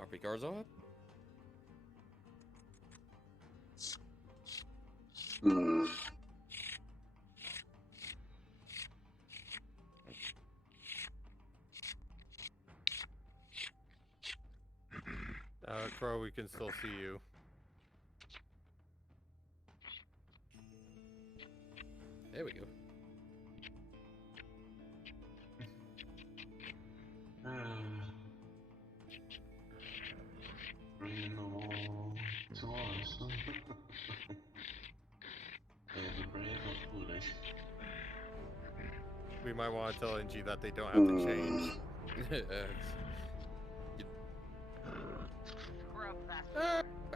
RP cars are up? Hmm. Crow, we can still see you. There we go. Bringing the wall to us. The brave are foolish. We might want to tell NG that they don't have to change.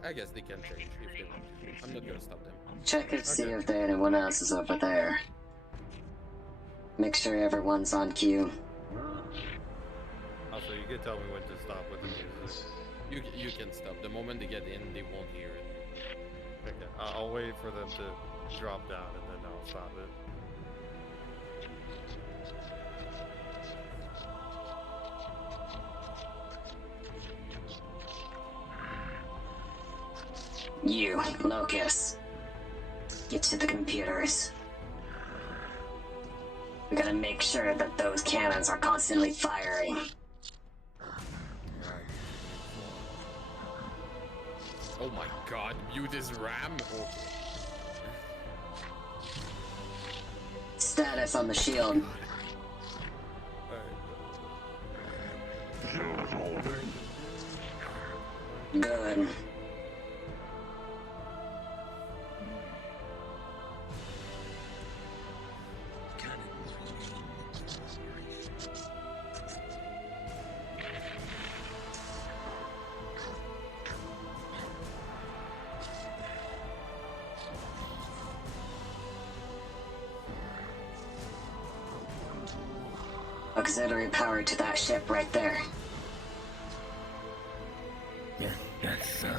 I guess they can change if they want to. I'm not gonna stop them. Check and see if anyone else is over there. Make sure everyone's on cue. Also, you can tell me when to stop with the music. You can stop. The moment they get in, they won't hear it. Okay, I'll wait for them to drop down and then I'll stop it. You, Locus. Get to the computers. We gotta make sure that those cannons are constantly firing. Oh my god, mute his RAM? Okay. Status on the shield. Good. Auxiliary power to that ship right there. Yes, sir.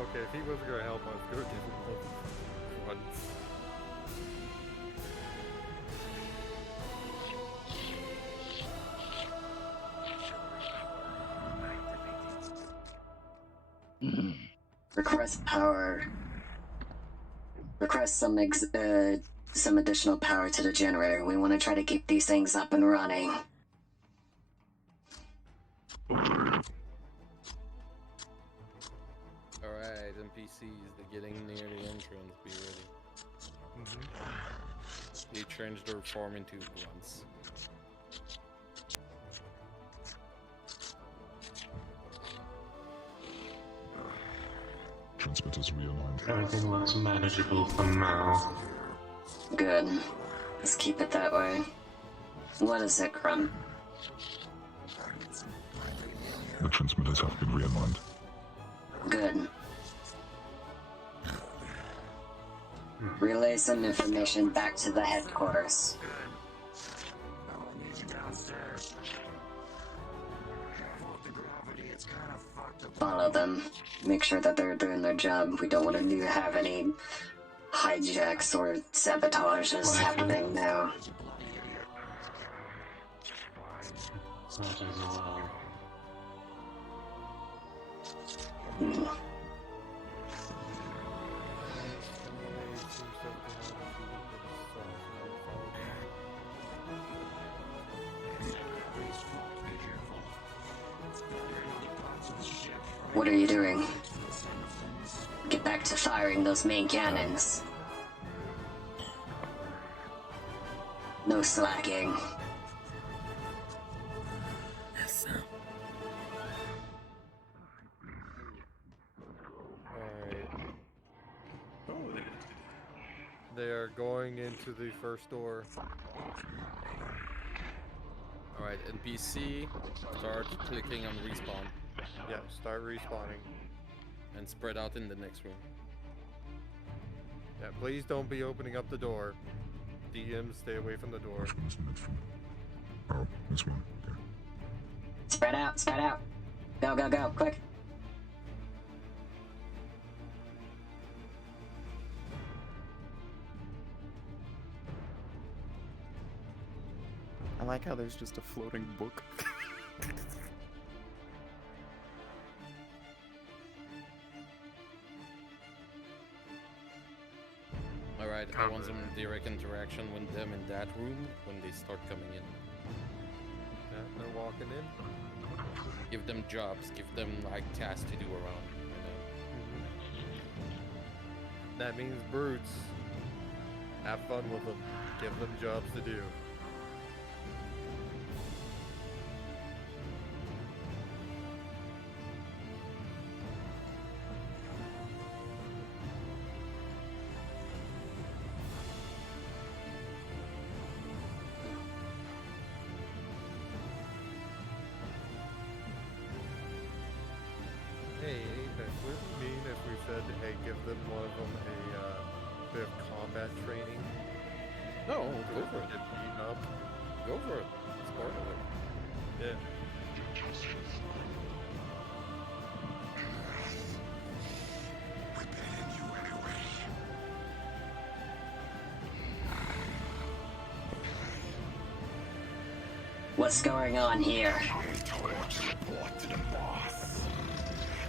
Okay, if he wasn't gonna help us, go give him once. Request power. Request some additional power to the generator. We want to try to keep these things up and running. Alright, NPCs, they're getting near the entrance, be ready. They changed their form into grunts. Transmitters realigned. Everything looks manageable for now. Good. Let's keep it that way. What is it, Crumb? The transmitters have been realigned. Good. Relay some information back to the headquarters. Follow them. Make sure that they're doing their job. We don't want to have any hijacks or sabotages happening now. That as well. What are you doing? Get back to firing those main cannons. No slacking. Yes, sir. Alright. They are going into the first door. Alright, NPC, start clicking on respawn. Yeah, start respawning. And spread out in the next room. Yeah, please don't be opening up the door. DM, stay away from the door. Which one's the next one? Oh, this one. Okay. Spread out, spread out. Go, go, go, quick. I like how there's just a floating book. Alright, I want some direct interaction with them in that room when they start coming in. Yeah, they're walking in. Give them jobs, give them like tasks to do around. That means brutes. Have fun with them. Give them jobs to do. Hey, Apex, would it mean if we said, hey, give them one of them a bit of combat training? No, So go they for don't it. get beaten up? Go for it. It's part of it. Yeah. What's going on here? Report to the boss.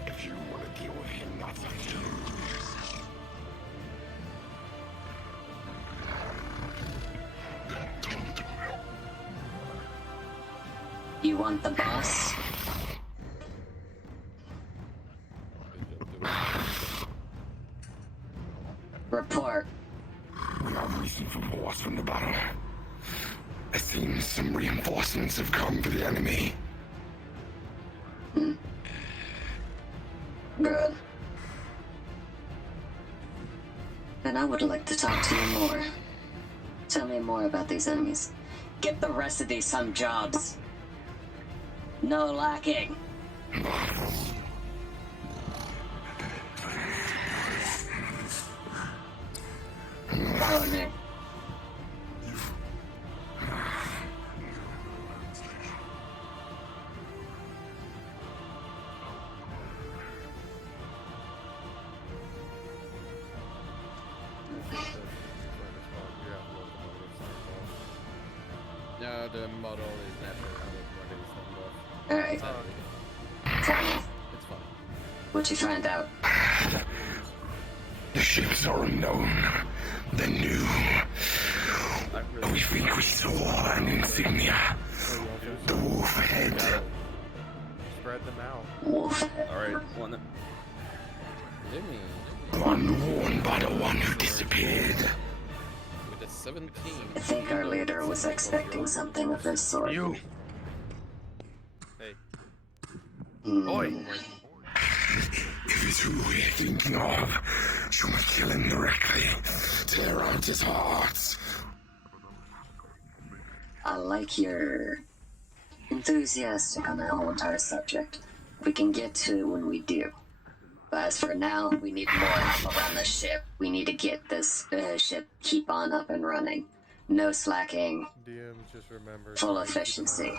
If you want to deal with him, that's up to you. You want the boss? Report. We are receiving from boss from the bottom. It seems some reinforcements have come for the enemy. Good. Then I would like to talk to you more. Tell me more about these enemies. Get the rest of these some jobs. No lacking. Follow me. No, the model is natural. Alright. Tell me, It's fine. what you find out? The ships are unknown. They're new. We think we saw an insignia. The wolf head. Spread them out. Wolf. Alright, one. Jimmy, One worn by the one who disappeared. with a 17. I think our leader was expecting something of this sort. You! Hey. Hmm. Oi! If it's who we're thinking of, should we kill him directly? Tear out his heart. I like your enthusiastic on the whole entire subject. We can get to it when we do. But as for now, we need more help around the ship. We need to get this ship keep on up and running. No slacking, DM just remember. full efficiency.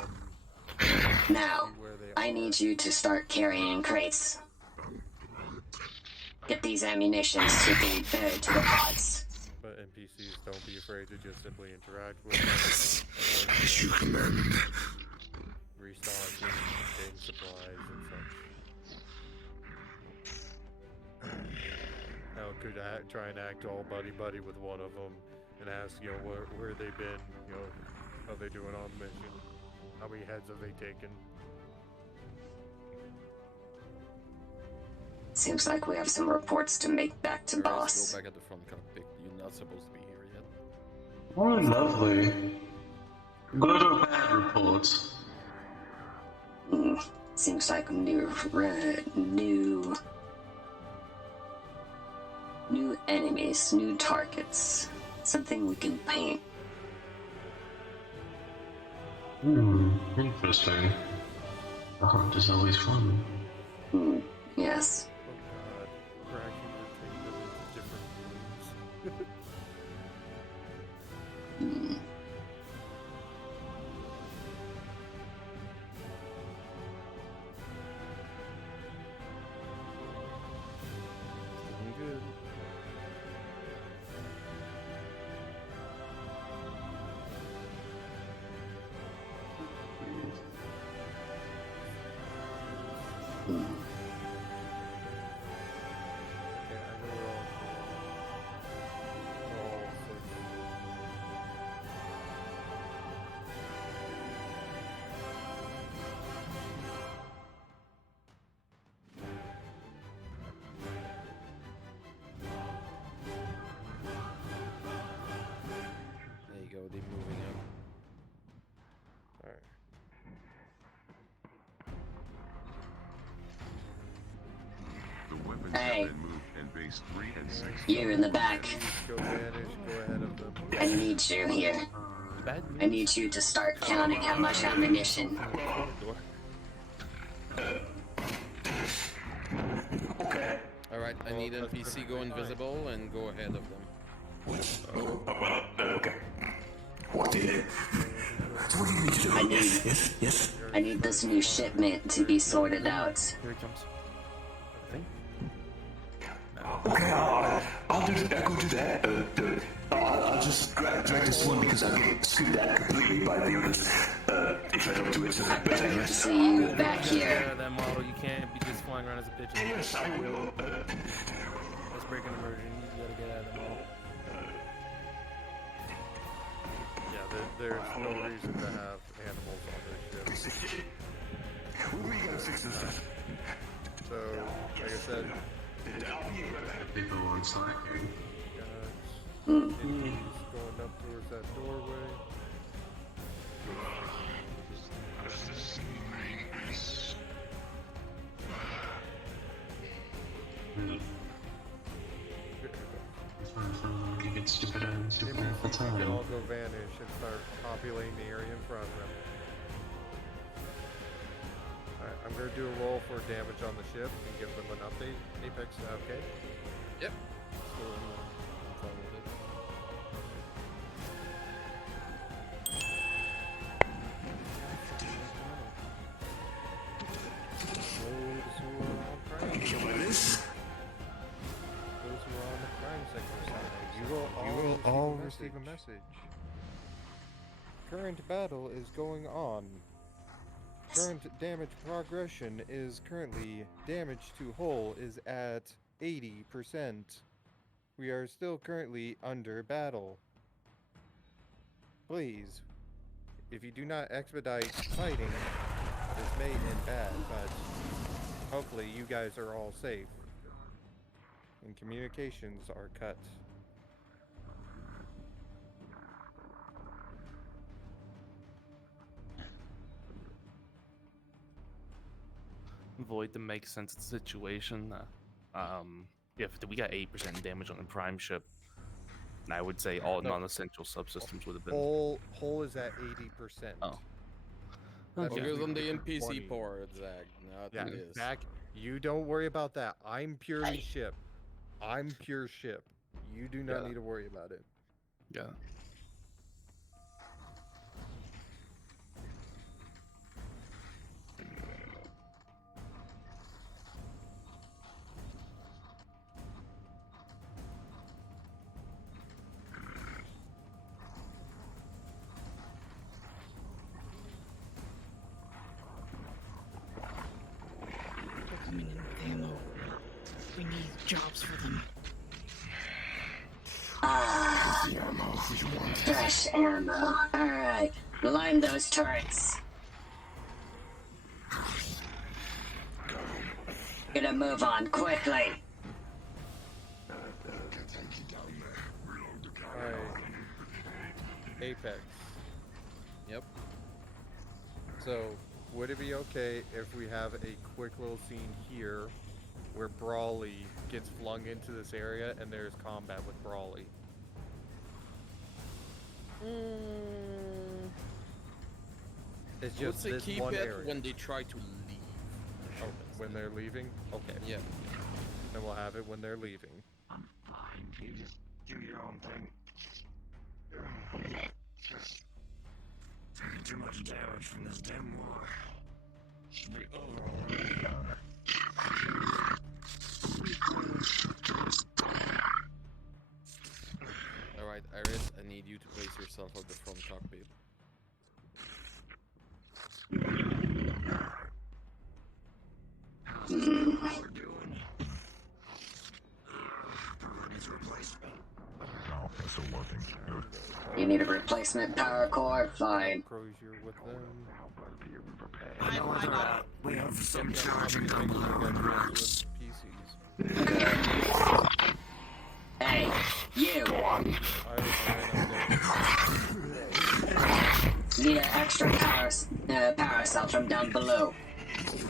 Now, I need you to start carrying crates. Get these ammunitions to the pods. But NPCs, don't be afraid to just simply interact with them. As you command. Restocking, getting supplies, and such. Now, could I try and act all buddy-buddy with one of them and ask, you know, where they've been, you know, how they doing on the mission, how many heads have they taken? Seems like we have some reports to make back to boss. Go back at the front cockpit. You're not supposed to be here yet. Oh, lovely. Good or bad reports? Seems like new enemies, new targets. Something we can paint. Interesting. The hunt is always fun. Yes. Oh god, we're actually gonna take them into different rooms. Doing good. Okay, I know we're all six. There you go, they're moving up. Alright. The weapons Hey. have been moved in base 3 and 6. You in the back. Go vanish, go ahead of them. I need you here. Bad I need you to start counting how much ammunition. Alright, I need NPC go invisible and go ahead of them. Okay. What do you need to do? I need, Yes. I need this new shipment to be sorted out. Here it comes. I think. Okay, I'll do that. I'll do that. I'll just drag this one because I'll get screwed out completely by the others. If I don't do it, so I better see you back here. That model, you can't be just flying around as a pigeon. Yes, I will. Let's break an immersion. You gotta get out of the model. Yeah, there's no reason to have animals on this ship. We gotta fix this stuff. So, like I said, People on site. enemies going up towards that doorway. You get stupider and stupider all the NPCs can time. all go vanish and start populating the area in front of them. Alright, I'm gonna do a roll for damage on the ship and give them an update. Apex, okay? Yep. So, I'm fine with it. Those who are on crime, those who are on the crime sector side, you will all receive a message. Current battle is going on. Current damage progression is currently damage to hull is at 80%. We are still currently under battle. Please, if you do not expedite fighting, this may end bad, but hopefully you guys are all safe. And communications are cut. Void to make sense of the situation. If we got 8% damage on the prime ship, I would say all No. non-essential subsystems would have been. Hull is at 80%. Oh. That's Okay. Focus on the different NPC 20. part, Zach. Not Yeah, this. back. You don't worry about that. I'm purely ship. I'm pure ship. You do not Yeah. need to worry about it. Yeah. They're coming in with ammo. We need jobs for them. Ah, The ammo you want. fresh ammo. Alright, line those turrets. Gonna move on quickly. Alright. Apex. Yep. So, would it be okay if we have a quick little scene here where Brawley gets flung into this area and there's combat with Brawley? It's I would just say this keep one it area. when they try to leave. Oh, when they're leaving? Okay. Yeah. Then we'll have it when they're leaving. I'm fine. You just do your own thing. Just taking too much damage from this damn war. Should be over. Alright, Iris, I need you to place yourself at the front cockpit. You need a replacement power core? Fine. Crozier with them. I got it. We have some charging down below. PCs. Hey, you! Need an extra power cell from down below.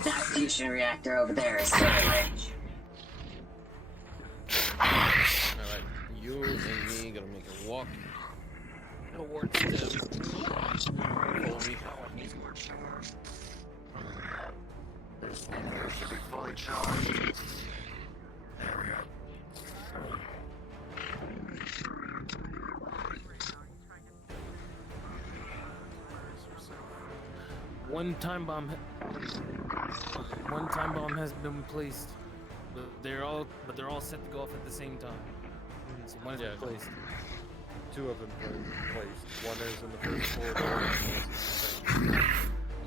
That fusion reactor over there is still in range. Alright, you and me gotta make a walk towards them. Follow me. One time bomb has been placed. But they're all set to go off at the same time. So one has been placed. Two of them placed. One is in the first floor door, and one is in the second.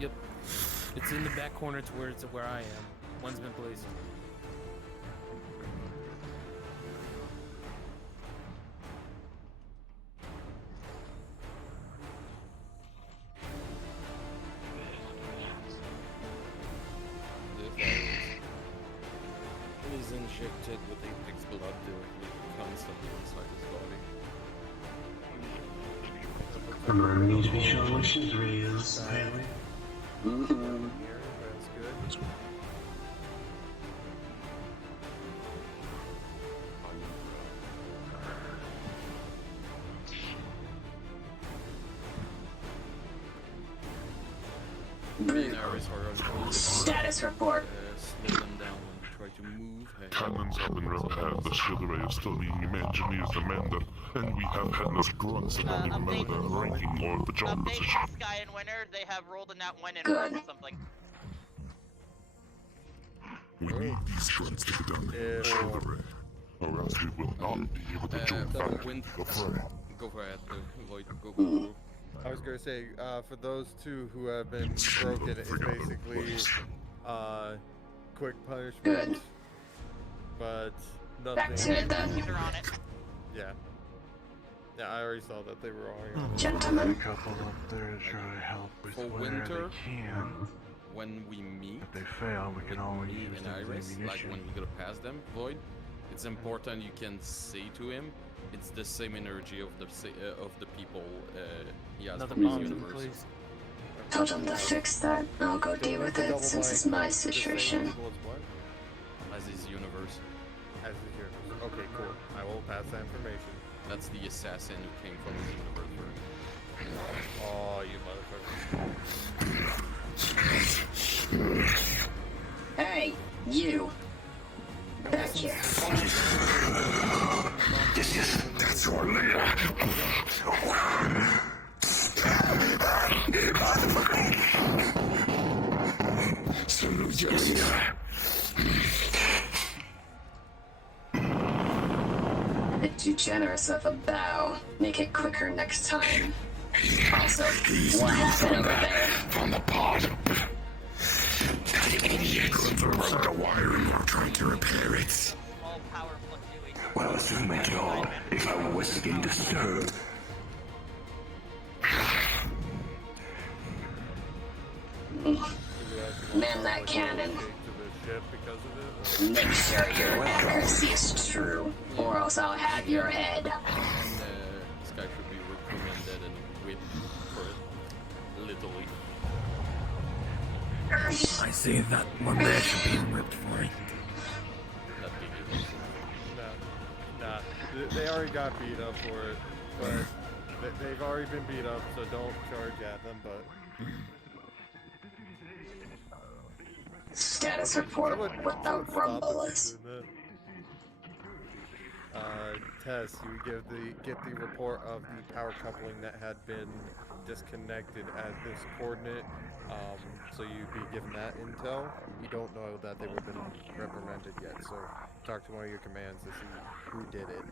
Yep. It's in the back corner to where I am. One's been placed. Is injected with Apex blood directly constantly inside his body. Remember, we need to be shown when she's real, silently. Mm-hmm. Here, that's good. Status report. Slow them down and try to move. Cannons have been repaired, the shield array is still being engineers amended, and we have had no grunts that don't even remember the ranking or the job Update position. Sky and Winter, they have rolled in that one in Good. or something. We need these grunts to be done in the shield array, or else we will not be able to join back the fray. Go for it, Lloyd. Go. I was gonna say, for those two who have been broken, it's basically quick punishment. Good. But Back nothing. to it then. They're on it. Yeah. Yeah, I already saw that they were all here. Gentlemen. A couple up there to try to help with For where winter, they can. when we meet, If they fail, we can always me use and them as Iris, like ammunition. when we gotta pass them, Lloyd, it's important you can say to him, it's the same energy of the people he has Another from his bomb has been universe. placed. Told him to fix that. I'll go deal with it since it's my situation. What? As his universe. As is yours. Okay, cool. I will pass that information. That's the assassin who came from his universe. Oh, you motherfucker. Hey, you. Back here. Yes, that's our leader. Salute your leader. Bit too generous of a bow. Make it quicker next time. Also, what happened over there? From the pod. That idiot broke the wiring while trying to repair it. Small power fluctuations. Well, assume it all. If I was getting disturbed. Man that cannon. To the ship because of it. Make sure your accuracy is true, or else I'll have your head. And this guy should be reprimanded and whipped for it. Literally. I see that one there should be whipped for it. Not big. Nah. They already got beat up for it, but they've already been beat up, so don't charge at them, but... Status report with the rumblers. Tess, you get the report of the power coupling that had been disconnected at this coordinate. So you'd be given that intel. You don't know that they would have been reprimanded yet, so talk to one of your commands to see who did it.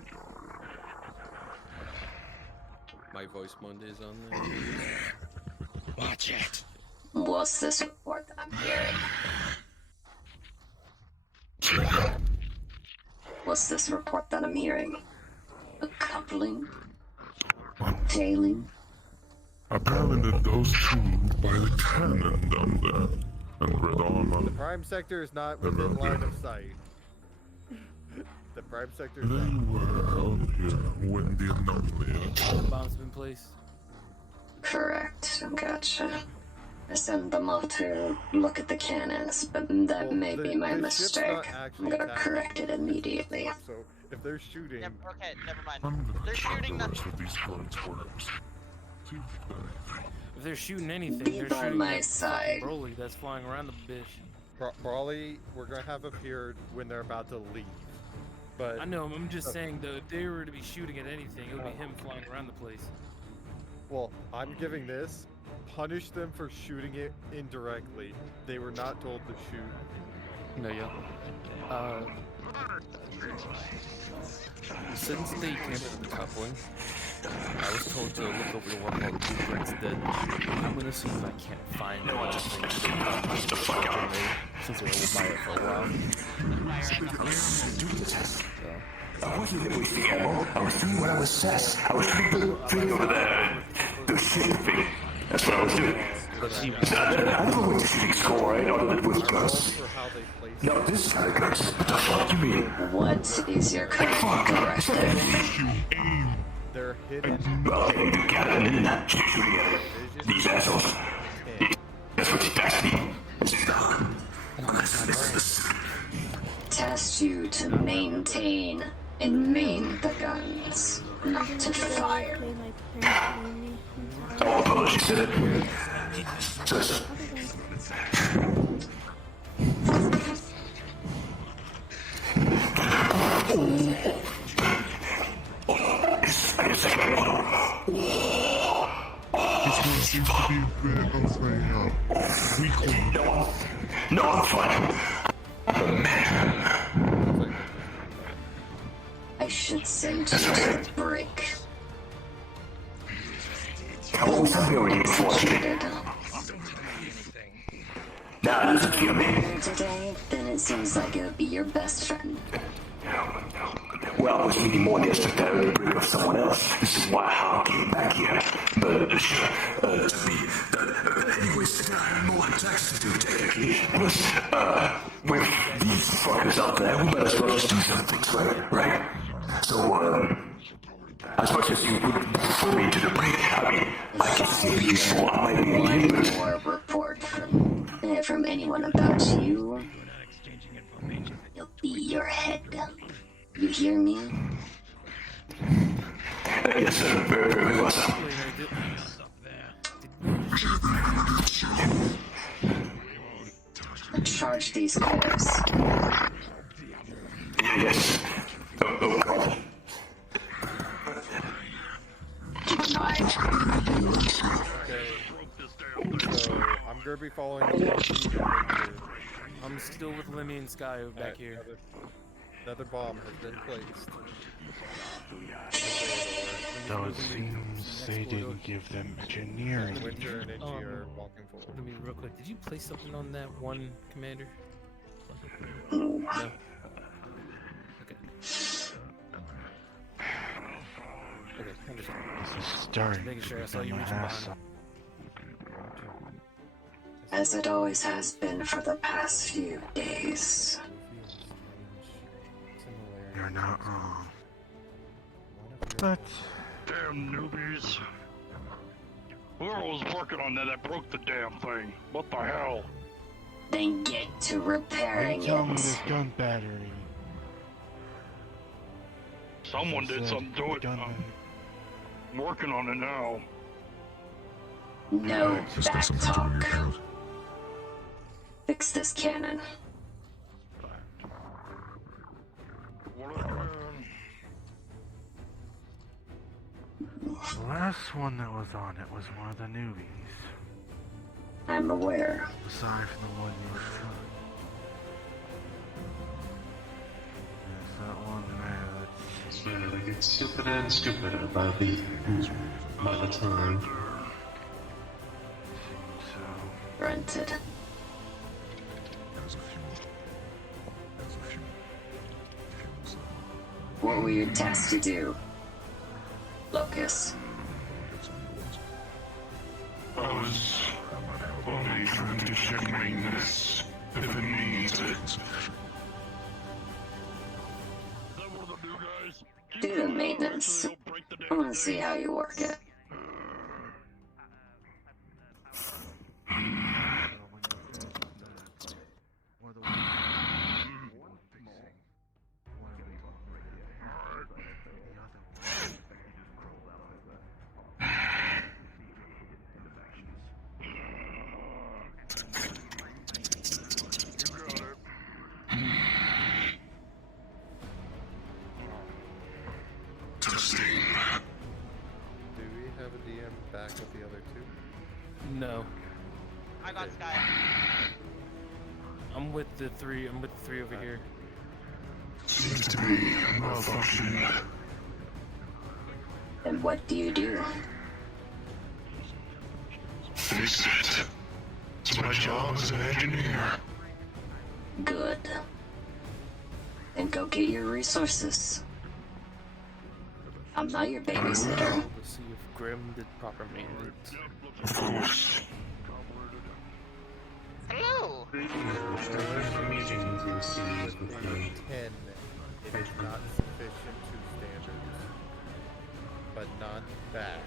My voice Monday is on there. Watch it. What's this report that I'm hearing? What's this report that I'm hearing? A coupling? Failing? Apparently those two by the cannon down there. And red armor. The prime sector is not within line of sight. The prime sector is They not. were out here when the anomaly The bomb's been placed. Correct. Gotcha. I sent them off to look at the cannons, but that may be my the ship's not mistake. I'm actually gonna attacking. correct it immediately. So if they're shooting, Okay, never mind. I'm gonna They're check shooting the the. rest of these guns works. See if they've got anything. If they're shooting anything, Be they're by shooting my that side. Broly that's flying around the bitch. Brawley, we're gonna have appeared when they're about to leave. But I know, I'm just saying though, if they were to be shooting at anything, it would be him flying around the place. well, I'm giving this. Punish them for shooting it indirectly. They were not told to shoot. No, yeah. Since they tampered the coupling, I was told to look over the one called Blueprints Dead. I'm gonna see if I can't find anything to fuck out since they were by it for a while. I wasn't wasting ammo. I was doing what I was says. I was doing the thing over there. The shit thing. That's what I was doing. I know what the shooting score, right? Other than with guns. For how they place No, this is how it goes. What the fuck you mean? What is your current directive? they're hidden. Well, they do cannon and shooting at it. These assholes. That's what you tasked me. Tasked you to maintain and main the guns, not to fire. Oh, apologies, said it. Sus. I guess I got it. This one seems to be a bit of a weak one. No, I'm fine. I'm a man. I should send you to the break. How was I already fortunate? Now does it feel me? Today, then it seems like it would be your best friend. Well, I was meaning more than just to break off someone else. This is why I came back here. But, sure, anyways, I have more attacks to do, technically. Plus, with these fuckers out there, we might as well just do something, right? So, as much as you would put me to the break, I mean, I can see the useful. I might be One but more report from anyone about you, it'll be your head. You hear me? Yes, sir, very, very well, sir. Charge these cores. Yes. Oh, God. So I'm gonna be following the monkey. I'm still with Lemmy and Sky back here. Another bomb has been placed. So it seems they didn't give them engineering. Winter and Itchy are walking forward. Let me real quick. Did you place something on that one, Commander? No. Okay. Okay, understand. This is starting Making sure I to saw become you a reaching hassle. behind. As it always has been for the past few days. You're not wrong. But Damn newbies. Whoever was working on that broke the damn thing. What the hell? Then get to repairing they tell me it. this gun battery. Someone did said something to it. gun I'm working on it now. No This back doesn't have to be talk. your account. Fix this cannon. What are The last one that was on it was one of the newbies. I'm aware. Aside from the one you shot. Yes, that one there. They get stupider and stupider by the time. So Granted. There's a few. What were you tasked to do, Locus? trying to check maintenance if it needs it. Do the maintenance. I want to see how you work it. Testing. Do we have a DM back with the other two? No. I got Sky. I'm with the three. I'm with the three over here. Seems to be a malfunction. And what do you do? Fix it. It's my job as an engineer. Good. Then go get your resources. I'm not your babysitter. Let's see if Grim did proper maintenance. Of course. Hello! With the 10, it is not sufficient to standards, but not bad.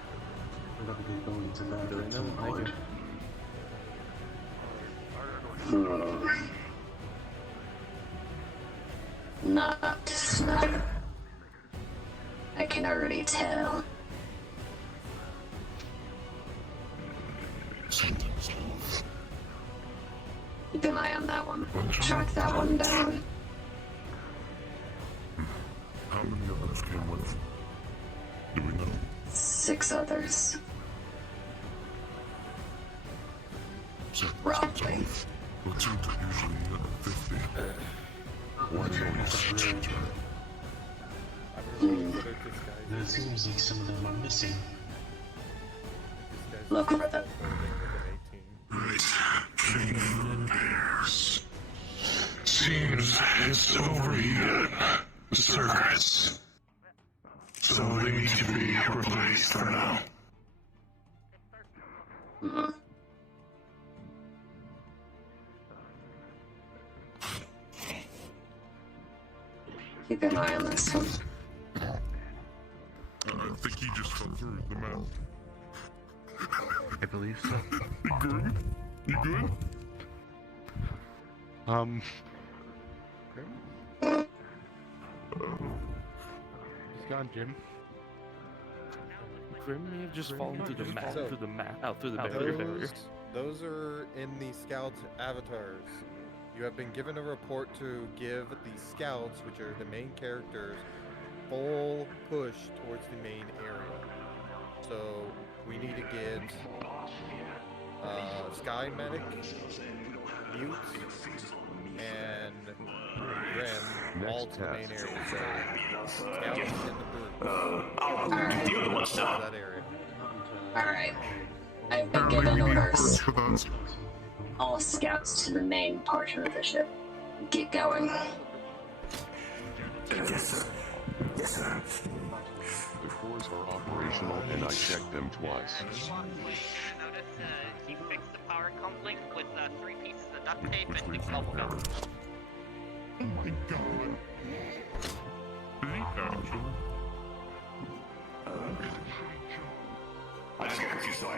Not snap. I can already tell. Keep an eye on that one. Track that one down. How many others came with? Do we know? 6 others. Roughly. Platoons are usually 50. Why It seems like some of them are missing. Look for them. Right. Finger repairs. Seems it's overheated. The circuits. So they need to be replaced for now. Keep an eye on this one. I think he just fell through the map. I believe so. You good? You good? He's gone, Jim. Grim may have just fallen through the map, So, out through the barrier. Those are in the scout avatars. You have been given a report to give the scouts, which are the main characters, full push towards the main area. So we need to get Sky Medic, Mute, and Grim all to the main area. So scouts in the booth. I'll get the other ones now. That area. Alright. I've been given orders. All scouts to the main portion of the ship. Get going. Yes, sir. Yes, sir. The cores are operational and I checked them twice. Notice he fixed the power comlink with 3 pieces of duct tape and 6 bubble gum. Oh my god. Did he actually? I just got confused, so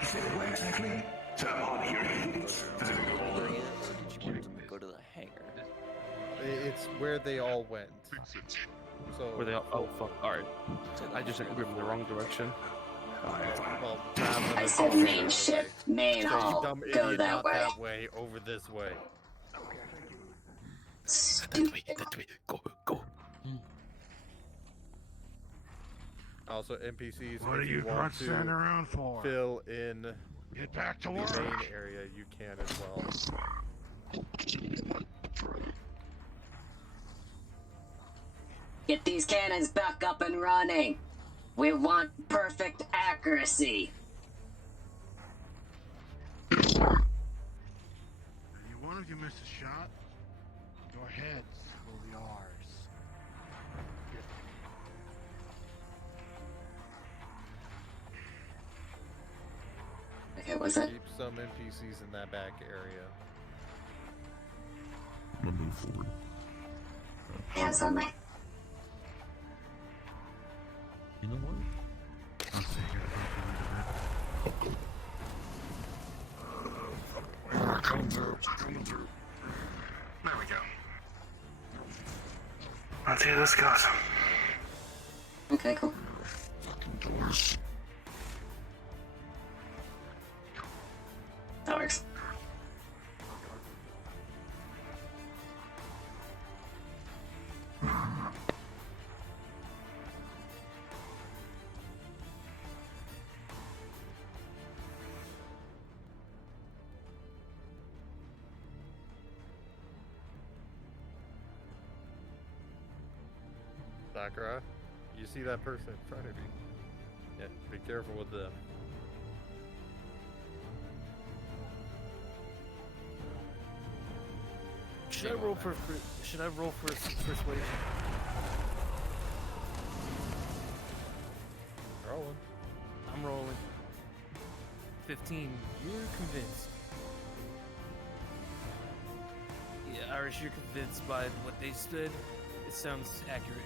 you said where exactly? So I'm on here. Go to the hangar. It's where they all went. So Where they all? Oh fuck! All right. I just sent Grim in the wrong direction. well, I said main ship, main you hall. dumb Go idiot, that not way. that way, over this way. Stupid. That way. Go. Also, NPCs, What are if you you want standing to around for? fill in Get back to the work. main area, you can as well. Get these cannons back up and running. We want perfect accuracy. Any one of you miss a shot, your heads will be ours. What was it? Keep some NPCs in that back area. I'm gonna move forward. Hands on me. You know what? I'll stay here. There we go. Let's see how this goes. Okay, cool. Doors. That works. Sakura, you see that person in front of you. Yeah, be careful with them. Should I roll for persuasion? Rolling. I'm rolling. 15. You're convinced. Yeah, Irish, you're convinced by what they stood. It sounds accurate.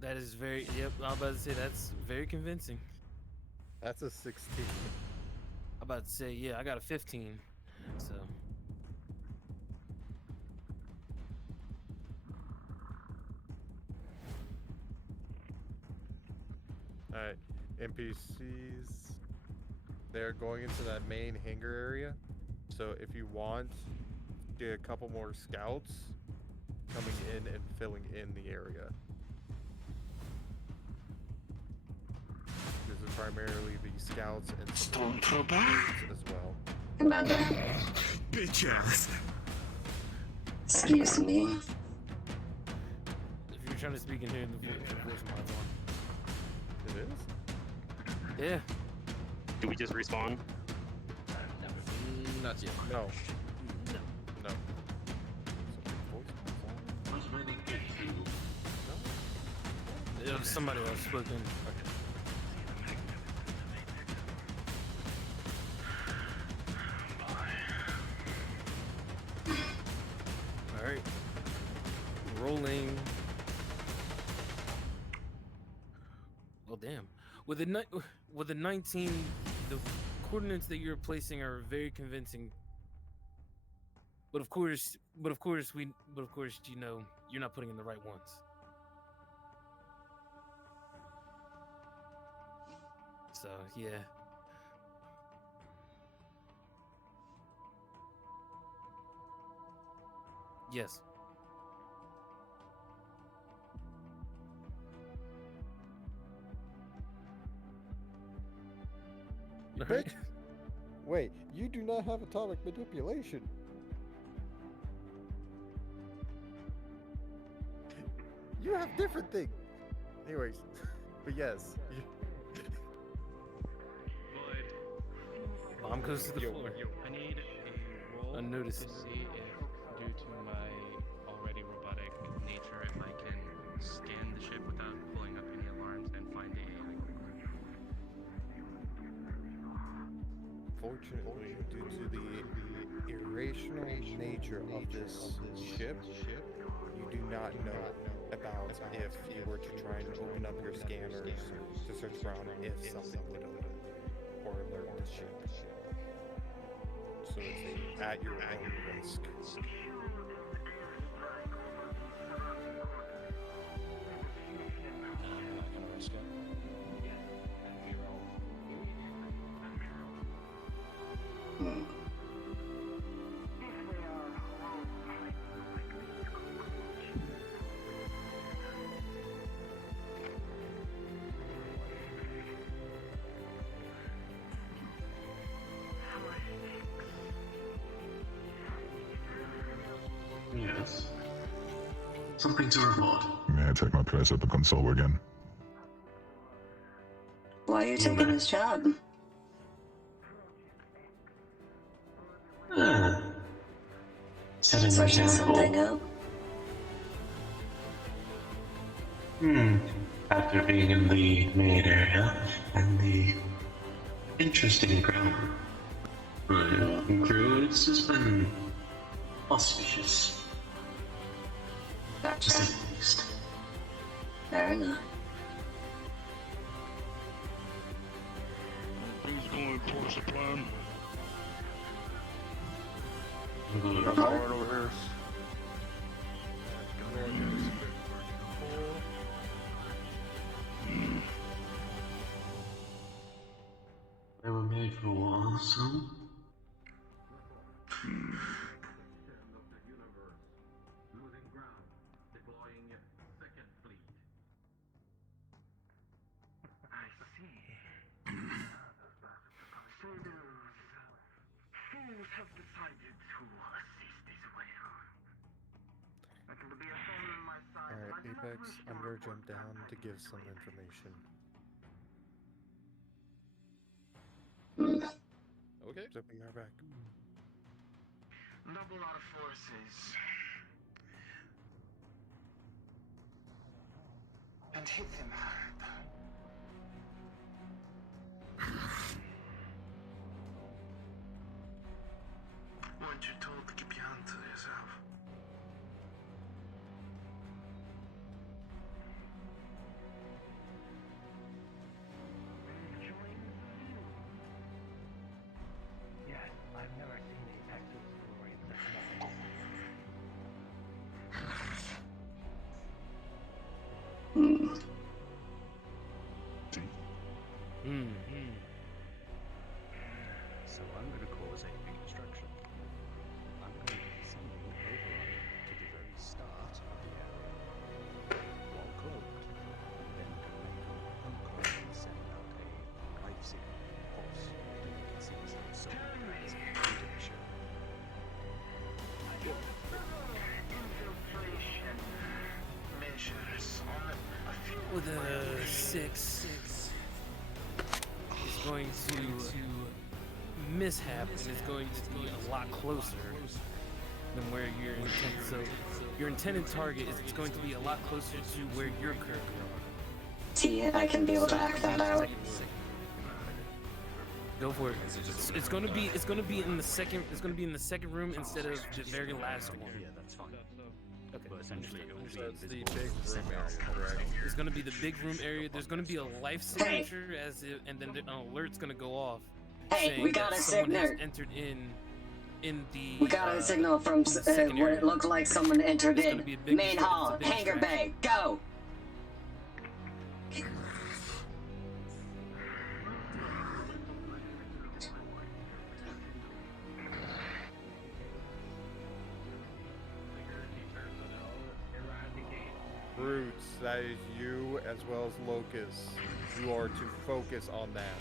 That is very, yep, I'm about to say that's very convincing. That's a 16. I'm about to say, yeah, I got a 15, so. Alright, NPCs, they're going into that main hangar area. So if you want, get a couple more scouts coming in and filling in the area. This is primarily the scouts and Stormtrooper as well. Commander. Bitch ass. Excuse me. If you're trying to speak in here, the voice mod's on. It is? Yeah. Do we just respawn? Not yet. No. No. No. It was somebody else spoken. Okay. Alright. Rolling. Well, damn. With the 19, the coordinates that you're placing are very convincing. But of course, you know, you're not putting in the right ones. So, yeah. Yes. Bitch. Wait, you do not have atomic manipulation. You have different things. Anyways, but yes. Bomb goes to the floor. I need a roll Unnoticed. to see if, due to my already robotic nature, if I can scan the ship without pulling up any alarms and find a Fortunately, due to the irrational nature of this ship, you do not know a about if you were to try and open up your scanners to search around if something would open or alert the ship. So it's at your own risk. Yes. Something to report. May I take my place at the console again? Why are you taking this job? Set an Searching example. something up? After being in the main area and the interesting ground crew, it's just been auspicious. Gotcha. To say the least. Fair enough. Who's going to enforce the plan? Report. Over here. They were made for war, so. Alright, Apex, I'm gonna jump down to give some information. Okay. So be right back. Double our forces. And hit them hard. Weren't you told to keep your hand to yourself? Yes, I've never seen Apex's story. So I'm going to cause a big distraction. I'm going to be sending override to the very start of the area, while cloaked, and then uncloak and send out a life-saving pulse until you can see some solar guys into the ship. Infiltration measures on a few. With a 6, it's going to mishap, and it's going to be a lot closer than where your intent. So your intended target is going to be a lot closer to where you're currently are. See, I can be able to act that out. Go for it. It's going to be in the second. It's going to be in the second room instead of the very last one. Yeah, that's fine. Okay. But essentially, it will be So it's the invisible big to room send out area, correct? It's going to be the big room area. There's going to be a life signature and then an alert's going to go off. Hey, we got that a someone has signal. entered in the. We got a signal from what it looked like someone entered in. Main hall, hangar bay, go! Brutes, that is you as well as Locust. You are to focus on that.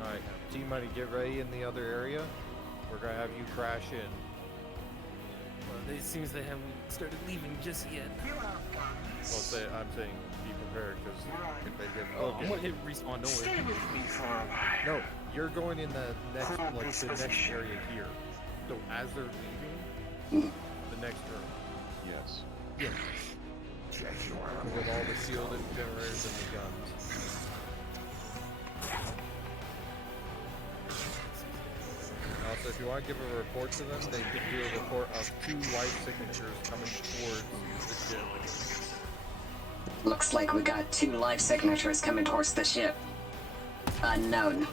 Alright, T-Money, get ready in the other area. We're gonna have you crash in. Well, it seems they haven't started leaving just yet. I'm saying be prepared, because if they get I'm focused... gonna hit respawn, don't Stay worry. with me for a while. No, you're going in the next, Hold like, this the next position. area here. So as they're leaving, the next room. Yes. Yeah. With all the shielded generators and the guns. Also, So if you want to give a report to them, they can do a report of 2 life signatures coming towards the ship. Looks like we got 2 life signatures coming towards the ship. Unknown.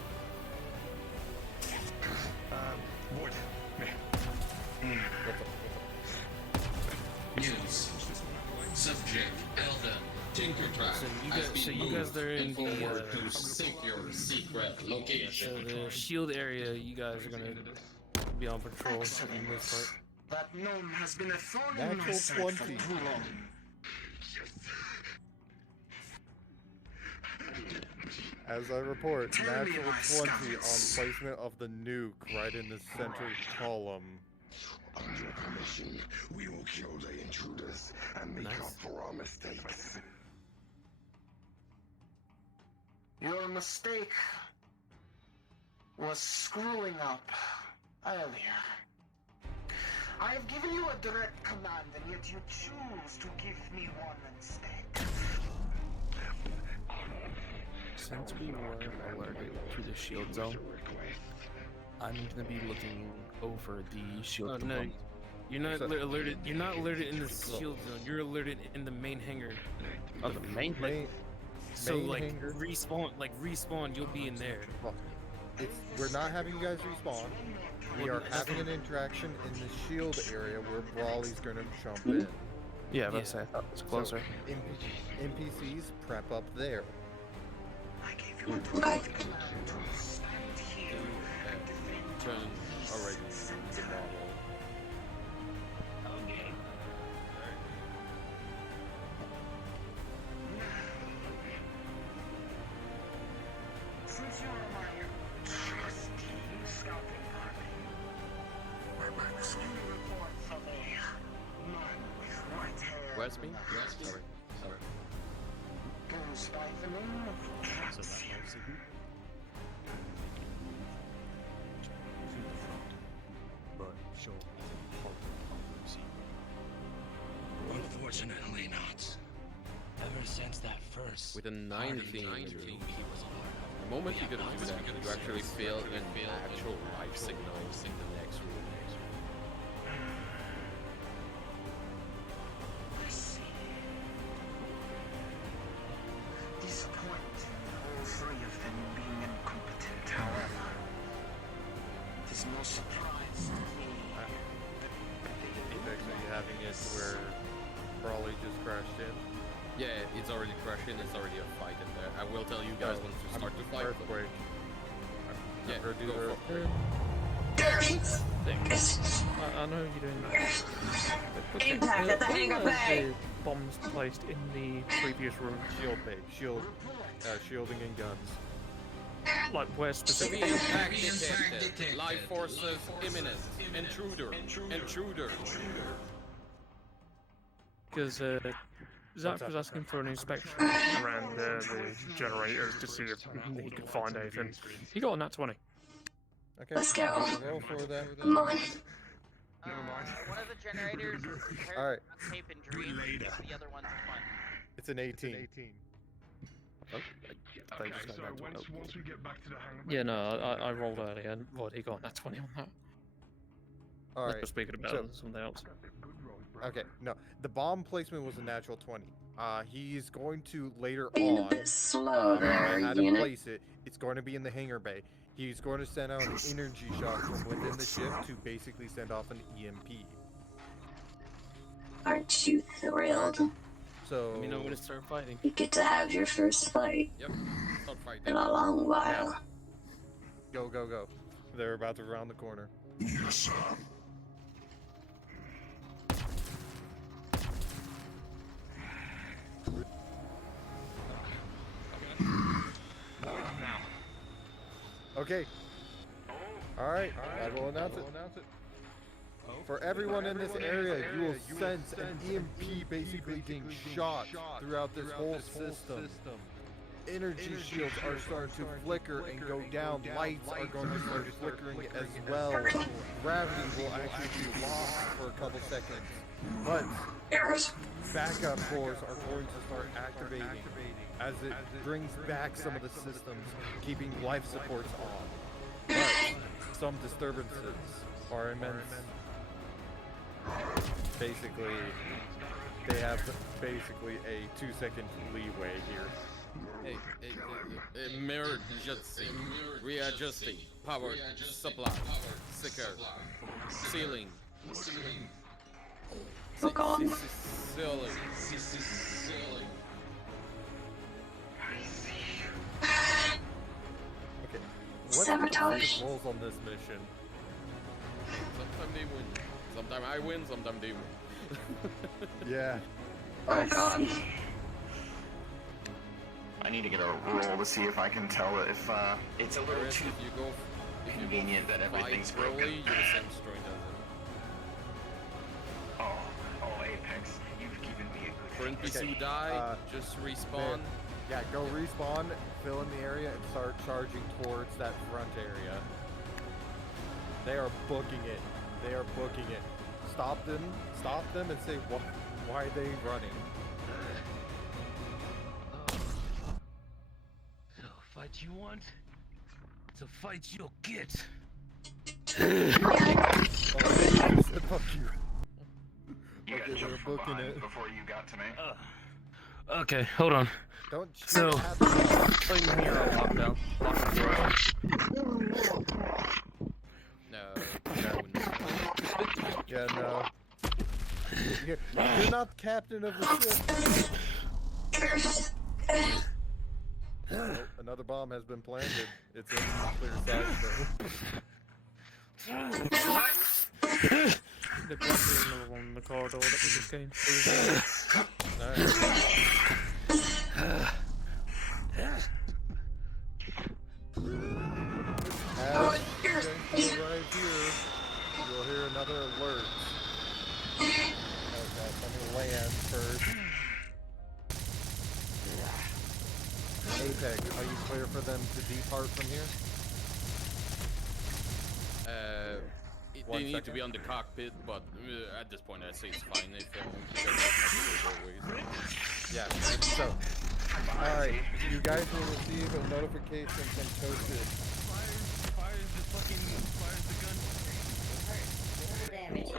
News. Subject Elder Tinkertrap. So you guys are in the to secure secret location. so the shield area. You guys are gonna be on patrol in this part. That gnome has been a thorn in my Natural side for 20. too long. As I report, Tell me natural why 20 on scavengers. placement of the nuke right in the center column. On your permission, we will kill the intruders and make up for our mistakes. Your mistake was screwing up earlier. I have given you a direct command, and yet you choose to give me one instead. Since we were alerted to the shield zone, I'm gonna be looking over the shield Oh no, component. you're not alerted. You're not alerted in the shield zone. You're alerted in the main hangar. Oh, the main So main like hangar? respawn, you'll be in there. Well, we're not having you guys respawn. We are having an interaction in the shield area where Brawley's gonna jump in. Yeah, that's I thought it was closer. So, NPCs prep up there. Turn already the model. Since you are my trusty scouting party, you report from a man with white hair. Where's me? Sorry. Goes by the name of Cassian. Unfortunately not. Ever since that first. With a 19, the moment you're gonna do that, you actually feel an actual life signal in the next room. I see. Disappointing, all 3 of them being incompetent, however. It is no surprise to me. Apex, are you having it where Brawley just crashed in? Yeah, it's already crashing, it's already a fight in there. I will tell you guys once to start the fight. Earthquake. Yeah, Or do go the for it. I know you're doing that. Impact at the hangar bay! The bombs placed in the previous room. Shield bay. Shielding and guns. Like where specifically? Impact detected. Life forces imminent. Intruder. Because Zach was asking for an inspection around the generators to see if he could find anything. He got a nat 20. Okay. Let's go. Roll for that. Come on. One of the generators is repaired Alright. with tape and dream, the other one's fun. It's an 18. Oh, they Okay, just so got that once we get back to the hangar. Yeah, no, I rolled earlier and he got a nat 20 on that. Alright. Let's speaking about something else. Okay, no. The bomb placement was a natural 20. He's going to later Being on. a bit slow there, how to unit. place it. It's going to be in the hangar bay. He's going to send out an energy shock from within the ship to basically send off an EMP. Aren't you thrilled? So. Let me know when to start fighting. You get to have your first fight Yep. Start fighting. in a long while. Go. They're about to round the corner. Yes, sir. Okay. Alright, I will announce it. For everyone in this area, you will sense an EMP basically being shot throughout this whole system. Energy shields are starting to flicker and go down. Lights are going to start flickering as well. Gravity will actually be lost for a couple seconds. But backup cores are going to start activating as it brings back some of the systems, keeping life supports on. But some disturbances are immense. Basically, they have basically a 2-second leeway here. Emergency. Readjusting. Power supply. Sicker. Ceiling. Hook on. Ceiling. Okay. What Sabotage. the roles on this mission? Sometimes they win. Sometimes I win, sometimes they win. Yeah. Oh god. I need to get a roll to see if I can tell if it's a little too convenient that everything's broken. You're the same story, doesn't Oh, Apex, you've given me a good For NPC who die, just respawn. Yeah, go respawn, fill in the area, and start charging towards that front area. They are booking it. They are booking it. Stop them and say, why are they running? So fight you want? It's a fight you'll get. Fuck you. You got jumped from behind before you got to me. Okay, hold on. Don't so playing here on lockdown. No. Yeah, no. You're not captain of the ship. Oh, another bomb has been planted. It's in clear sight. They planted another one in the corridor that we just came through. As you arrive here, you'll hear another alert. Okay, let me land first. Apex, are you clear for them to depart from here? They need to be on the cockpit, but at this point I say it's fine if Yeah, so, alright, you guys will receive a notification from Toasted. Fires the gun. Damage is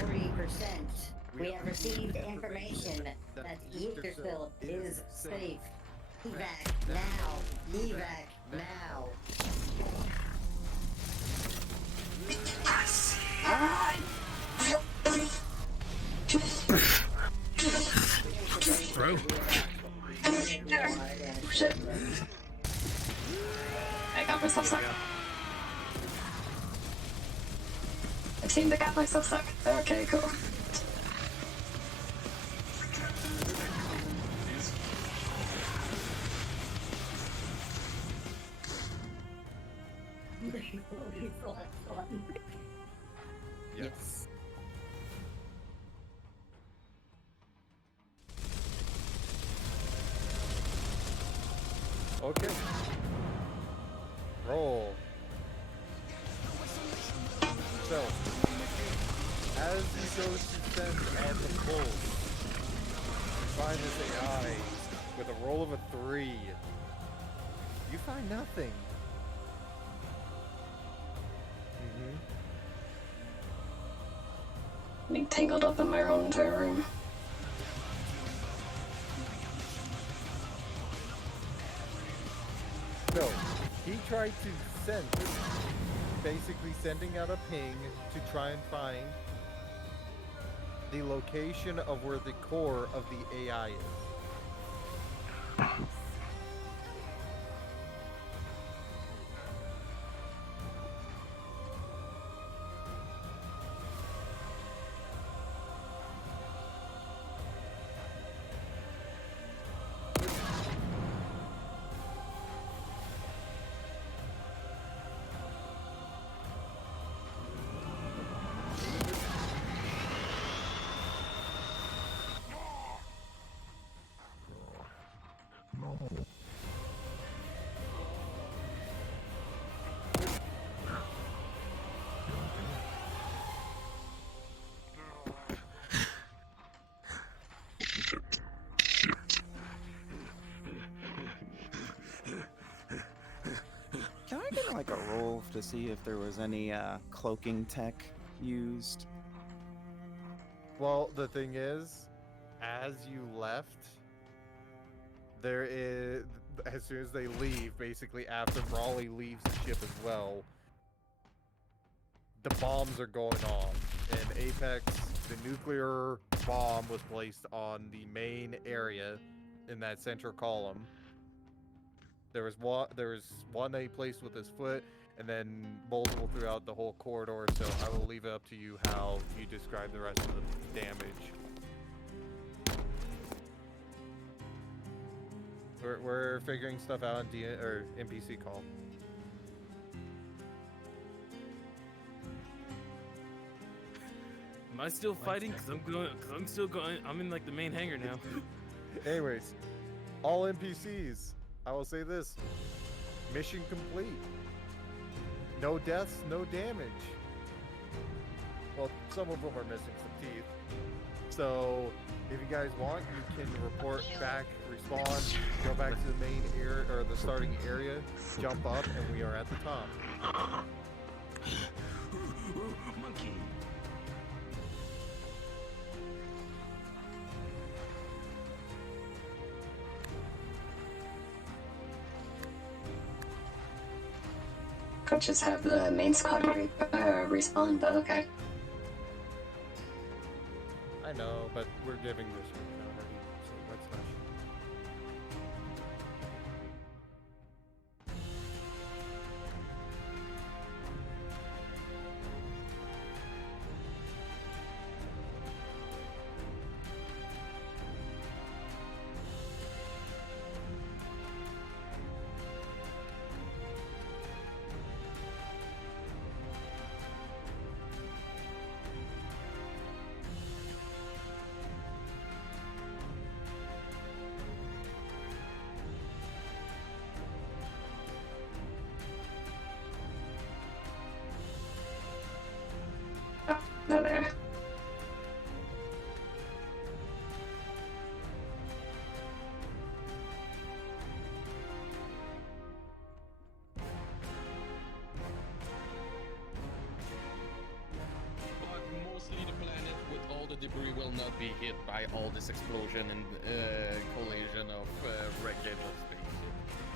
40%. We have received information that Eatersville is safe. Evac now! Evac now! Bro. Shit. I got myself stuck. I seem to got myself stuck. Okay, cool. Yes. Okay. Roll. So, as you go to send out the pulse, you find this AI with a roll of a 3. You find nothing. Being tangled up in my own entire room. So, he tried to sense, basically sending out a ping to try and find the location of where the core of the AI is. to see if there was any cloaking tech used. Well, the thing is, as you left, there is, as soon as they leave, basically after Brawley leaves the ship as well, the bombs are going off. In Apex, the nuclear bomb was placed on the main area in that central column. There was one they placed with his foot, and then multiple throughout the whole corridor, so I will leave it up to you how you describe the rest of the damage. We're figuring stuff out in NPC call. Am I still fighting? I'm in like the main hangar now. Anyways, all NPCs. I will say this: mission complete. No deaths, no damage. Well, some of them are missing some teeth. So, if you guys want, you can report back, respawn, go back to the main area or the starting area, jump up, and we are at the top. Monkey. Could just have the main squad respawn, but okay. I know, but we're giving this one already, so let's not. No there. But mostly the planet with all the debris will not be hit by all this explosion and collision of regular space.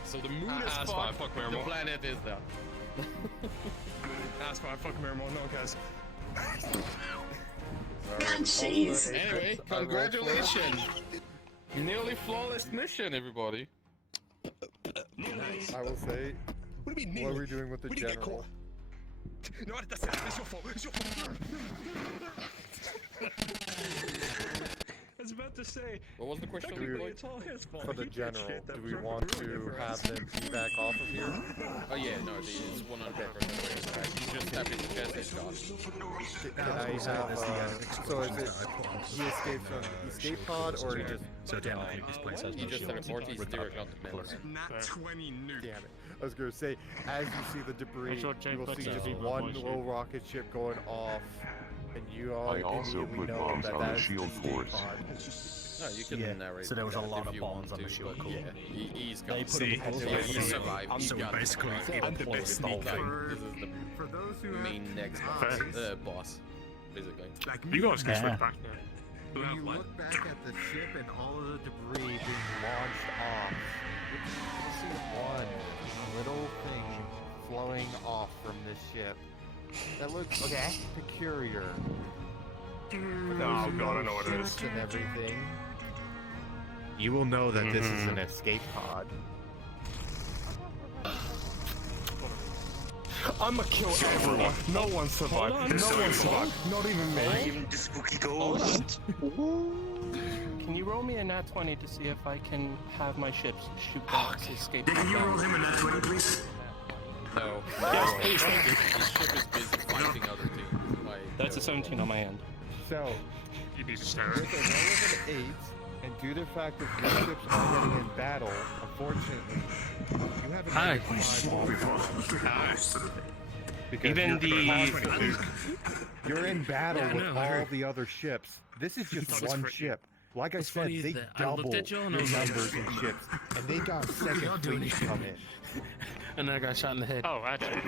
So the moon is that's fucked, fine, fuck the Miramar. planet is down. That's fine, fuck Miramar, no guys. Jeez. Anyway, congratulations! Nearly flawless mission, everybody. I will say, What do you mean? what are we doing with the Where do you get general? No, that's it. It's your fault. It's your fault. I was about to say. What was the question? Technically, it's all his fault. For the He did general, shit that do we fucking want to ruined it for have us. them feedback off of here? Oh yeah, no, it's 100%. You just tap his chest, it's gone. Can I have, so is it, he escapes from escape pod, or he just... He just teleported, he's direct on the middle. Nat 20 nuke. Damn it. I was gonna say, as you see the debris, Make sure you will see just check one boxes. low rocket ship going off, and you all I also immediately put know bombs that on that the is shield escape force. pod. No, you can Yeah, narrate so there was a that lot if of you bombs want on the to, shield but core. yeah, he's They gone. put him in Yeah, he survived. He so got basically, it. I'm the best Like, sniper. this is For those who the have main next boss, basically. Like You guys can slip back When you look back at the ship and all of the debris being launched off, you'll see one little thing flowing off from this ship that looks peculiar. Oh god, I know what it is. And everything. You will know that this is an escape pod. I'ma kill everyone. No one survived. Hold on. No one survived. Not even me. Even the spooky ghost. Can you roll me a nat 20 to see if I can have my ships shoot back to escape? Can you roll him a nat 20, please? No. Yes, please, The thank you. ship is busy fighting other teams. That's a 17 on my end. So, You need to with stare. a relative 8, and due to the fact that your ships are already in battle, unfortunately, you have a Hi. because Even you're in battle Yeah, I with know, I all heard. the other ships. This is just That's one pretty- ship. Like I What's said, funny is they that I looked double at y'all and I the was like, numbers in ships, and they got second fleet to come in. and then I got shot in the head. Oh, actually,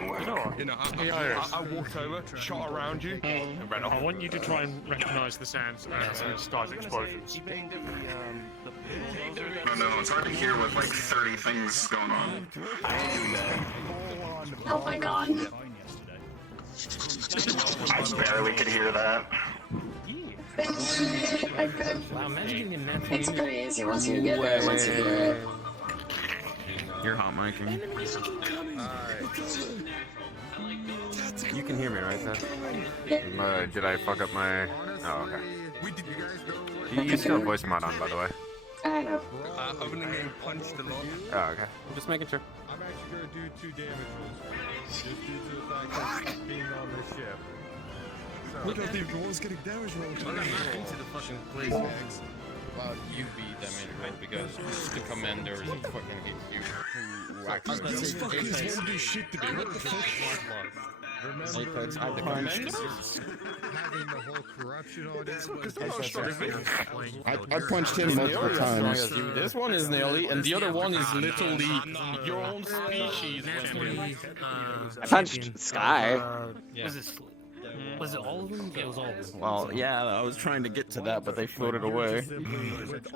you know, I walked over, shot around you, and ran off. I want you to try and recognize the sounds as it starts explosions. No, it's hard to hear with like 30 things going on. Oh my god. I barely could hear that. Wow, imagine getting that. It's pretty easy once you get there, once you hear it. You're hot micing. You can hear me, right, Seth? Did I fuck up my... Oh, okay. You still have voice mod on, by the way. I know. Opening game punched a lot. Oh, okay. I'm just making sure. I'm actually going to do 2 damage rolls. Just due to the fact that being on this ship. Look at the ones getting damage rolls. I'm not into the fucking place. Well, you be damage roll because the commander is fucking hit you. This fuckers won't do shit to me. What the fuck? Remember, Apex, the commander? having the whole corruption on it. I punched him multiple times. This one is nearly, and the other one is literally your own species. I punched Sky. Was it all of them? Yeah, it was all of them. Well, yeah, I was trying to get to that, but they floated away.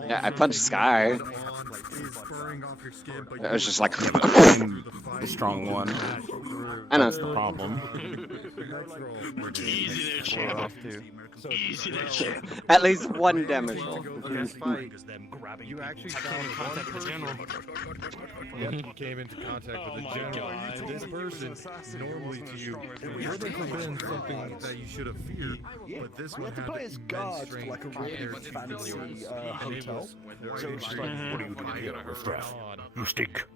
Yeah, I punched Sky. It was just like the strong one. I know. That's the problem. Easy there, champ. Easy there, champ. At least 1 damage roll. You actually came in contact with the general. Yep, you came into contact with the general. This person, normally to you, it would have been something that you should have feared, but this one had immense strength like a rare fancy hotel. So it's just like, what are you doing here, riffraff? You stink.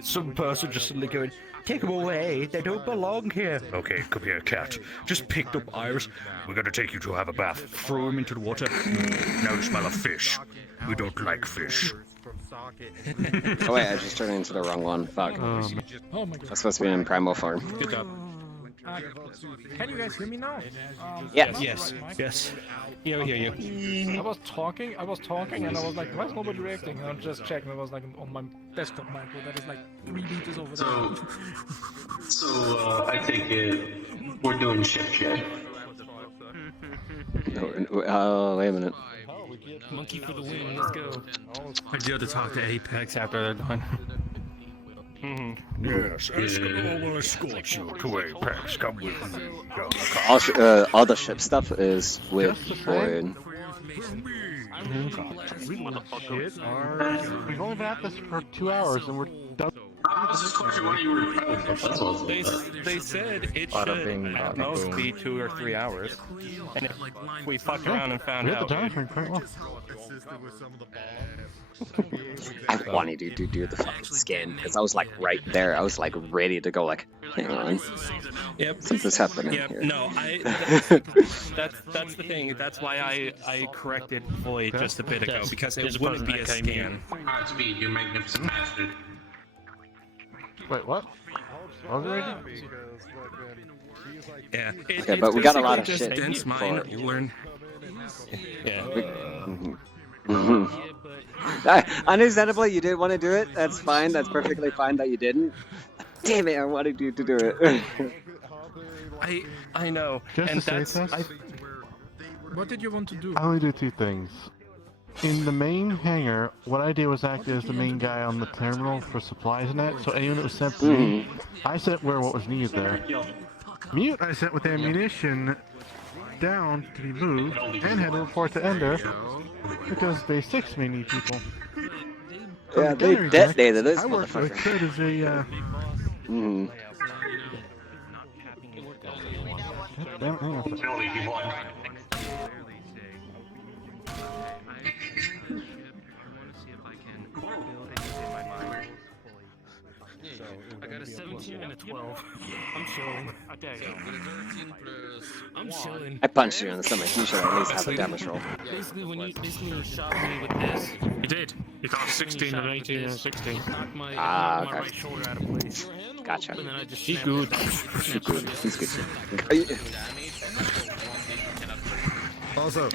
Some person just suddenly going, take them away, they don't belong here. Okay, come here, cat. Just picked up Iris. We're gonna take you to have a bath. Throw him into the water. Now you smell of fish. We don't like fish. Oh wait, I just turned into the wrong one. Fuck. Oh my god. That's supposed to be in primal form. Good job. Can you guys hear me now? Yes. Yes. Yeah, we hear you. I was talking, and I was like, why is nobody reacting? And I just checked, and I was like on my desktop micro that is like 3 meters over there. So I think we're doing ship shit. Oh, wait a minute. Monkey for the win, let's go. I do have to talk to Apex after they're done. Yes, Eskimo will escort you to Apex. Come with me. All the ship stuff is with Boyd. We've only been at this for 2 hours and we're done. They said it should at most be 2 or 3 hours. And if we fucked around and found out. I wanted you to do the fucking scan because I was like right there. I was like ready to go. Like, hang on. Yep. Something's happening here. No, that's the thing. That's why I corrected Void just a bit ago because it wouldn't be a scan. Godspeed, you magnificent bastard. Wait, what? Yeah. Okay, but we got a lot of just shit. dense mind. You learn. Understandably, you didn't want to do it. That's fine. That's perfectly fine that you didn't. Damn it! I wanted you to do it. I know. And that's. What did you want to do? I only do 2 things. In the main hangar, what I did was act as the main guy on the terminal for supplies and that, so anyone that was sent to me, I sent where what was needed there. Mute I sent with ammunition down to be moved, and had to report to Ender, because Base 6 may need people. Yeah, they detonated this I worked with Kurt as a, Damn, hang on. I got a 17 and a 12. I'm chilling. I dang. I'm chilling. I punched you in the stomach. You should at least have a damage roll. Basically, when you shot me with this, You did. You got 16 and 18 and 16. knocked my, Okay. my right shoulder out of place. Gotcha. And then I just He's snapped good. it. He's good. He's good. Also,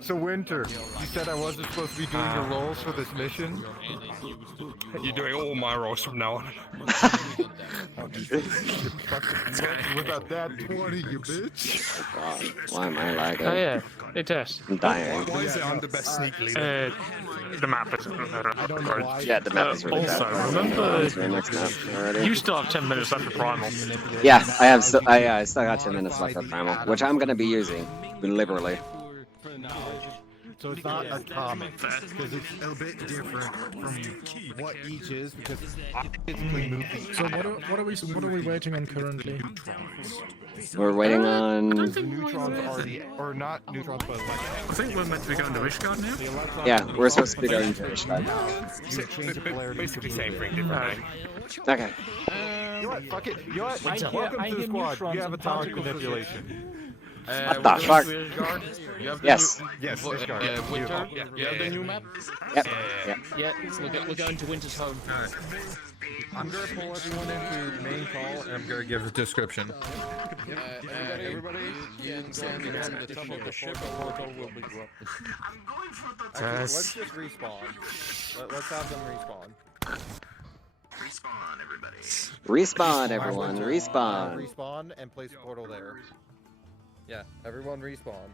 so Winter, you said I wasn't supposed to be doing your roles for this mission? You're doing all my rolls from now on. Without that 20, you bitch. Oh god, why am I lagging? Oh yeah, hey Tess. I'm dying. Why is it I'm the best sneak leader? The map is better. Yeah, the map is really Also, bad. remember, Is there a next map already? you still have 10 minutes left for Primal. Yeah, I have. I still got 10 minutes left for Primal, which I'm gonna be using liberally. So it's not a common, because it's a bit different from what each is, because I physically moving. So what are we waiting on currently? We're waiting on. Neutrons already, or not neutrons, but like. I think we're meant to be going to Wishguard now. Yeah, we're supposed to be going to Wishguard. Basically same thing, different name. Okay. You know what? Fuck it. You know what? Welcome to the squad. You have atomic manipulation. What the fuck? Yes. Yes, Wishguard. Winter? You have the new map? Yep. Yeah, we're going to Winter's home. Alright. I'm gonna pull everyone into the main call and I'm gonna give a description. Everybody, you stand on the top of the ship, a portal will be dropped. Actually, let's just respawn. Let's have them respawn. Respawn, everybody. Respawn, everyone. Respawn. Respawn and place a portal there. Yeah, everyone respawn.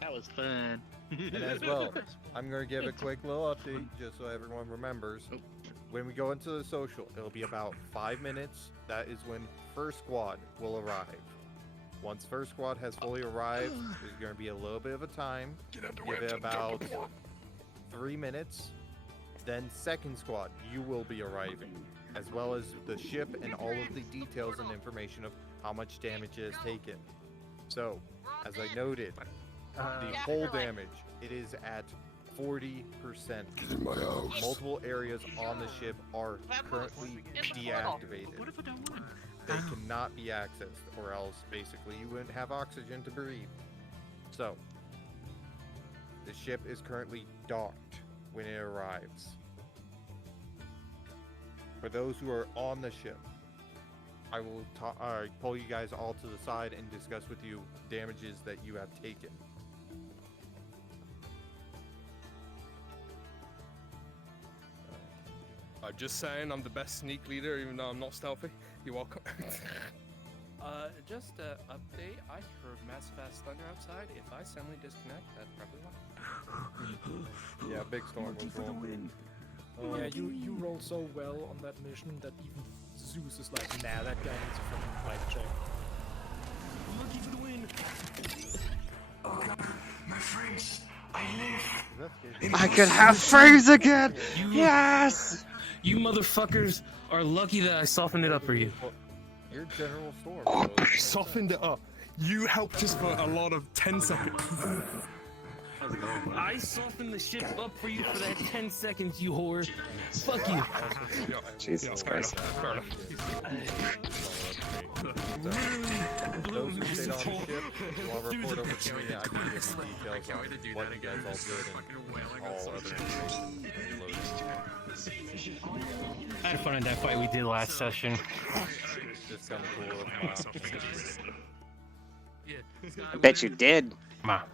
That was fun. And as well, I'm going to give a quick little update just so everyone remembers. When we go into the social, it'll be about 5 minutes. That is when first squad will arrive. Once first squad has fully arrived, there's going to be a little bit of a time. Give it about 3 minutes. Then second squad, you will be arriving, as well as the ship and all of the details and information of how much damage it has taken. So, as I noted, the hull damage, it is at 40%. Multiple areas on the ship are currently deactivated. They cannot be accessed, or else basically you wouldn't have oxygen to breathe. So, the ship is currently docked when it arrives. For those who are on the ship, I will pull you guys all to the side and discuss with you damages that you have taken. I'm just saying I'm the best sneak leader, even though I'm not stealthy. You're welcome. Just an update. I heard massive ass thunder outside. If I suddenly disconnect, that's probably why. Yeah, big storm was rolling. Yeah, you rolled so well on that mission that even Zeus is like, nah, that guy needs a fucking life check. Lucky for the win. Oh God, my friends, I live. I could have friends again. Yes. You motherfuckers are lucky that I softened it up for you. Your General Storm. Softened it up. You helped us for a lot of 10 seconds. I softened the ship up for you for that 10 seconds, you whore. Fuck you. Jesus Christ. Fair enough. Those who stayed on the ship, will report over to me. I can give some details on what you guys all did and all other information. I had fun in that fight we did last session. Just come cool. I bet you did.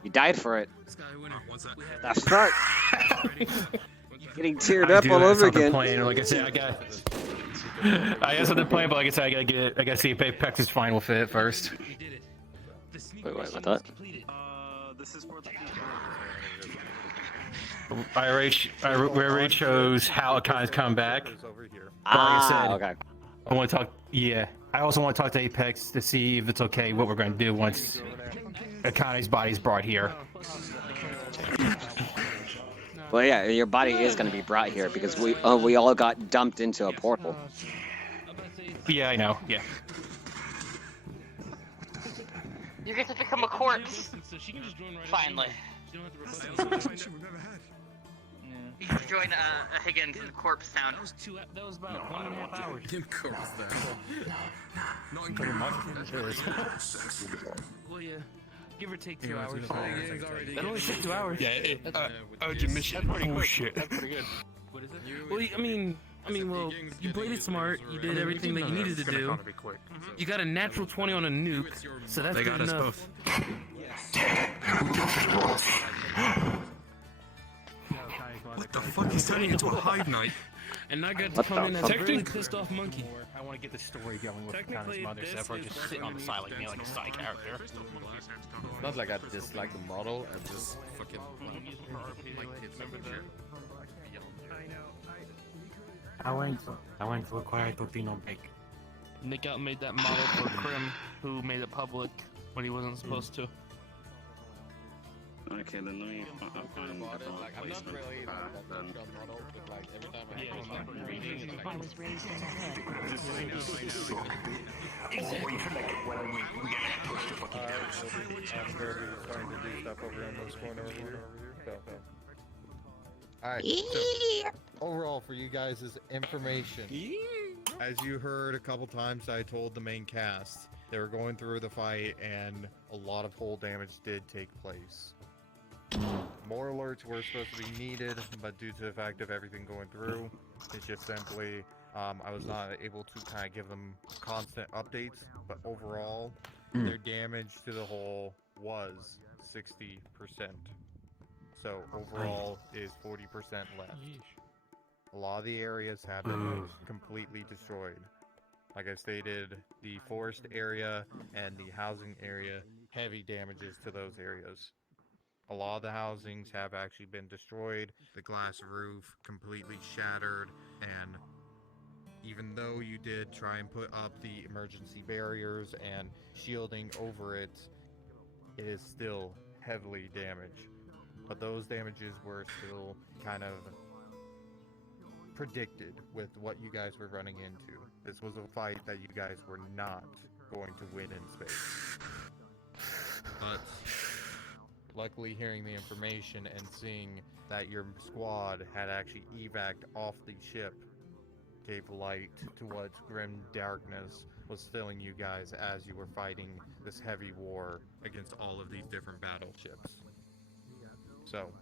You died for it. The fuck? Getting teared up all over again. Like I said, I got something planned, but like I said, I gotta see if Apex is fine with it first. Wait, what that? This is for the I already chose how Akai's come back. Okay. I want to talk. Yeah, I also want to talk to Apex to see if it's okay what we're going to do once Akai's body's brought here. Well, yeah, your body is going to be brought here because we all got dumped into a portal. Yeah, I know. Yeah. You get to become a corpse. Finally. You can join Higgins in Corpse Town. That was about 1.5 hours. In Corpse Town. Not including much. Well, yeah. Give or take 2 hours. That only took 2 hours. Yeah, urgent mission. Bullshit. That's pretty good. What is it? Well, I mean, well, you played it smart. You did everything that you needed to do. You got a natural 20 on a nuke, so that's good enough. What the fuck? He's turning into a hive knight. And I got to What come the in as a fuck? really pissed off monkey. I want to get the story going with Technically, Katana's mother, this so if I is just what's sit on the underneath side like me, like a side character. It's not like I dislike the model, I just fucking like kids over there. I went to acquire Totino Bake. Nick out made that model for Krim, who made it public when he wasn't supposed to. Okay, then let me find Like, I'm not really like that then. model, but like every time I Yeah, post like reading, it's like I was raised in a hood. I'm going to be starting to do stuff over in this corner over here. Alright, so overall for you guys' information, as you heard a couple times, I told the main cast they were going through the fight and a lot of hull damage did take place. More alerts were supposed to be needed, but due to the fact of everything going through, it's just simply I was not able to kind of give them constant updates, but overall their damage to the hull was 60%. So overall is 40% left. A lot of the areas have been completely destroyed. Like I stated, the forest area and the housing area, heavy damages to those areas. A lot of the housings have actually been destroyed, the glass roof completely shattered, and even though you did try and put up the emergency barriers and shielding over it, it is still heavily damaged. But those damages were still kind of predicted with what you guys were running into. This was a fight that you guys were not going to win in space. But luckily hearing the information and seeing that your squad had actually evac'd off the ship gave light to what grim darkness was filling you guys as you were fighting this heavy war against all of these different battleships. So,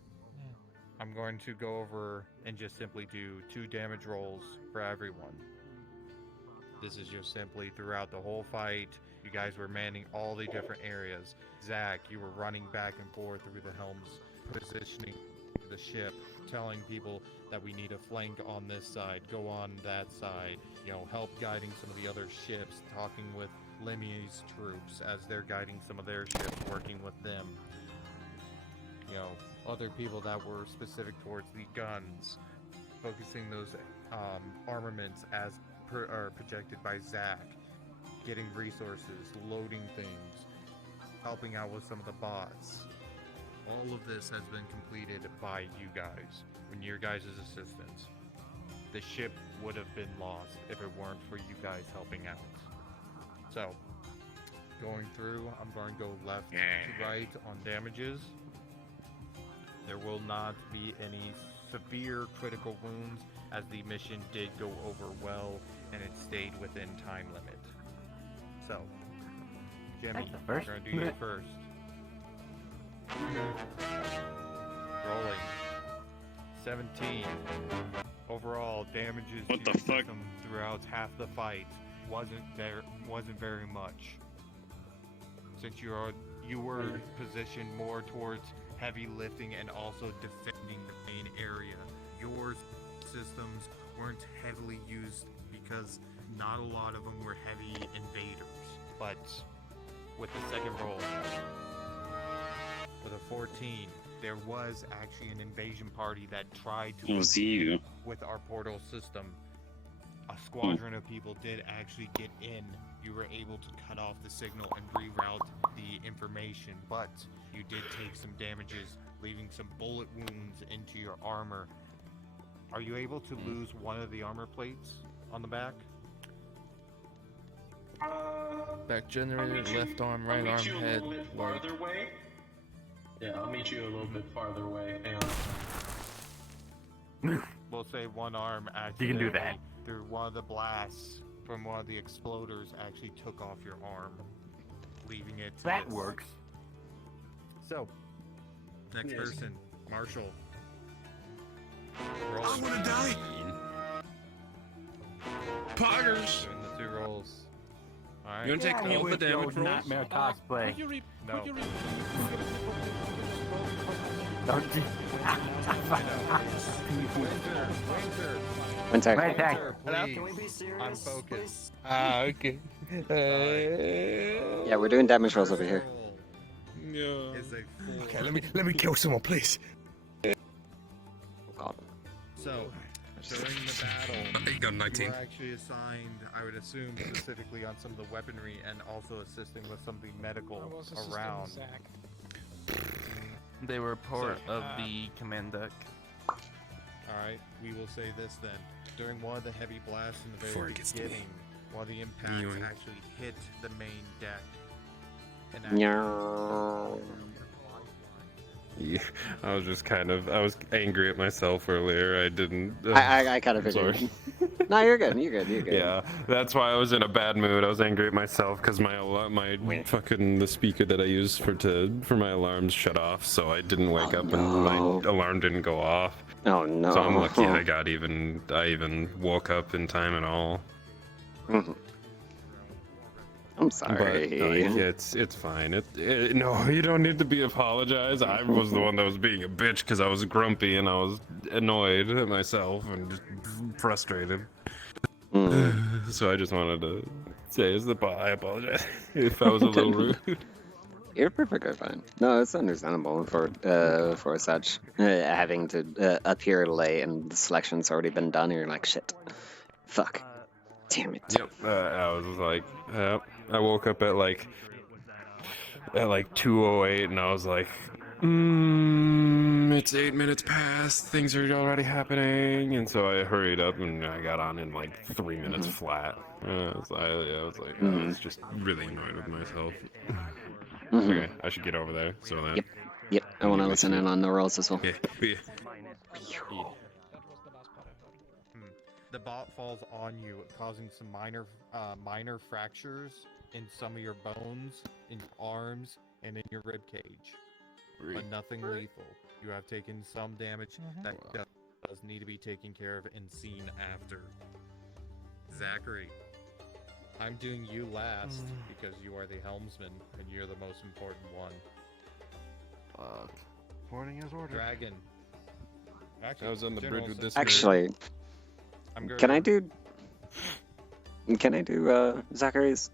I'm going to go over and just simply do 2 damage rolls for everyone. This is just simply throughout the whole fight. You guys were manning all the different areas. Zach, you were running back and forth through the helms, positioning the ship, telling people that we need a flank on this side, go on that side, you know, help guiding some of the other ships, talking with Lemmy's troops as they're guiding some of their ships, working with them. You know, other people that were specific towards the guns, focusing those armaments as projected by Zach, getting resources, loading things, helping out with some of the bots. All of this has been completed by you guys, when your guys' assistance. The ship would have been lost if it weren't for you guys helping out. So, going through, I'm going to go left to right on damages. There will not be any severe critical wounds, as the mission did go over well and it stayed within time limit. So, Jimmy, we're going to do you first. Rolling. 17. Overall, damages to your system throughout half the fight wasn't very much. Since you were positioned more towards heavy lifting and also defending the main area, your systems weren't heavily used because not a lot of them were heavy invaders. But with the second roll, with a 14, there was actually an invasion party that tried to with our portal system. A squadron of people did actually get in. You were able to cut off the signal and reroute the information, but you did take some damages, leaving some bullet wounds into your armor. Are you able to lose one of the armor plates on the back? Back generator, left arm, right arm, head. Farther away? Yeah, I'll meet you a little bit farther away. Hang on. We'll say one arm actually. You can do that. Through one of the blasts from one of the exploders actually took off your arm, leaving it. That works. So, next person, Marshall. I wanna die! Poggers! Doing the 2 rolls. Alright. You wanna take all the damage rolls? Nightmare cosplay. No. Don't you? Winter. Please. I'm focused. Okay. Yeah, we're doing damage rolls over here. No. Okay, let me kill someone, please. God. So, during the battle, You got 19. you were actually assigned, I would assume, specifically on some of the weaponry and also assisting with some of the medical around. They were part of the command deck. Alright, we will say this then. During one of the heavy blasts in the Before very it gets to me. beginning, while the impacts Viewing. actually hit the main deck, and No. Yeah, I was just I was angry at myself earlier. I didn't. I kind of figured. Sorry. No, you're good. You're good. You're good. Yeah, that's why I was in a bad mood. I was angry at myself because my the speaker that I use for my alarms shut off, so I didn't wake up and my alarm didn't go off. Oh no! So I'm lucky I even woke up in time at all. I'm sorry. But it's fine. No, you don't need to be apologized. I was the one that was being a bitch because I was grumpy and I was annoyed at myself and just frustrated. So I just wanted to say I apologize if I was a little rude. You're perfectly fine. No, it's understandable for such having to appear late and the selection's already been done. And you're like, shit, fuck, damn it. Yep. I was like, yep. I woke up at like 2:08, and I was like, it's 8 minutes past. Things are already happening, and so I hurried up and I got on in like 3 minutes flat. I was like, I was just really annoyed with myself. Okay, I should get over there. So that. Yep. I want to listen in on the rolls as well. Yeah. The bot falls on you, causing some minor fractures in some of your bones, in your arms, and in your rib cage. But nothing lethal. You have taken some damage that does need to be taken care of and seen after. Zachary, I'm doing you last because you are the helmsman and you're the most important one. Fuck. Morning is ordered. Dragon. Actually, I was on the bridge with this. Actually, can I do Zachary's?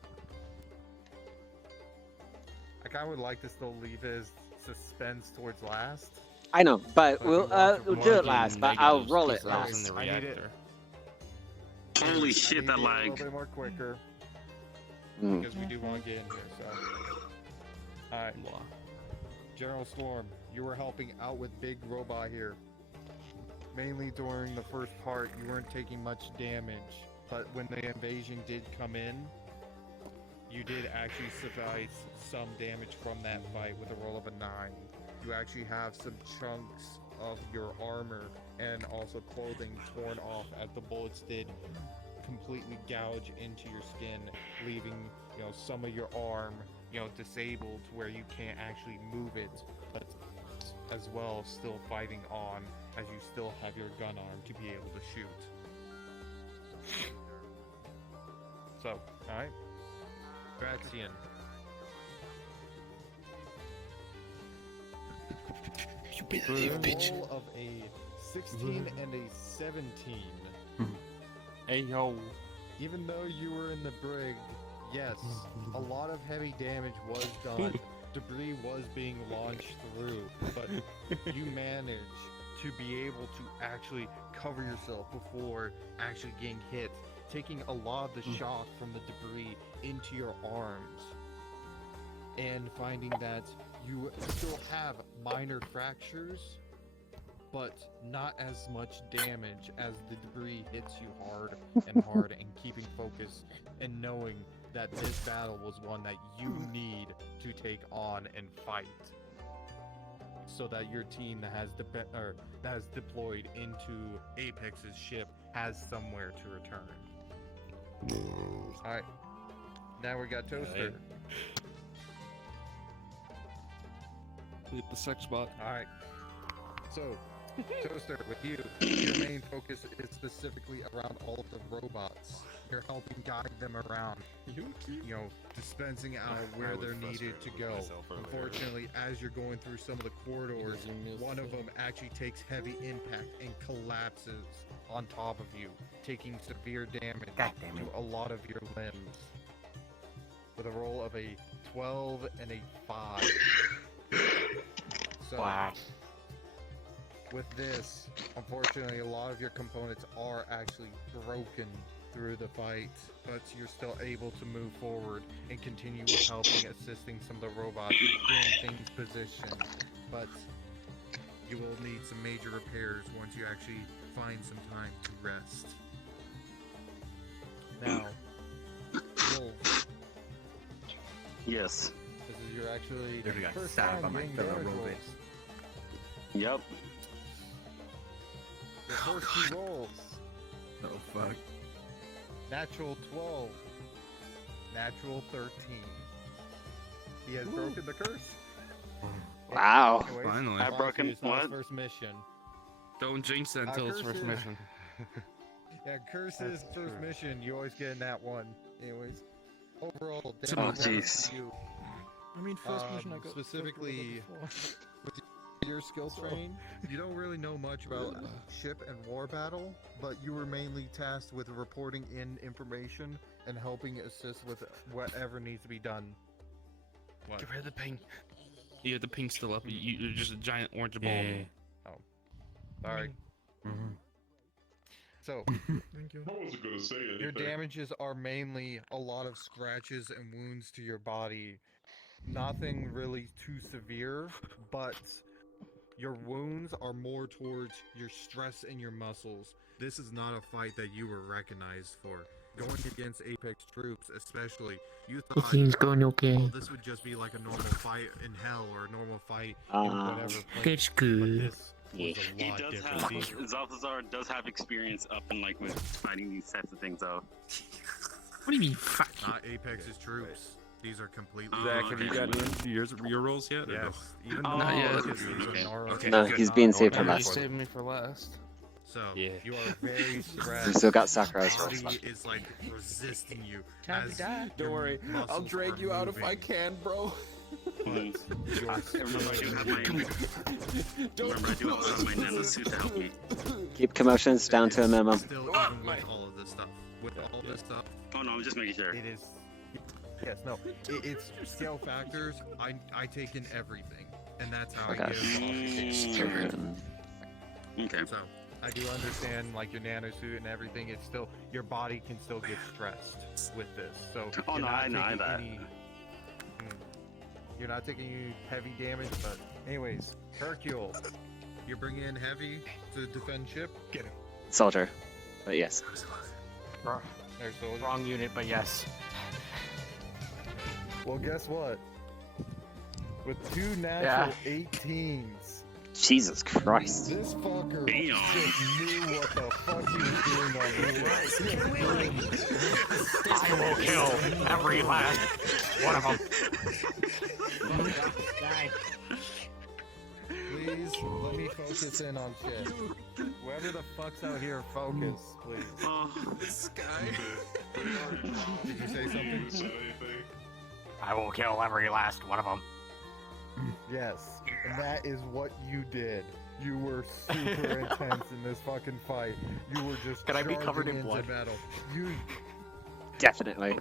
I kind of would like to still leave his suspense towards last. I know, but we'll do it More last. But I'll roll it because I was in last. the reactor. Holy shit, that A lag. little bit more quicker because we do want to get in here. So, all right. General Storm, you were helping out with Big Robot here. Mainly during the first part, you weren't taking much damage, but when the invasion did come in, you did actually survive some damage from that fight with a roll of a 9. You actually have some chunks of your armor and also clothing torn off as the bullets did completely gouge into your skin, leaving, some of your arm, disabled to where you can't actually move it, but as well still fighting on as you still have your gun arm to be able to shoot. So, alright. Draxian. You behave, bitch. Roll of a 16 and a 17. Hey yo. Even though you were in the brig, yes, a lot of heavy damage was done. Debris was being launched through, but you managed to be able to actually cover yourself before actually getting hit, taking a lot of the shock from the debris into your arms, and finding that you still have minor fractures, but not as much damage as the debris hits you hard, and keeping focus and knowing that this battle was one that you need to take on and fight, so that your team that has deployed into Apex's ship has somewhere to return. Alright, now we got Toaster. Hit the sex bot. Alright, so Toaster, with you, your main focus is specifically around all of the robots. You're helping guide them around. You know, dispensing out where they're needed to go. Unfortunately, as you're going through some of the corridors, one of them actually takes heavy impact and collapses on top of you, taking severe damage to a lot of your limbs. With a roll of a 12 and a 5. So, with this, unfortunately, a lot of your components are actually broken through the fight, but you're still able to move forward and continue helping, assisting some of the robots, getting things positioned. But you will need some major repairs once you actually find some time to rest. Now, Wolf. Yes. This is your actually There we go. first Sound time on my getting fellow damage robot. rolls. Yep. The first two rolls. Oh fuck. Natural 12. Natural 13. He has broken the curse. Wow. Anyways, Finally. I've broken it's not his what? first mission. Don't jinx that until his first curses. mission. Yeah, curses first mission. You always get in that one. Anyways, overall, Oh, damage jeez. to you. I mean, first mission I got specifically with your skill training, you don't really know much about ship and war battle, but you were mainly tasked with reporting in information and helping assist with whatever needs to be done. Get rid of the ping. Yeah, the ping's still up. You're just a giant orange ball. Oh, sorry. So, Thank you. I wasn't gonna say anything. your damages are mainly a lot of scratches and wounds to your body. Nothing really too severe, but your wounds are more towards your stress and your muscles. This is not a fight that you were recognized for. Going against Apex troops, especially, you thought, seems going okay. oh, this would just be like a normal fight in hell or a normal fight in whatever place. That's good. But this was a He lot does different. have, These- Zalthazar does have experience up in like with fighting these types of things though. What do you mean, fuck? Not Apex's troops. These are completely Zach, have you gotten your rolls yet? or no? Yes. Even Oh, though not yet. these are Okay. No, good. he's being saved for You last. saved me for last. So, Yeah. you are very stressed. We still got Sakurai's Your rolls. body is like resisting you. Time to as die. your Don't worry, I'll muscles drag are you out if I moving. can, bro. But Remember, I do have my nano suit to help me. Keep commotions down to a minimum. Still, even with all of this stuff. With all this stuff. Oh no, I'm just making sure. It is. Yes, no. It's scale factors. I take in everything. And that's how Okay. I give Okay. So, I do understand, like, your nanosuit and everything, it's still, your body can still get stressed with this, so Oh, you're no, not I know taking that. you're not taking any heavy damage, but anyways, Hercule, you're bringing in heavy to defend ship? Get him. Soldier. But yes. There's soldier. Wrong unit, but yes. Well, guess what? With two natural 18s, Jesus Christ. this fucker Damn. just knew what the fuck he was doing on this. I will kill every last one of them. Please, let me focus in on shit. Whoever the fuck's out here, focus, please. Oh, this guy. Did you say something? I will kill every last one of them. Yes, and that is what you did. You were super intense in this fucking fight. You were just Can I be charging covered in into blood? battle. You, Definitely.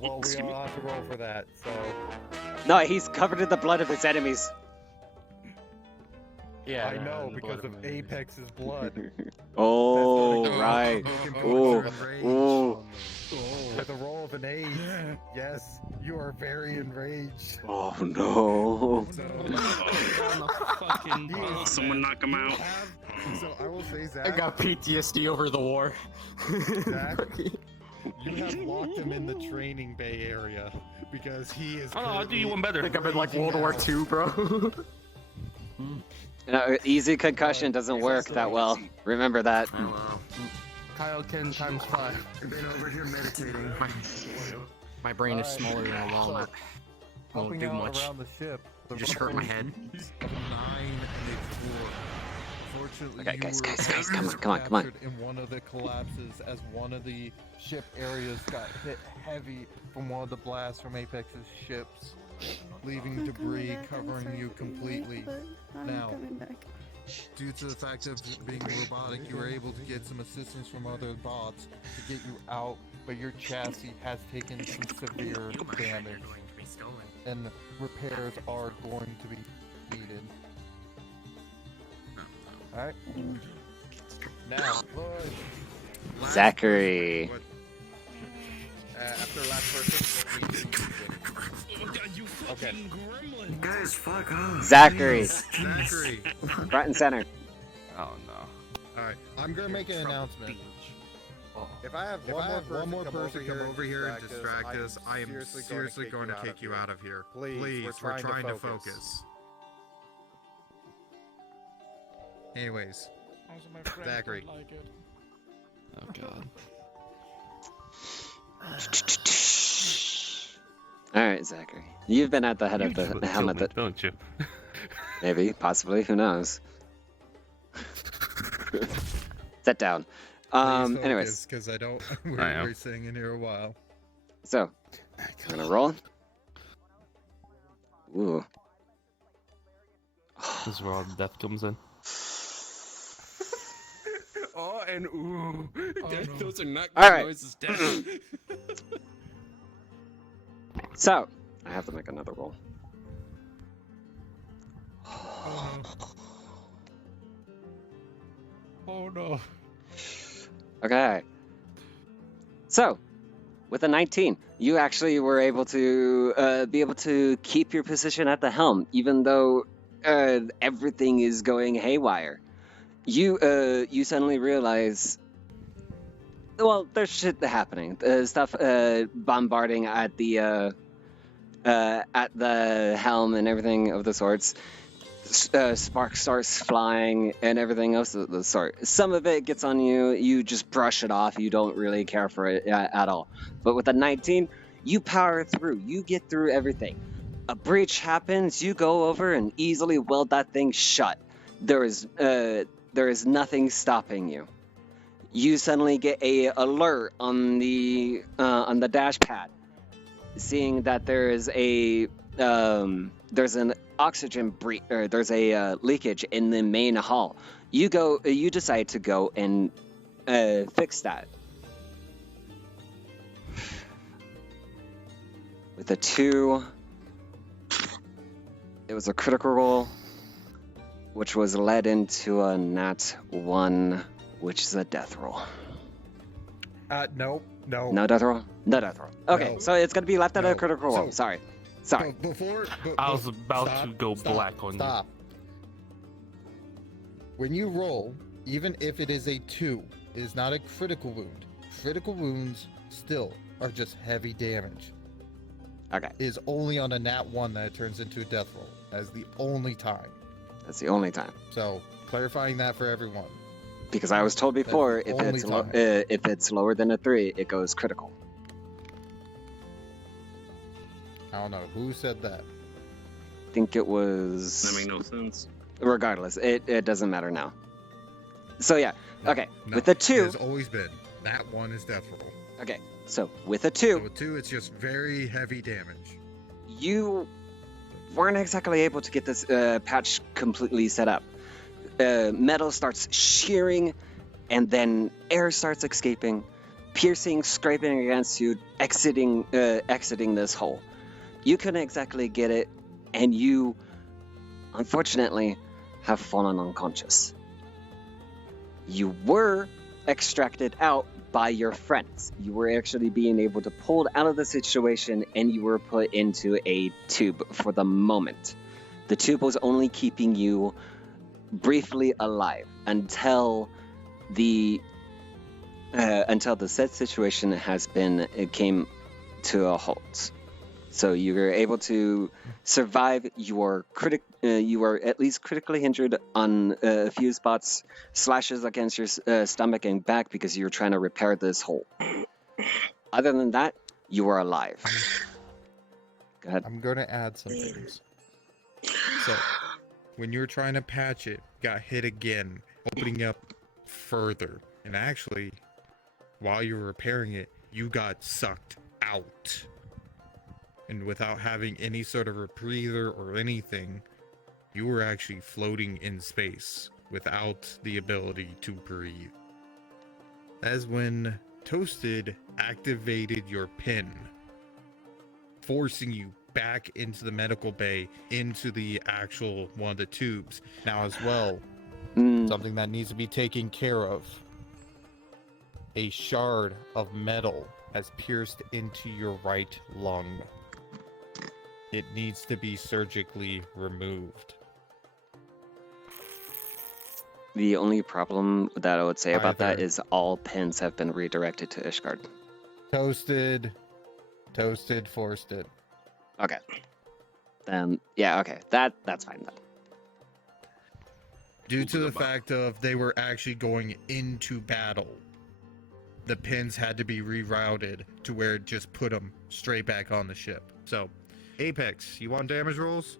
well, we all have to roll for that, so... No, he's covered in the blood of his enemies. Yeah, I know, because of Apex's blood. Oh, That's right. not a Ooh. good Ooh. With a roll of an 8, yes, you are very enraged. Oh no. Oh, someone knock him out. So I will say, I Zach, got PTSD over the war. Zach, you have locked him in the training bay area because he is. Oh, I'll do you one better. I think I'm in like World War II, bro. No, easy concussion doesn't work that well. Remember that. Oh, wow. Kyle Ken times 5. I've been over here meditating. My brain is smaller than a walnut. Won't Helping do out much. around the ship. The Just hurt my rolls head. of a 9 and a 4. Unfortunately, Okay, guys, you were come on. captured in one of the collapses as one of the ship areas got hit heavy from one of the blasts from Apex's ships, leaving debris covering you completely. Now, due to the fact of being robotic, you were able to get some assistance from other bots to get you out, but your chassis has taken some severe damage, and repairs are going to be needed. Alright. Now, push. Zachary. After last person, okay. Guys, fuck off. Zachary. Zachary. Front and center. Oh no. Alright, I'm gonna make an announcement. If I have one more person come over here and distract us, I am seriously going to kick you out of here. Please, we're trying to focus. Anyways, Also, my friends Zachary. don't like it. Oh god. Alright, Zachary. You've been at the head of the helmet, don't you? Maybe, possibly, who knows? Sit down. Anyways. Because I don't. We're sitting in here a while. So, we're gonna roll. Ooh. This is where all the death comes in. Oh, and ooh. Those are not good All right. noises, Dad. So, I have to make another roll. Oh no. Okay. So, with a 19, you actually were able to keep your position at the helm, even though everything is going haywire. You suddenly realize, well, there's shit happening. Stuff bombarding at the helm and everything of the sorts. Sparks starts flying and everything else of the sort. Some of it gets on you, you just brush it off, you don't really care for it at all. But with a 19, you power through, you get through everything. A breach happens, you go over and easily weld that thing shut. There is nothing stopping you. You suddenly get a alert on the dash pad, seeing that there is there's an oxygen breach, or there's a leakage in the main hull. You decide to go and fix that. With a 2, it was a critical roll, which was led into a nat 1, which is a death roll. No. No death roll? No death roll. Okay, No. so it's gonna be left at a critical roll. So- Sorry. I was about to go black on Stop. When you roll, even if it is a 2, it is not a critical wound. Critical wounds still are just heavy damage. Okay. It is only on a nat 1 that it turns into a death roll. That is the only time. That's the only time. So, clarifying that for everyone. Because I was told before, That's if the only time. if it's lower than a 3, it goes critical. I don't know. Who said that? I think it was... That makes no sense. Regardless, it doesn't matter now. So yeah, okay. No, With a It 2... has always been. Nat 1 is death roll. Okay, so with a 2... So with 2, it's just very heavy damage. You weren't exactly able to get this patch completely set up. Metal starts shearing, and then air starts escaping, piercing, scraping against you, exiting this hole. You couldn't exactly get it, and you, unfortunately, have fallen unconscious. You were extracted out by your friends. You were actually being able to pull out of the situation, and you were put into a tube for the moment. The tube was only keeping you briefly alive until the said situation came to a halt. So you were able to survive. You were at least critically injured on a few spots, slashes against your stomach and back because you were trying to repair this hole. Other than that, you were alive. Go ahead. I'm going to add some things. So, when you're trying to patch it, got hit again, opening up further. And actually, while you were repairing it, you got sucked out. And without having any sort of a breather or anything, you were actually floating in space without the ability to breathe. That's when Toasted activated your pin, forcing you back into the medical bay, into the actual one of the tubes. Now as well, something that needs to be taken care of. A shard of metal has pierced into your right lung. It needs to be surgically removed. The only problem that I would say about that is all pins have been redirected to Ishgard. Toasted forced it. Okay. Then, yeah, okay. That's fine then. Due to the fact of they were actually going into battle, the pins had to be rerouted to where it just put them straight back on the ship. So, Apex, you want damage rolls?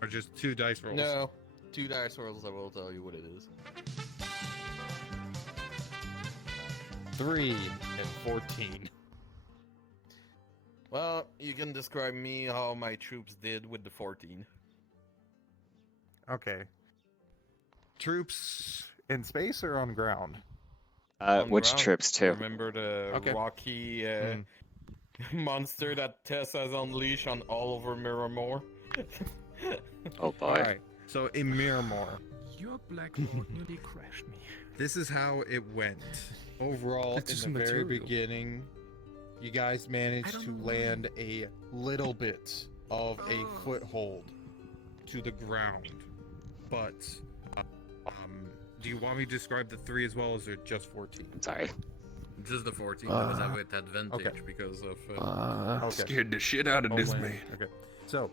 Or just 2 dice rolls? No, 2 dice rolls, I will tell you what it is. 3 and 14. Well, you can describe me how my troops did with the 14. Okay. Troops in space or on ground? On Which ground. troops too? Remember the rocky monster that Tess has unleashed on all over Miramore? Oh boy. Alright, so in Miramore, Your black hole nearly crashed me. this is how it went. Overall, It's just in the very material. beginning, you guys managed to land a little bit of a foothold to the ground. But, do you want me to describe the 3 as well, or is it just 14? Sorry. Just the 14, because I have with advantage because of... Okay. Scared the shit out of this man. Okay, so,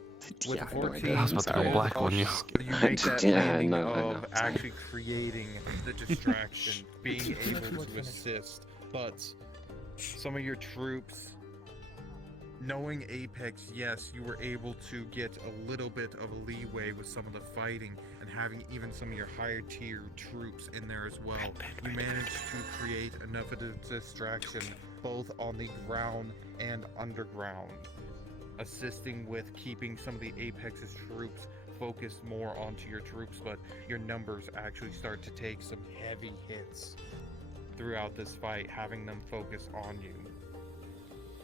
with Yeah, the I know, 14, I was about to go black on you. you make that Yeah, landing no, of actually creating the distraction, being able to assist, but some of your troops, knowing Apex, yes, you were able to get a little bit of a leeway with some of the fighting and having even some of your higher tier troops in there as well. You managed to create enough of a distraction both on the ground and underground, assisting with keeping some of the Apex's troops focused more onto your troops, but your numbers actually start to take some heavy hits throughout this fight, having them focus on you.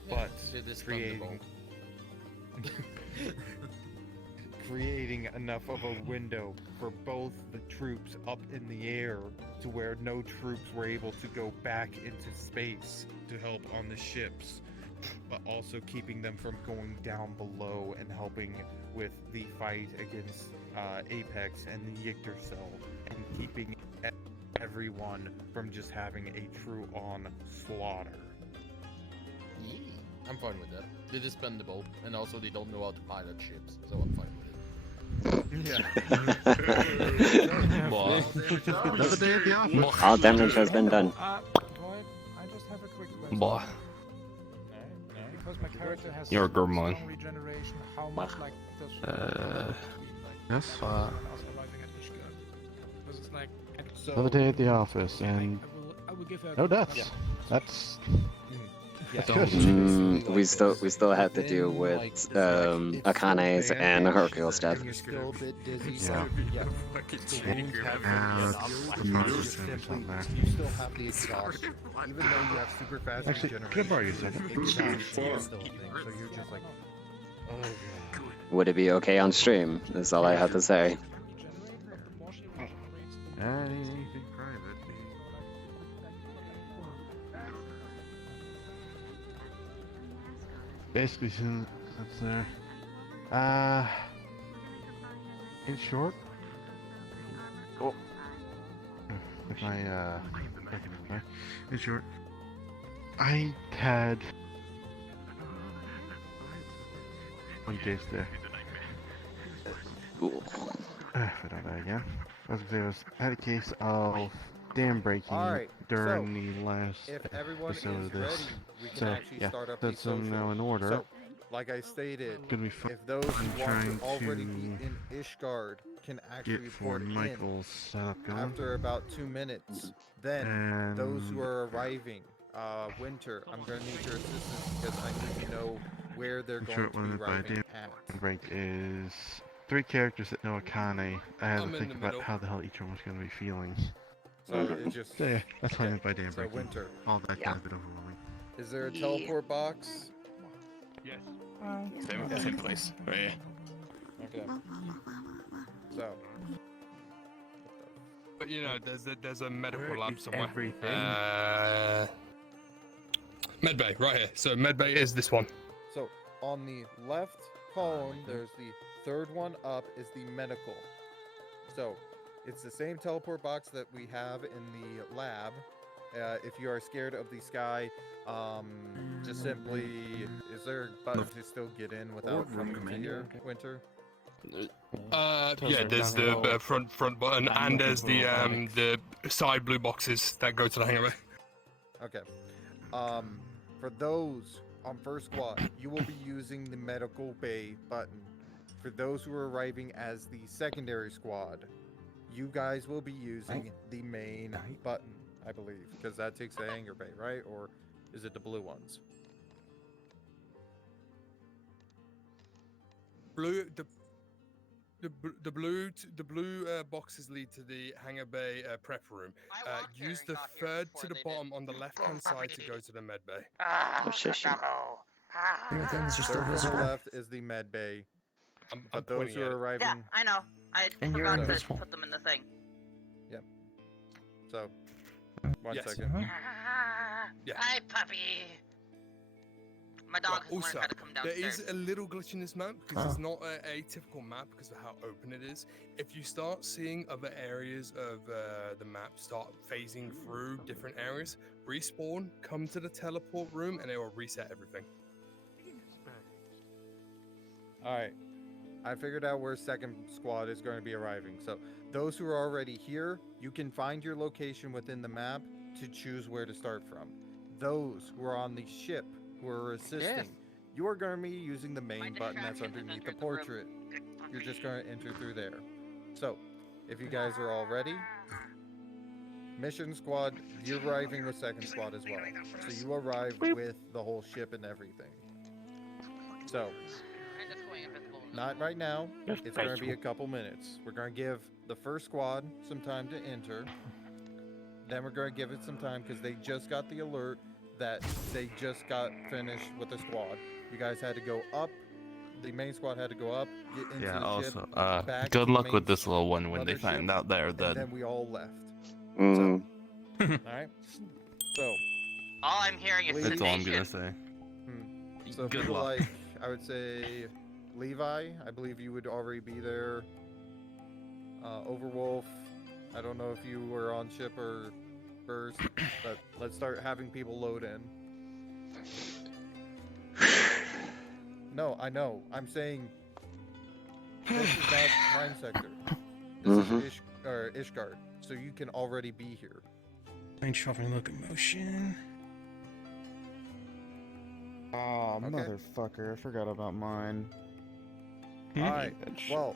But creating enough of a window for both the troops up in the air to where no troops were able to go back into space to help on the ships, but also keeping them from going down below and helping with the fight against Apex and the Yggdrasil, and keeping everyone from just having a true-on slaughter. Yeah, I'm fine with that. They're expendable, and also they don't know how to pilot ships, so I'm fine with it. Another day at the office. All damage has been done. Boyd, I just have a quick question. Boy. Because my character has You're a good man. strong regeneration, how much like does Yes. surviving at Ishgard? Because it's like Another day at the office, and I will give her no a deaths. Yeah. That's Yeah. We still have to deal with Akane's and Hercule's death. You're still a bit dizzy. Yeah. Yeah. The wounds have you still have the exhaust. Even though you have super fast Actually, regeneration, can I borrow you a second? exhaust is still a thing. So you're just like, oh god. Would it be okay on stream? That's all I have to say. Anything private. Basically, since that's there. In short, if I in short, I had one case there. If I don't die again, I was gonna say I had a case of dam breaking Alright, during the last if everyone episode is of this. ready, we can So actually yeah, start up the that's now in social. order. So, like I stated, Gonna be fun. if those I'm who want trying to already to be in Ishgard can actually get report for in Michael's setup going. after about 2 minutes, then those who And- are arriving, Winter, I'm gonna need your assistance because I need to know where they're going Short to be limit by arriving damn at. break is 3 characters that know Akane. I had I'm to in think the about middle. how the hell each one was going to be feeling. So it just So yeah, that's what I meant by damn So break. Winter. All that got a bit overwhelming. Is there a teleport box? Yes. Same place. Right here. Okay. So. But you know, there's a medical lab somewhere. Everything. Medbay, right here. So medbay is this one. So on the left column, there's the third one up is the medical. So it's the same teleport box that we have in the lab. If you are scared of the sky, just simply, is there a button to still get in without coming to your Winter? Yeah, there's the front button, and there's the side blue boxes that go to the hangar bay. Okay. For those on first squad, you will be using the medical bay button. For those who are arriving as the secondary squad, you guys will be using the main button, I believe, because that takes the hangar bay, right? Or is it the blue ones? The blue boxes lead to the hangar bay prep room. Use the third to the bottom on the left-hand side to go to the med bay. Third from the left is the med bay. But those who are arriving... Yeah, I know. I forgot to put them in the thing. Yep. So, one Yes. second. Yeah. Hi, puppy. My dog has learned Also, how to come there downstairs. is a little glitch in this map because it's not a typical map because of how open it is. If you start seeing other areas of the map start phasing through different areas, respawn, come to the teleport room, and it will reset everything. Alright. I figured out where second squad is going to be arriving. So, those who are already here, you can find your location within the map to choose where to start from. Those who are on the ship, who are assisting, you are going to be using the main button that's underneath the portrait. You're just going to enter through there. So, if you guys are all ready, mission squad, you're arriving with second squad as well. So you arrive with the whole ship and everything. So, not right now. It's going to be a couple minutes. We're going to give the first squad some time to enter. Then we're going to give it some time because they just got the alert that they just got finished with the squad. You guys had to go up. The main squad had to go up, get into Yeah, the ship, also, back good to luck main with this little one when they mothership, find out they're and dead. then we all left. Mm. Alright? So, All I'm hearing is That's all I'm gonna sedation. say. So Good people luck. like, I would say, Levi, I believe you would already be there. Overwolf, I don't know if you were on ship or first, but let's start having people load in. No, I know. I'm saying this is not Prime Sector. This is Ishgard, so you can already be here. Range shuffling locomotion. Oh, motherfucker. I forgot about mine. Alright, well,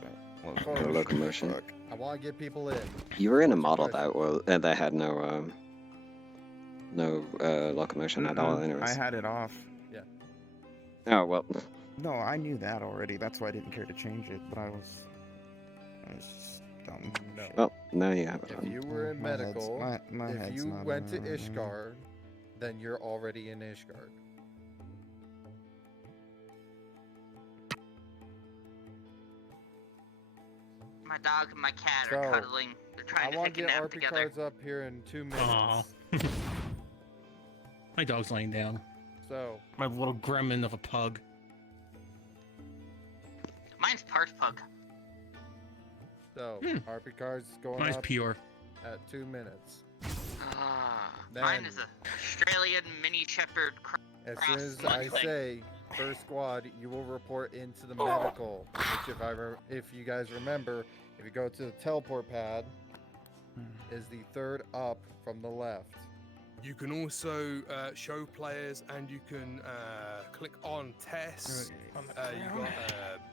The locomotion. I want to get people in. You were in a model that had no locomotion at all, anyways. I had it off. Yeah. Oh well. No, I knew that already. That's why I didn't care to change it. But I was just dumb. No. Well, now you have it If on. you were in My head's- medical, my if head's you not went to on. Ishgard, then you're already in Ishgard. My dog and my cat So, are cuddling. They're trying I to want take to a get nap RP together. cards up here in 2 minutes. Aw. My dog's laying down. So, My little gremlin of a pug. Mine's part pug. so RP cards going Mine's up pure. at 2 minutes. Mine is a Australian mini shepherd. As soon as I say first squad, you will report into the medical. Which, if you guys remember, if you go to the teleport pad, is the third up from the left. You can also show players, and you can click on Tess. You got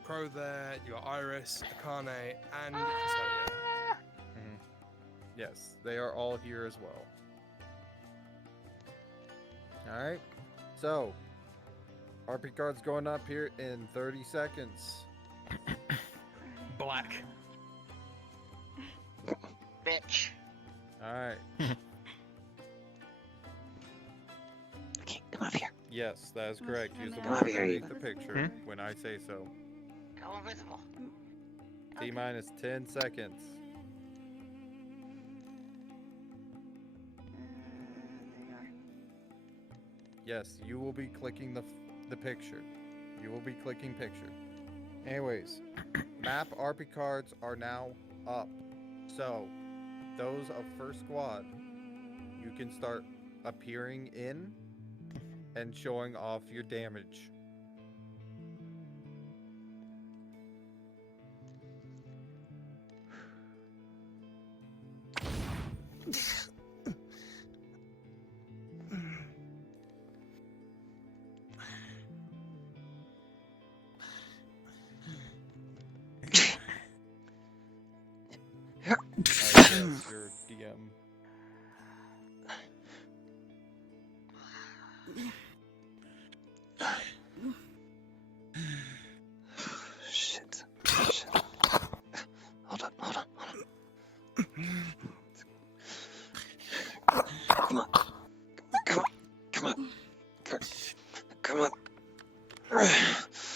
Pro there. You got Iris, Akane, and Casalia. Yes, they are all here as well. Alright, so RP card's going up here in 30 seconds. Black. Bitch. Alright. Okay, come over here. Yes, that is correct. Use the Come one over here, underneath you- the picture when I say so. Go invisible. T-minus 10 seconds. Yes, you will be clicking the picture. You will be clicking picture. Anyways, map RP cards are now up. So, those of first squad, you can start appearing in and showing off your damage. Yes, your DM. Shit. Shit. Hold on. Come on.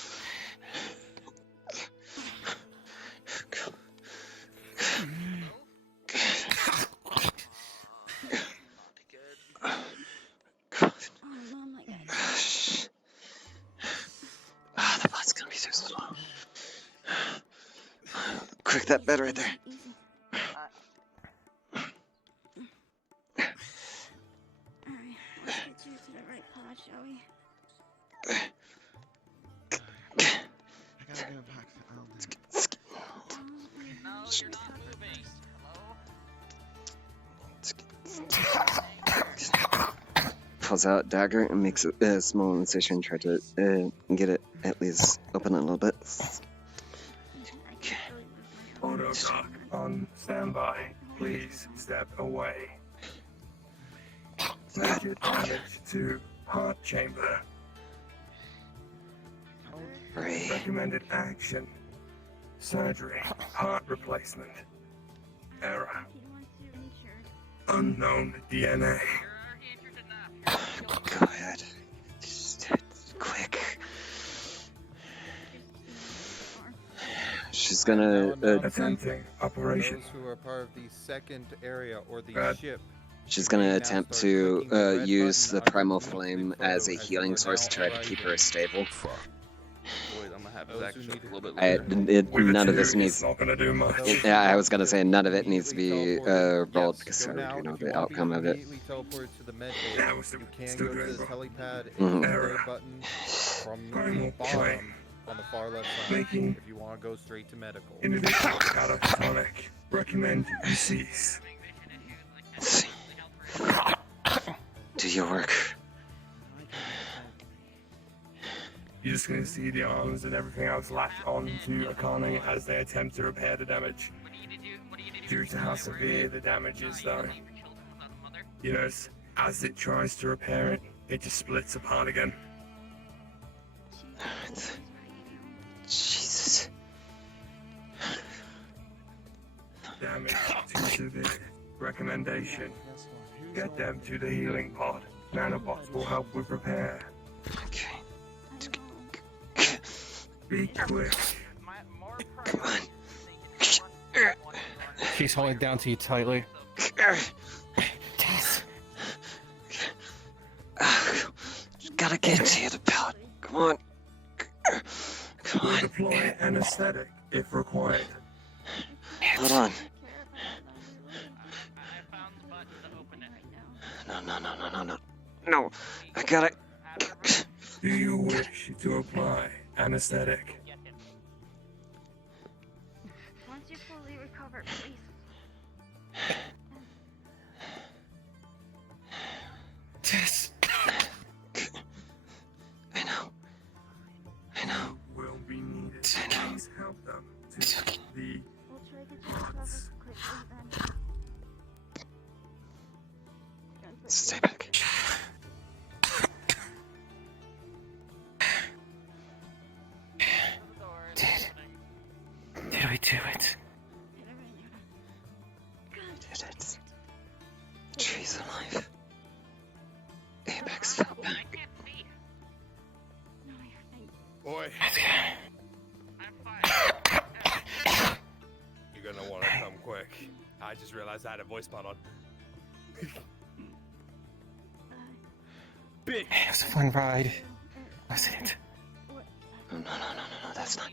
The bot's gonna be so slow. Quick, that bed right there. Alright, let's get you to the right pod, shall we? I gotta go back to Alden. No, you're not moving. Pulls out dagger and makes a small incision. Try to get it at least open a little bit. Auto dock on standby. Please step away. Major damage to heart chamber. Right. Recommended action. Surgery. Heart replacement. Error. Unknown DNA. Go ahead. Just quick. She's gonna attempting operation. Those who are part of the second area or the ship. She's gonna attempt to use the primal flame as a healing source to try to keep her stable. Boys, I'm gonna have his action a little bit later. None of this needs. Not gonna do much. Yeah, I was gonna say none of it needs to be rolled because I already know the outcome of it. Teleport to the med bay. You can go to the telepad and Mhm. hit the third button from the bottom on the far left side if you want to go straight to medical. Individual catatonic. Recommend you cease. Do your work. You're just gonna see the arms and everything else latch on to Akane as they attempt to repair the damage. Due to how severe the damage is though. You know, as it tries to repair it, it just splits apart again. Jesus. Damage too severe. Recommendation. Get them to the healing pod. Nanobots will help with repair. Okay. Be quick. Come on. She's holding down to you tightly. Gotta get to the pallet. Come on. Come We'll on. deploy anesthetic if required. Hold on. No. No. I gotta. Do you wish to apply anesthetic? Once you're fully recovered, please. I just realized I had a voice mod on. It was a fun ride, wasn't it? No, that's not.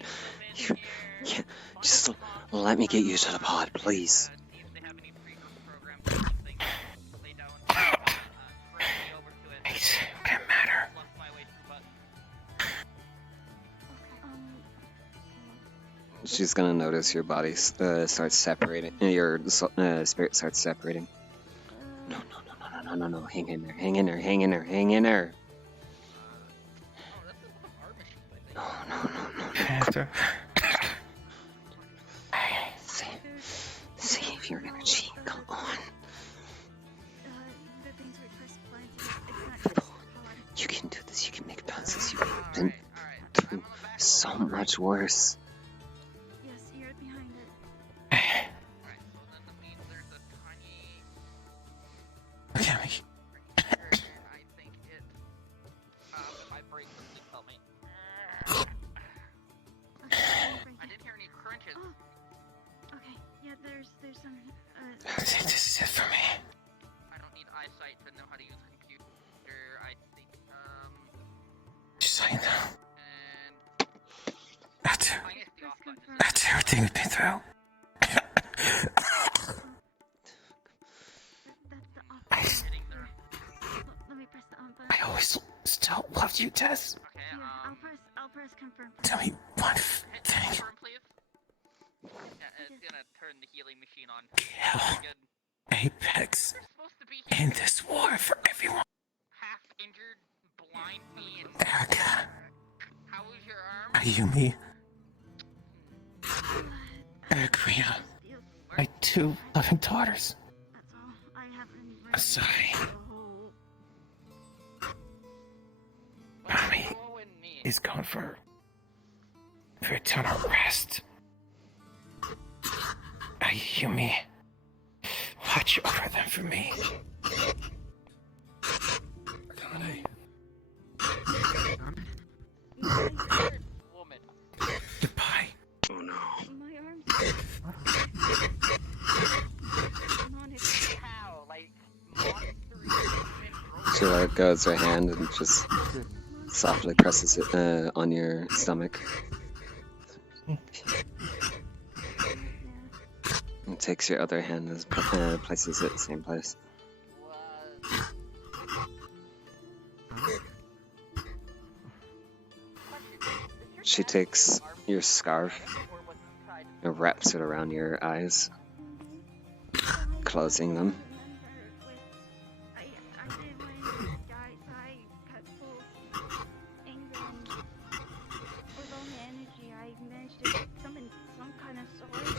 You can't. Just let me get you to the pod, please. It can't matter. She's gonna notice your body starts separating. Your spirit starts separating. No. Hang in there. Hang in there. No. Save your energy. Come on. You can do this. You can make bounces. You've been through so much worse. Yes, you're behind it. Look at me. I didn't hear any crunches. Oh. Okay, yeah, there's some. This is it for me. I don't need eyesight to know how to use a computer. I think. Just so you know. That's everything we've been through. Let me press the on button. I always still loved you, Tess. Okay, I'll press confirm. Tell me one thing. Confirm, please. Yeah, it's gonna turn the healing machine on. Kill Good. Apex in this war for everyone. Half injured, blind me, and Erica. how was your arm? Ayumi. Ericrina. My 2 loving daughters. That's all. I haven't. Asai. Mommy is gone for eternal rest. Ayumi, watch over them for me. Akane. Woman. Goodbye. Oh no. My arms. How? Like, She goes her hand and just softly presses it on your stomach. And takes your other hand and places it in the same place. She takes your scarf and wraps it around your eyes, closing them. I did my I cut full anger and with all my energy I managed to summon some kind of sword.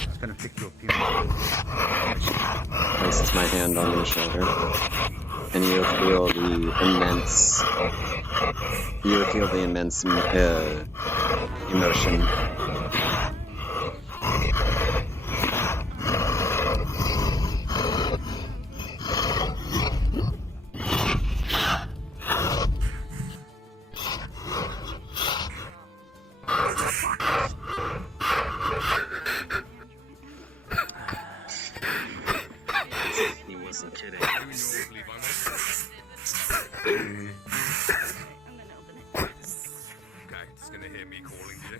It's gonna pick you up here. Places my hand on your shoulder, and you feel the immense emotion. He wasn't kidding. Okay, it's gonna hear me calling you.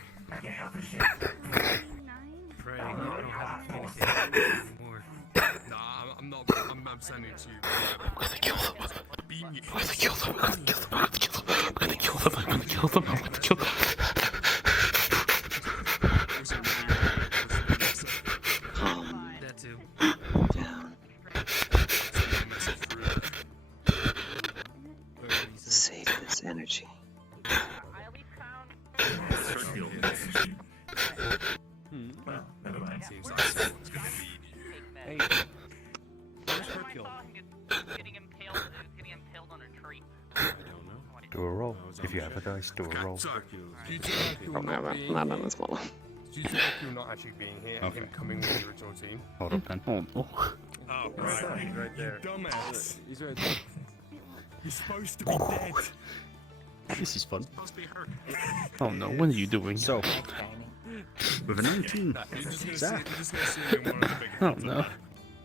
Praying I don't have to communicate anymore. Nah, I'm not. I'm sending to you. I'm gonna kill them. Beam you. I'm gonna kill them. I'm gonna kill them. I'm gonna kill them. I'm gonna kill them. I'm gonna kill them. I'm gonna kill them. Calm That too. down. Save this energy. Well, never mind. Seems like someone's gonna need you. Hey, where's Hercule? Getting impaled on a tree. I don't Do a roll. If you have a dice, do a roll. Do you feel like you're not being not on this model. Do you feel like you're not actually being here and him coming with the original team? Hold up then. Oh, Oh, right. He's right there. You dumbass. He's right there. You're supposed to be dead. This is fun. Oh no, what are you doing? So, with a 19, Zach, Oh no.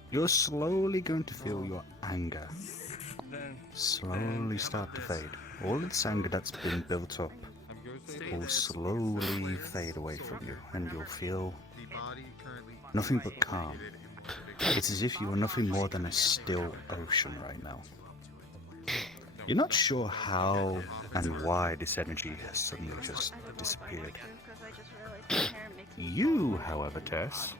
you're slowly going to feel your anger slowly start to fade. All this anger that's been built up will slowly fade away from you, and you'll feel nothing but calm. It's as if you are nothing more than a still ocean right now. You're not sure how and why this energy has suddenly just disappeared. You, however, Tess,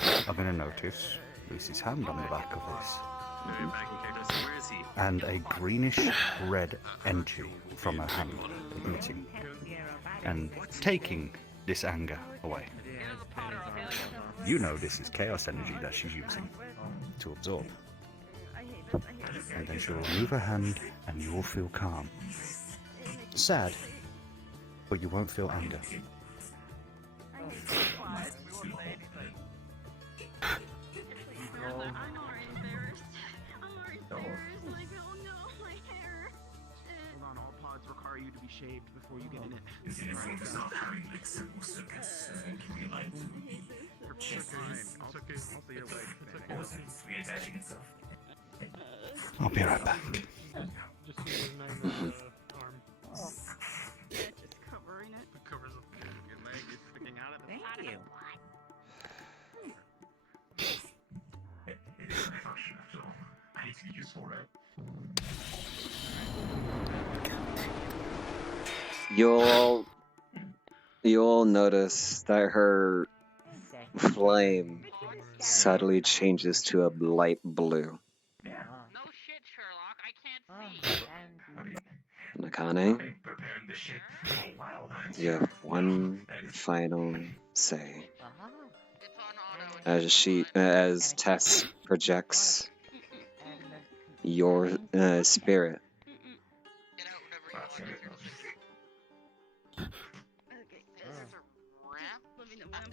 are going to notice Lucy's hand on the back of this, and a greenish-red energy from her hand emitting and taking this anger away. You know this is chaos energy that she's using to absorb. And then she'll remove her hand and you will feel calm. Sad, but you won't feel anger. Hold on, all pods require you to be shaved before you get in it. I'll be right back. Just see his name on the arm. Just covering it. It covers your leg is sticking out of the Thank you. I need to be useful, right? You'll notice that her flame subtly changes to a light blue. No shit, Sherlock. I can't see. Nakane, you have one final say. As Tess projects your spirit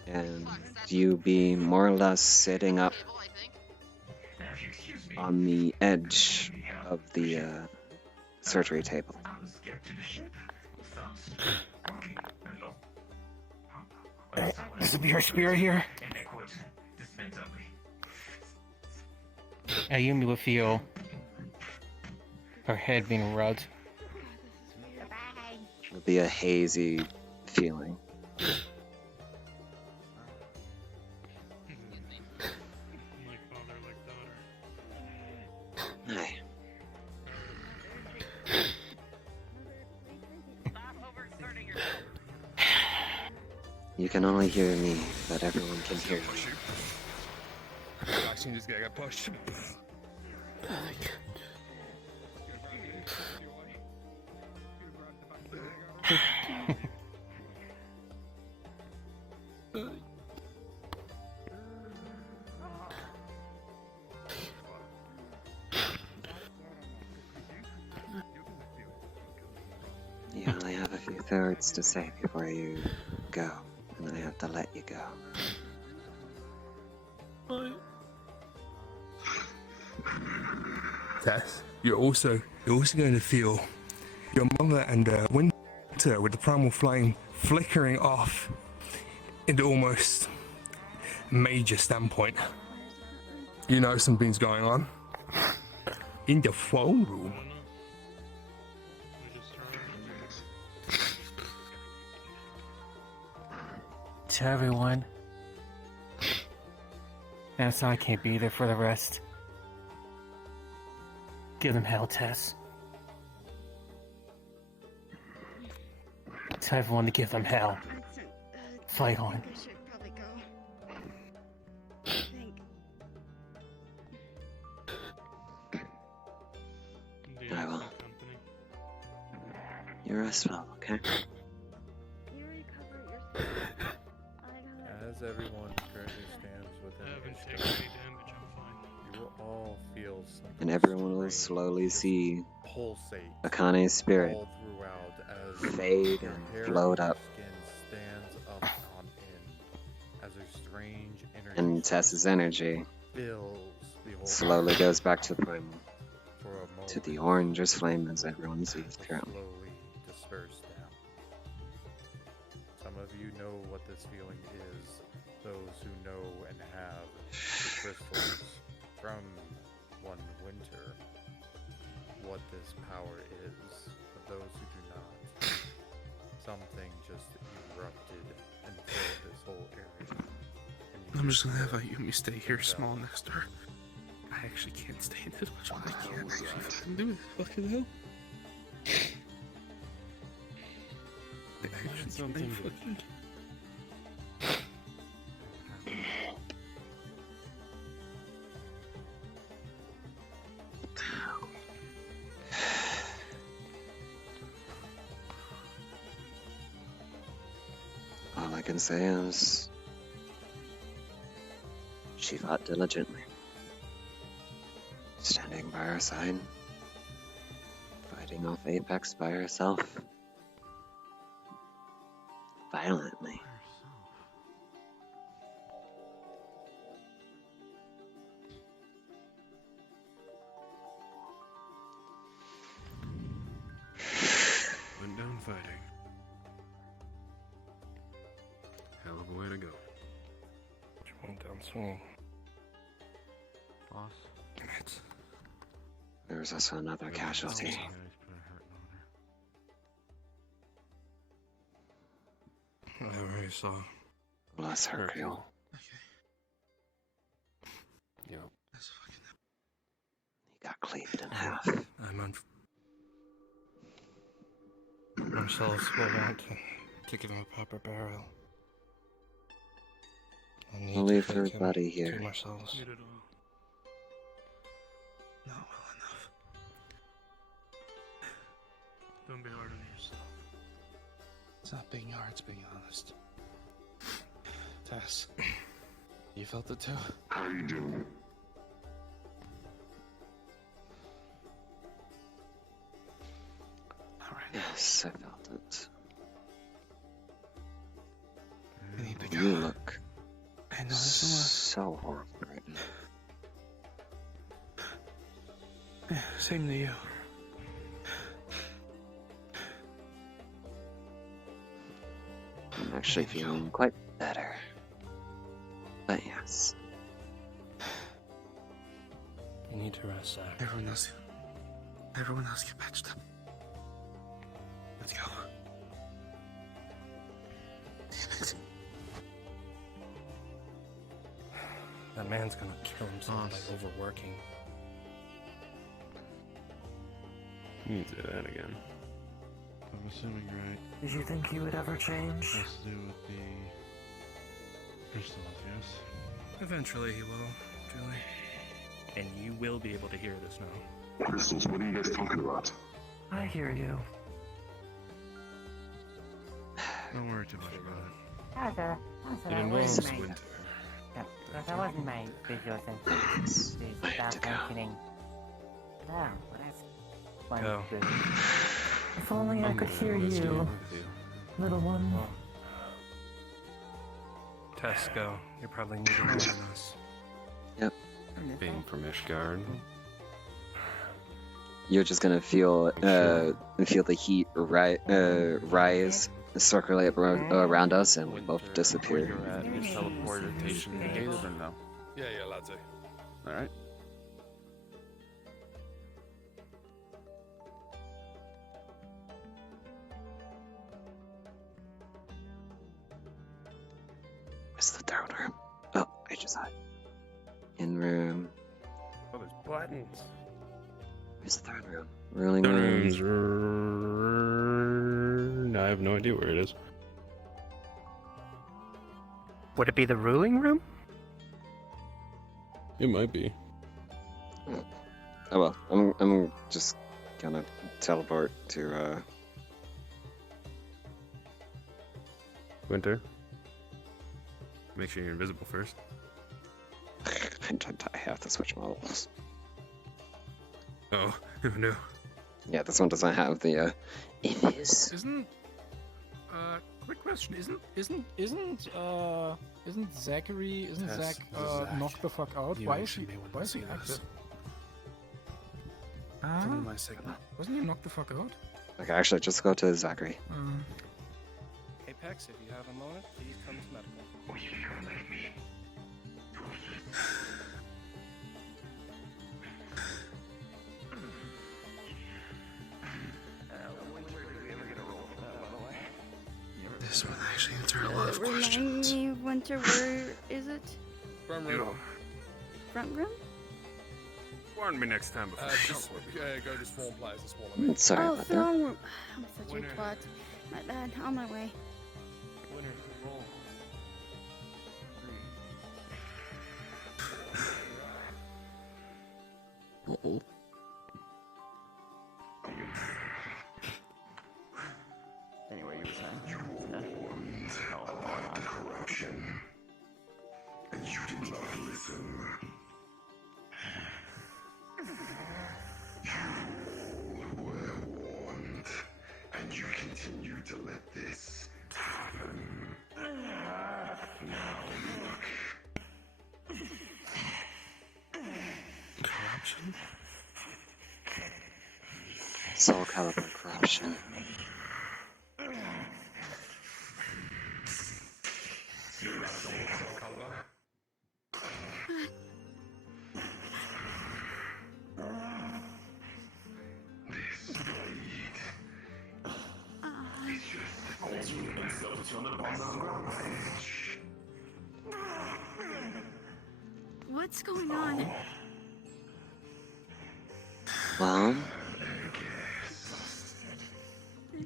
and you be more or less sitting up on the edge of the surgery table. Is the pure spirit here? Ayumi will feel her head being rubbed. It'll be a hazy feeling. Hi. You can only hear me, but everyone can hear you. Actually, just gonna get pushed. You only have a few thirds to say before you go, and I have to let you go. Tess, you're also going to feel your mother and Winter with the primal flame flickering off into almost major standpoint. You know something's going on in the phone room. To everyone. And so I can't be there for the rest. Give them hell, Tess. To everyone to give them hell. Fight on. I should probably go. I think. I will. You rest well, okay? As everyone currently stands within earshot, you will all feel something. And everyone will slowly see pulsate Akane's spirit all throughout as fade your and hair float and up. your skin stands up on end as a strange energy And Tess's energy fills the whole slowly goes back to the primal, for a moment. to the orange flame as everyone sees currently. Slowly disperse down. Some of you know what this feeling is. Those who know and have the crystals from one winter, what this power is. But those who do not, something just erupted and filled this whole area. And I'm just gonna have Ayumi stay here small next to her. I actually can't stay in this much. I can't actually fucking do this. Fucking hell. Something. All I can say is she fought diligently, standing by our side, fighting off Apex by herself, violently. Went down fighting. Hell of a way to go. She went down swinging. Boss. There was also another casualty. I already saw. Bless her, Creel. Yep. He got cleaved in half. Marcellus will want to give him a proper burial. We'll leave her body here. To Marcellus. Not well enough. Don't be hard on yourself. It's not being hard, it's being honest. Tess, you felt it too? How you doing? Yes, I felt it. I need to go. You look I know this a lot. so horrible right now. Yeah, same to you. I'm actually feeling quite better. But yes. You need to rest, Zach. Everyone else get patched up. Let's go. Damn it. That man's gonna kill himself by overworking. You can say that again. I'm assuming, right? Did you think he would ever change? Has to do with the crystals, yes? Eventually he will, Julie. And you will be able to hear this now. Crystals, what are you guys talking about? I hear you. Don't worry too much about it. That involves winter. That wasn't my visual sensation. Without mentioning. Oh, that's Go. good. If only I could hear you, little one. Tess, go. You're probably needing more than us. Yep. Being from Ishgard. You're just gonna feel the heat rise, circulate around us, and we'll both disappear. You're at, is teleportation negated or no? Yeah, lads. Alright. Where's the third room? Oh, I just saw it. In room. Oh, there's buttons. Where's the third room? Ruling The room. room's. I have no idea where it is. Would it be the ruling room? It might be. Oh well, I'm just gonna teleport to Winter. Make sure you're invisible first. I have to switch models. Oh, no. Yeah, this one doesn't have the ifs. Isn't quick question? Isn't Zachary? Isn't Tess, Zach this is Zach. knocked the fuck out? You Why is actually he? may want Why to is he see active? this. Huh? Give me my signal. Wasn't he knocked the fuck out? Okay, actually, just go to Zachary. Apex, if you have a moment, please come to medical. This one actually answered a lot of Remind questions. me, Winter, where is it? Front room. Front room? Warn me next time before. Just go to Swan Plaza, Swan. Sorry Oh, about that. throne room. I'm such Winter. a twat. My bad. On my way. Winner, roll. Uh-oh. Anyway, you were saying? You warned about the corruption, and you did not listen. You all were warned, and you continue to let this happen. Now look. Corruption? Soul Calibur corruption. This blade is just as you insult on the bottom edge. What's going on? Well,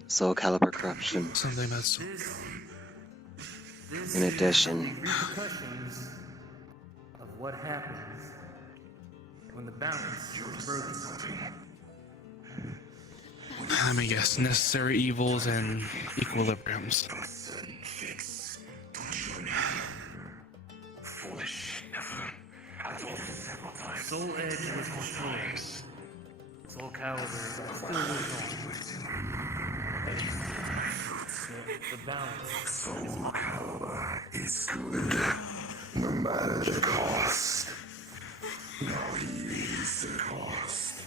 Soul Calibur corruption. Something about soul. In addition, Repercussions of what happens when the balance is broken. Let me guess. Necessary evils and equilibriums. Foolish, never. I told you several times. Soul Edge was destroyed. Soul Calibur still lives on. The balance. Soul Calibur is good, no matter the cost. Now he is the cost.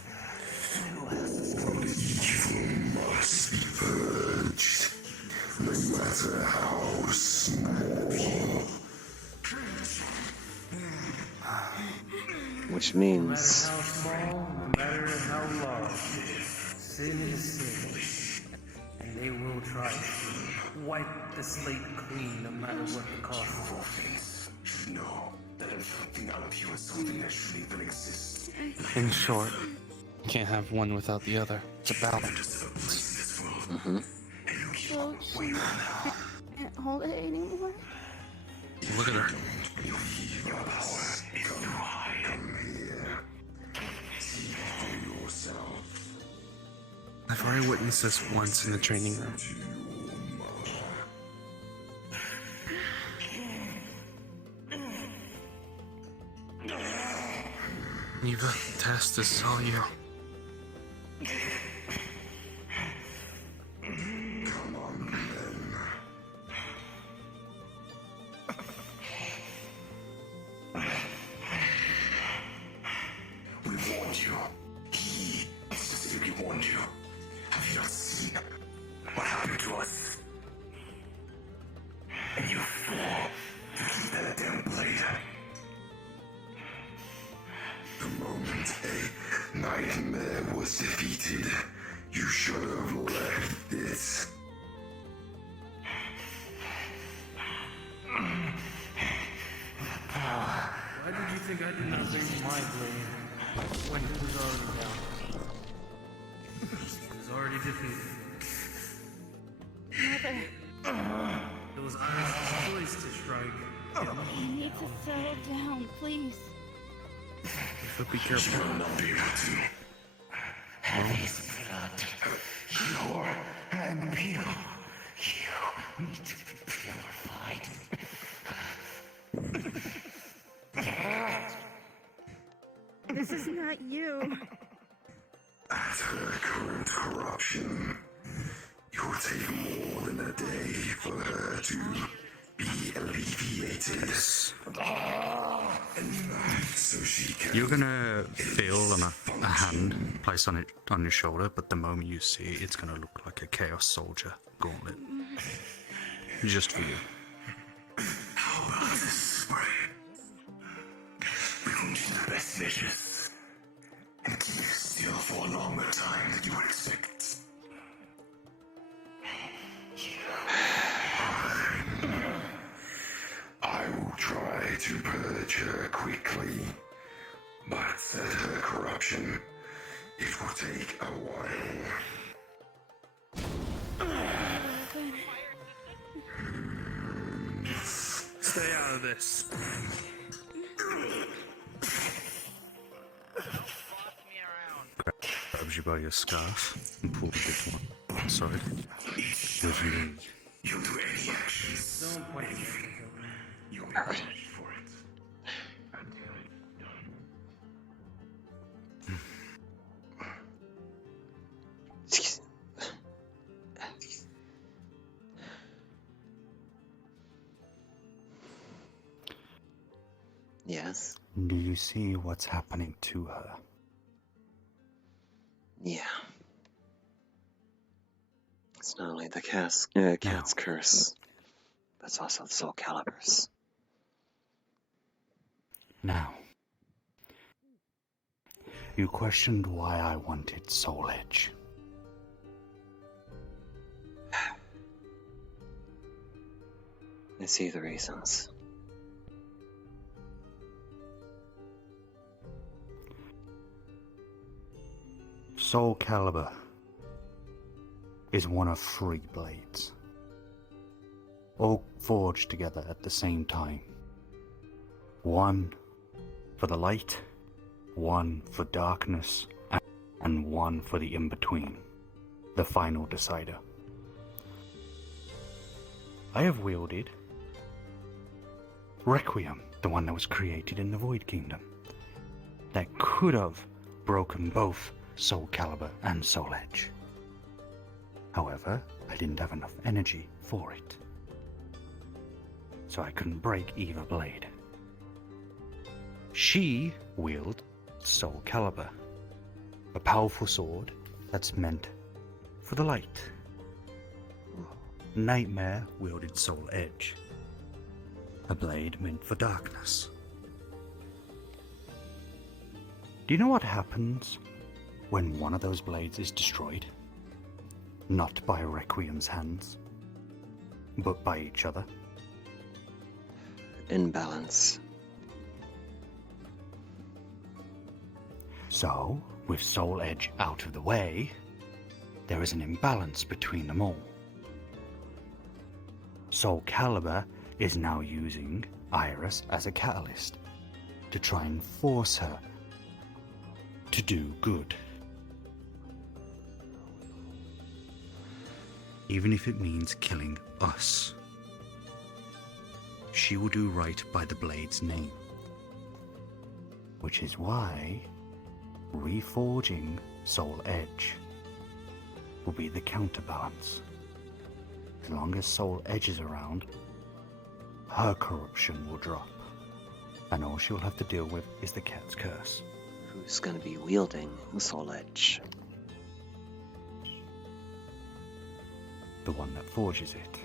The evil must be purged, no matter how small. which No matter means how small, no matter how large, sin is sin. And they will try to wipe the slate clean no matter what the cost. No, that inflicting out of you is something that shouldn't even exist. In short, you can't have one without the other. It's a balance. So she can't hold it anymore? Look at her. Your power is too high. Come here. See for yourself. I've already witnessed this once in the training room. Eva, Tess, this is all you. Come on, then. We warned you. He specifically warned you. Have you not seen what happened to us? And you fall to keep that damn blade. The moment a nightmare was defeated, you should have left it. Why did you think I did not bring my blade when it was already down? It was already defeated. Mother, It was Iron's choice to strike. you need to settle down, please. But be careful. You will not be able to. His blood. Your and pure. You need to be purified. This is not you. At her current corruption. It will take more than a day for her to be alleviated. And so she can... You're gonna feel a hand placed on your shoulder, but the moment you see it, it's gonna look like a Chaos Soldier gauntlet. Just for you. How about this spray? We're going to do the best measures and keep you still for a longer time than you would expect. I will try to purge her quickly, but that her corruption, it will take a while. Stay out of this. Grabs you by your scarf and pulls you to one side. With me. You'll do any actions. Don't point it. You'll be punished for it. Yes. Do you see what's happening to her? Yeah. It's not only the cat's curse, but it's also the Soul Calibur's. Now, you questioned why I wanted Soul Edge. I see the reasons. Soul Calibur is one of 3 blades, all forged together at the same time. One for the light, one for darkness, and one for the in-between, the final decider. I have wielded Requiem, the one that was created in the Void Kingdom, that could have broken both Soul Calibur and Soul Edge. However, I didn't have enough energy for it, so I couldn't break either blade. She wielded Soul Calibur, a powerful sword that's meant for the light. Nightmare wielded Soul Edge, a blade meant for darkness. Do you know what happens when one of those blades is destroyed? Not by Requiem's hands, but by each other. Imbalance. So, with Soul Edge out of the way, there is an imbalance between them all. Soul Calibur is now using Iris as a catalyst to try and force her to do good. Even if it means killing us. She will do right by the blade's name. Which is why reforging Soul Edge will be the counterbalance. As long as Soul Edge is around, her corruption will drop. And all she'll have to deal with is the cat's curse. Who's gonna be wielding Soul Edge? The one that forges it.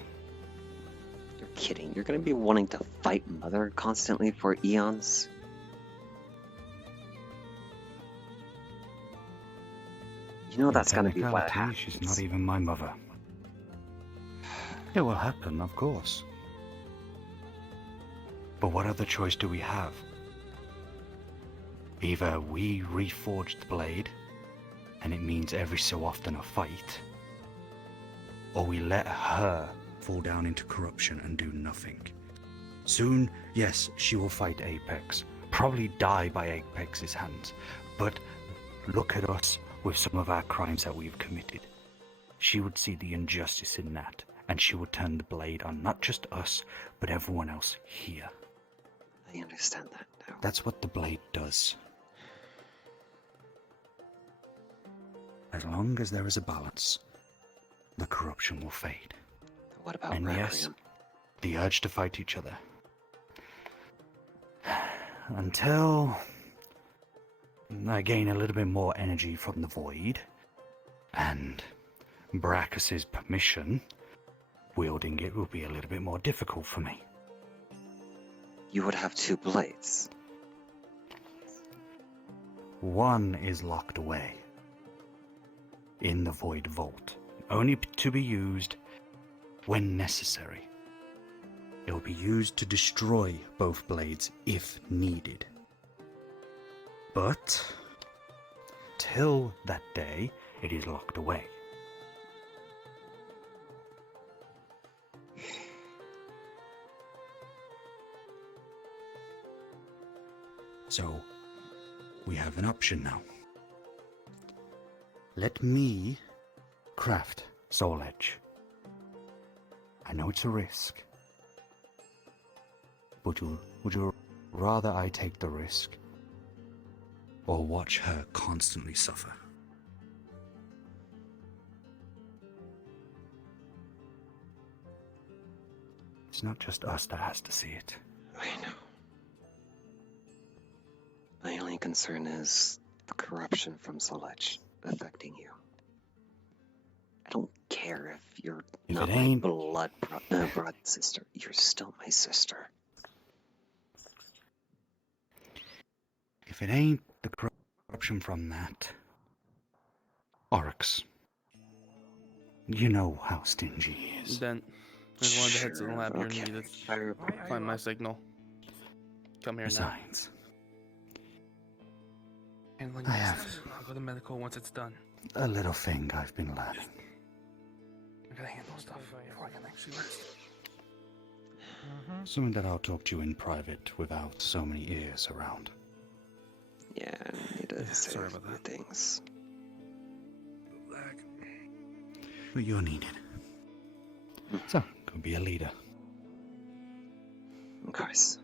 You're kidding. You're gonna be wanting to fight Mother constantly for eons? You know that's gonna be what happens. She's not even my mother. It will happen, of course. But what other choice do we have? Either we reforge the blade, and it means every so often a fight, or we let her fall down into corruption and do nothing. Soon, yes, she will fight Apex, probably die by Apex's hands, but look at us with some of our crimes that we've committed. She would see the injustice in that, and she would turn the blade on not just us, but everyone else here. I understand that now. That's what the blade does. As long as there is a balance, the corruption will fade. What about And yes, Requiem? the urge to fight each other. Until I gain a little bit more energy from the void, and Brachus's permission, wielding it will be a little bit more difficult for me. You would have two blades. One is locked away in the void vault, only to be used when necessary. It will be used to destroy both blades if needed. But till that day, it is locked away. So, we have an option now. Let me craft Soul Edge. I know it's a risk. But would you rather I take the risk or watch her constantly suffer? It's not just us that has to see it. I know. My only concern is the corruption from Solech affecting you. I don't care if you're not my blood sister. You're still my sister. If it ain't the corruption from that, Oryx, you know how stingy he is. Then, there's one of the heads of the lab you're needed. Find my signal. Come here Besides, now. Handling I business. I'll go to medical once it's done. a little thing I've been learning. I gotta handle stuff before I can actually rest. Something that I'll talk to you in private without so many ears around. Yeah, I need to say a few things. But you're needed. So, go be a leader. Of course.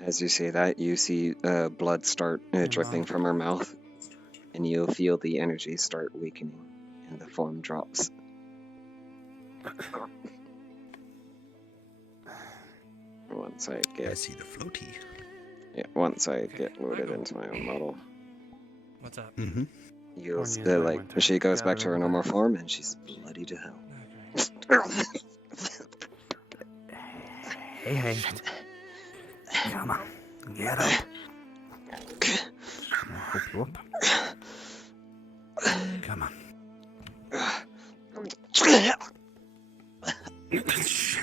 As you say that, you see blood start dripping from her mouth, and you'll feel the energy start weakening, and the form drops. Once I get... I see the floaty. Yeah, once I get loaded into my own model. What's up? Mm-hmm. You'll she goes back to her normal form, and she's bloody to hell. Hey. Come on, get up. I'll help you up. Come on.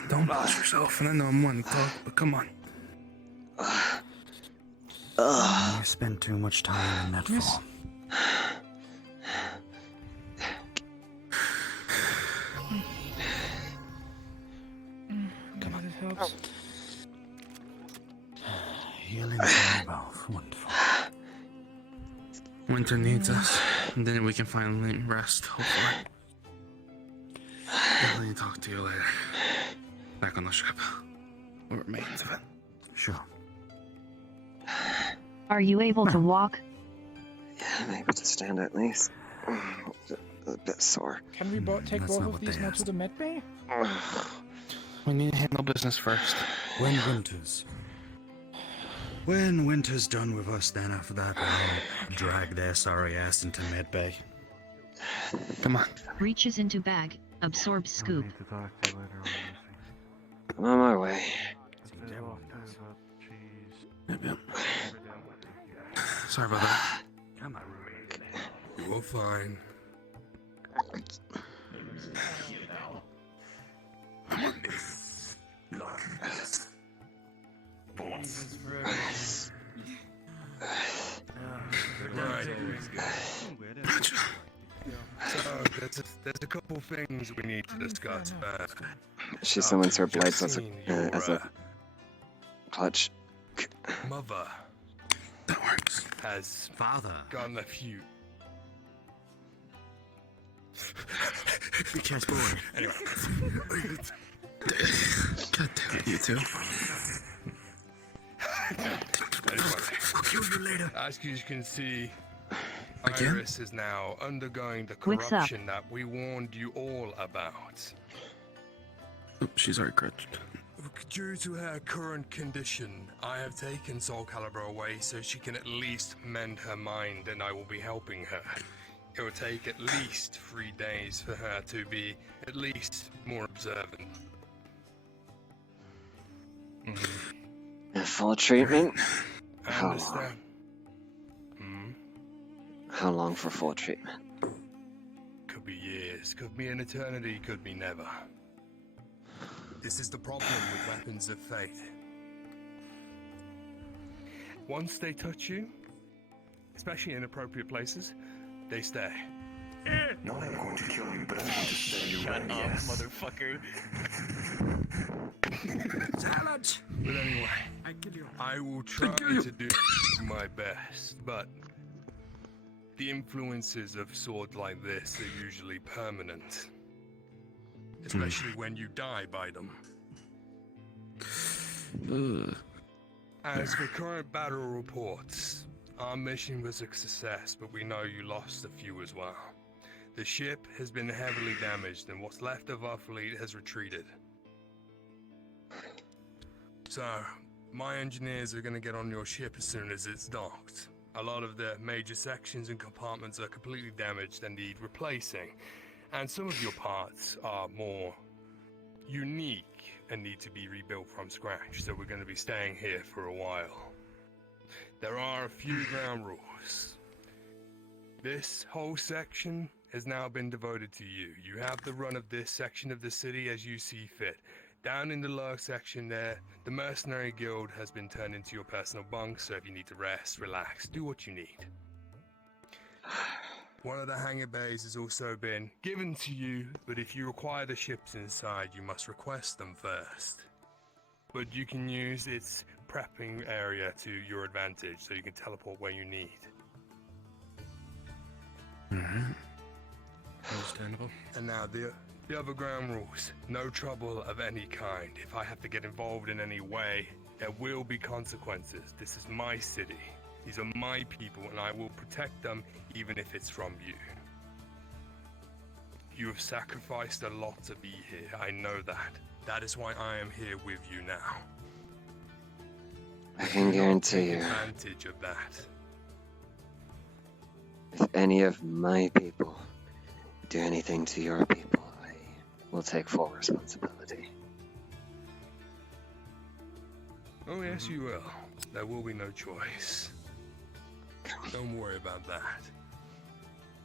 Don't push yourself, and I know I'm wanting to talk, but come on. You spend too much time in that form. Come on. It helps. Healing from above. Wonderful. Winter needs us, and then we can finally rest, hopefully. I'll let you talk to you later. Back on the ship. Or remains of it. Sure. Are you able to walk? Yeah, I'm able to stand at least. A bit sore. Can we take both of these now to the med bay? We need to handle business first. When Winter's done with us, then after that, I'll drag their sorry ass into medbay. Come on. Reaches into bag, absorbs scoop. I'm on my way. Yep. Sorry about that. Come on. You're fine. So, there's a couple things we need to discuss. She summons her blades as a clutch. Mother. That works. Has gone a few. Bitch ass boy. Anyway. God damn it, you two. kill you later. As you can see, Again? Iris is now undergoing the What's up? corruption that we warned you all about. Oh, she's already crouched. Due to her current condition, I have taken Soul Calibur away so she can at least mend her mind, and I will be helping her. It will take at least 3 days for her to be at least more observant. Full treatment? I How understand. long? How long for full treatment? Could be years, could be an eternity, could be never. This is the problem with weapons of fate. Once they touch you, especially in appropriate places, they stay. Not I'm going to kill you, but I'm going to set you right, yes. Motherfucker. Silence! But anyway, I will try to do my best, but the influences of swords like this are usually permanent. Especially when you die by them. As for current battle reports, our mission was a success, but we know you lost a few as well. The ship has been heavily damaged, and what's left of our fleet has retreated. So, my engineers are going to get on your ship as soon as it's docked. A lot of the major sections and compartments are completely damaged and need replacing. And some of your parts are more unique and need to be rebuilt from scratch, so we're going to be staying here for a while. There are a few ground rules. This whole section has now been devoted to you. You have the run of this section of the city as you see fit. Down in the lower section there, the Mercenary Guild has been turned into your personal bunk, so if you need to rest, relax, do what you need. One of the hangar bays has also been given to you, but if you require the ships inside, you must request them first. But you can use its prepping area to your advantage, so you can teleport where you need. Understandable. And now the other ground rules. No trouble of any kind. If I have to get involved in any way, there will be consequences. This is my city. These are my people, and I will protect them even if it's from you. You have sacrificed a lot to be here. I know that. That is why I am here with you now. I can guarantee you, Advantage of that. if any of my people do anything to your people, I will take full responsibility. Oh yes, you will. There will be no choice. Don't worry about that.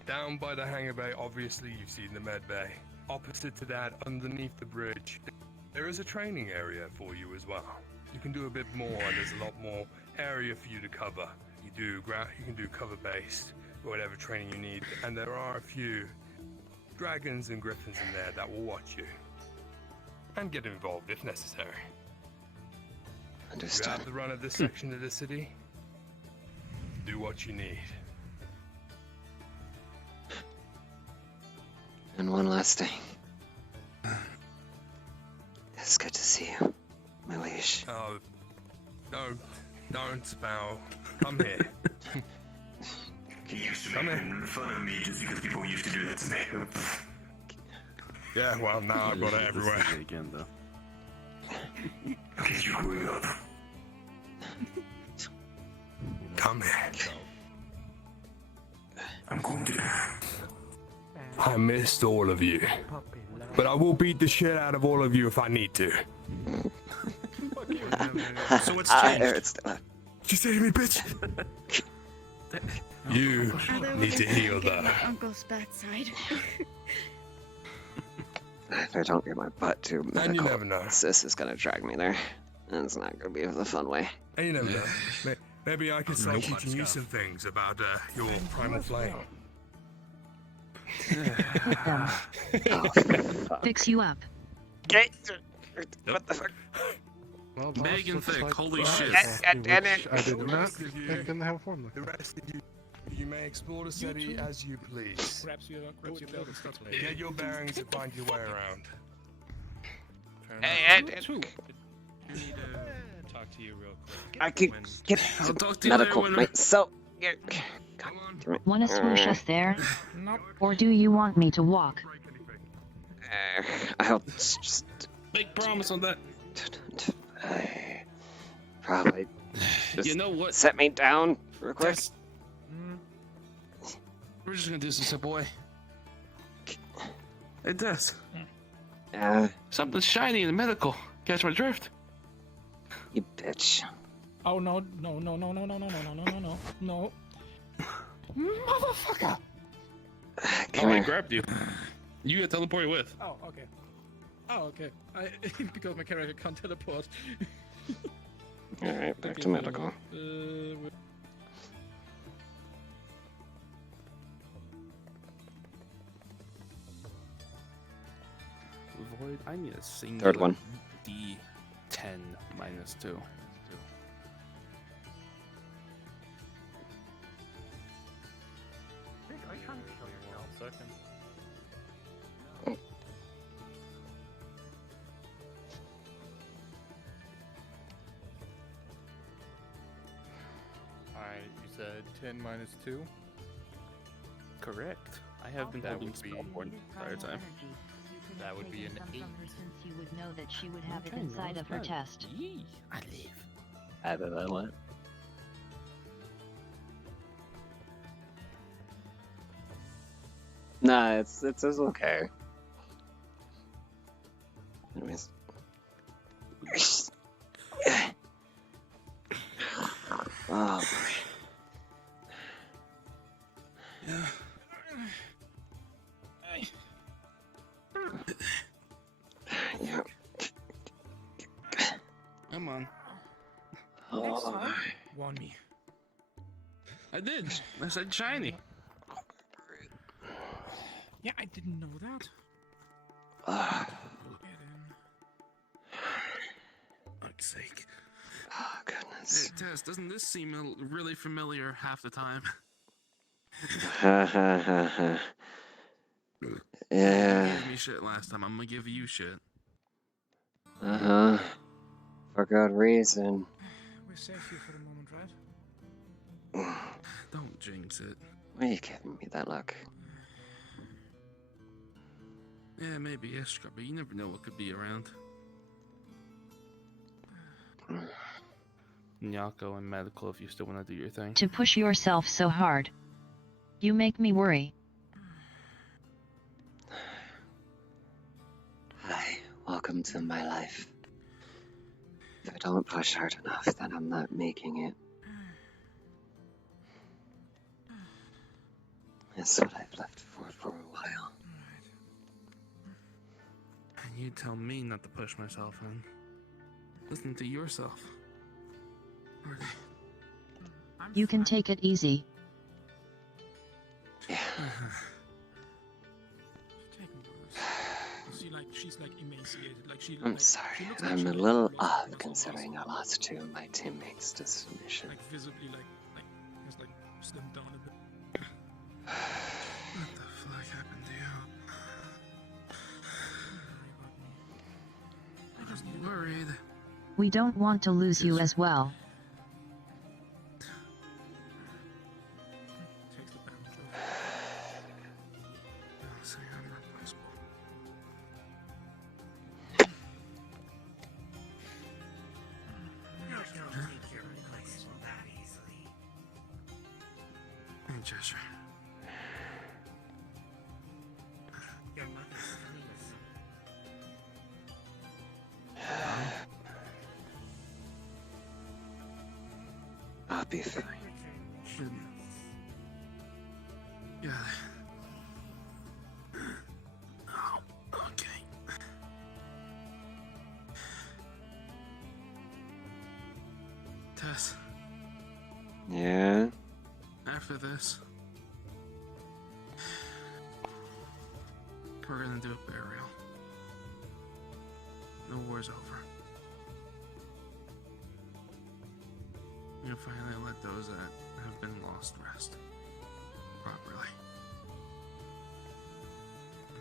Down by the hangar bay, obviously you've seen the med bay. Opposite to that, underneath the bridge, there is a training area for you as well. You can do a bit more, and there's a lot more area for you to cover. You can do cover-based, or whatever training you need, and there are a few dragons and griffins in there that will watch you. And get involved if necessary. Understood. You have the run of this section of the city. Do what you need. And one last thing. It's good to see you, my liege. Oh, no, don't, Spao. Come here. He used to make fun of me just because people used to do that to me. Yeah, well, now I've got it everywhere. Again, though. Because you grew up. Come here. I'm going to die. I missed all of you. But I will beat the shit out of all of you if I need to. So what's changed? What'd you say to me, bitch? You need to heal though. Uncle's bedside. If I don't get my butt to And medical, you never know. Sis is gonna drag me there. And it's not gonna be the fun way. And you never know. Maybe I can start teaching you some things about your primal flame. Fix you up. What the fuck? Well, Big and thick, holy shit. I did not. I didn't have a form like The rest of you may explore the city as you please. Grabs your belt and starts with Get your bearings and find your way around. Hey, Two. You need talk to you real quick. I can When- get I'll to talk to you medical later, myself. Wanna swoosh us there? Or do you want me to walk? I'll just Big promise on that. probably just You know what? set me down real quick. Tess, we're just gonna do some simple way. It does. Something shiny in the medical. Catch my drift? You bitch. Oh no, no, no, no, no, no, no, no, no, no, no, no. Motherfucker! Oh, I grabbed you. You got teleported with. Oh, okay. Oh, okay. Because my character can't teleport. Alright, back to medical. Void, I need a single Third one. D10 minus 2. Second. Alright, you said 10 minus 2? Correct. I have been holding spellboard the entire time. That would be an 8. Since you would know that she would have it inside of her test. I leave. What? Nah, it's okay. Anyways. Oh boy. Yeah. Come on. Oh. Warn me. I did. I said shiny. Yeah, I didn't know that. Fuck's sake. Oh, goodness. Hey, Tess, doesn't this seem really familiar half the time? Ha ha ha ha. Yeah. You gave me shit last time. I'm gonna give you shit. Uh-huh. For good reason. We're safe here for the moment, right? Don't jinx it. Why are you giving me that look? Yeah, maybe extra, but you never know what could be around. Nyako and medical if you still want to do your thing. To push yourself so hard. You make me worry. Hi, welcome to my life. If I don't push hard enough, then I'm not making it. That's what I've left for a while. And you tell me not to push myself in. Listen to yourself. You can take it easy. She's like emaciated. Like she. I'm sorry, I'm a little off considering I lost 2 of my teammates to submission. Like visibly, like has like slimmed down a bit. What the fuck happened to you? I just worried. We don't want to lose you as well. Cheshire. I'll be fine. Yeah. Oh, okay. Tess. Yeah? After this, we're gonna do a burial. The war's over. We're gonna finally let those that have been lost rest properly.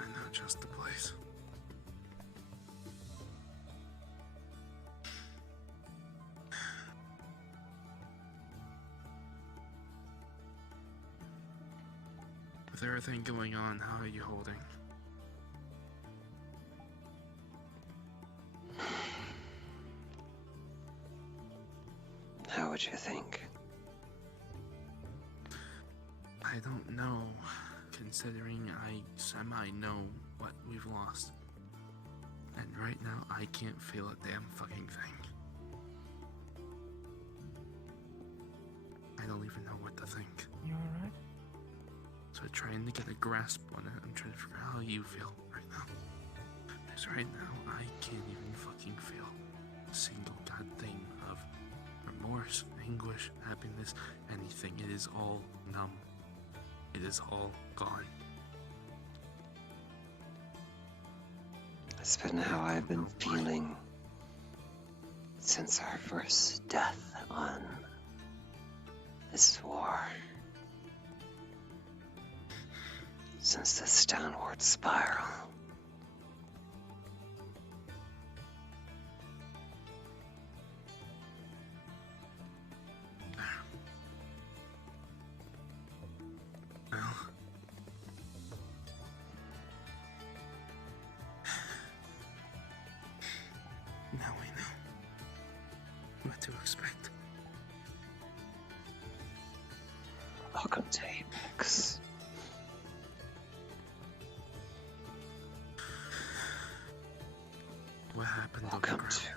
And not just the place. With everything going on, how are you holding? How would you think? I don't know, considering I semi know what we've lost. And right now, I can't feel a damn fucking thing. I don't even know what to think. You alright? So I'm trying to get a grasp on it. I'm trying to figure out how you feel right now. Because right now, I can't even fucking feel a single god thing of remorse, anguish, happiness, anything. It is all numb. It is all gone. It's been how I've been feeling since our first death on this war. Since this downward spiral. Now I know what to expect. Welcome to Apex. What happened? Welcome to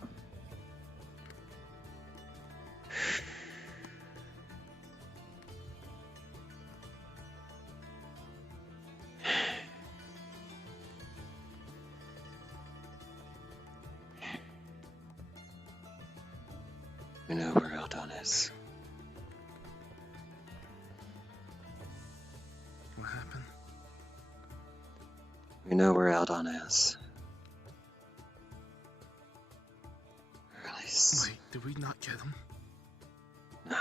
We know where Eldon is. What happened? We know where Eldon is. Or at least... Wait, did we not get him? No.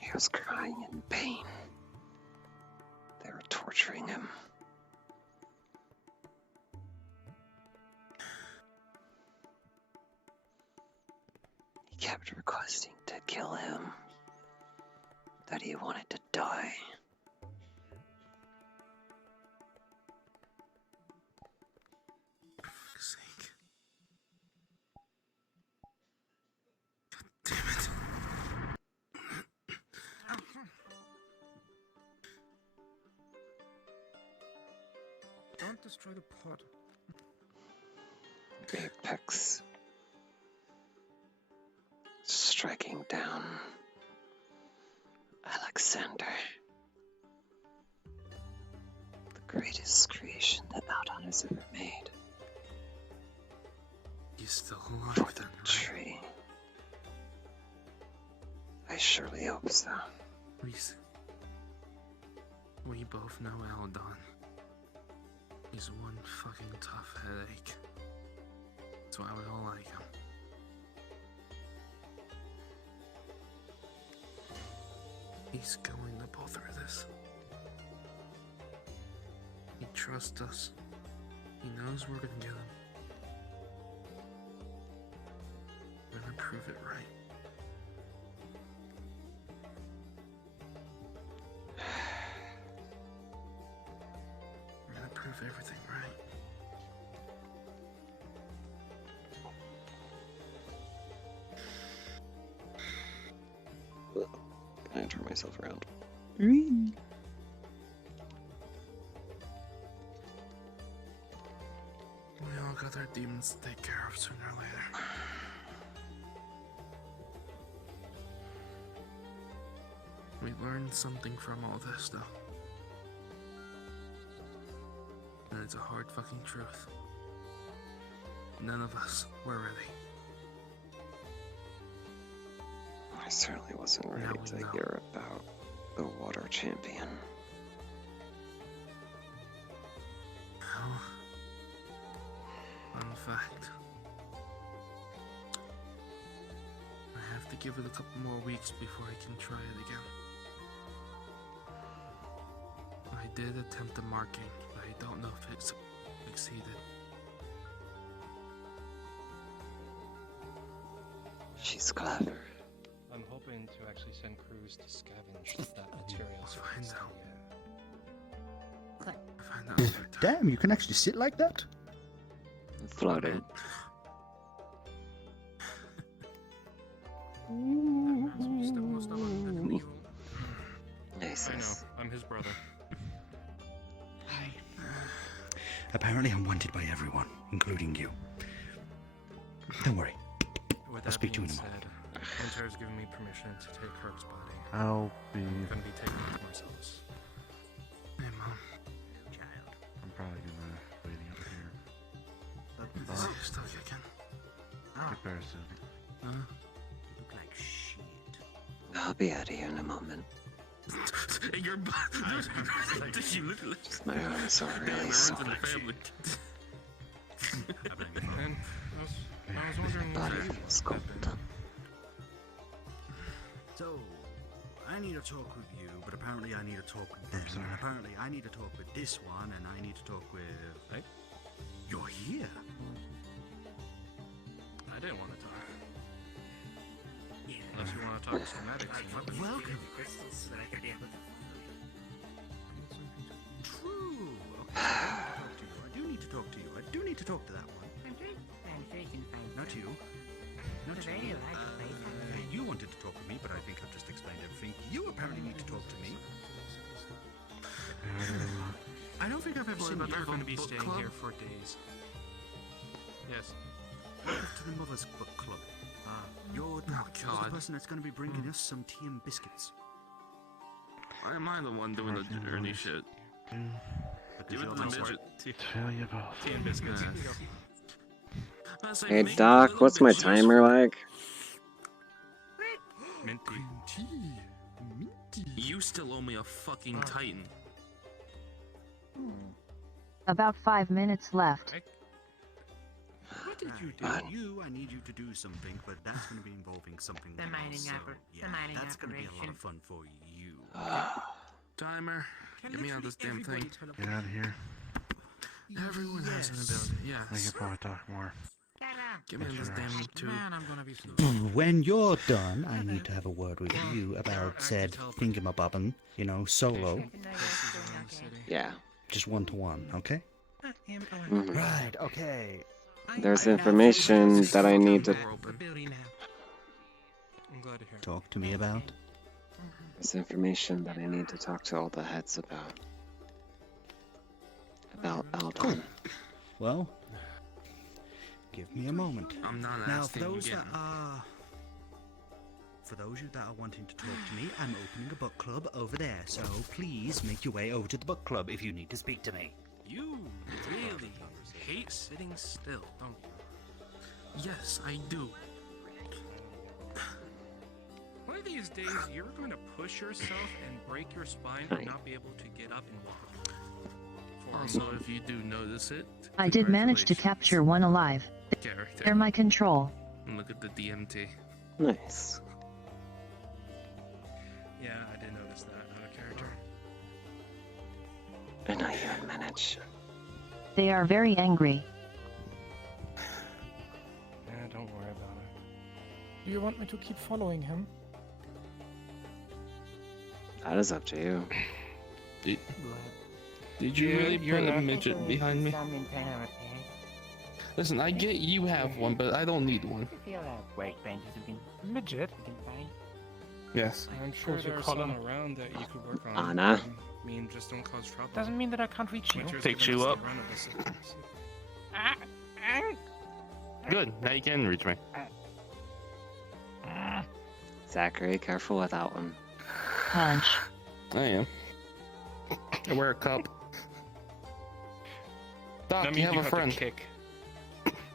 He was crying in pain. They were torturing him. He kept requesting to kill him. That he wanted to die. For fuck's sake. God damn it. Don't destroy the pod. Apex. Striking down Alexander. The greatest creation that Aldon has ever made. He's still alive For the then, right? tree. I surely hope so. We both know Eldon. He's one fucking tough headache. That's why we all like him. He's going to pull through this. He trusts us. He knows we're gonna get him. We're gonna prove it right. We're gonna prove everything right. I turn myself around. We all got our demons to take care of sooner or later. We learned something from all this, though. And it's a hard fucking truth. None of us were ready. I certainly wasn't ready Now to we know. hear about the water champion. Well, fun fact. I have to give it a couple more weeks before I can try it again. I did attempt a marking, but I don't know if it succeeded. She's clever. I'm hoping to actually send crews to scavenge that material. So we can study it. Damn, you can actually sit like that? Floating. Nice. I know. I'm his brother. Apparently I'm wanted by everyone, including you. Don't worry. With I'll speak to you in a being moment. said, Winter's given me permission to take Kirk's body. I'll be. I'm gonna be taking it to ourselves. Hey, Mom. I'm probably gonna waiting up here. Is he still kicking? Get better soon. Huh? Look like shit. I'll be out of here in a moment. Your you literally. My arms are really sore. And I was wondering My body feels cold. So, I need to talk with you, but apparently I need to talk with them. And apparently I need to talk with this one, and I need to talk with... Hey? You're here. I didn't want to talk. Unless you want to talk schematics. Welcome. True. Okay, I do need to talk to you. I do need to talk to that one. Not you. Not you. You wanted to talk to me, but I think I've just explained everything. You apparently need to talk to me. I don't think I've ever seen you. You're going to be book staying club. here for days. Yes. Welcome to the Mother's Book Club. You're the person that's going to be bringing us some tea and biscuits. Why am I the one doing the journey shit? Give it to the midget. Tell you both. Tea and biscuits. Hey Doc, what's my timer like? Minty. You still owe me a fucking Titan. About 5 minutes left. What did you do? I need you to do something, but that's going to be involving something The else, mining so, the mining that's going to be a lot operation. of fun for you. Timer, get me out of this damn thing. Get out of here. Everyone has an ability, I yes. can probably talk more. Get me out of this damn tube. Man, I'm gonna be so When you're done, I need to have a word with you about said thingamabobbin, solo. Yeah. Just one-to-one, okay? Mhm. Right, okay. There's information that I need to. I'm glad to hear. Talk to me about. There's information that I need to talk to all the heads about. About Eldon. Well, give me a moment. I'm not Now, asking again. For those of you that are wanting to talk to me, I'm opening a book club over there, so please make your way over to the book club if you need to speak to me. You really hate sitting still, don't you? Yes, I do. One of these days, you're going to push yourself and break your spine and not be able to get up and walk. Also, if you do notice it, I did manage to capture one alive. character. They're my control. And look at the DMT. Nice. Yeah, I did notice that out of character. I know you would manage. They are very angry. Yeah, don't worry about it. Do you want me to keep following him? That is up to you. Did you really put a midget behind me? Listen, I get you have one, but I don't need one. Midget? Yes. I'm sure there's some around that you could work on. Anna? I mean, just don't cause trouble. Doesn't mean that I can't reach you. Winter's Picks given you us up. the run of the systems. Good, now you can reach me. Zachary, careful with that one. Punch. I am. I wear a cup. Doc, That you means have you a have to friend. kick.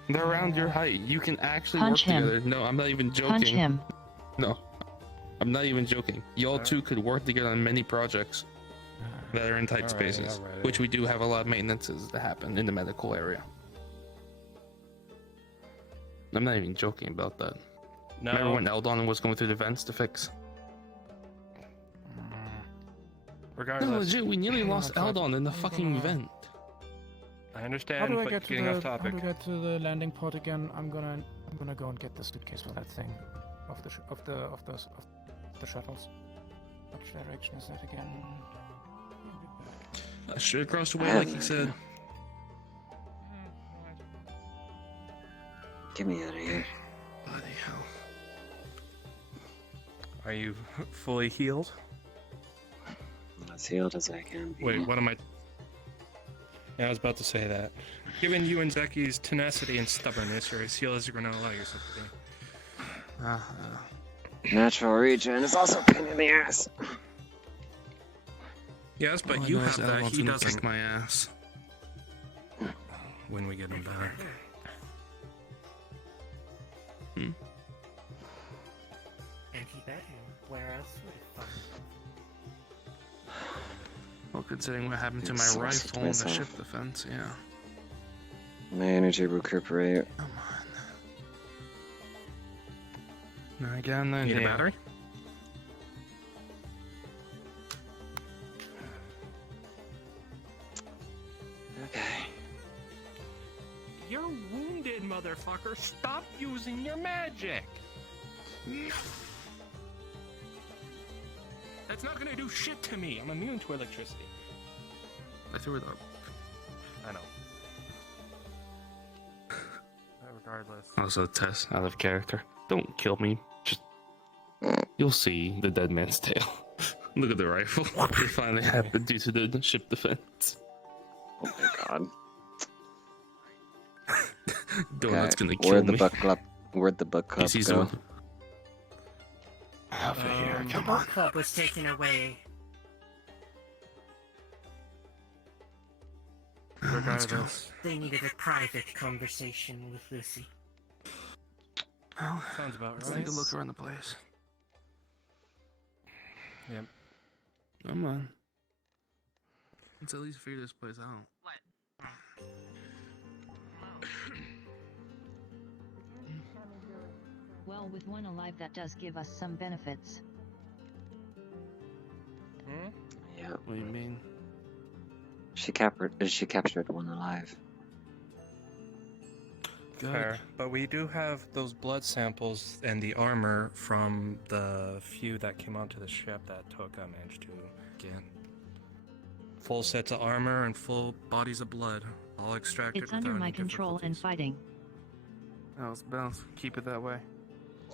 They're around your height. You can actually Punch work him. together. No, I'm not even joking. Punch him. No. I'm not even joking. Y'all two could work together on many projects that are in tight spaces, alright. which we do have a lot of maintenances that happen in the medical area. I'm not even joking about that. No. Remember when Eldon was going through the vents to fix? Regardless. No, legit, we nearly lost That's fine. Eldon in the fucking vent. I I understand, How do I but get to getting the off topic. How do I get to the landing pod again? I'm gonna go and get the suitcase for that thing, of the shuttles. Which direction is that again? Straight across the way, like he said. Get me out of here. Bloody hell. Are you fully healed? I'm as healed as I can be. Wait, what am I? Yeah, I was about to say that. Given you and Zeki's tenacity and stubbornness, you're as healed as you're going to allow yourself to be. Natural regen is also a pain in the ass. Yes, but All I you know is have that. Alabon's He gonna kick doesn't. my ass. When we get him back. Hmm? And he better. Where else would it find? Well, considering what happened to my Exhausted rifle and the myself. ship defense, yeah. My energy recuperate. Now again, then. Need a yeah. battery? Okay. You're wounded, motherfucker. Stop using your magic. That's not gonna do shit to me. I'm immune to electricity. I threw it up. I know. Regardless. Also, Tess, out of character. Don't kill me. Just. You'll see the dead man's tail. Look at the rifle. It finally happened due to the ship defense. Oh my god. Donut's gonna kill Where'd the me. book club? Where'd the book club He's go? Over here, The come book on. club was taken away. Regardless. They needed a private conversation with Lucy. Well, sounds about let's right. take a look around the place. Yep. Come on. Let's at least figure this place out. Well, with one alive, that does give us some benefits. Yeah. What do you mean? She captured one alive. Fair. But we do have those blood samples and the armor from the few that came onto the ship that Toka managed to get. Full sets of armor and full bodies of blood, all extracted It's under without my any control and fighting. Let's bounce. Keep it that way.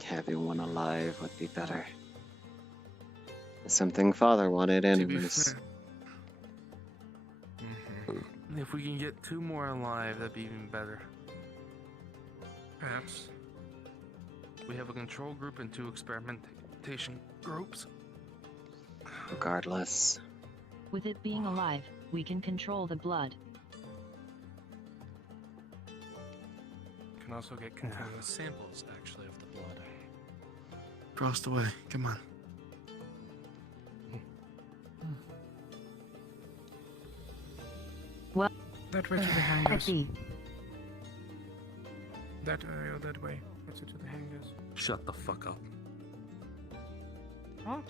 Having one alive would be better. Something Father wanted, To be anyways. fair, if we can get 2 more alive, that'd be even better. Perhaps. We have a control group and 2 experimentation groups. Regardless. With it being alive, we can control the blood. Can also get continuous samples, actually, of the blood. Across the way. Come on. Well, That way to the hangars. see. That way. That's it to the hangars. Shut the fuck up. Huh?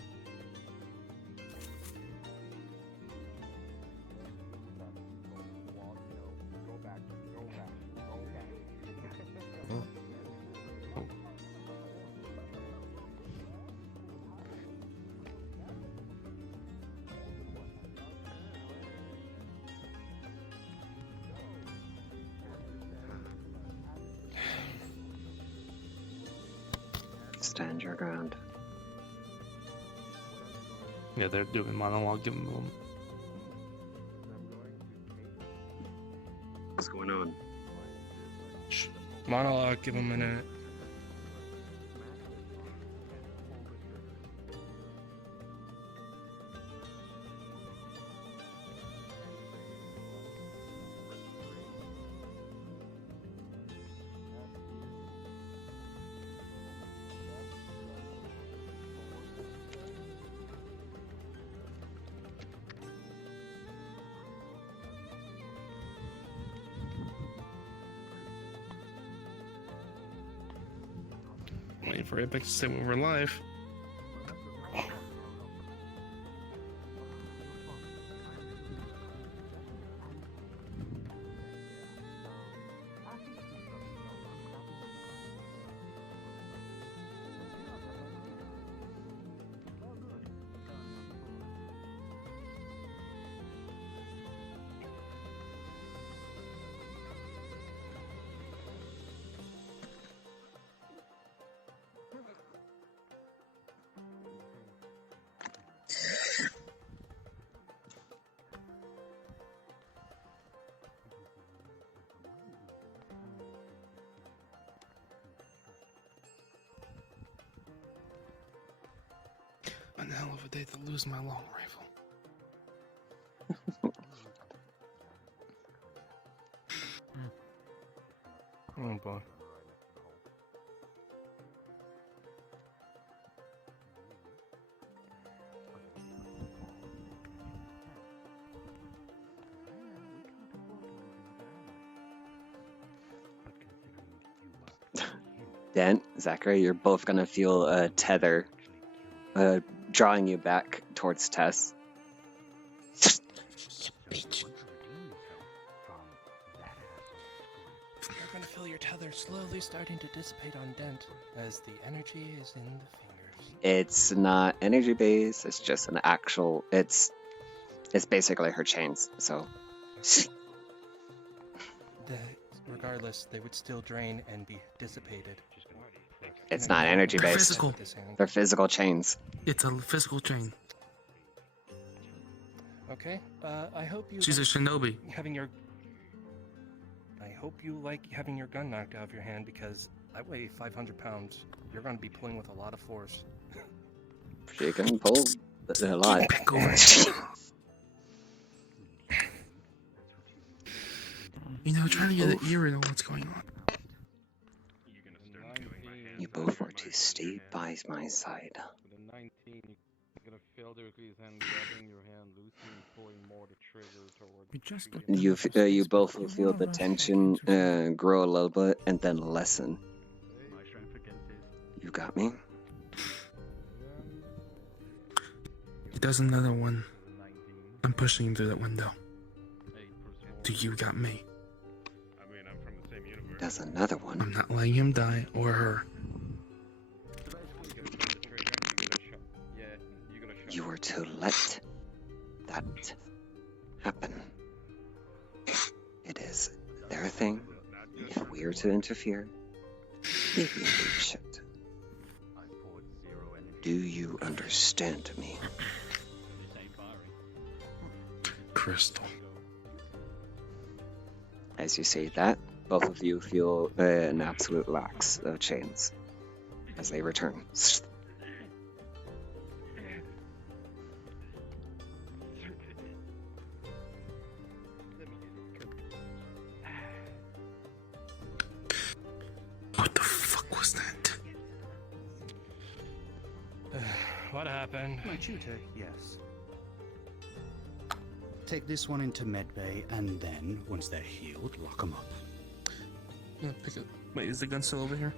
Stand your ground. Yeah, they're doing monologue. Give them a moment. What's going on? Monologue, give him a minute. Waiting for Epic to say when we're live. a day to lose my long rifle. Oh boy. Dan, Zachary, you're both gonna feel a tether drawing you back towards Tess. You're gonna feel your tether slowly starting to dissipate on Dent as the energy is in the fingers. It's not energy based, it's just an actual, it's basically her chains, so. Regardless, they would still drain and be dissipated. It's not energy based. Physical. They're physical chains. It's a physical chain. Okay, I hope you. She's a shinobi. I hope you like having your gun knocked out of your hand because I weigh 500 pounds. You're going to be pulling with a lot of force. She can pull a lot. You know, trying to get an ear on what's going on. You both are to stay by my side. With a 19, you're gonna feel directly his hand grabbing your hand, loosely and pulling more the trigger toward. You both will feel the tension grow a little bit and then lessen. You got me? He does another one. I'm pushing him through that window. Do you got me? Does another one. I'm not letting him die or her. You were to let that happen. It is their thing. If we are to interfere, maybe we should. Do you understand me? Crystal. As you say that, both of you feel an absolute lax of chains as they return. What the fuck was that? What happened? My tutor, yes. Take this one into medbay, and then, once they're healed, lock them up. Yeah, pick it. Wait, is the gun still over here?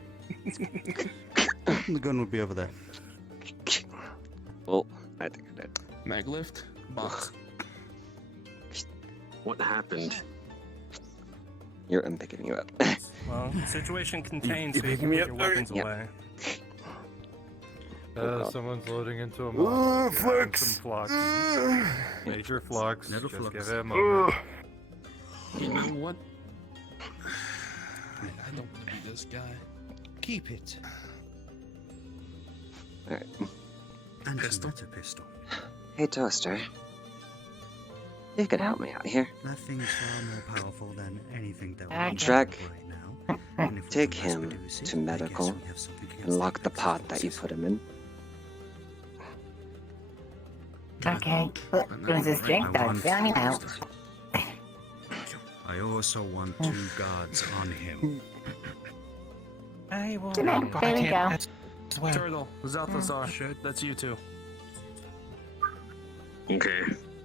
The gun would be over there. Well, I think I did. Mag lift? Box. What happened? I'm picking you up. Well, situation contained, so you can put your weapons away. Someone's loading into a mod. Flux! Some flux. Major flux. Never Just flux. give it a moment. You know what? I don't want to be this guy. Keep it. Alright. And Pistol? a pistol. Hey, Toaster. You can help me out here. That thing's far more powerful than anything that Okay. we Drek, right now. And if we take can mass him produce it, to I guess medical we have something and against lock the pod that you put him in. Okay, who's this drink dog? Fill me out. I also want 2 guards on him. I will. There we go. Turtle, Zalthazar, that's you two. Okay.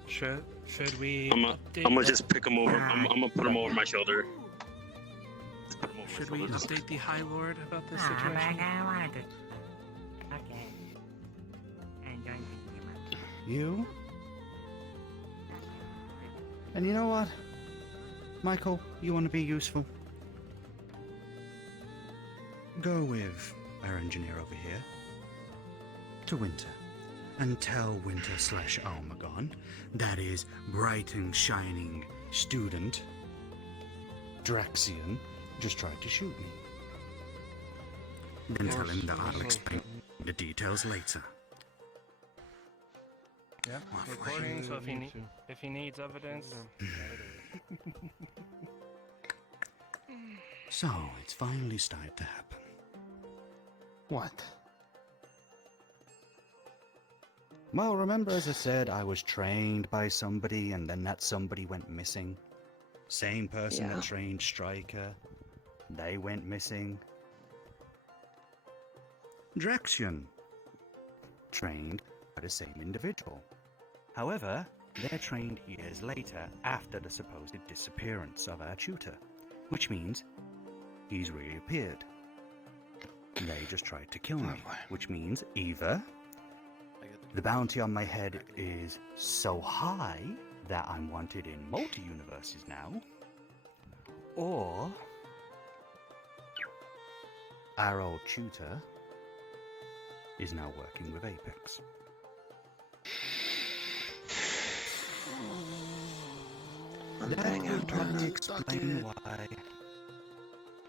Should we? I'm gonna just pick him over. I'm gonna put him over my shoulder. Should we update the High Lord about this situation? Okay. You? And you know what? Michael, you want to be useful? Go with our engineer over here to Winter and tell Winter/Almagon, that is bright and shining student, Draxian, just tried to shoot me. Then tell him that I'll explain the details later. Yeah, recording, so if he needs evidence. So, it's finally started to happen. What? Well, remember as I said, I was trained by somebody and then that somebody went missing. Same person that trained Stryker. They went missing. Drexion. Trained by the same individual. However, they're trained years later after the supposed disappearance of our tutor. Which means he's reappeared. They just tried to kill me. Which means either the bounty on my head is so high that I'm wanted in multi-universes now, or our old tutor is now working with Apex. That would probably explain why.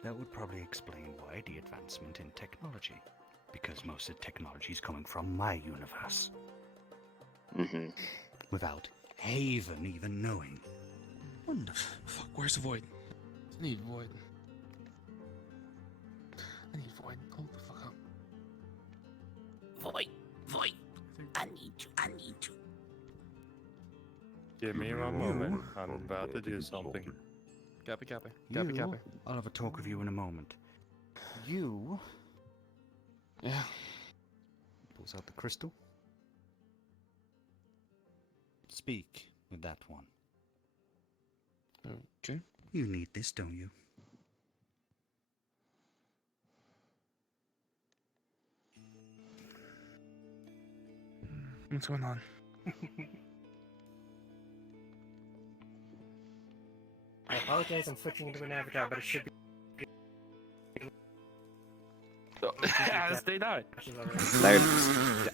That would probably explain why the advancement in technology, because most of the technology is coming from my universe. Without Haven even knowing. What the fuck? Where's the void? I need void. I need void. Hold the fuck up. Void. I need you. Give me a moment. I'm about to do something. Copy. I'll have a talk with you in a moment. You... Yeah. Pulls out the crystal. Speak with that one. Okay. You need this, don't you? What's going on? I apologize, I'm switching into an avatar, but it should be. As they die. They're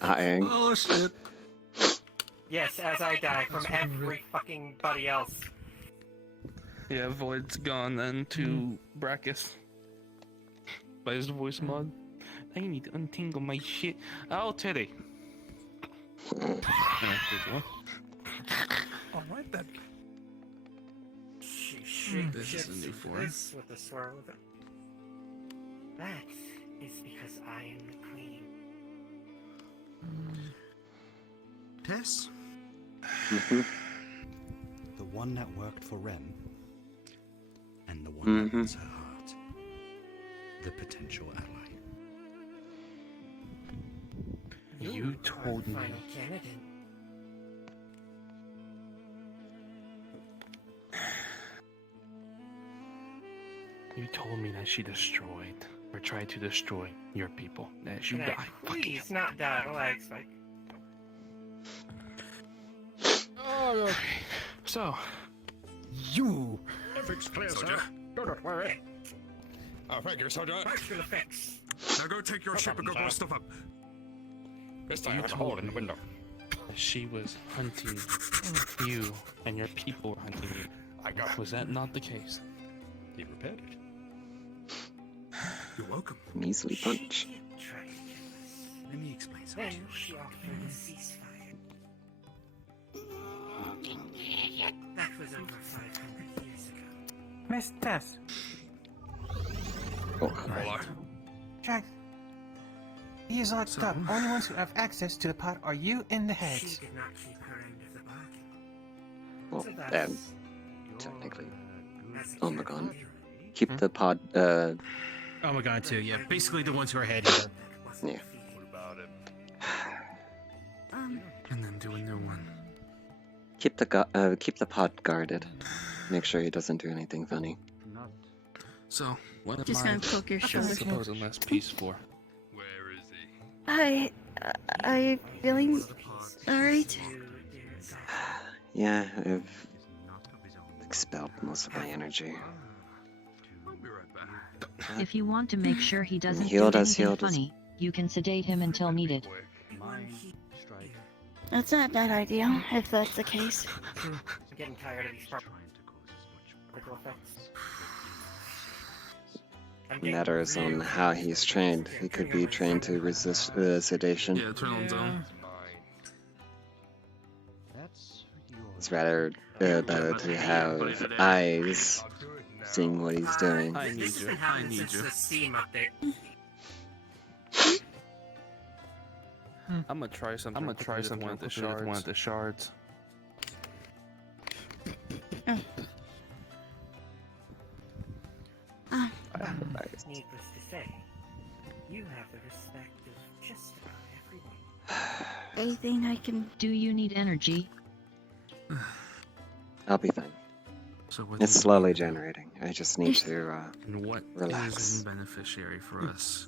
dying. Oh shit. Yes, as I die from every fucking buddy else. Yeah, Void's gone then to Brackus. By his voice mod. I need to untangle my shit. Oh, Teddy. Alright then. This is a new form. This with the swirl of it. That is because I am the queen. Tess? The one that worked for Rem, and the one that wants her heart. The potential ally. You told me. Final candidate. You told me that she destroyed, or tried to destroy, your people. That you died. Please, not die. Relax, like. Oh, okay. So, you. Fix clear, Soldier. sir. Don't worry. Oh, thank you, Soldier. Partial effects. Now go take your ship and go blow stuff up. This time, You put a hole in the window. she was hunting you, and your people were hunting you. Was that not the case? He repaired it. You're welcome. Measly punch. Let me explain something. Then she offered a ceasefire. That was over 500 years ago. Miss Tess. Hello. Jack. He is locked up. Only ones who have access to the pod are you and the heads. She did not keep her end of the bargain. Well, So that's then, technically. as Oh my god. Keep the pod, Oh my god, too. Yeah, basically the ones who are ahead here. yeah. What about him? And then do a new one. Keep the pod guarded. Make sure he doesn't do anything funny. So, what am Just I gonna poke your shoulder. supposing less peace for? Where is he? I feeling alright? Yeah, I've expelled most of my energy. If you want to make sure he doesn't do Healed us, anything healed us. funny, you can sedate him until needed. That's not a bad idea, if that's the case. I'm getting tired of these partial effects. Matters on how he's trained. He could be trained to resist sedation. Yeah, turn on zone. It's rather better to have eyes seeing what he's doing. I need you. I need you. The Steam update. I'm gonna try something. with one of the shards. Needless to say, you have the respect of just about everyone. Anything I can... Do you need energy? I'll be fine. So what It's do you slowly need? generating. I just need to And what relax. is one beneficiary for us?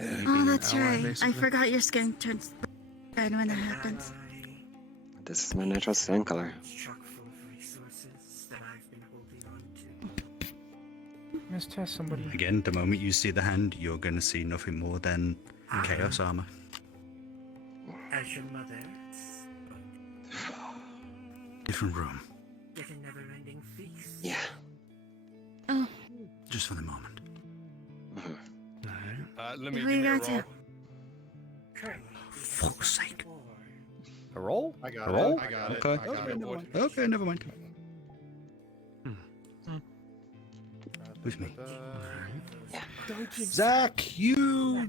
Oh, that's right. I forgot your skin turns red when that happens. This is my natural skin color. Chock full of resources that I've been holding on to. Let's test somebody. Again, the moment you see the hand, you're going to see nothing more than chaos armor. As your mother, Different room. with a never-ending feast. Yeah. Oh. Just for the moment. Let me Who give you me a got roll. to? Fuck's sake. A roll? I got A roll? it. I got Okay. it. I got it. Okay, never mind. With me. Zach, you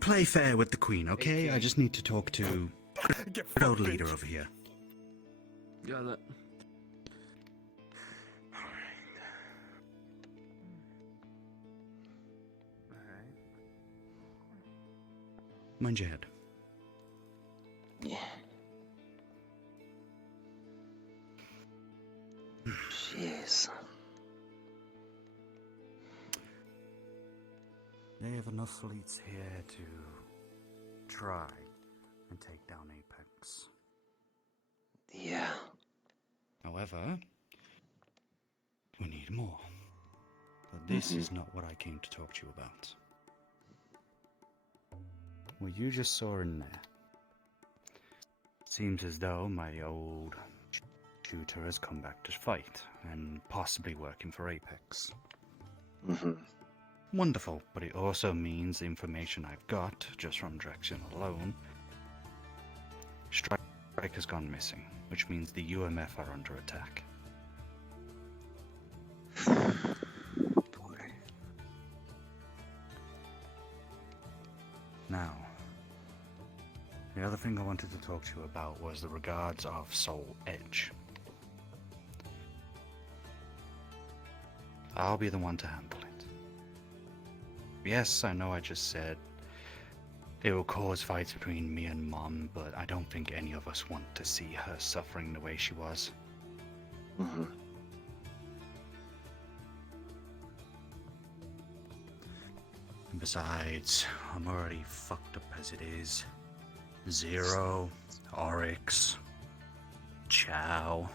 play fair with the queen, okay? I just need to talk to the old leader over here. Got it. Mind your head. Yeah. Jeez. They have enough fleets here to try and take down Apex. Yeah. However, we need more. But this is not what I came to talk to you about. What you just saw in there. Seems as though my old tutor has come back to fight, and possibly working for Apex. Wonderful, but it also means the information I've got, just from Drexion alone, Strike has gone missing, which means the UMF are under attack. Now, the other thing I wanted to talk to you about was the regards of Soul Edge. I'll be the one to handle it. Yes, I know I just said it will cause fights between me and Mom, but I don't think any of us want to see her suffering the way she was. And besides, I'm already fucked up as it is. Zero, Oryx, Chow.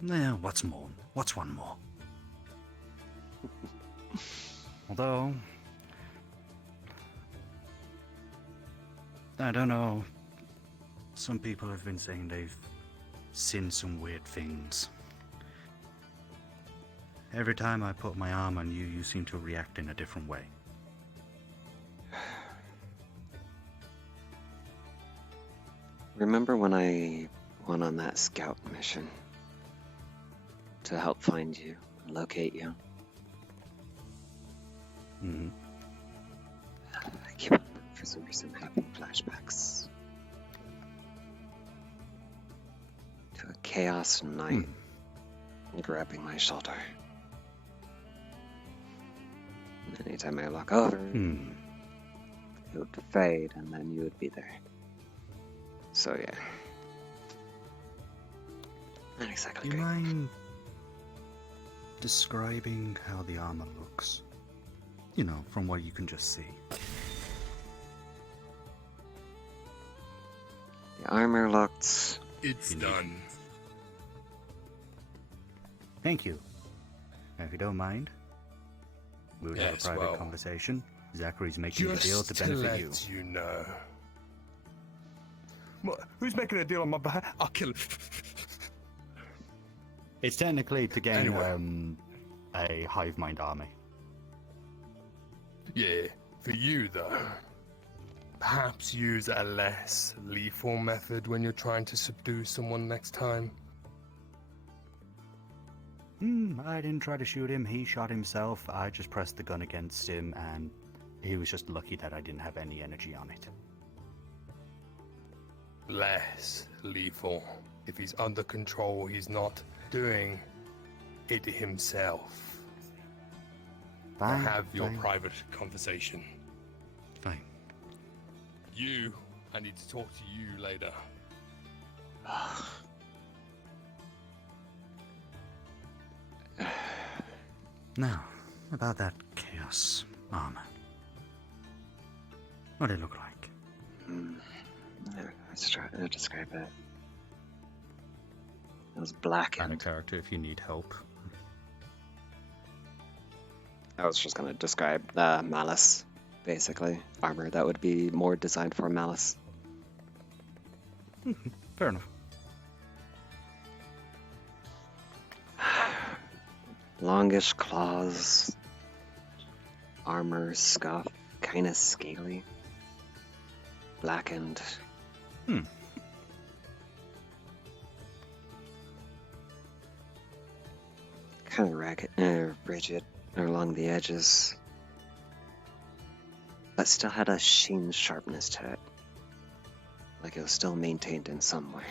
Nah, what's more? What's one more? Although, I don't know. Some people have been saying they've seen some weird things. Every time I put my arm on you, you seem to react in a different way. Remember when I went on that scout mission to help find you and locate you? I keep on, for some reason, having flashbacks to a chaos night grabbing my shoulder. And anytime I look over, it would fade, and then you would be there. So yeah, not exactly Do you great. mind describing how the armor looks? You know, from what you can just see. The armor looked... It's done. Thank you. Now, if you don't mind, we'll have a Yes, private well, conversation. Zachary's making a deal to Just benefit you. let you know. What? Who's making a deal on my behalf? I'll kill him. It's technically to gain Anyway. a hive mind army. Yeah, for you though. Perhaps use a less lethal method when you're trying to subdue someone next time. I didn't try to shoot him. He shot himself. I just pressed the gun against him, and he was just lucky that I didn't have any energy on it. less lethal. If he's under control, he's not doing it himself. Fine, Have your fine. private conversation. Fine. You, I need to talk to you later. Now, about that chaos armor. What did it look like? Let's try to describe it. It was black. Add a character if you need help. I was just gonna describe malice, basically. Armor that would be more designed for malice. Fair enough. Longish claws, armor scuff, kind of scaly, blackened. Kind of ragged, rigid along the edges, but still had a sheen sharpness to it, like it was still maintained in some way.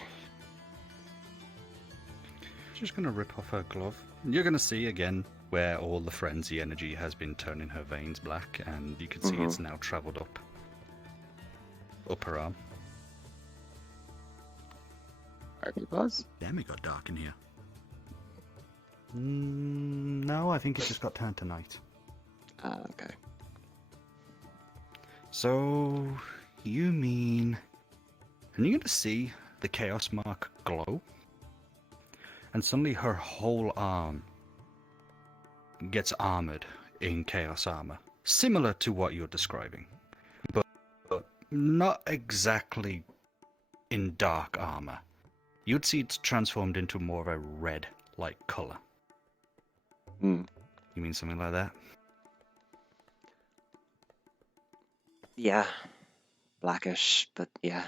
Just gonna rip off her glove. You're gonna see again where all the frenzy energy has been turning her veins black, and you can see it's now traveled up her arm. RP pause? Damn, it got dark in here. No, I think it just got turned to night. Okay. So, you mean... And you're gonna see the Chaos Mark glow, and suddenly her whole arm gets armored in Chaos Armor, similar to what you're describing, but not exactly in dark armor. You'd see it's transformed into more of a red-like color. You mean something like that? Yeah. Blackish, but yeah.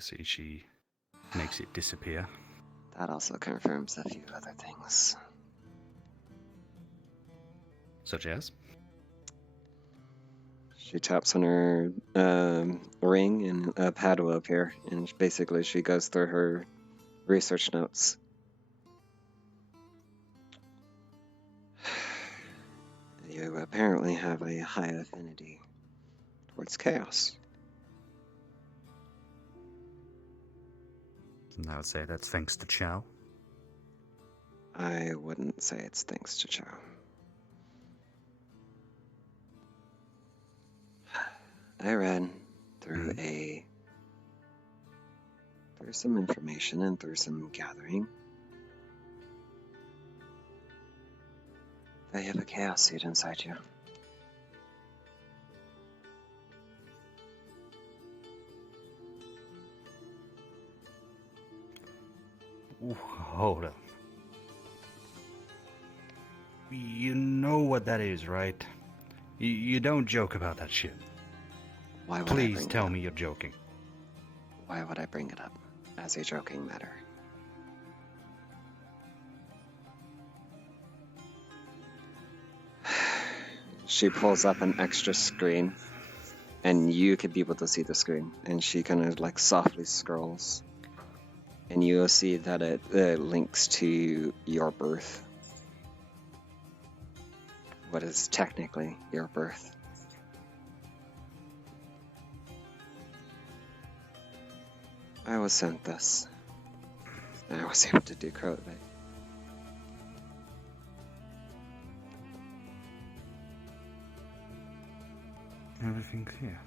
See, she makes it disappear. That also confirms a few other things. Such as? She taps on her ring and a pad will appear, and basically she goes through her research notes. You apparently have a high affinity towards chaos. And I would say that's thanks to Chow. I wouldn't say it's thanks to Chow. I ran through through some information and through some gathering. They have a chaos seed inside you. Ooh, hold up. You know what that is, right? You don't joke about that shit. Why would Please tell me you're joking. Why would I bring it up as a joking matter? She pulls up an extra screen, and you could be able to see the screen, and she kind of like softly scrolls, and you'll see that it links to your birth. What is technically your birth. I was sent this. I was able to decode it. Everything clear.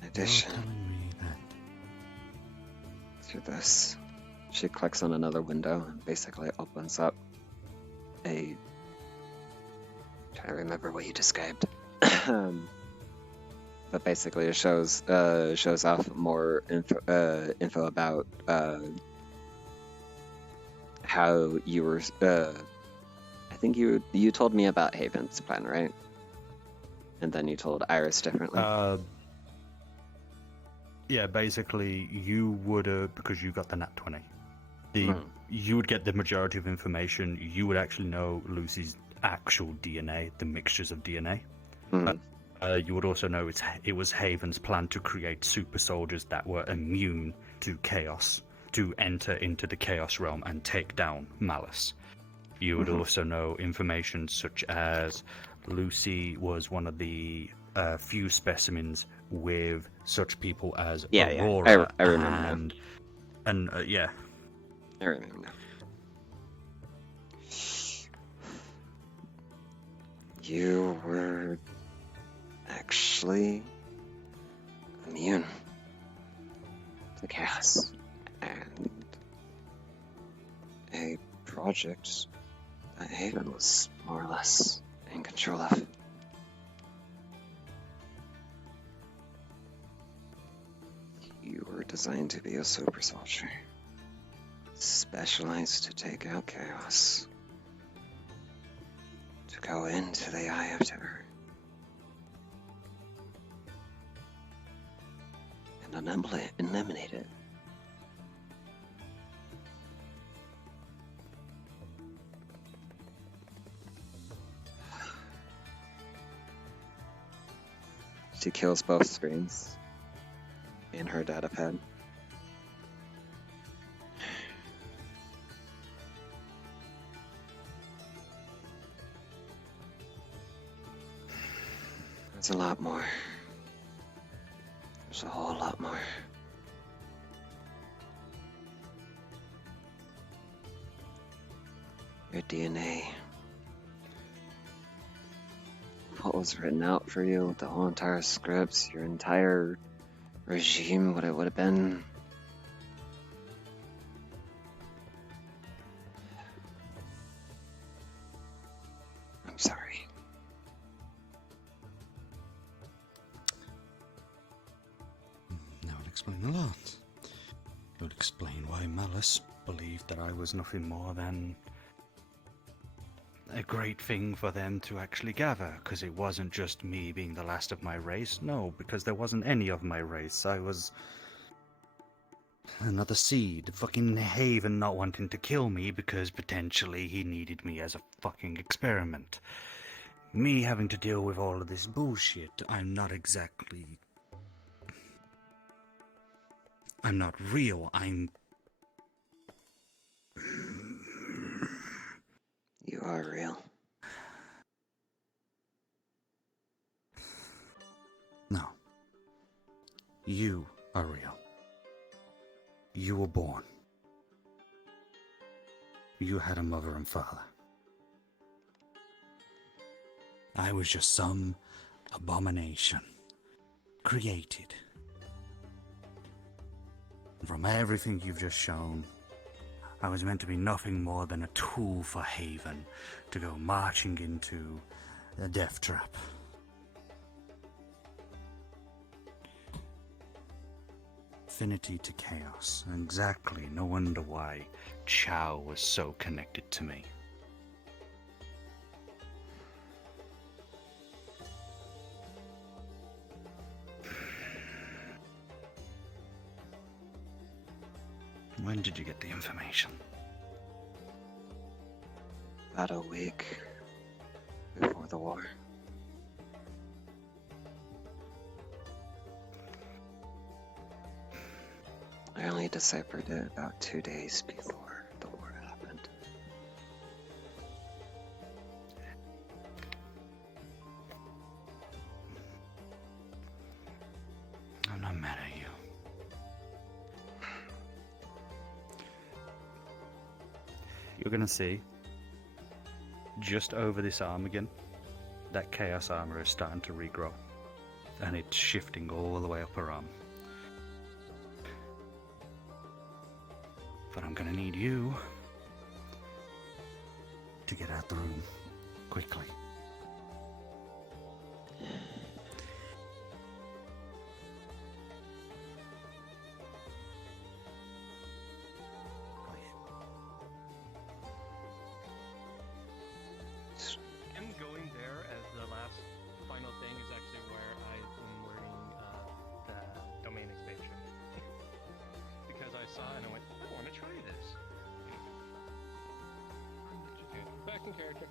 In addition to this, she clicks on another window and basically opens up a... trying to remember what you described. But basically it shows off more info about how you were... I think you told me about Haven's plan, right? And then you told Iris differently. Yeah, basically you would because you got the nat 20. You would get the majority of information. You would actually know Lucy's actual DNA, the mixtures of DNA. You would also know it was Haven's plan to create super soldiers that were immune to chaos, to enter into the chaos realm and take down Malice. You would also know information such as Lucy was one of the few specimens with such people as Aurora. I remember and yeah. I remember now. You were actually immune to chaos and a project that Haven was more or less in control of. You were designed to be a super soldier, specialized to take out chaos, to go into the Eye of Terror, and eliminate it. She kills both screens in her data pad. There's a lot more. There's a whole lot more. Your DNA. What was written out for you, the whole entire scripts, your entire regime, what it would have been. I'm sorry. That would explain a lot. It would explain why Malice believed that I was nothing more than a great thing for them to actually gather, because it wasn't just me being the last of my race. No, because there wasn't any of my race. I was another seed. Fucking Haven not wanting to kill me because potentially he needed me as a fucking experiment. Me having to deal with all of this bullshit. I'm not real. You are real. No. You are real. You were born. You had a mother and father. I was just some abomination created. From everything you've just shown, I was meant to be nothing more than a tool for Haven to go marching into a death trap. Affinity to chaos. Exactly. No wonder why Chow was so connected to me. When did you get the information? About a week before the war. I only deciphered it about 2 days before the war happened. I'm not mad at you. You're gonna see, just over this arm again, that chaos armor is starting to regrow. And it's shifting all the way up her arm. But I'm gonna need you to get out the room quickly. Him going there as the last final thing is actually where I'm learning the domain expansion. Because I saw it and I went, I want to try this. Back in character.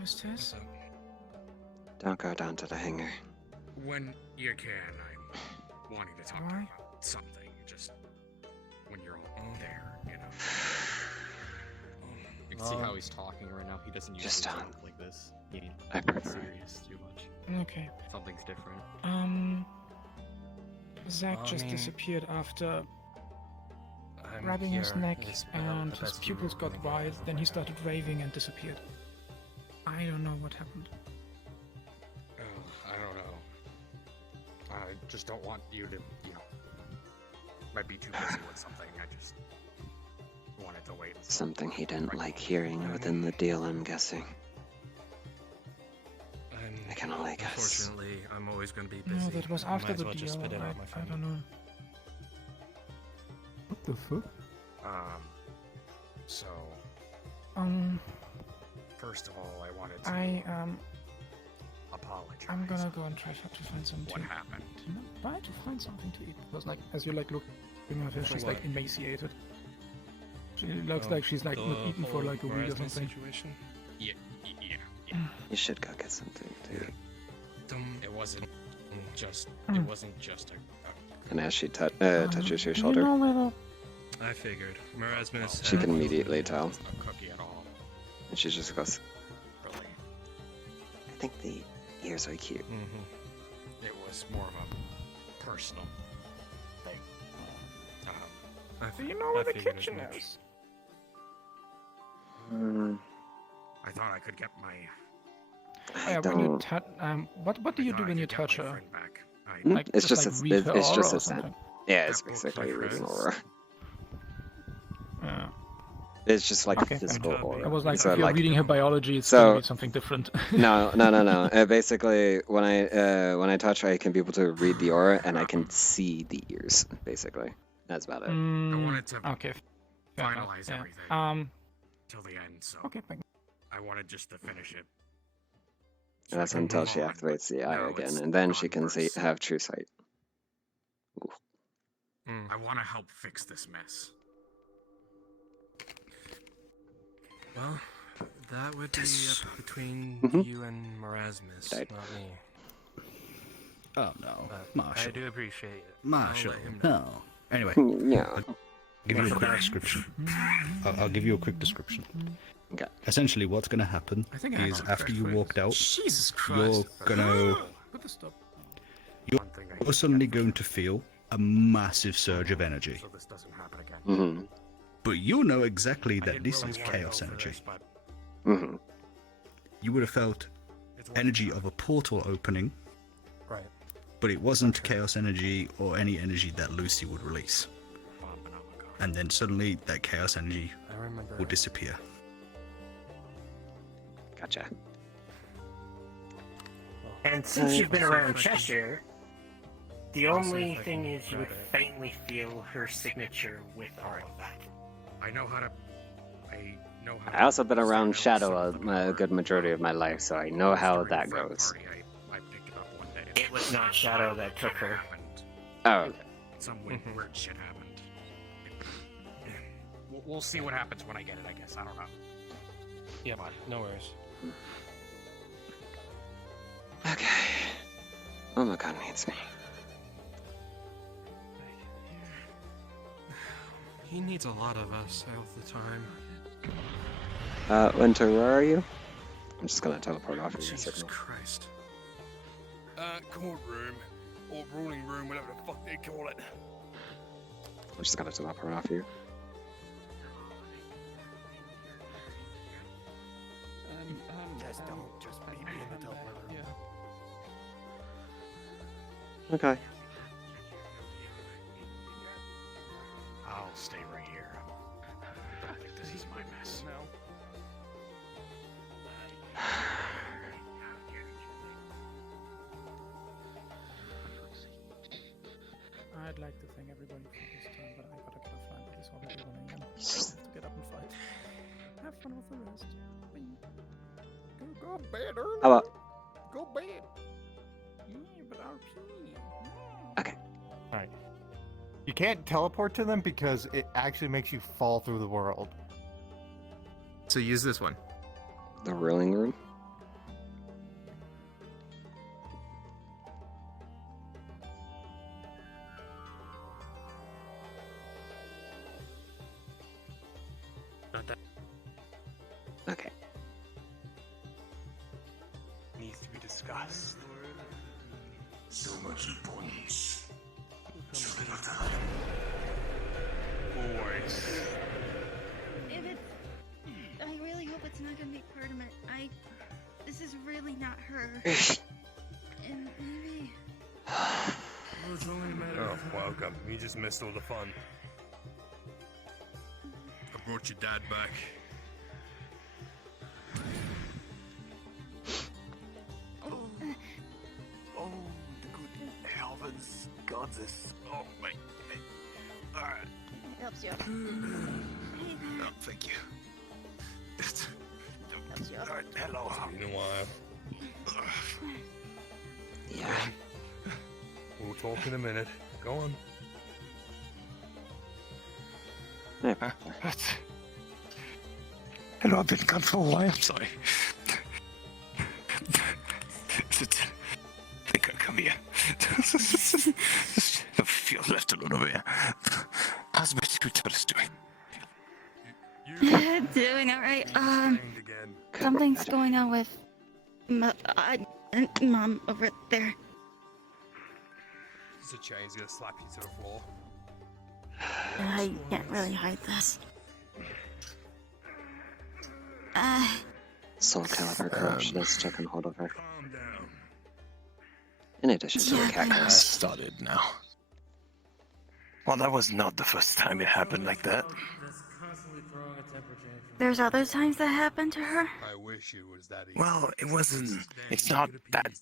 What's this? Don't go down to the hangar. When you can, I'm wanting to talk to you about something. Just when you're all there, you know. You can see how he's talking right now. He doesn't usually Just talk like this. I prefer it. Serious too much. Okay. Something's different. Zach just disappeared after grabbing his neck and his pupils got wide, then he started raving and disappeared. I don't know what happened. Oh, I don't know. I just don't want you to, you know, might be too busy with something. I just wanted to wait. Something he didn't like hearing within the deal, I'm guessing. I can only guess. Unfortunately, I'm always going to be busy. No, that was after the well deal. just spit it out, my I friend. don't know. What the fuck? So, first of all, I wanted to apologize. I'm gonna go and try to find something. What happened? Try to find something to eat. Because like, as you like look at her, she's like emaciated. She looks like she's like not eaten for like a week or something. Situation? Yeah. You should go get something to eat. It wasn't just. It wasn't just a. And as she touches your shoulder, I figured. Marasmus. she can immediately tell. A cookie at all. And she just goes, Really. I think the ears are cute. It was more of a personal thing. Do you know where the kitchen is? I thought I could get my. When you what do you do when you touch her? Like, It's just like a, read her it's aura just or a scent. something? Yeah, it's basically reading aura. Yeah. It's just like Okay, a physical aura. I was like, So, if you're like, reading her biology, it's so- gonna be something different. No. Basically, when I touch her, I can be able to read the aura, and I can see the ears. Basically, that's about it. I wanted to Okay. Fair enough, finalize yeah. everything till the end, so Okay, thank I wanted just to finish it. And that's until she activates the eye again, and then she can have true sight. I want to help fix this mess. Well, that would be up between you and Marasmus, not me. Oh no, But Marshall. I do appreciate it. Marshall. I'll let him know. No. Anyway. Yeah. I'll give you a quick description. I'll give you a quick description. Okay. Essentially, what's going to happen I think I is have after you walked out, Jesus you're Christ. gonna Put the stop. you're suddenly going to feel a massive surge of energy. So this doesn't happen again. Mm-hmm. But you know exactly that this is chaos energy. Mm-hmm. You would have felt energy of a portal opening, Right. but it wasn't chaos energy or any energy that Lucy would release. And then suddenly that chaos energy I remember. will disappear. Gotcha. And since you've been around Cheshire, the only thing is you would faintly feel her signature with all of that. I know how to. I know how. I also been around Shadow a good majority of my life, so I know how that goes. I picked it up one day. It was not Shadow that took her. Oh. Some weird shit happened. We'll see what happens when I get it, I guess. I don't know. Yeah, no worries. Okay. Oh my god, needs me. He needs a lot of us all the time. Winter, where are you? I'm just gonna teleport off of your Jesus signal. Christ. Courtroom, or ruling room, whatever the fuck they call it. I'm just gonna teleport off you. Just meet me in the teleporter. Yeah. Okay. I'll stay right here. I don't think this is my mess. No. I'd like to thank everybody for this time, but I gotta get offline. It is already 1 a.m. I have to get up and fight. Have fun with the rest. Bye. Go bed early. How about? Go bed. Yeah, but RP. Okay. Alright. You can't teleport to them because it actually makes you fall through the world. So use this one. The ruling room? Okay. Needs to be discussed. So much importance. So little time. Boys. If it's, I really hope it's not gonna be permanent. This is really not her. And maybe. Well, it's only a matter Oh, of welcome. You just missed all the fun. I brought your dad back. Oh, the good heavens, goddess. Oh, my. Alright. Helps you. Oh, thank you. Helps you. Alright, hello. It's been a while. Yeah. We'll talk in a minute. Go on. Hello, I've been gone for a while, I'm sorry. Think I'll come here. I feel left alone over here. How's my two daughters doing? Doing alright. Something's going on with Mom over there. It's a chain. He's gonna slap you to the floor. I can't really hide this. Soul Calibur corruption has taken hold of her. In addition to the cat curse. Started now. Well, that was not the first time it happened like that. There's other times that happened to her? I wish it was that easy. Well, it wasn't. It's not that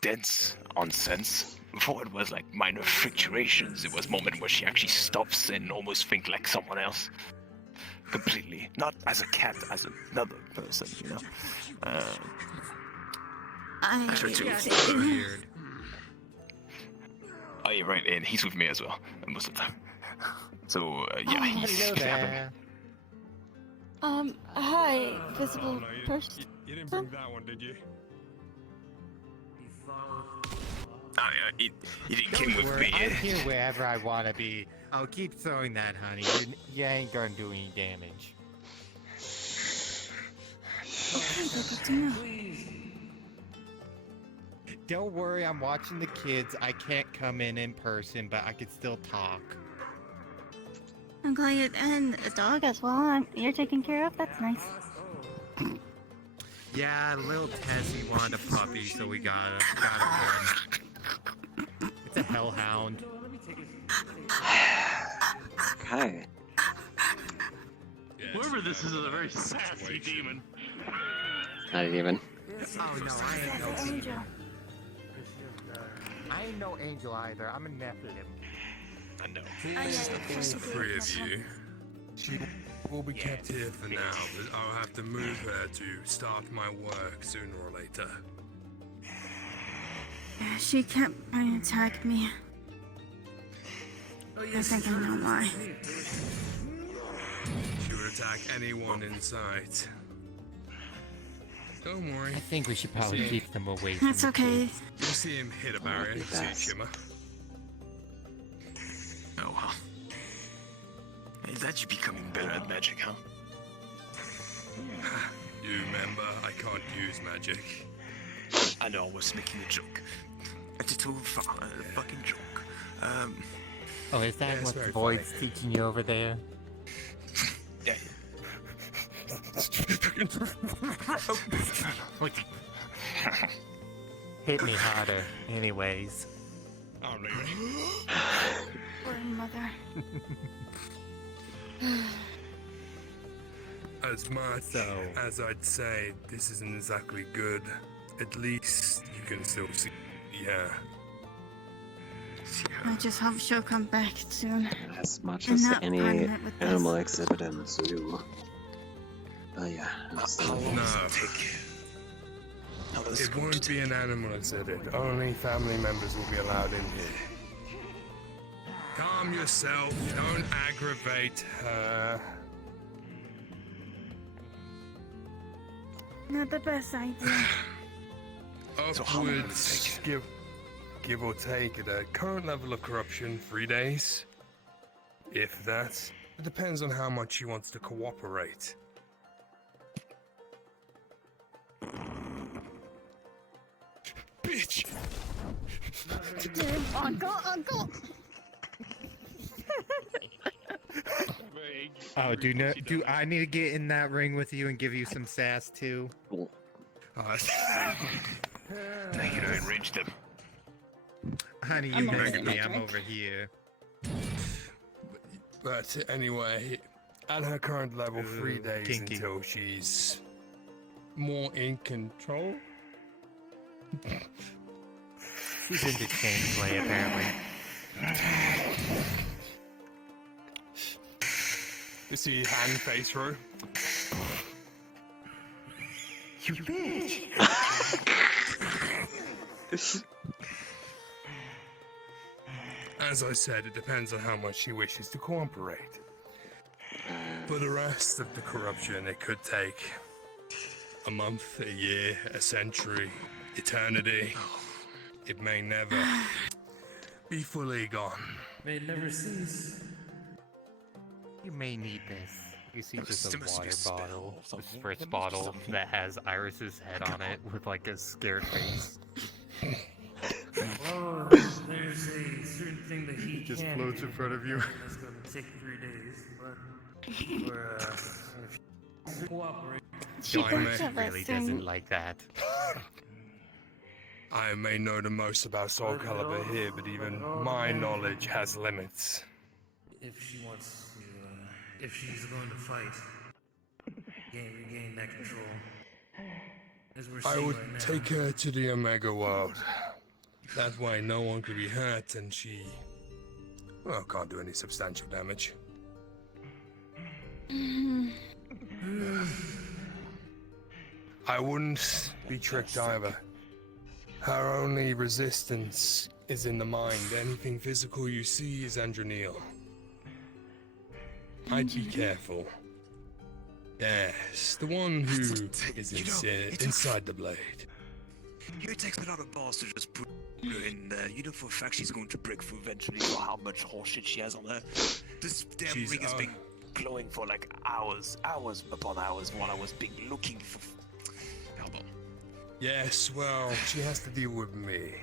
dense on sense. Before it was like minor fricturations. It was a moment where she actually stops and almost think like someone else. Completely. Not as a cat, as another person, you know? Weird. Oh, yeah, right, and he's with me as well, most of the time. So, yeah, he's there. Hi, visible person. You didn't bring that one, did you? Oh, yeah, he didn't come with Worry, me. I'm here wherever I want to be. I'll keep throwing that, honey. You ain't gonna do any damage. Don't worry, I'm watching the kids. I can't come in person, but I can still talk. I'm glad you and a dog as well. You're taken care of. That's nice. Yeah, little Tessie wanted a puppy, so we got one. It's a hellhound. Okay. Whoever this is a very sassy demon. Not even. Oh no, I ain't no angel. I ain't no angel either. I'm a Nephilim. I know. Three of you. She will be kept here for now, but I'll have to move her to start my work sooner or later. She kept trying to attack me. I think I know why. She would attack anyone in sight. Don't worry. I think we should probably keep them away from That's okay. You'll see him hit a barrier. See it shimmer. Oh, well. Is that you becoming better at magic, huh? You remember, I can't use magic. I know, I was making a joke. A little fucking joke. Oh, is that Yeah, what very Void's teaching you over there? Yeah. Hit me harder, anyways. Oh, really? Poor mother. As much as I'd say this isn't exactly good, at least you can still see. Yeah. I just hope she'll come back soon. As much And as not any pregnant with this. animal exhibit in the zoo. But yeah, It won't be an animal exhibit. Only family members will be allowed in here. Calm yourself. Don't aggravate her. Not the best idea. Upwards, give or take, at a current level of corruption, 3 days. If that. It depends on how much she wants to cooperate. Uncle! Oh, do I need to get in that ring with you and give you some sass too? Thank you to enrage them. Honey, you missed me. I'm over here. But anyway, at her current level, 3 days until she's more in control. She's into gameplay, apparently. You see hand face through. You bitch! As I said, it depends on how much she wishes to cooperate. For the rest of the corruption, it could take a month, a year, a century, eternity. It may never be fully gone. May never cease. You may need this. You see just a water bottle, a spritz bottle that has Iris's head on it with like a scared face. Well, there's a certain thing that he just can floats do in front of you. That's gonna take 3 days, but if you cooperate. Really doesn't like that. I may know the most about Soul Calibur here, but even my knowledge has limits. If she wants to, if she's going to fight, regain that control. As we're I seeing would right now. take her to the Omega world. That way no one could be hurt and she, well, can't do any substantial damage. I wouldn't be tricked either. Her only resistance is in the mind. Anything physical you see is Andronil. I'd be careful. Yes, the one who is inside the blade. It takes a lot of balls to just put her in there. You know for a fact she's going to break through eventually for how much horseshit she has on her. This damn ring has been glowing for like hours upon hours while I was looking for elbow. Yes, well, she has to deal with me.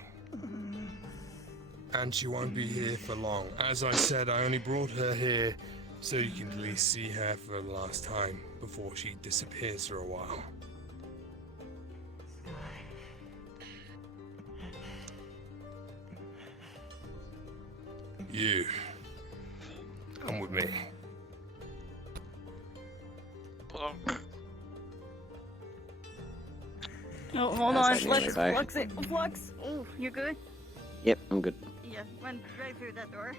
And she won't be here for long. As I said, I only brought her here so you can at least see her for the last time before she disappears for a while. You. Come with me. Oh, hold How's on, that let's nearly by? flux it. Flux! Oh, you good? Yep, I'm good. Yeah, went right through that door.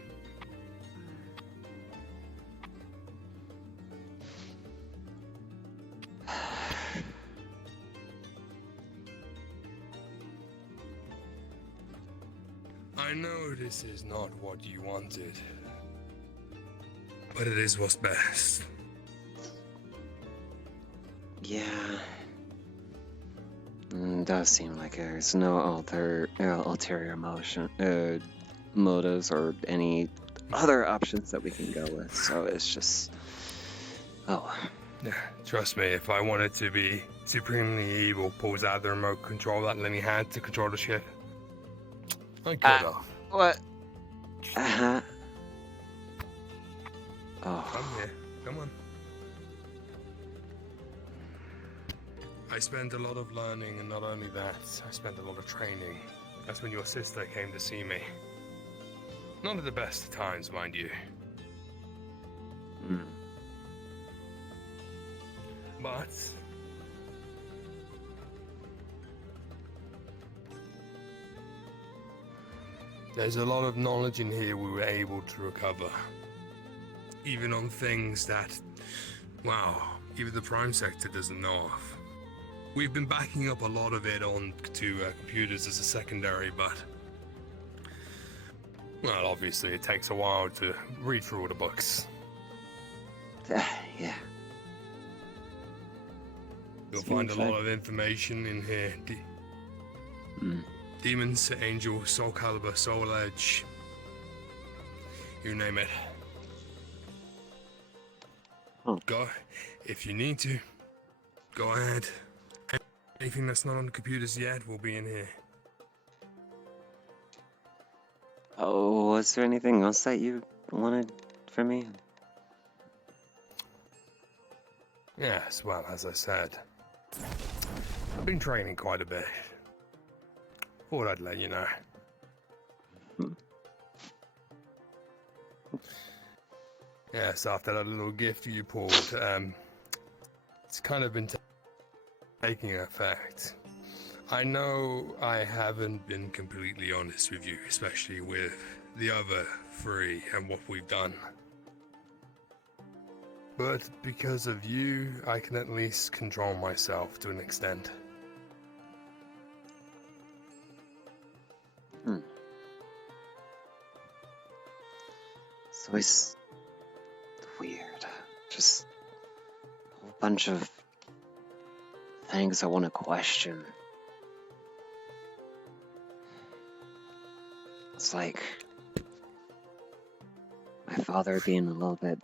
I know this is not what you wanted, but it is what's best. Yeah. Does seem like there's no ulterior motives or any other options that we can go with. So it's just, Yeah, trust me, if I wanted to be supremely evil, pulls out the remote control that Lenny had to control the ship, I could have. What? Uh-huh. Oh. Come here, come on. I spent a lot of learning, and not only that, I spent a lot of training. That's when your sister came to see me. Not at the best of times, mind you. But there's a lot of knowledge in here we were able to recover. Even on things that, wow, even the Prime Sector doesn't know of. We've been backing up a lot of it on to computers as a secondary, but, well, obviously it takes a while to read through all the books. Yeah. You'll find a lot of information in here. Demons, Angel, Soul Calibur, Soul Edge. You name it. Go, if you need to, go ahead. Anything that's not on the computers yet will be in here. Oh, was there anything else that you wanted from me? Yes, well, as I said, I've been training quite a bit. Thought I'd let you know. Yes, after that little gift you pulled, it's kind of been taking effect. I know I haven't been completely honest with you, especially with the other three and what we've done. But because of you, I can at least control myself to an extent. So it's weird. Just a whole bunch of things I want to question. It's like my father being a little bit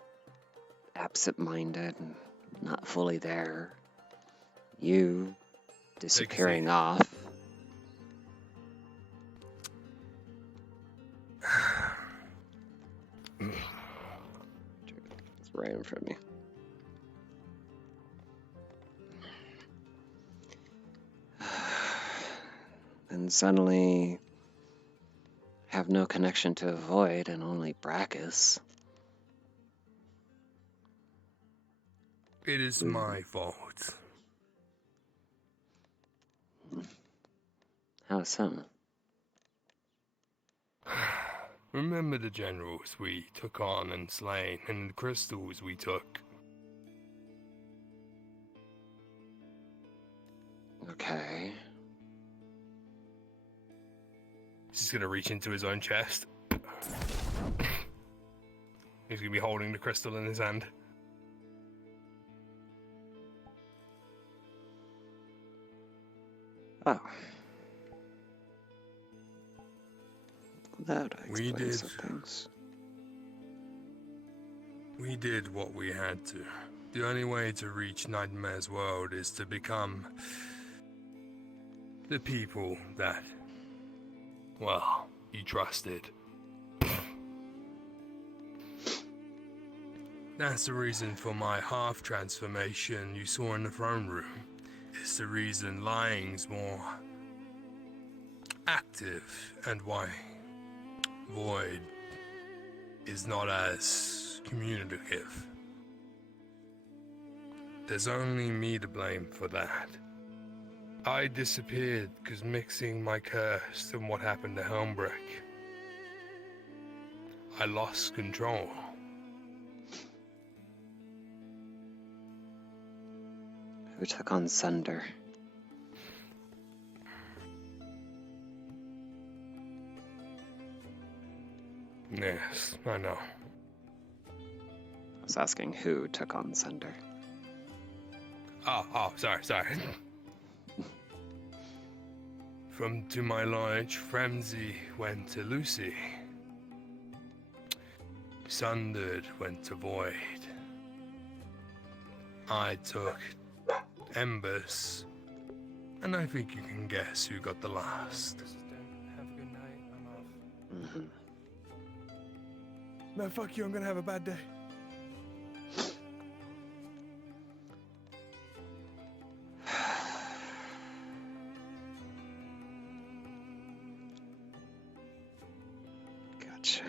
absent-minded and not fully there. You disappearing off. It's right in front of me. And suddenly have no connection to a void and only Brackus. It is my fault. How so? Remember the generals we took on and slain, and the crystals we took? Okay. He's just gonna reach into his own chest. He's gonna be holding the crystal in his hand. Oh. That explains some things. We did what we had to. The only way to reach Nightmare's world is to become the people that, well, you trusted. That's the reason for my half transformation you saw in the throne room. It's the reason lying's more active and why Void is not as communicative. There's only me to blame for that. I disappeared because mixing my curse and what happened to Helmbreck, I lost control. Who took on Sunder? Yes, I know. I was asking who took on Sunder. Oh, sorry. From to my knowledge, Fremsey went to Lucy. Sundered went to Void. I took Embers, and I think you can guess who got the last. This is done. Have a good night. I'm off. No, fuck you, I'm gonna have a bad day. Gotcha.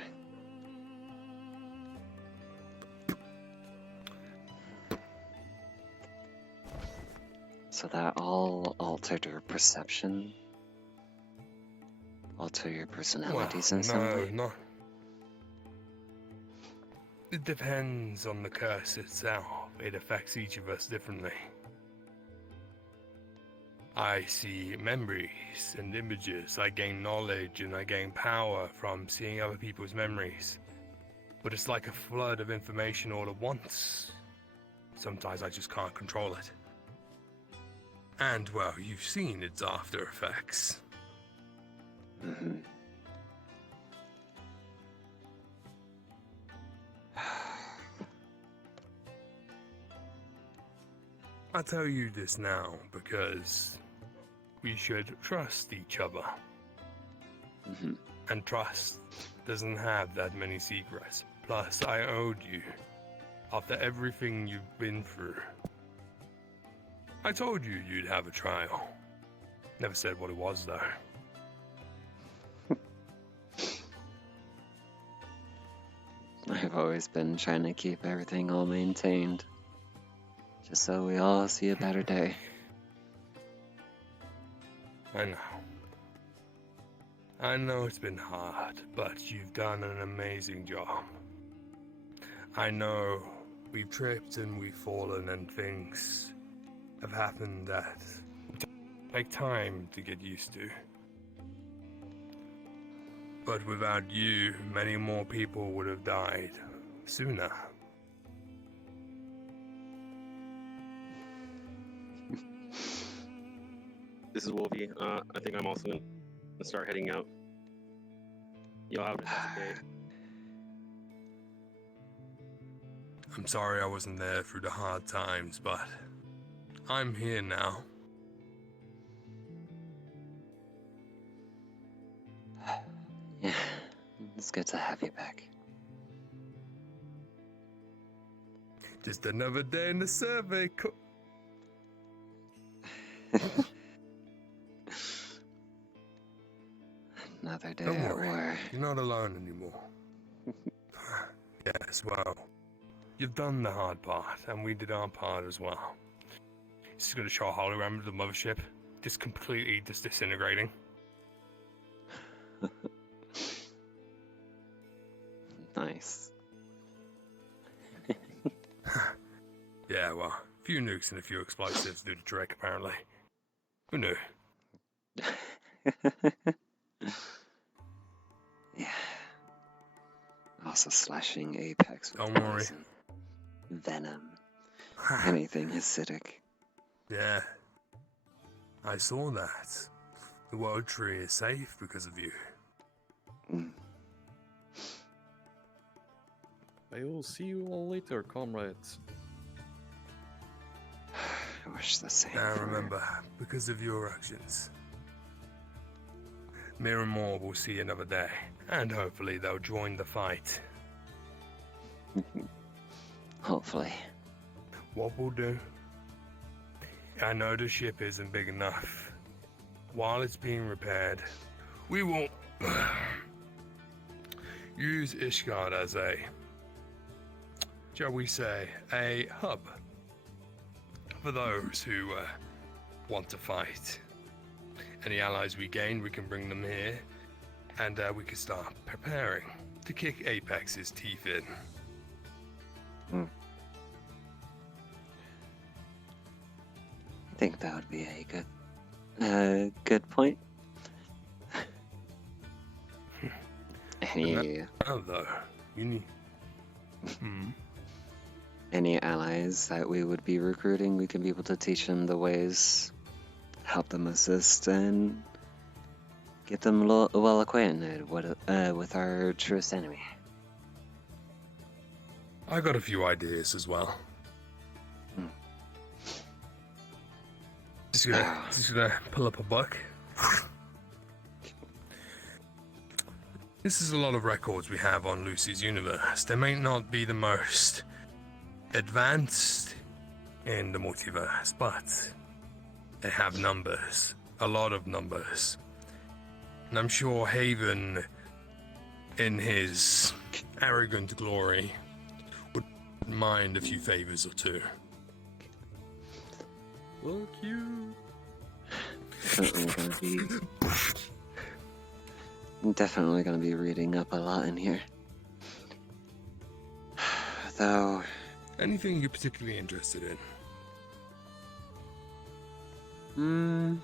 So that all altered your perception? Alter your personalities in some way? No. It depends on the curse itself. It affects each of us differently. I see memories and images. I gain knowledge and I gain power from seeing other people's memories. But it's like a flood of information all at once. Sometimes I just can't control it. And, well, you've seen its after effects. I tell you this now because we should trust each other. And trust doesn't have that many secrets. Plus, I owed you. After everything you've been through. I told you you'd have a trial. Never said what it was, though. I've always been trying to keep everything all maintained. Just so we all see a better day. I know. I know it's been hard, but you've done an amazing job. I know we've tripped and we've fallen and things have happened that take time to get used to. But without you, many more people would have died sooner. This is Wolfie. I think I'm also gonna start heading out. Y'all have a nice day. I'm sorry I wasn't there through the hard times, but I'm here now. Yeah, it's good to have you back. Just another day in the survey. Another day Don't at worry, war. you're not alone anymore. Yes, well, you've done the hard part, and we did our part as well. This is going to show a hologram of the mothership, just completely disintegrating. Nice. Yeah, well, a few nukes and a few explosives do the trick, apparently. Who knew? Yeah. Also slashing Apex with Don't worry. poison, venom, anything acidic. Yeah. I saw that. The world tree is safe because of you. I will see you all later, comrades. I wish the same. Now remember, because of your actions, Mir and Moore will see another day, and hopefully they'll join the fight. Hopefully. What we'll do, I know the ship isn't big enough. While it's being repaired, we will use Ishgard as a, shall we say, a hub for those who want to fight. Any allies we gain, we can bring them here, and we can start preparing to kick Apex's teeth in. I think that would be a good point. Any Although, you need... any allies that we would be recruiting, we can be able to teach them the ways, help them assist, and get them well acquainted with our truest enemy. I got a few ideas as well. Just gonna pull up a book. This is a lot of records we have on Lucy's universe. They may not be the most advanced in the multiverse, but they have numbers, a lot of numbers. And I'm sure Haven, in his arrogant glory, would mind a few favors or two. Fuck you. Definitely gonna be reading up a lot in here. Though. Anything you're particularly interested in?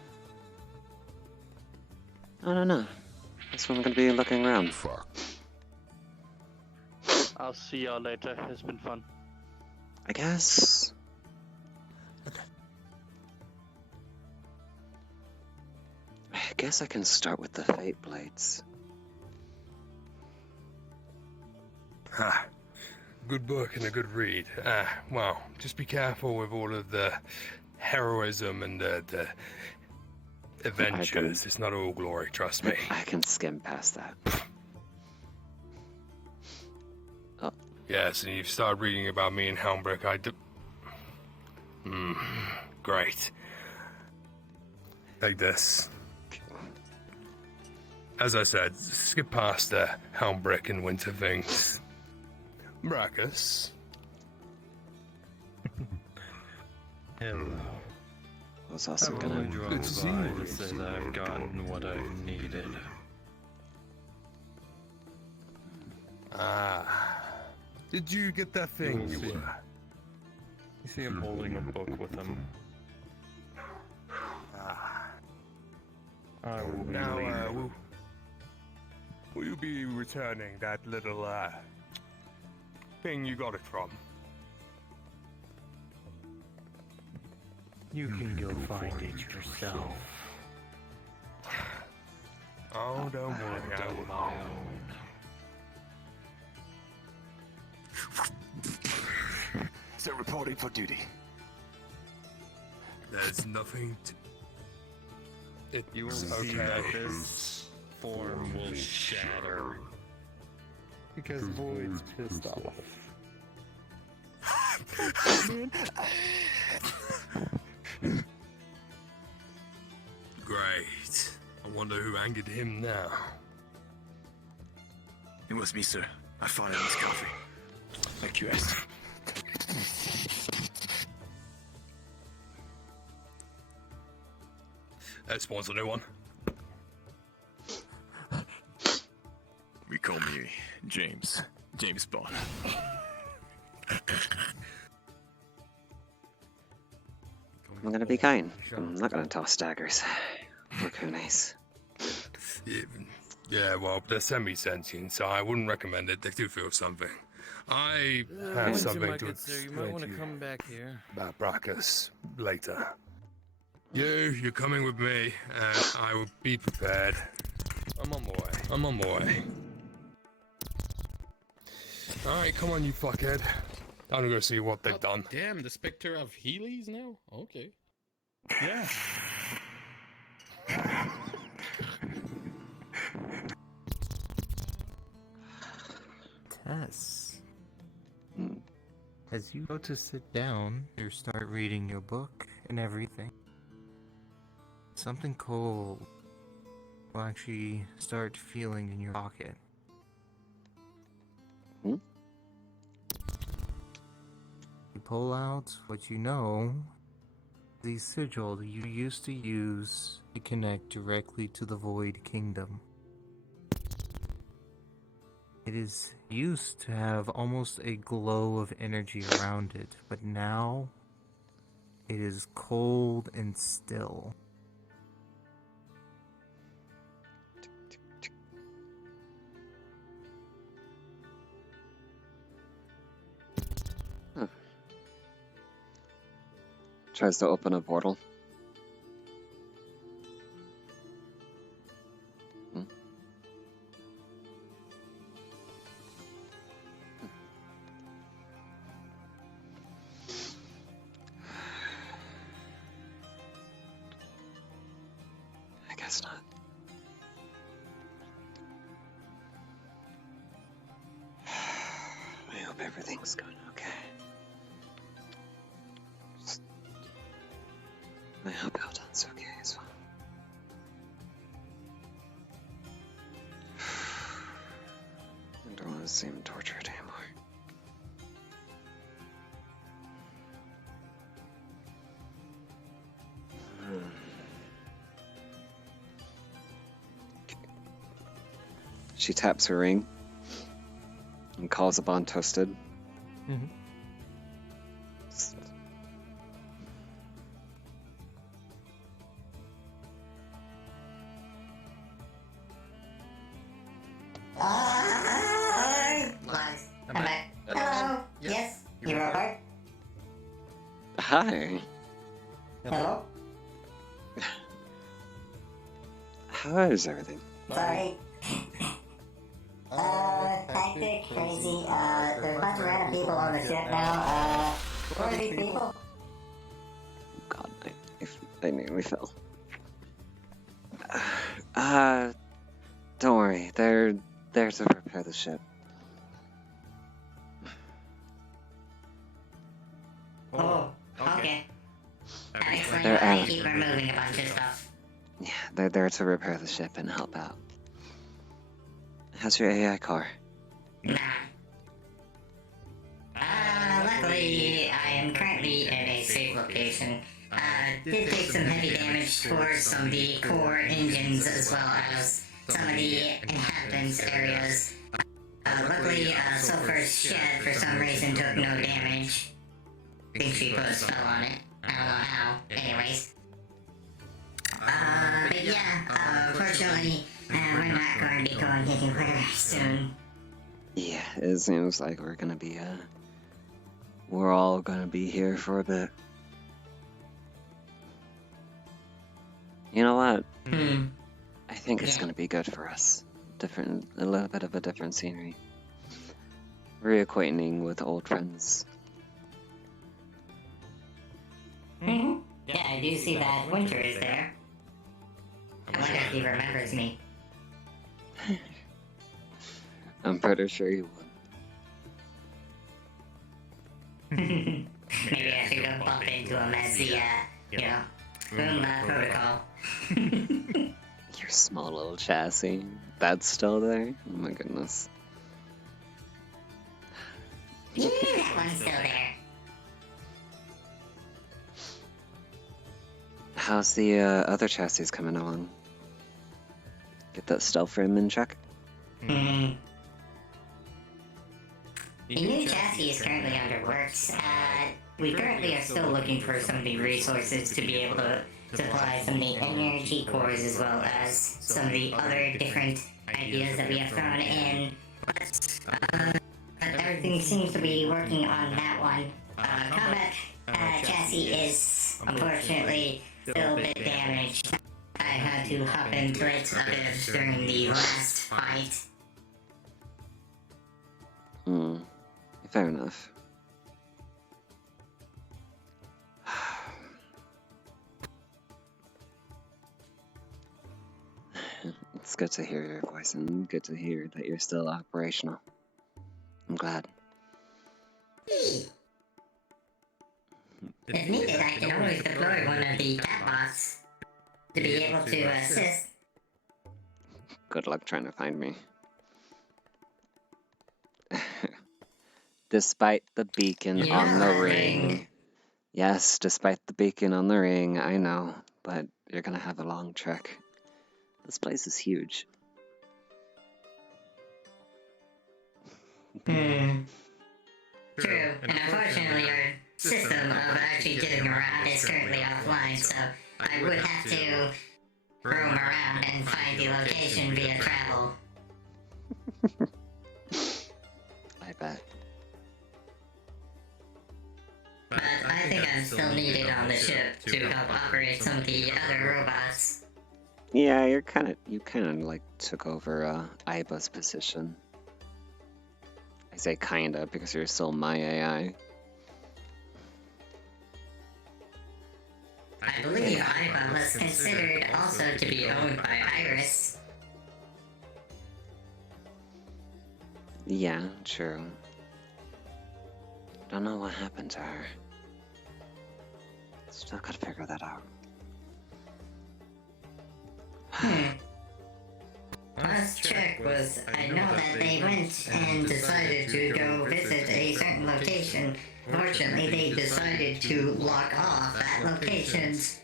I don't know. That's what I'm gonna be looking around. Fuck. I'll see y'all later. It's been fun. I guess. I guess I can start with the Fate Blades. Ha. Good book and a good read. Well, just be careful with all of the heroism and the adventures. It's not all glory, trust me. I can skim past that. Yes, and you've started reading about me and Helmbrick. Great. Take this. As I said, skip past the Helmbrick and Winter things. Brackus. Hello. I was also I'm gonna. only driving by to say that I've gotten what I needed. Did you get that thing you were? You see him holding a book with him. I will be Now, leaving. will you be returning that little, thing you got it from? You can go find it yourself. Oh, don't worry, I will. my own. So reporting for duty. There's nothing to... You will see that this form will shatter. Because Void's pissed off. Great. I wonder who angered him now. It was me, sir. I found it in his coffee. Like you asked. That spawns a new one. We call me James. James Bond. I'm gonna be kind. I'm not gonna toss daggers. Look who nice. Yeah, well, they're semi-sentient, so I wouldn't recommend it. They do feel something. I have Winter, something my to good sir, you explain might want to to you come back here. about Brackus later. You're coming with me. I will be prepared. I'm on my way. Alright, come on, you fuckhead. I'm gonna go see what they've done. Damn, the Spectre of Healy's now? Okay. Yeah. Tess, as you go to sit down, you start reading your book and everything. Something cold will actually start feeling in your pocket. You pull out what you know, the sigil that you used to use to connect directly to the Void Kingdom. It is used to have almost a glow of energy around it, but now it is cold and still. Tries to open a portal. I guess not. I hope everything's going okay. I hope Eldon's okay as well. I don't want to see him tortured anymore. She taps her ring and calls upon Toasted. Hello. Yes. You Robert? Hi. Hello. How is everything? Sorry. Hectic, crazy. There's a bunch of random people on the ship now. Who are these people? God, I nearly fell. Don't worry. They're there to repair the ship. Oh, okay. That explains They're why out. they keep removing a bunch of stuff. Yeah, they're there to repair the ship and help out. How's your AI car? Nah. Luckily, I am currently in a safe location. Did take some heavy damage towards some of the core engines as well as some of the inhabitants areas. Luckily, Sulfur's shed for some reason took no damage. I think she put a spell on it. I don't know how. Anyways. But yeah, unfortunately, we're not going to be going anywhere soon. Yeah, it seems like we're all gonna be here for a bit. You know what? I think it's gonna be good for us. A little bit of a different scenery. Reacquainting with old friends. Yeah, I do see that Winter is there. I wonder if he remembers me. I'm pretty sure you would. Maybe I should go bump into him as the, room protocol. Your small little chassis. That's still there? Oh my goodness. Yeah, that one's still there. How's the other chassis coming along? Get that stealth frame in check? The new chassis is currently under works. We currently are still looking for some of the resources to be able to supply some of the energy cores as well as some of the other different ideas that we have thrown in. But everything seems to be working on that one. Combat chassis is unfortunately still a bit damaged. I had to hop into it a bit during the last fight. Fair enough. It's good to hear your voice and good to hear that you're still operational. I'm glad. If needed, I can always deploy one of the catbots to be able to assist. Good luck trying to find me. Despite the beacon on the ring. Yes, despite the beacon on the ring, I know, but you're gonna have a long trek. This place is huge. True, and unfortunately our system of actually getting around is currently offline, so I would have to roam around and find the location via travel. I bet. But I think I'm still needed on the ship to help operate some of the other robots. Yeah, you kind of like took over Iba's position. I say kinda because you're still my AI. I believe Iba was considered also to be owned by Iris. Yeah, true. Don't know what happened to her. Still gotta figure that out. Last check was, I know that they went and decided to go visit a certain location. Fortunately, they decided to lock off that location's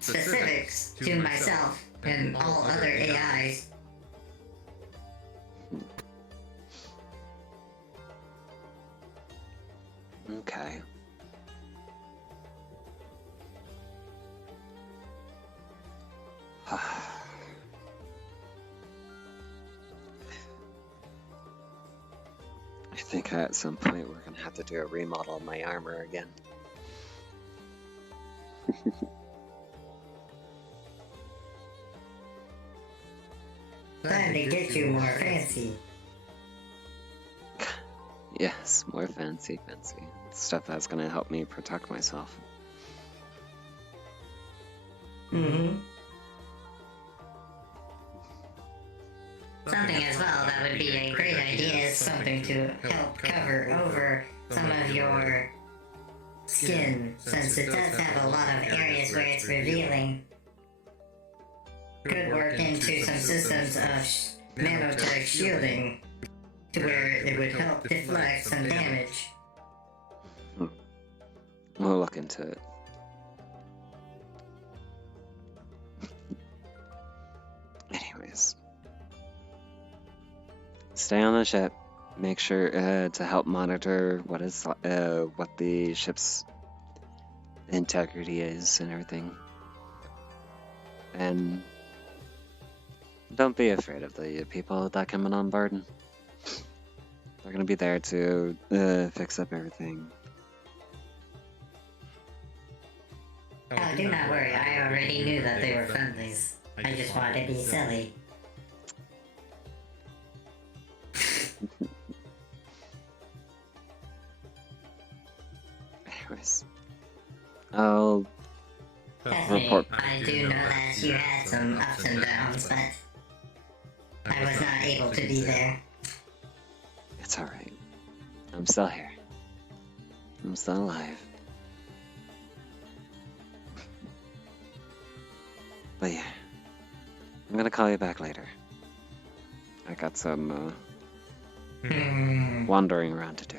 specifics to myself and all other AIs. Okay. I think at some point we're gonna have to do a remodel of my armor again. Time to get you more fancy. Yes, more fancy. Stuff that's gonna help me protect myself. Something as well that would be a great idea is something to help cover over some of your skin, since it does have a lot of areas where it's revealing. Could work into some systems of nanotech shielding to where it would help deflect some damage. We'll look into it. Anyways, stay on the ship. Make sure to help monitor what the ship's integrity is and everything. And don't be afraid of the people that come on board. They're gonna be there to fix up everything. Oh, do not worry. I already knew that they were friendlies. I just wanted to be silly. Anyways, I'll Trust me, report. I do know that you had some ups and downs, but I was not able to be there. It's alright. I'm still here. I'm still alive. But yeah, I'm gonna call you back later. I got some wandering around to do.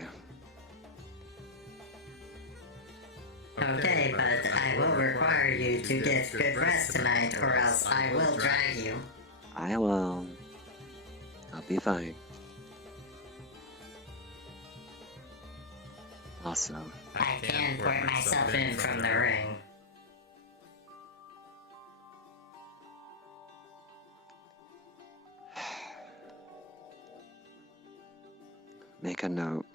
Okay, but I will require you to get good rest tonight, or else I will drag you. I will. I'll be fine. Also, I can put myself in from the ring. make a note.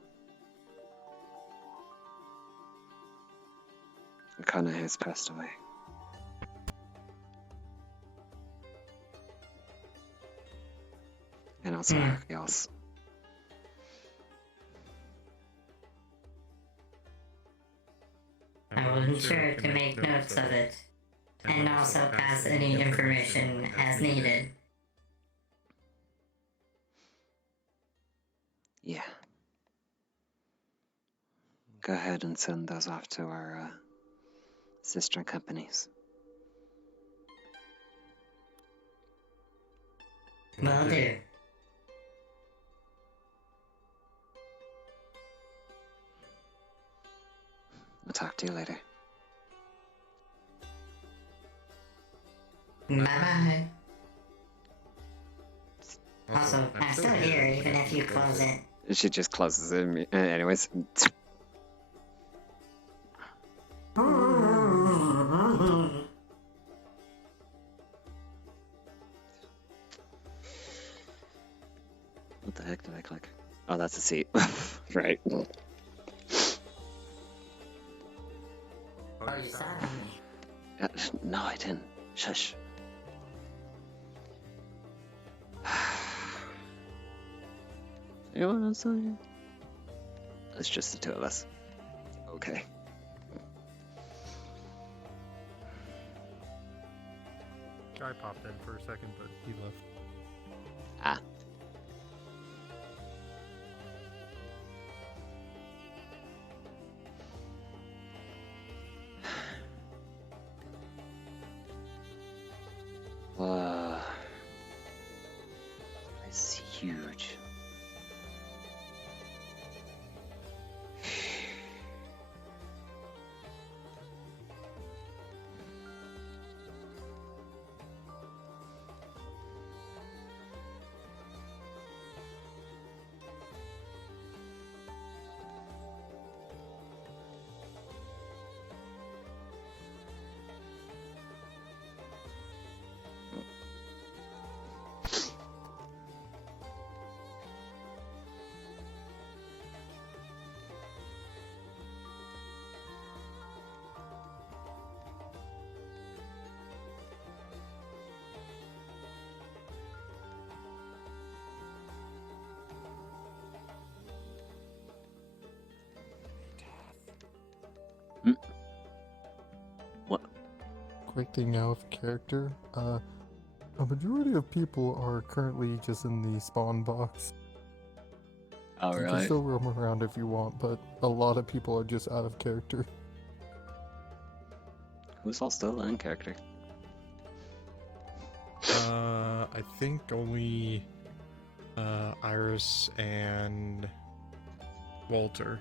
Akane has passed away. And also everybody else. I will ensure to make notes of it, and also pass any information as needed. Yeah. Go ahead and send those off to our sister companies. Will do. I'll talk to you later. Bye-bye. Also, I'm still here even if you close it. She just closes it. Anyways. What the heck did I click? Oh, that's a seat. Right. Oh, you saw me. No, I didn't. Shush. Anyone else on here? It's just the two of us. Okay. Guy popped in for a second, but he left. Ah. It's huge. What? Quick thing out of character. A majority of people are currently just in the spawn box. Oh, You really? can still roam around if you want, but a lot of people are just out of character. Who's all still in character? I think only Iris and Walter.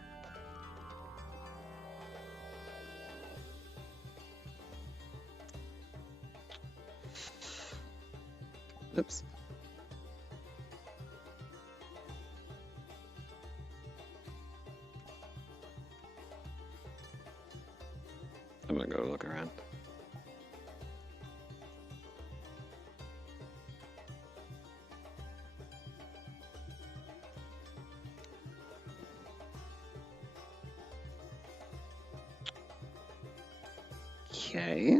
Oops. I'm gonna go look around. Okay.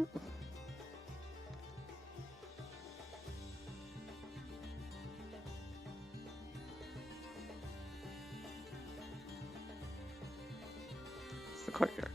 It's the courtyard.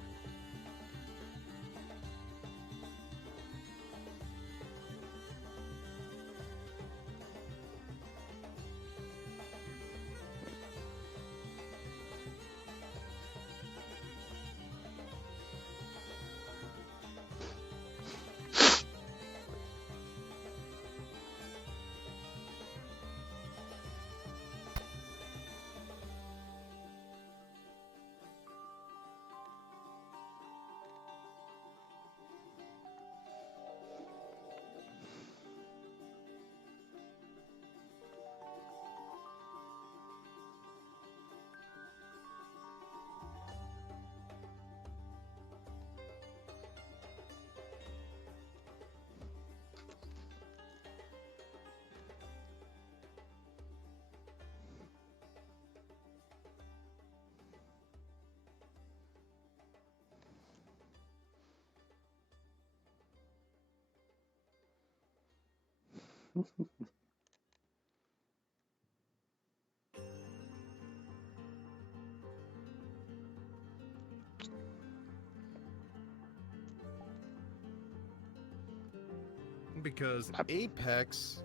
Because Apex.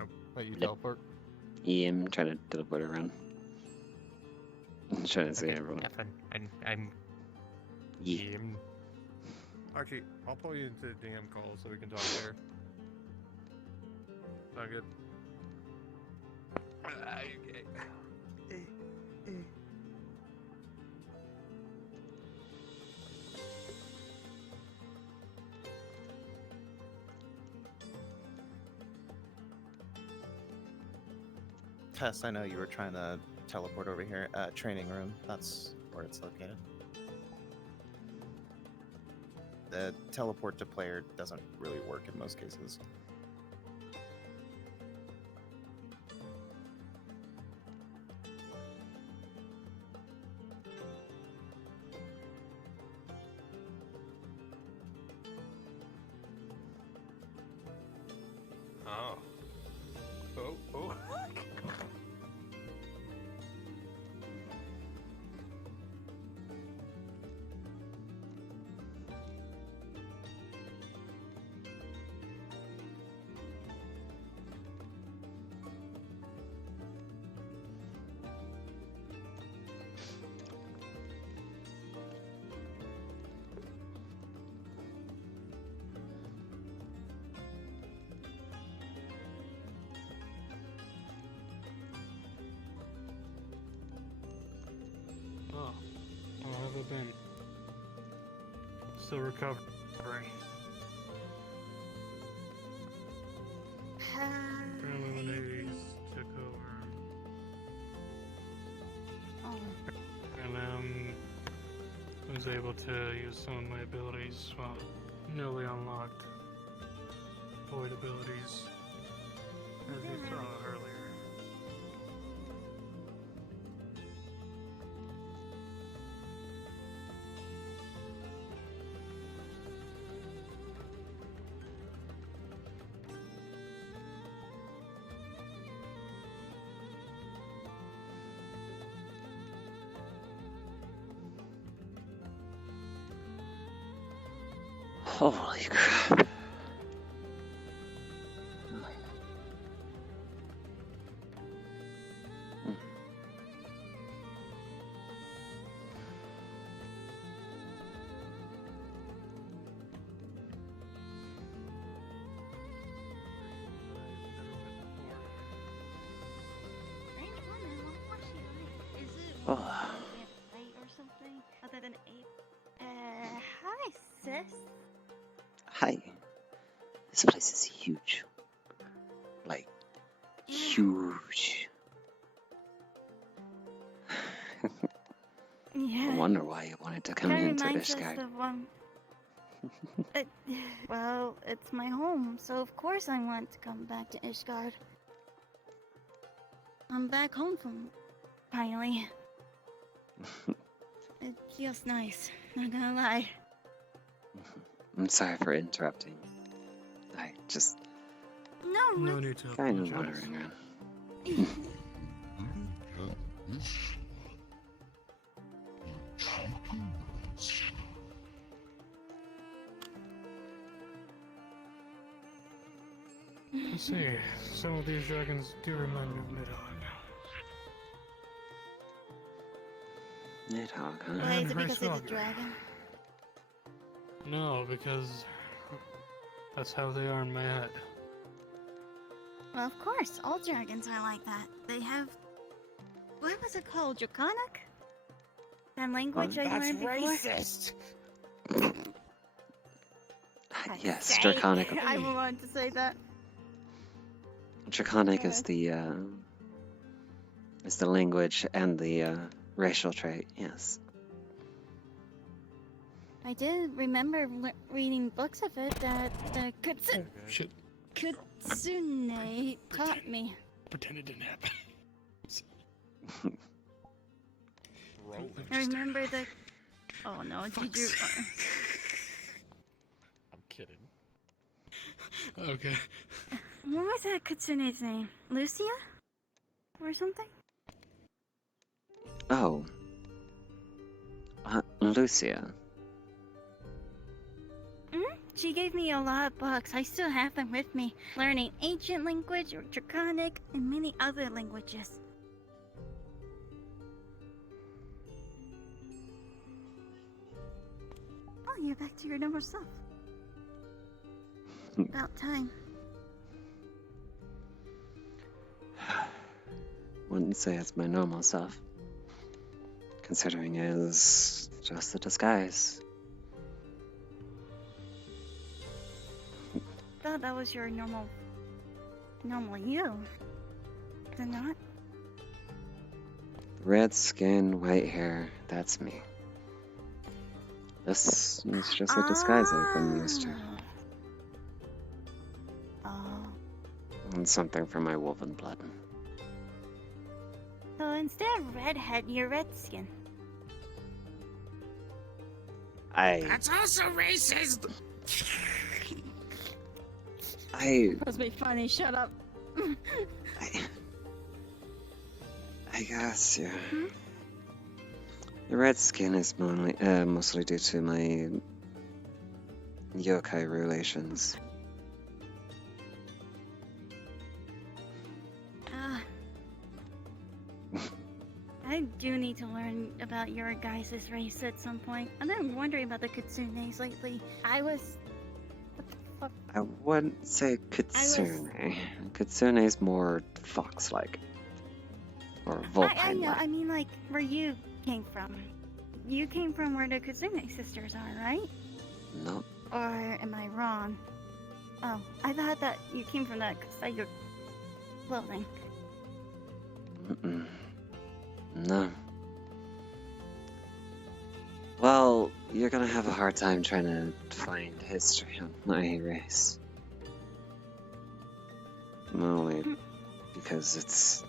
Oh, wait, you Yep. teleport? Yeah, I'm trying to teleport around. I'm trying to see everyone. I'm. Yeah. Actually, I'll pull you into the DM call so we can talk there. Sound good? Tess, I know you were trying to teleport over here. Training room, that's where it's located. The teleport to player doesn't really work in most cases. Oh. Oh. Oh, how have I been? Still recovering. Apparently when they took over. And I was able to use some of my abilities, well, newly unlocked void abilities, as you saw earlier. Holy crap. Oh, Fight or something other than ape. Hi, sis. hi. This place is huge. Like, huge. Yeah. I wonder why you wanted to come Kinda into reminds us Ishgard. of well, it's my home, so of course I want to come back to Ishgard. I'm back home from finally. It feels nice, not gonna lie. I'm sorry for interrupting. I just No need to kind of apologize. wondering around. Let's see. Some of these dragons do remind me of Nidhogg. Nidhogg, huh? Why is it Very because of the smug. dragon? No, because that's how they are in my head. Well, of course, all dragons are like that. They have... What was it called? Draconic? That language I learned before? racist! Yes, Say- Draconic. I wanted to say that. Draconic is the language and the racial trait. Yes. I did remember reading books of it that the Shit. Kitsune taught me. Pretend it didn't happen. I remember the... Oh no, did you... I'm kidding. Okay. What was that Kitsune's name? Lucia? Or something? Oh. Lucia. She gave me a lot of books. I still have them with me. Learning ancient language, or Draconic, and many other languages. Oh, you're back to your normal self. About time. Wouldn't say it's my normal self. Considering it is just a disguise. Thought that was your normal you. Is it not? Red skin, white hair, that's me. This is just a disguise I've been used to. Oh. And something from my woven blood. So instead of redhead, you're red skin. That's also racist! Must be funny, shut up. I guess, yeah. The red skin is mostly due to my yokai relations. I do need to learn about your guys' race at some point. I've been wondering about the Kitsunes lately. I wouldn't say Kitsune. Kitsune is more fox-like. Or I vulpine-like. know, I mean like where you came from. You came from where the Kitsune sisters are, right? No. Or am I wrong? Oh, I thought that you came from that because of your clothing. Mm-mm. No. Well, you're gonna have a hard time trying to find history on my race. Only because it's...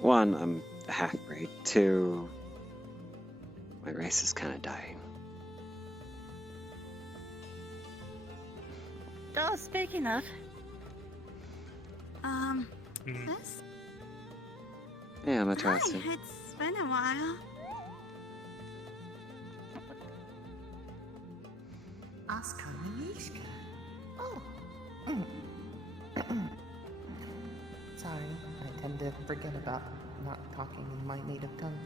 One, I'm a half-breed. Two, my race is kind of dying. Oh, speaking of... This? Yeah, I'm Hi, interested. it's been a while. Oh. Sorry, I tend to forget about not talking in my native tongue.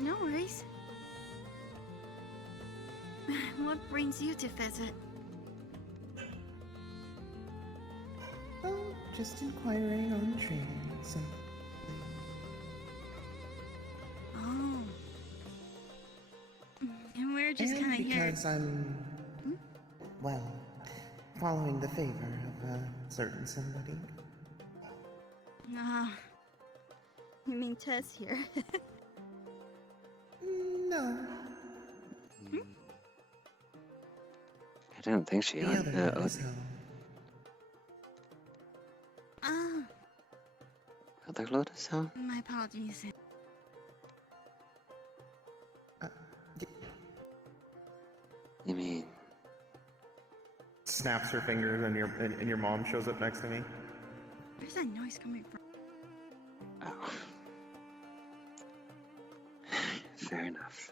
No worries. What brings you to visit? Oh, just inquiring on training, simply. just and kind of here. because I'm, well, following the favor of a certain somebody. No. You mean Tess here? No. I don't think she The owed, other owed Lotus me. home. Oh, Other Lotus Home? my apologies. You mean? Snaps her fingers and your mom shows up next to me. Where's that noise coming from? Oh. Fair enough.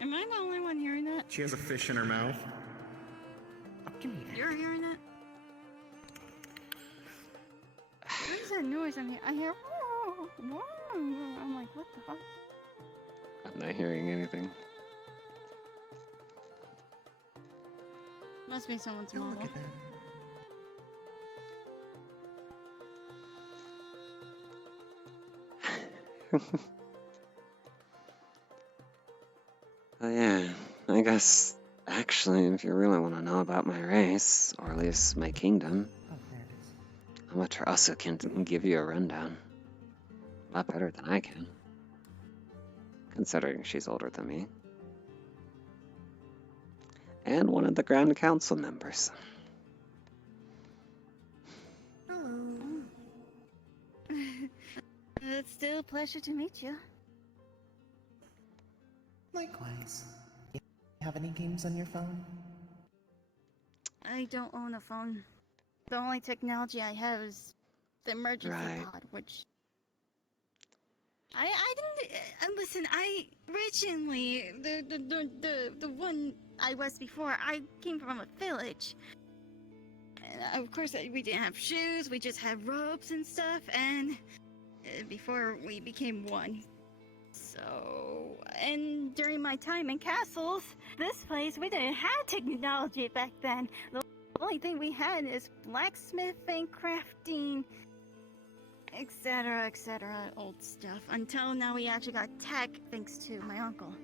Am I the only one hearing that? She has a fish in her mouth. You're hearing it? What is that noise I'm hearing? I hear. I'm like, what the fuck? I'm not hearing anything. Must be someone's mom. Well, yeah, I guess, actually, if you really want to know about my race, or at least my kingdom, Amaterasu can give you a rundown. A lot better than I can. Considering she's older than me. And one of the Grand Council members. Hello. It's still a pleasure to meet you. Likewise. You have any games on your phone? I don't own a phone. The only technology I have is the emergency pod, which I didn't listen. I originally the one I was before. I came from a village, and of course we didn't have shoes. We just had robes and stuff. And before we became one. So, and during my time in castles, this place we didn't have technology back then. The only thing we had is blacksmithing, crafting, etc., old stuff. Until now we actually got tech thanks to my uncle.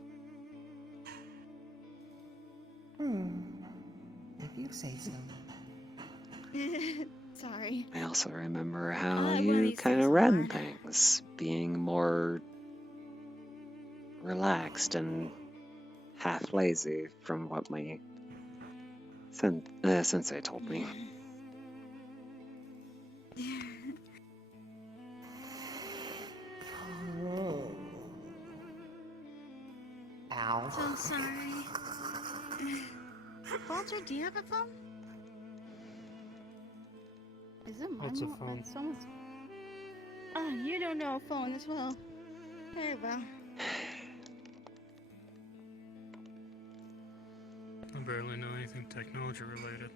If you say so. Sorry. I also remember how one of you these kind days of will ran learn. things, being more relaxed and half lazy from what my sensei told me. Ow. So sorry. Walter, do you have a phone? Is it mine? What's a phone? Someone's. Oh, you don't know a phone as well. Very well. I barely know anything technology related.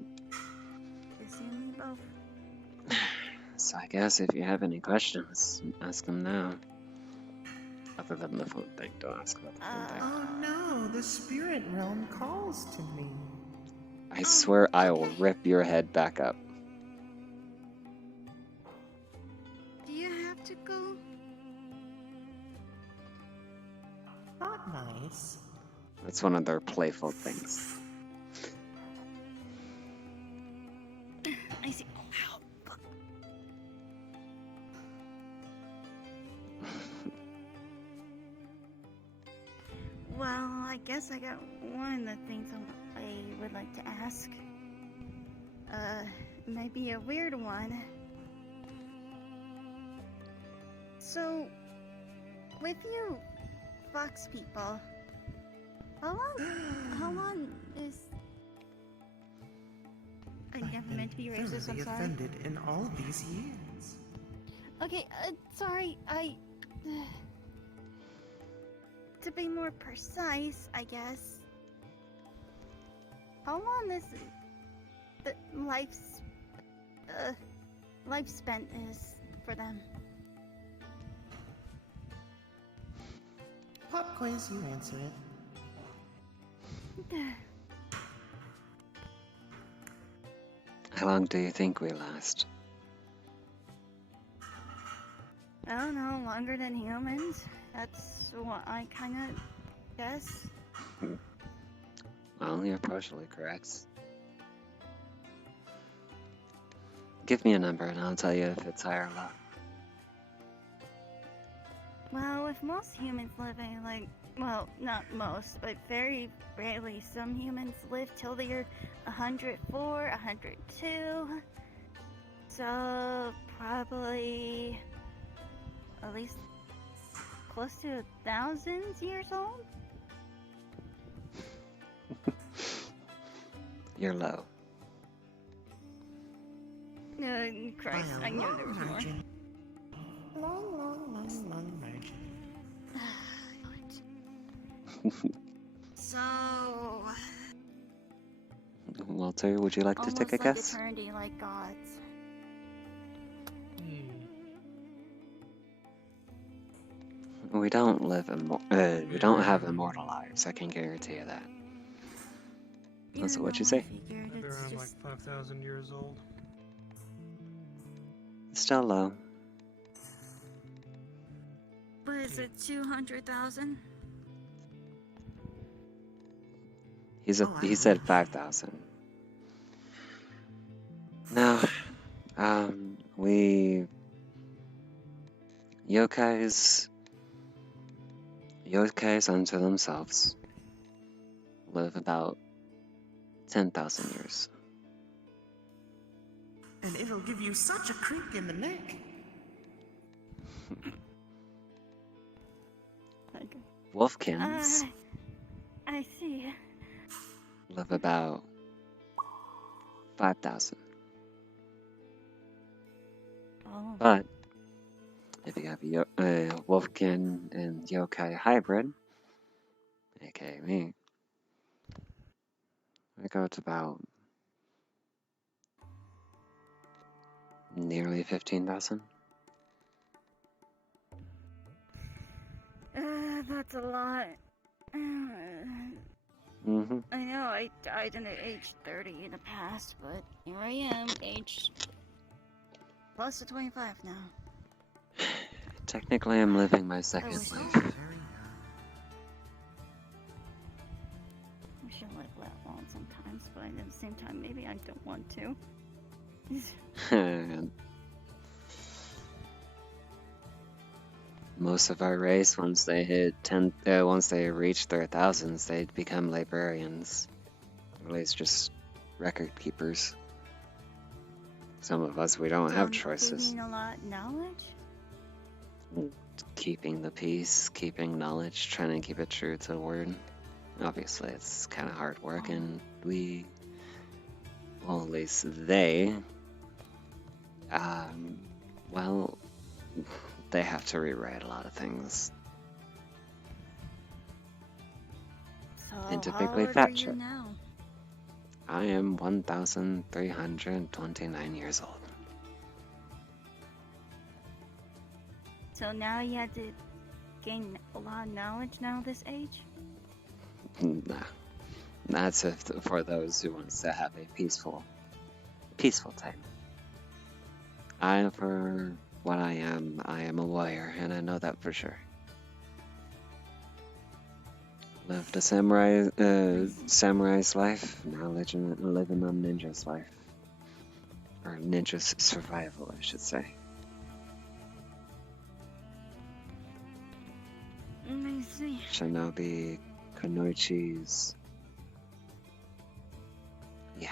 You see me both. So I guess if you have any questions, ask them now. Other than the phone thing, don't ask about the phone thing. Oh no, the spirit realm calls to me. I swear I will rip your head back up. Do you have to go? Not nice. That's one of their playful things. I see. Oh, ow. Fuck. Well, I guess I got one of the things I would like to ask. Maybe a weird one. So, with you fox people, how long is... I never meant to be racist, I'm Thoroughly sorry. offended in all these years. Okay, sorry, to be more precise, I guess. How long is the lifespan is for them? Pop quiz, you answer it. How long do you think we last? I don't know, longer than humans? That's what I kind of guess. Well, you're partially correct. Give me a number and I'll tell you if it's high or low. Well, with most humans living, like, well, not most, but very rarely, some humans live till they're 104, 102. So, probably at least close to 1,000 years old? You're low. Christ, I knew there was more. Long margin. So, Walter, would you like to almost take a like guess? eternity, like gods. We don't live we don't have immortal lives, I can guarantee you that. That's what you say? Maybe around like 5,000 years old. Still low. But is it 200,000? He said 5,000. No, yokais unto themselves live about 10,000 years. And it'll give you such a creak in the neck. Wolfkins I see. live about 5,000. Oh. But if you have a Wolfkin and Yokai hybrid, aka me, I go to about nearly 15,000. That's a lot. Mm-hmm. I know I died in at age 30 in the past, but here I am, aged close to 25 now. Technically, I'm living my second wish- life. I should live that long sometimes, but at the same time, maybe I don't want to. Most of our race, once they reach their thousands, they become librarians, or at least just record keepers. Some of us, we don't have choices. Gaining a lot of knowledge? Keeping the peace, keeping knowledge, trying to keep it true to the word. Obviously, it's kind of hard work, and well, at least they, well, they have to rewrite a lot of things. So And how typically old fat are you chip. now? I am 1,329 years old. So now you have to gain a lot of knowledge now at this age? Nah. That's for those who wants to have a peaceful time. For what I am a warrior, and I know that for sure. Lived a samurai's life, now living a ninja's life. Or ninja's survival, I should say. I see. Shinobi Kunoichi's. Yeah.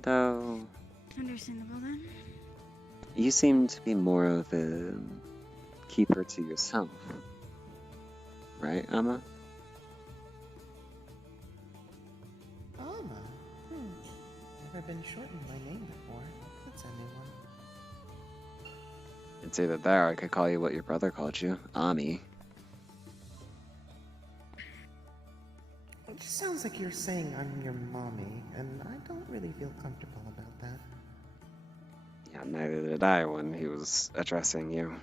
Though Understandable then. you seem to be more of a keeper to yourself, right, Amma? Alma. Never been shortened my name before. That's a new one. It's either that or I could call you what your brother called you, Ami. It just sounds like you're saying I'm your mommy, and I don't really feel comfortable about that. Yeah, neither did I when he was addressing you.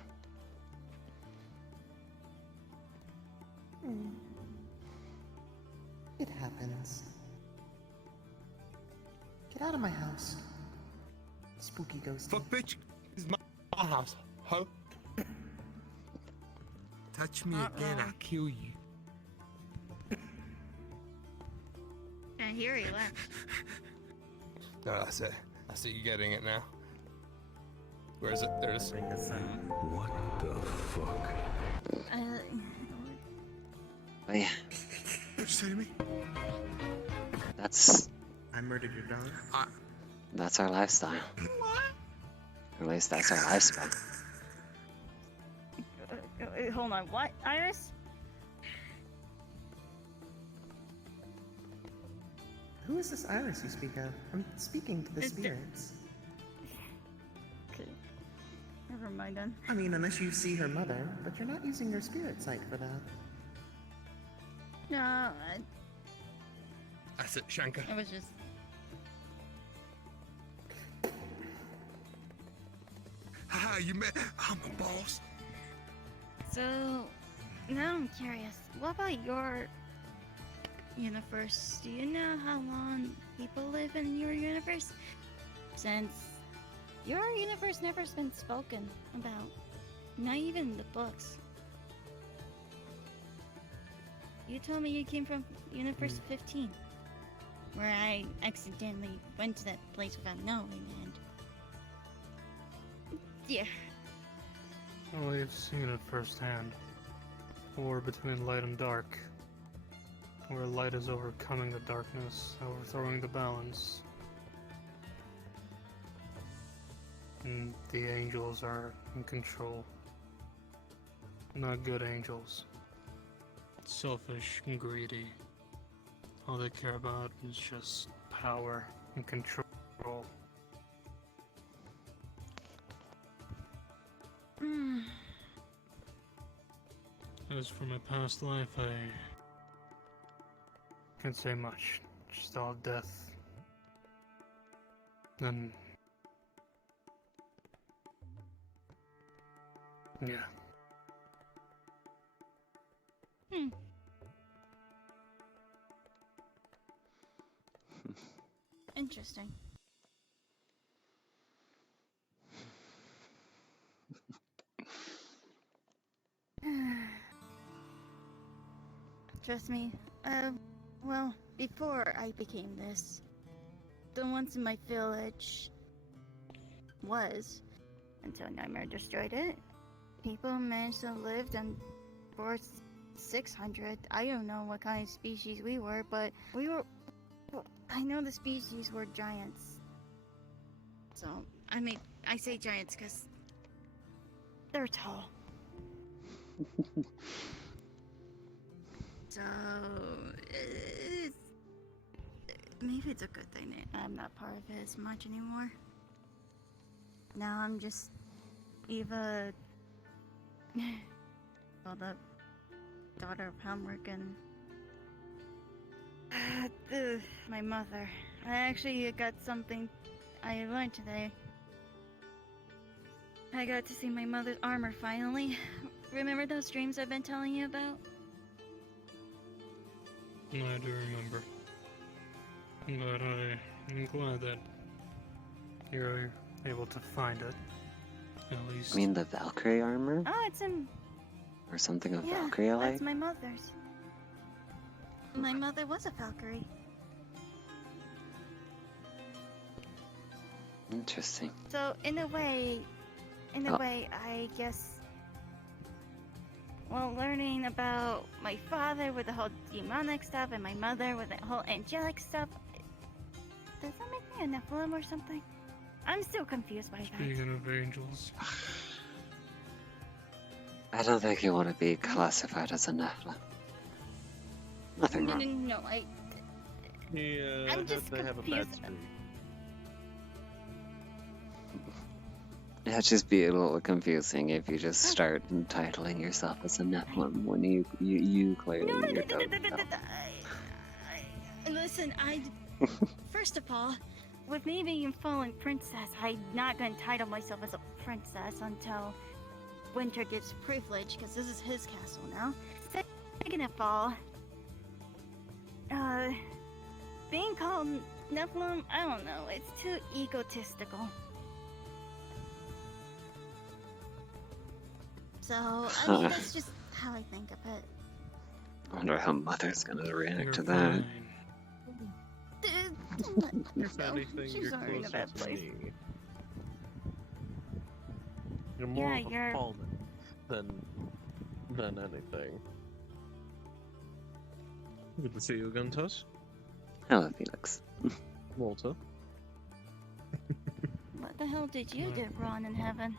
It happens. Get out of my house. spooky ghost. Fuck, bitch! This is my house, ho! Touch me again, I'll kill you. I hear he left. No, that's it. I see you getting it now. Where is it? There it is. What the fuck? Oh yeah, What'd you say to me? that's I murdered your dog. our lifestyle. Or at least that's our lifespan. Hold on, what, Iris? Who is this Iris you speak of? I'm speaking to the spirits. Okay. Never mind then. I mean, unless you see her mother, but you're not using your spirit sight for that. No, That's it, Shanka. it was just. Haha, you met. I'm a boss. So, now I'm curious. What about your universe? Do you know how long people live in your universe? Since your universe never's been spoken about. Not even in the books. You told me you came from Universe 15. Where I accidentally went to that place without knowing, and... yeah. Well, you've seen it firsthand. War between light and dark. Where light is overcoming the darkness, overthrowing the balance. And the angels are in control. Not good angels. Selfish and greedy. All they care about is just power and control. As for my past life, I can't say much. Just all death. And yeah. Interesting. Trust me. Well, before I became this, the ones in my village was, until Nightmare destroyed it, people managed to live on for 600. I don't know what kind of species we were, but we were... I know the species were giants. So, I say giants because they're tall. So, maybe it's a good thing that I'm not part of it as much anymore. Now I'm just Eva, well, the daughter of Helmrick and my mother. I actually got something I learned today. I got to see my mother's armor finally. Remember those dreams I've been telling you about? I do remember. But I'm glad that you're able to find it. At least. I mean the Valkyrie armor? Oh, it's in... Or something of yeah, Valkyrie like? that's my mother's. My mother was a Valkyrie. Interesting. So, in a way, I guess... Well, learning about my father with the whole demonic stuff and my mother with the whole angelic stuff, does that make me a Nephilim or something? I'm still confused by that. Speaking of angels. I don't think you want to be classified as a Nephilim. Nothing wrong. No, I'm just they have a bad confused. streak. It'd just be a little confusing if you just start entitling yourself as a Nephilim when you clearly don't know. Listen, first of all, with me being a fallen princess, I'm not gonna entitle myself as a princess until Winter gives privilege, because this is his castle now. Second of all, being called Nephilim, I don't know, it's too egotistical. So, I mean, that's just how I think of it. I wonder how Mother's gonna react You're to that. If No, anything, she's you're already in a closer bad to place. me. You're more Yeah, of a you're- pawn than anything. Good to see you again, Tuss. Hello, Felix. Walter. What the hell did you do wrong in heaven?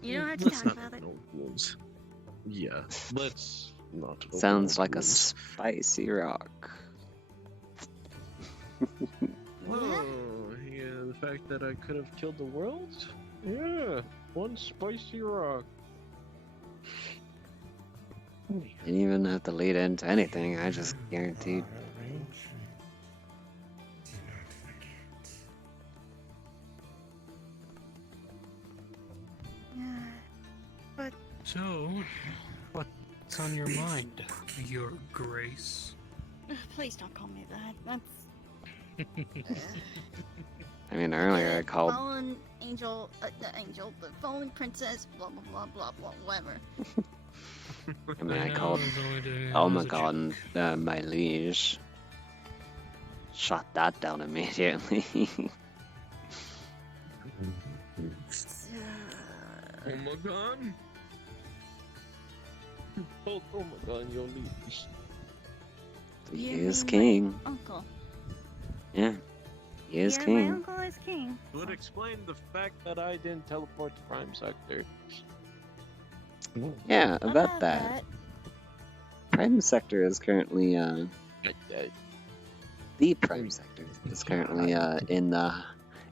You don't have to let's talk not about it. open old wounds. Yeah, let's not. open Sounds old like a wounds. spicy rock. Oh, yeah, the fact that I could have killed the world? Yeah, one spicy rock. Didn't even have to lead into anything, I just guaranteed. Yeah, but So, what's on your mind, Your Grace? please don't call me that. That's I mean, earlier I called. fallen angel, the angel, the fallen princess, blah blah blah blah blah, whatever. I mean, I know, called it's only doing it Oh as my a god, and, my liege. Shot that down immediately. Oh my god! Oh my god, your liege. He You is mean my king. Uncle. Yeah, he is Yeah, my king. uncle is king. Would explain the fact that I didn't teleport to Prime Sector. Yeah, about that. Prime Sector is currently, the Prime Sector is currently, in the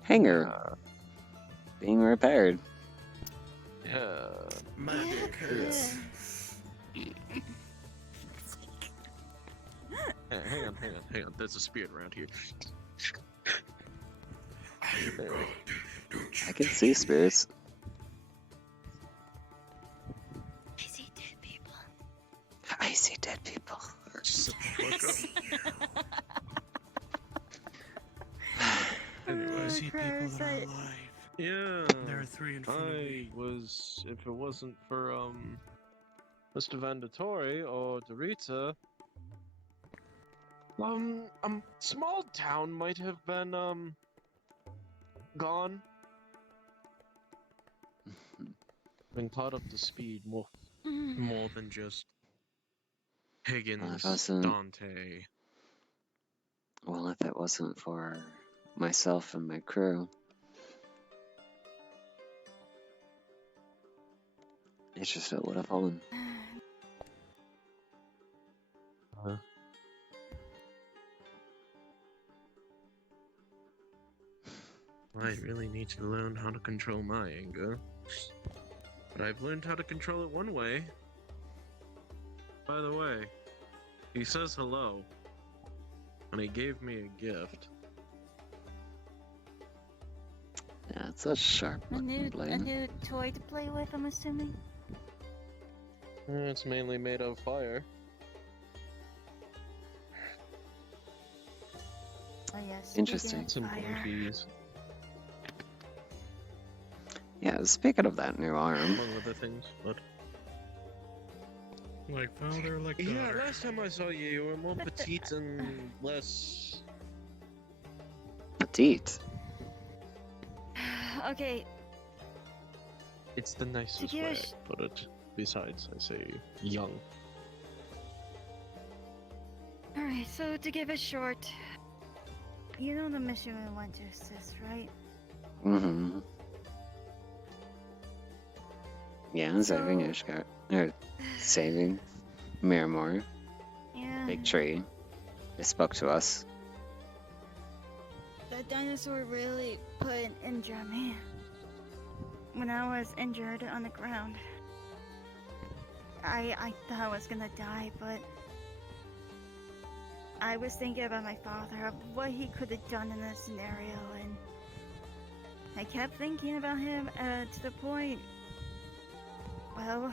hangar. Being repaired. Yeah. Hang on. There's a spirit around here. I can see spirits. I see dead people. I see dead people. Anyway, I see people that are alive. Yeah. There are 3 in front of me. If it wasn't for Mr. Vandatori or Dorita, small town might have been gone. Been caught up to speed more than just Higgins, wasn't- Dante. Well, if it wasn't for myself and my crew, it's just it would have fallen. I really need to learn how to control my anger. But I've learned how to control it one way. By the way, he says hello. And he gave me a gift. Yeah, it's a sharp A looking a blade. new toy to play with, I'm assuming. It's mainly made of fire. Oh yes. Interesting. Some Fire. keys, Yeah, speaking of that new arm, among other things, but... Like father, like daughter. Yeah, last time I saw you, you were more petite and less... petite. Okay, It's the nicest give way us- I put it. Besides, I say young. alright, so to give it short, you know the mission we went to assist, right? Mm-hmm. Yeah, saving Ishgard. Or saving Miramore. Yeah. Big tree. They spoke to us. That dinosaur really put an injury on me. When I was injured on the ground. I thought I was gonna die, but I was thinking about my father, of what he could have done in this scenario, and I kept thinking about him to the point, well,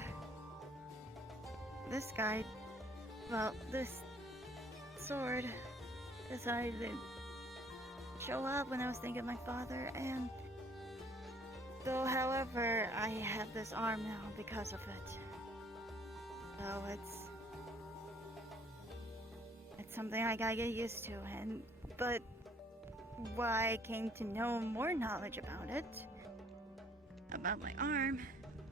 this guy, well, this sword decided show up when I was thinking of my father, and though, however, I have this arm now because of it. So it's something I gotta get used to, but why I came to know more knowledge about it, about my arm,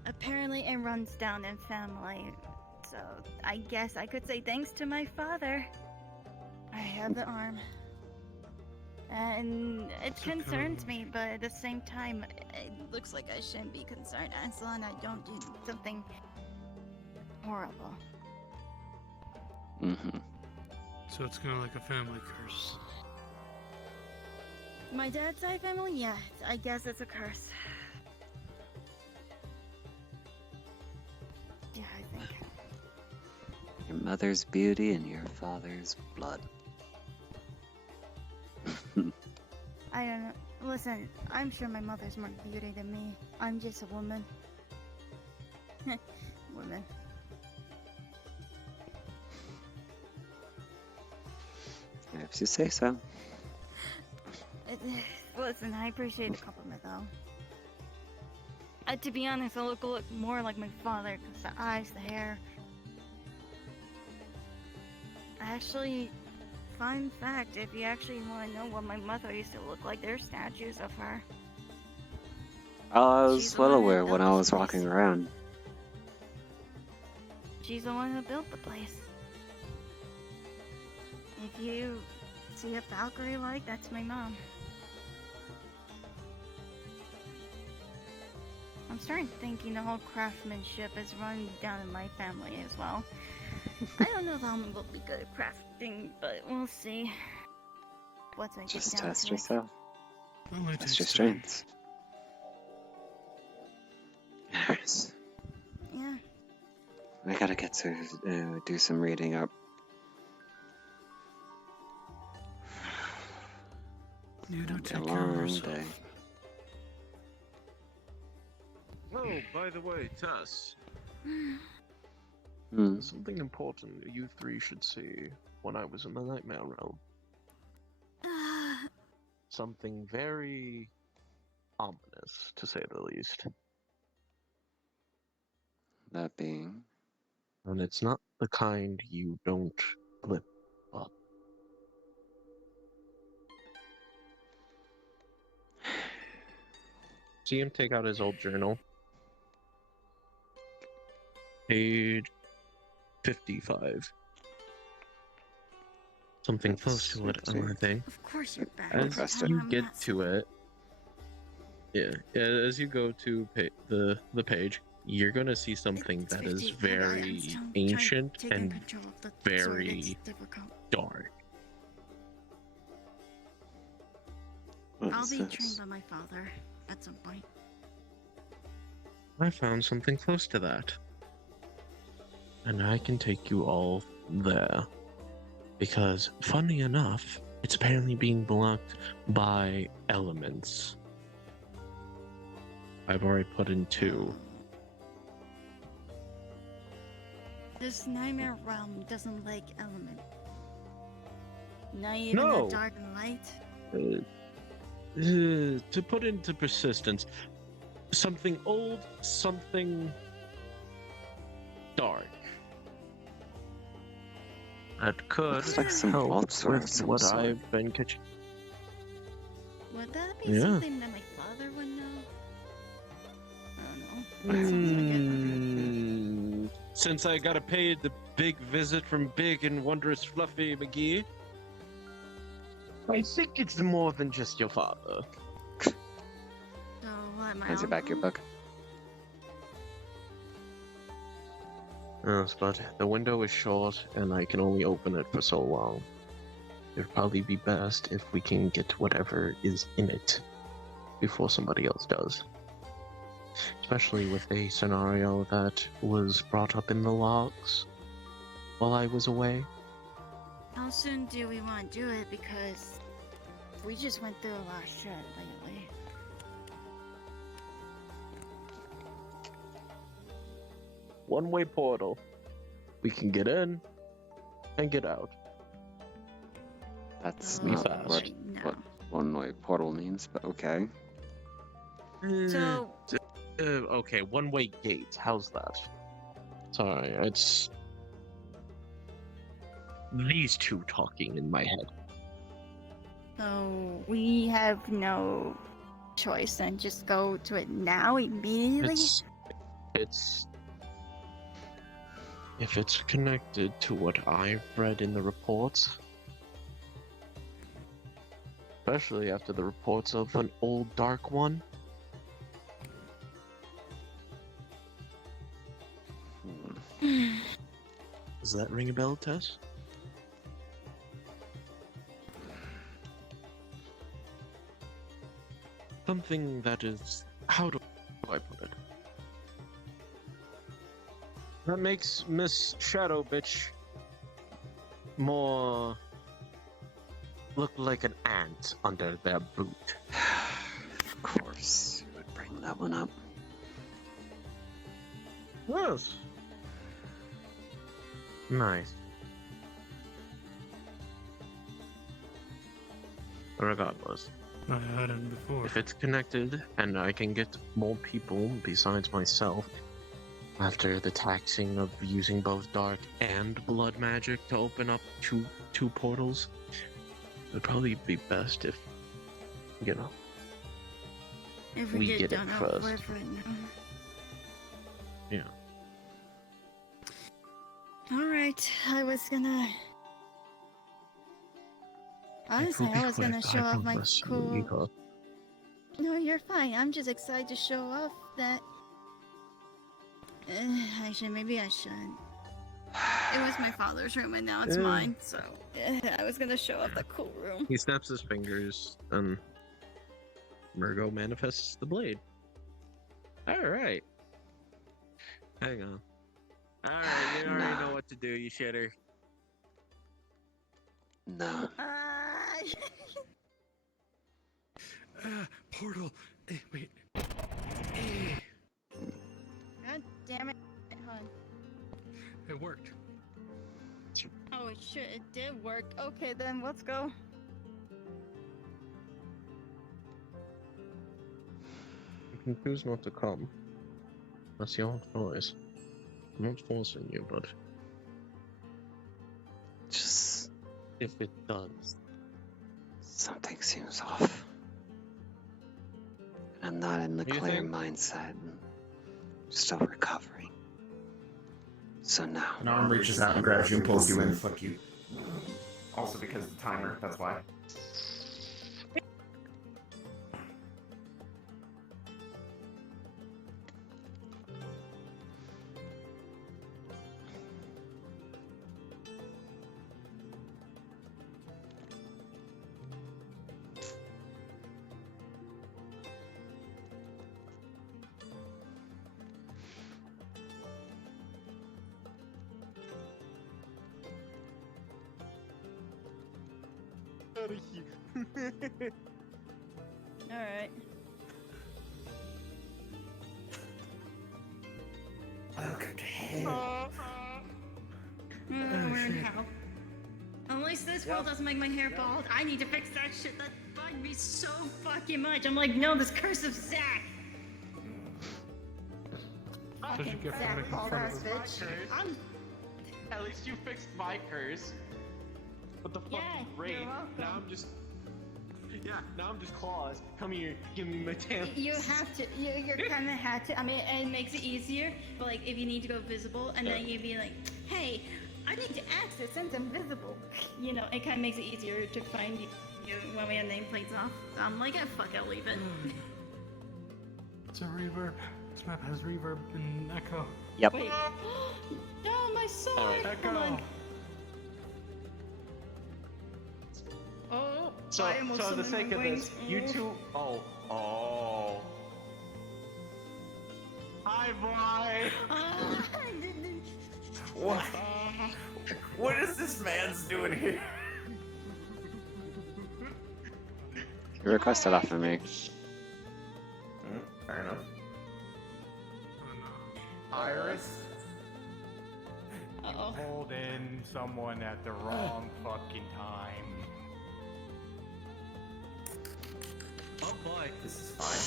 apparently it runs down in family. So I guess I could say thanks to my father, I have the arm. And it concerns me, but at the same time, it looks like I shouldn't be concerned as long as I don't do something horrible. Mm-hmm. So it's kind of like a family curse. My dad's side family, yeah, I guess it's a curse. Yeah, I think. Your mother's beauty and your father's blood. I don't know. Listen, I'm sure my mother's more beauty than me. I'm just a woman. Woman. If you say so. Listen, I appreciate the compliment, though. To be honest, I look more like my father, because the eyes, the hair. Actually, fun fact, if you actually want to know what my mother used to look like, there's statues of her. I was She's the well one that aware built when I this was place. walking around. She's the one who built the place. If you see a Valkyrie like, that's my mom. I'm starting thinking the whole craftsmanship is run down in my family as well. I don't know if I'm will be good at crafting, but we'll see. What's I Just get down test to it. yourself. Well, Test your strengths. Yes. Yeah. I gotta get to do some reading up. You do It'll be a take care of long yourself. day. Oh, by the way, Tess. Something important you three should see when I was in the Nightmare Realm. Something very ominous, to say the least. That being? And it's not the kind you don't flip up. See him take out his old journal. Page 55. Something close to it, I think. Of course you're back. As you get to it, as you go to the page, you're gonna see something that is very ancient and very dark. I'll be trained by my father at some point. I found something close to that. And I can take you all there. Because, funny enough, it's apparently being blocked by elements. I've already put in 2. This nightmare realm doesn't like element. Not even No. the dark and light. To put into persistence, something old, something dark. That could Looks like some help monster of with some what sort. I've been catching. Would that be Yeah. something that my father would know? I don't know. It sounds like it. Since I gotta pay the big visit from Big and Wondrous Fluffy McGee, I think it's more than just your father. So what, my Hands you back your uncle? book. Yes, but the window is short, and I can only open it for so long. It'd probably be best if we can get whatever is in it before somebody else does. Especially with a scenario that was brought up in the logs while I was away. How soon do we want to do it? Because we just went through a lot of shit lately. One-way portal. We can get in and get out. That's Be not fast. what one-way portal means, but okay. So Okay, one-way gate. How's that? Sorry, it's these two talking in my head. So we have no choice and just go to it now immediately. It's if it's connected to what I've read in the reports, especially after the reports of an old dark one. Does that ring a bell, Tess? Something that is, how do I put it? That makes Miss Shadow Bitch more look like an ant under their boot. Of course, you would bring that one up. Yes. Nice. Regardless. I had him before. If it's connected and I can get more people besides myself after the taxing of using both dark and blood magic to open up two portals, it would probably be best if, you know, If we get get it done out first. with right now. Yeah. Alright, I was gonna... Honestly, I was gonna show off my cool... No, you're fine. I'm just excited to show off that... actually, maybe I shouldn't. It was my father's room and now it's mine, so... I was gonna show off the cool room. He snaps his fingers and Murgo manifests the blade. Alright. Hang on. Alright, you already know what to do, you shitter. No. Portal. Wait. God damn it, hon. It worked. Oh, it did work. Okay, then let's go. You can choose not to come. That's your choice. I'm not forcing you, but just if it does. Something seems off. I'm not in the clear mindset. I'm still recovering. So now. An arm reaches out and grabs you and pulls you in. Fuck you. Also because of the timer, that's why. Out of here. Alright. Welcome to hell. We're in hell. At least this world doesn't make my hair bald. I need to fix that shit. That bugged me so fucking much. I'm like, no, this curse of Zach. Fucking Zach, bald ass bitch. At least you fixed my curse. What the fuck? Yeah, Great. you're welcome. Now I'm just. Yeah, now I'm just Claus. Come here, give me my tail. You have to. You kind of had to. I mean, it makes it easier. But like, if you need to go visible, and then you'd be like, "Hey, I need to access since I'm visible." You know, it kind of makes it easier to find you when we have nameplates off. So I'm like, fuck, I'll leave it. It's a reverb. This map has reverb and echo. Yep. Wait. No, my soul. Echo. Hold on. Oh, So, I almost so the summoned sake my of this, wings. you two. Oh. Hi, boy. What? What is this man's doing here? You requested off of me. Fair enough. Iris? Uh-oh. Pulled in someone at the wrong fucking time. Oh boy. This is fine.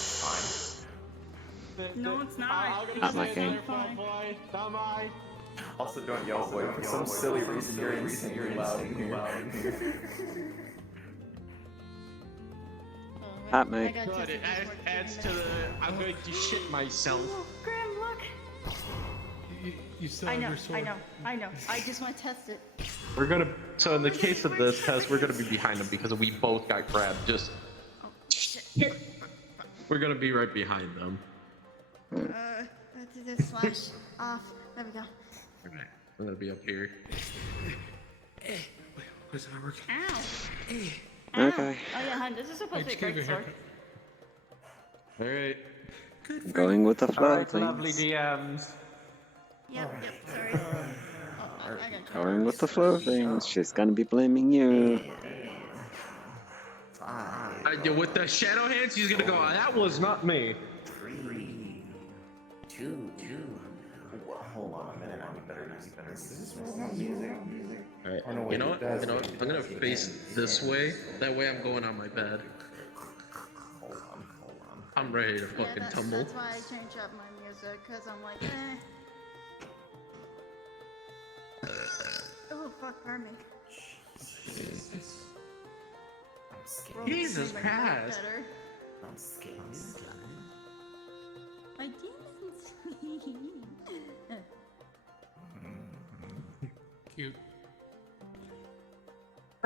No, it's not. Not my game. Also, don't yell, boy. For some silly reason, you're insanely loud in here. Hot mic. God, it adds to the. I'm going to shit myself. Graham, look. You still I have know, your sword. I know. I just want to test it. We're gonna. So in the case of this test, we're gonna be behind them because we both got grabbed. Just. We're gonna be right behind them. Let's do this slash off. There we go. I'm gonna be up here. Where's that working? Ow. Okay. Oh yeah, hun, this is supposed to be a great sword. All right. Going with the flow, Alright, things. lovely DMs. Yep, sorry. I got Going with the flow, things. She's gonna be blaming you. With the shadow hands, he's gonna go. That was not me. 3, 2. Hold on a minute. I better do this. Is this music? Alright. Oh, no, wait, You know it what? does. You know what? I'm gonna face this way. That way, I'm going on my bed. Hold on. I'm ready to fucking tumble. That's why I change up my music, because I'm like, Oh, fuck, pardon me. Jesus Christ. I'm scared. I didn't sleep. Cute.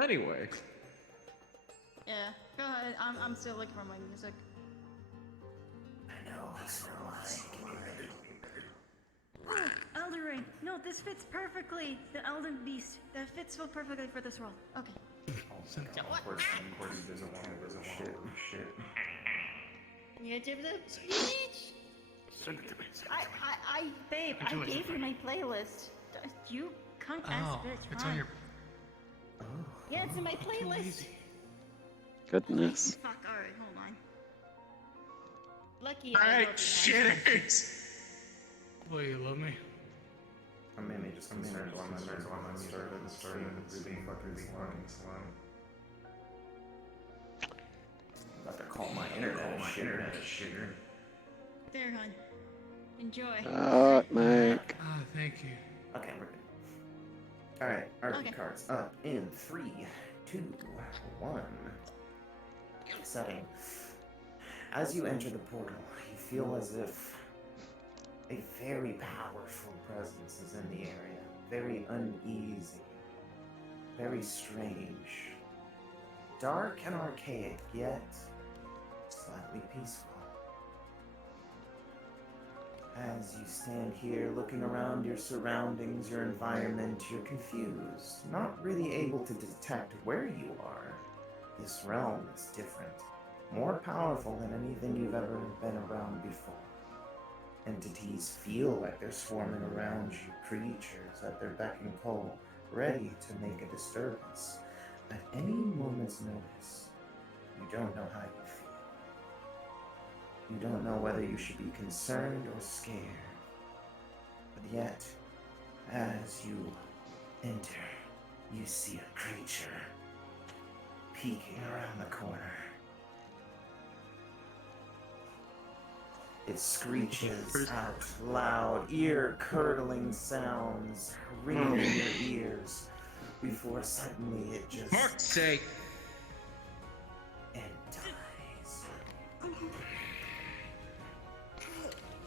Anyway. Yeah, go ahead. I'm still looking for my music. I know. Elden Ring. No, this fits perfectly. The Elden Beast. That fits so perfectly for this role. Okay. Of course he doesn't want to shit. Yeah, give the speech. Send it to me. Babe, I gave you my playlist. You cunt ass bitch. It's fine. on your. Yeah, it's in my playlist. Goodness. Fuck. All right, hold on. Lucky. Alright, shitters. Boy, you love me. I'm mainly just concerned why my started really fucking slow. I'm about to call my internet a shitter. There, hon. Enjoy. Hot mic. Ah, thank you. Okay, we're good. Alright, RP cards up in 3, 2, 1. Setting. As you enter the portal, you feel as if a very powerful presence is in the area. Very uneasy. Very strange. Dark and archaic, yet slightly peaceful. As you stand here looking around your surroundings, your environment, you're confused, not really able to detect where you are. This realm is different, more powerful than anything you've ever been around before. Entities feel like they're swarming around you, creatures at their beck and call, ready to make a disturbance. At any moment's notice, you don't know how you feel. You don't know whether you should be concerned or scared. But yet, as you enter, you see a creature peeking around the corner. It screeches out loud, ear-curdling sounds ringing in your ears before suddenly it just... Mark's sake! And dies.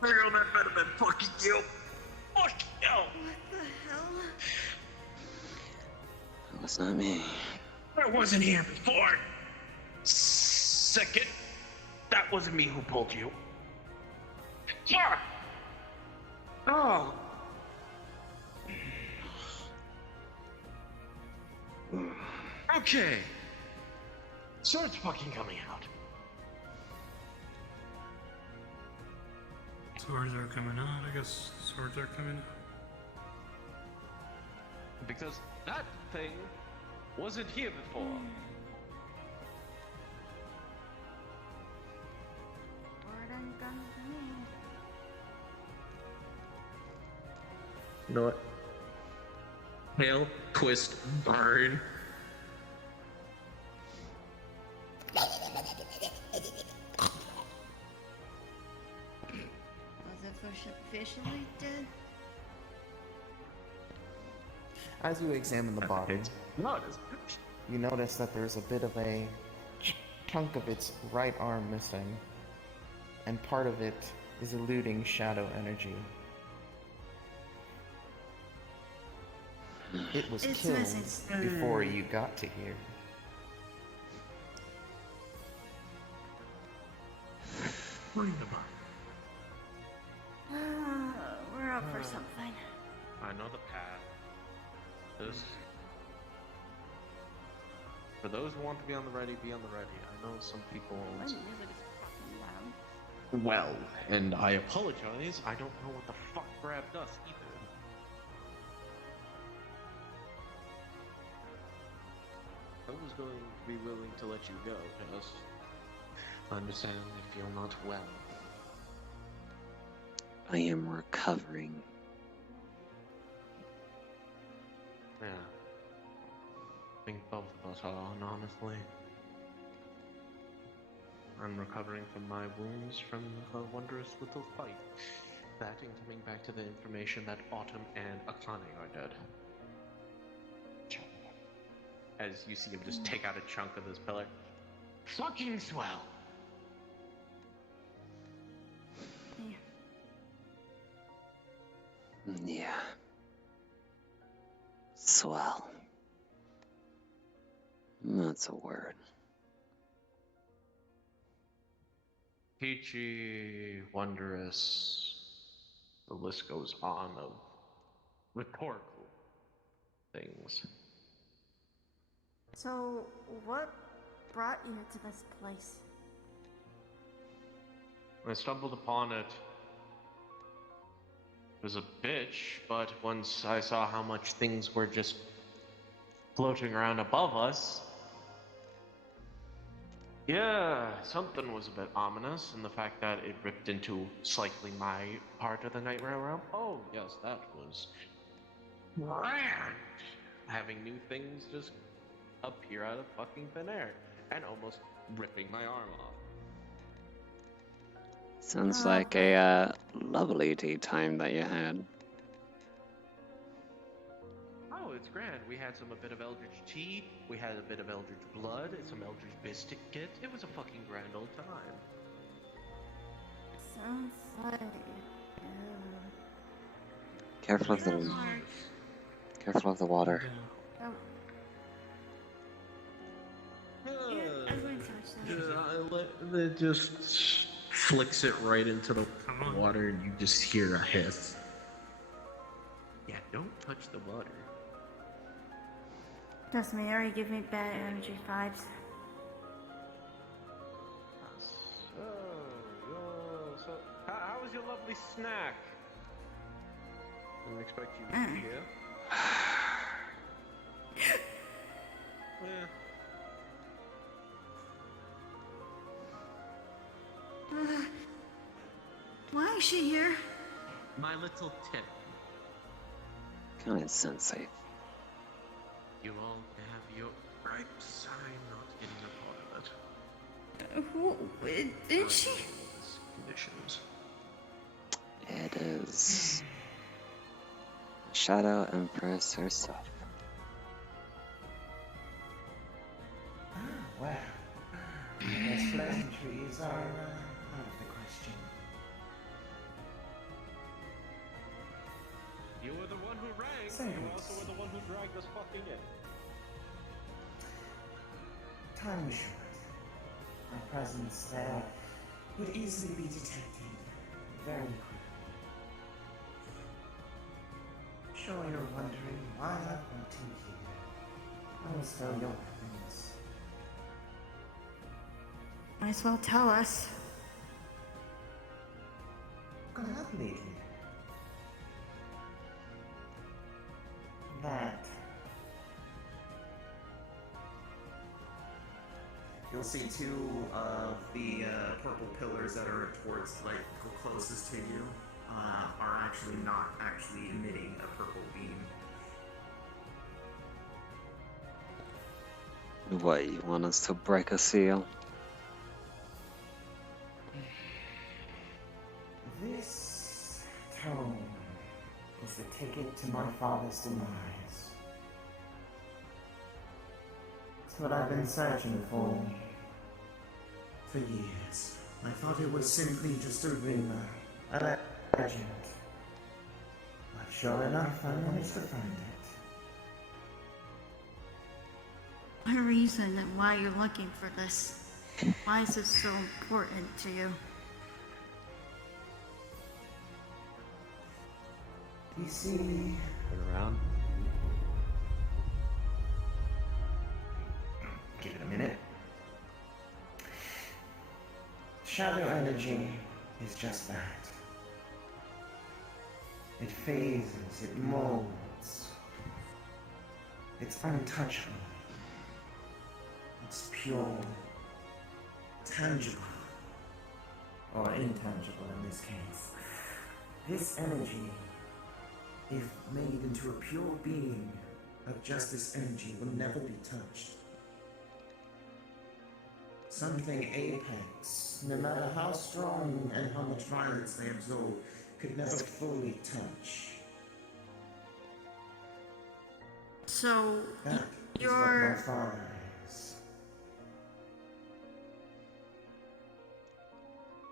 Girl, that better been fucking you! Fuck you! What the hell? That was not me. I wasn't here before! Second, that wasn't me who pulled you. Yeah! Oh! Okay. Sword's fucking coming out. Swords are coming out. I guess swords are coming out. Because that thing wasn't here before. You know what? Hail, twist, burn. officially dead? As you examine the body, you notice that there's a bit of a chunk of its right arm missing, and part of it is eluding shadow energy. It was It's killed missing. before you got to here. We're up for something. I know the path. For those who want to be on the ready, be on the ready. I know some people. Well, and I apologize. I don't know what the fuck grabbed us either. I was going to be willing to let you go, just understand if you're not well. I am recovering. Yeah. I think both of us are, honestly. I'm recovering from my wounds from a wondrous little fight. That and coming back to the information that Autumn and Akane are dead. As you see him just take out a chunk of this pillar. Fucking swell! Yeah. Swell. That's a word. Peachy, wondrous. The list goes on of rhetorical things. So, what brought you to this place? I stumbled upon it. It was a bitch, but once I saw how much things were just floating around above us, yeah, something was a bit ominous, and the fact that it ripped into slightly my part of the Nightmare Realm. Oh, yes, that was grand. Having new things just appear out of fucking thin air, and almost ripping my arm off. Sounds like a lovely daytime that you had. Oh, it's grand. We had a bit of Eldritch tea, we had a bit of Eldritch blood, and some Eldritch biscuit. It was a fucking grand old time. Sounds like... Careful of the... Careful of the water. It just flicks it right into the water, and you just hear a hiss. Yeah, don't touch the water. Trust me, they already give me bad energy vibes. So, how was your lovely snack? Didn't expect you to be here. Yeah. Why is she here? My little tip. Kind of sensei. You all have your gripes. I'm not getting a part of it. Did she? Conditions. It is Shadow Empress herself. Well, yes, pleasantries are out of the question. You were the one who rang. Thanks. You also were the one who dragged us fucking in. Time is short. My presence there would easily be detected very quickly. Sure you're wondering why I brought you here. I was though your presence. Might as well tell us. Gladly. That You'll see two of the purple pillars that are towards, like, closest to you, are actually not actually emitting a purple beam. What, you want us to break a seal? this home is the ticket to my father's demise. It's what I've been searching for years. I thought it was simply just a rumor, a legend. But sure enough, I managed to find it. What reason and why you're looking for this? Why is this so important to you? You see, Turn around. give it a minute. Shadow energy is just that. It phases, it molds. It's untouchable. It's pure, tangible, or intangible in this case. This energy, if made into a pure being of just this energy, will never be touched. Something apex, no matter how strong and how much violence they absorb, could never fully touch. So, That is what you're... my father is.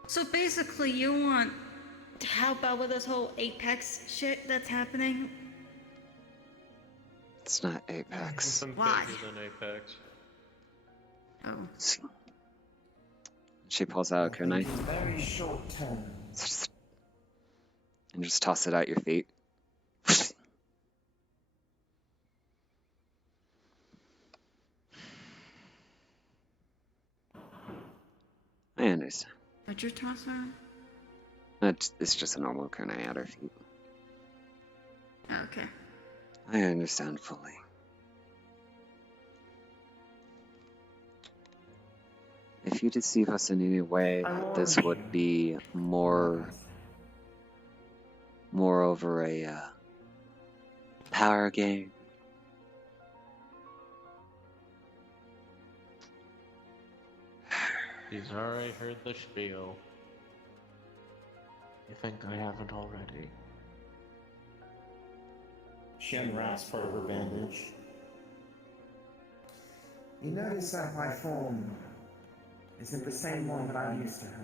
So basically you want to help out with this whole Apex shit that's happening? It's not Apex. Something Why? bigger than Apex. Oh. She pulls out a kunai Very short term. and just toss it at your feet. I understand. What'd you toss her? It's just a normal kunai at her feet. Oh, okay. I understand fully. If you deceive us in any way, this would be more over a power game. He's already heard the spiel. You think I haven't already? She unwraps part of her bandage. You notice that my form isn't the same one that I used to have.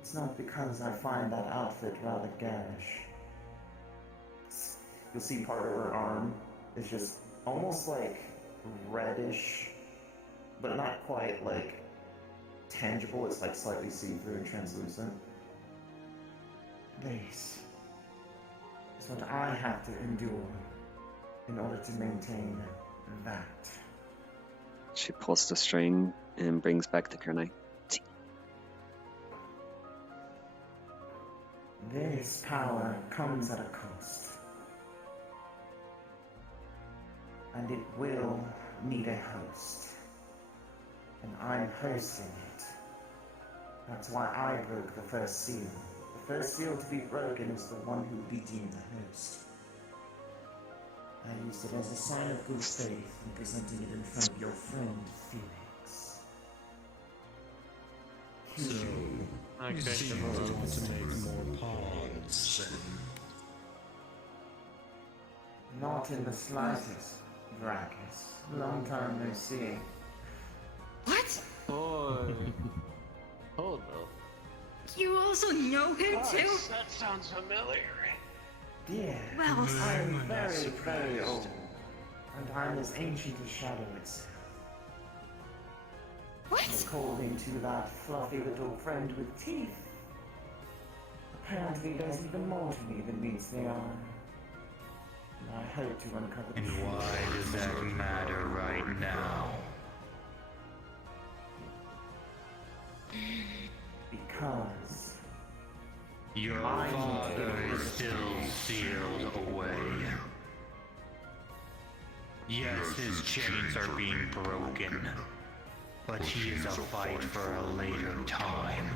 It's not because I find that outfit rather garish. You'll see part of her arm is just almost like reddish, but not quite like tangible. It's like slightly see-through and translucent. This is what I have to endure in order to maintain that. She pulls the string and brings back the kunai. This power comes at a cost. And it will need a host. And I'm hosting it. That's why I broke the first seal. The first seal to be broken is the one who will be deemed the host. I used it as a sign of good faith in presenting it in front of your friend, Felix. Okay, to make more pawns, Not in the slightest, Dracus. Long time no see. What? Boy. Hold up. You also know him too? That sounds familiar. Dear, Well, I'm very, very old. And I'm as ancient as shadow itself. What? According to that fluffy little friend with teeth. Apparently there's even more to me than meets the eye. And I hope to uncover the And truth. why does that matter right now? Because Your father is still sealed away. Yes, his chains are being broken, but he is a fight for a later time.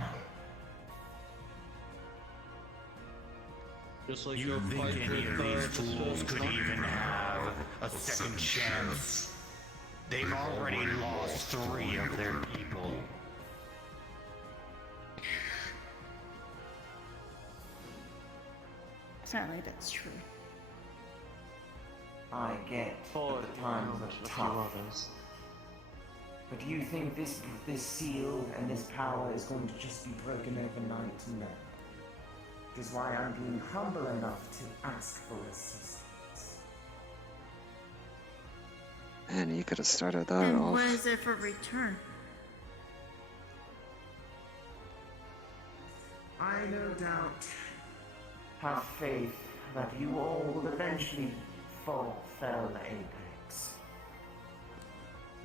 Just like You think any of these fools could even have a second chance? They've already lost 3 of their people. Sadly, that's true. I get that the times are tough. But do you think this seal and this power is going to just be broken overnight? No. Which is why I'm being humble enough to ask for assistance. Man, you could have started that And off. what is it for return? I no doubt have faith that you all will eventually fall Apex.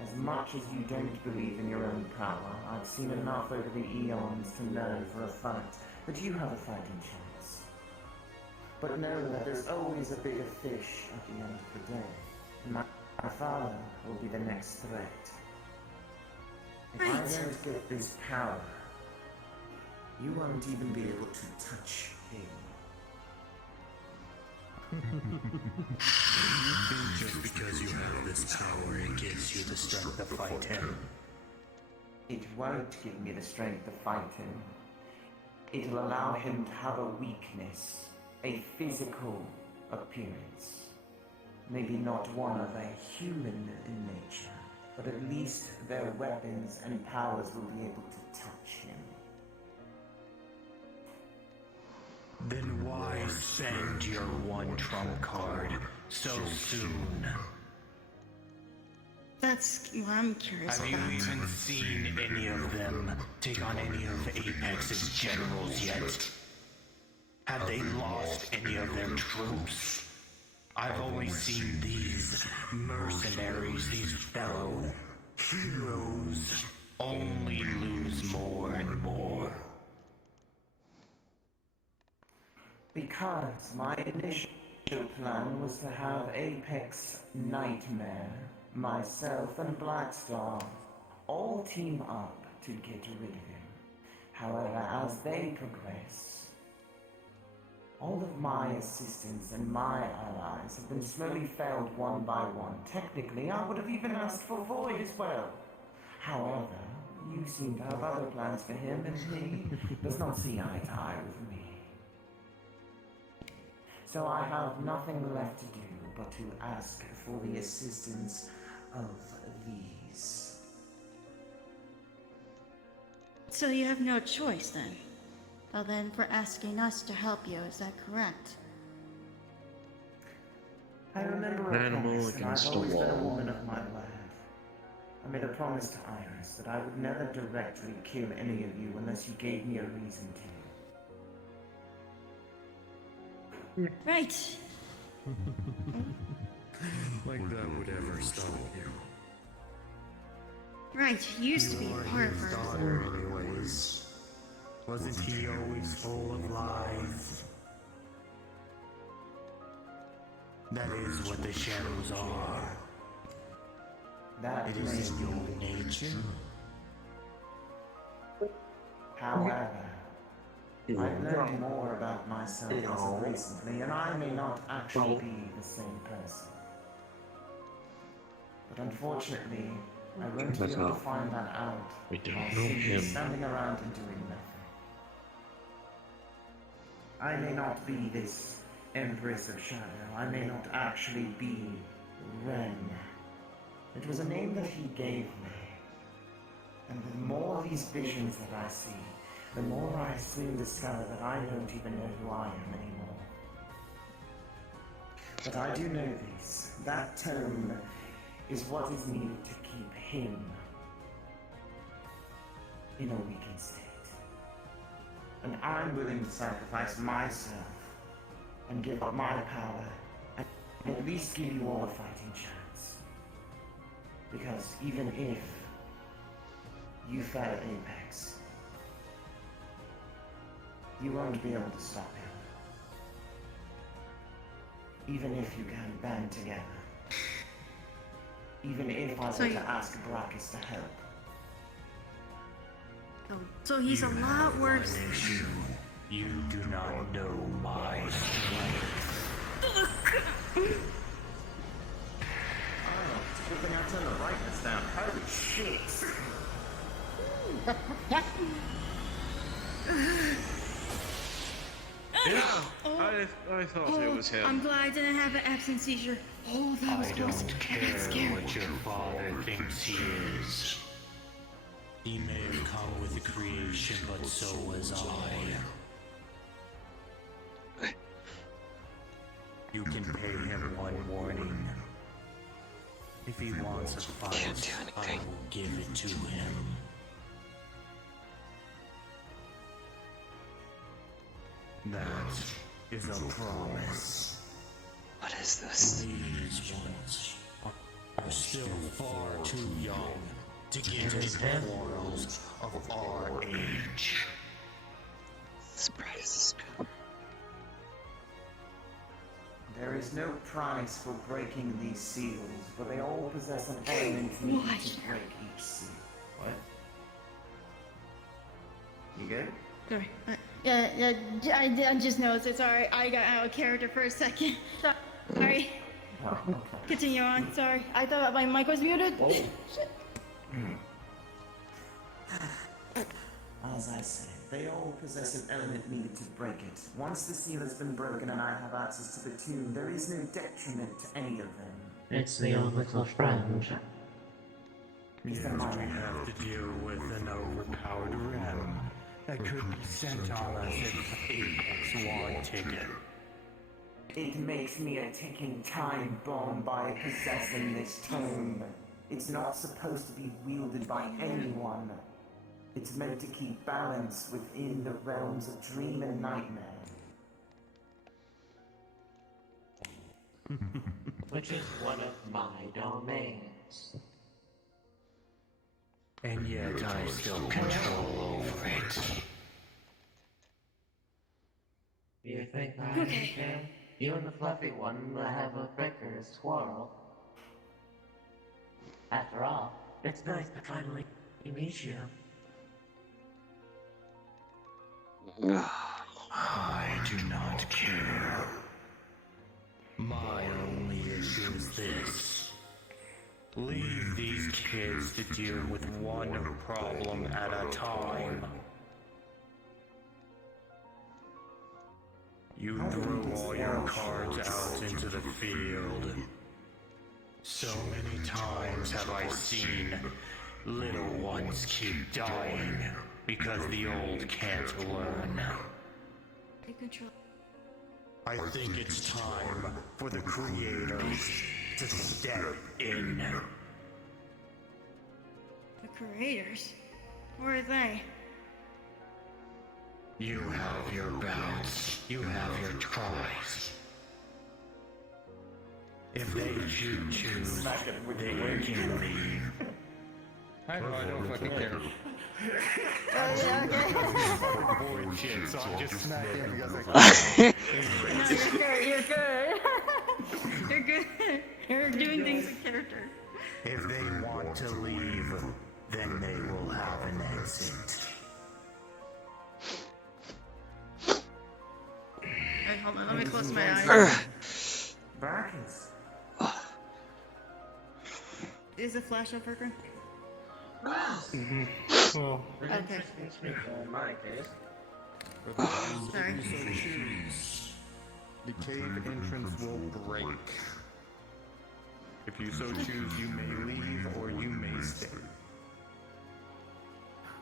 As much as you don't believe in your own power, I've seen enough over the eons to know for a fact that you have a fighting chance. But know that there's always a bigger fish at the end of the day. And my father will be the next threat. If I don't get this power, you won't even be able to touch him. You think just because you have this power, it gives you the strength to fight him? It won't give me the strength to fight him. It'll allow him to have a weakness, a physical appearance. Maybe not one of a human in nature, but at least their weapons and powers will be able to touch him. Then why send your one trump card so soon? That's what I'm curious Have you about. even seen any of them take on any of Apex's generals yet? Have they lost any of their troops? I've always seen these mercenaries, these fellow heroes, only lose more and more. Because my initial plan was to have Apex Nightmare, myself and Blackstar all team up to get rid of him. However, as they progress, all of my assistants and my allies have been slowly failed one by one. Technically, I would have even asked for Void as well. However, you seem to have other plans for him, and he does not see eye to eye with me. So I have nothing left to do but to ask for the assistance of these. So you have no choice then? Well then, for asking us to help you, is that correct? I remember a promise, and I've always been a woman of my word. I made a promise to Iris that I would never directly kill any of you unless you gave me a reason to. Right. Like that would ever stop you. Right, he used to be part of his our... daughter anyways. Wasn't he always full of lies? That is what the shadows are. It is in your nature. However, I've learned more about myself as of recently, and I may not actually be the same person. But unfortunately, I won't be able to find that out We don't while know simply him. standing around and doing nothing. I may not be this Empress of Shadow. I may not actually be Ren. It was a name that he gave me. And the more these visions that I see, the more I soon discover that I don't even know who I am anymore. But I do know this. That tone is what is needed to keep him in a weakened state. And I'm willing to sacrifice myself and give up my power and at least give you all a fighting chance. Because even if you fail Apex, you won't be able to stop him. Even if you can band together. Even if I were to ask Brackus to help. Oh, so he's a lot worse. You do not know my strength. Oh, it's a good thing I turned the brightness down. Holy shit! I thought Oh, it was him. I'm glad I didn't have an absent seizure. Oh, that was I close. don't I got care scared. what your father thinks he is. He may have come with the creation, but so was I. You can pay him one warning. If he wants a fight, I will give it to him. That is a promise. What is this? These ones are still far too young to get into the quarrels of our age. Surprise. There is no price for breaking these seals, but they all possess an element needed to break each seal. What? You good? Sorry. I just noticed it. Sorry, I got out of character for a second. Sorry. Oh, okay. Continue on. Sorry. I thought my mic was muted. Shit. As I said, they all possess an element needed to break it. Once the seal has been broken and I have access to the tomb, there is no detriment to any of them. It's the old little friend. Yes, We have to deal with an overpowered ram that could be sent on us if Apex wanted it. It makes me a ticking time bomb by possessing this tomb. It's not supposed to be wielded by anyone. It's meant to keep balance within the realms of dream and nightmare. Which is one of my domains. And yet I still control over it. You think I understand? You and the fluffy one will have a bickers quarrel. After all, it's nice to finally meet you. I do not care. My only issue is this. Leave these kids to deal with one problem at a time. You throw all your cards out into the field. So many times have I seen little ones keep dying because the old can't learn. Take control. I think it's time for the creators to step in. The creators? Where are they? You have your bouts, you have your tries. If they choose, they can leave. I know, I don't fucking care. Bored shit, so I'm just smacking because No, you're good. You're good. You're doing things in character. If they want to leave, then they will have an exit. Alright, hold on. Let me close my eyes. Brackens. Is the flash up, Parker? Well, Okay. In my case. Sorry. The cave entrance will break. If you so choose, you may leave or you may stay.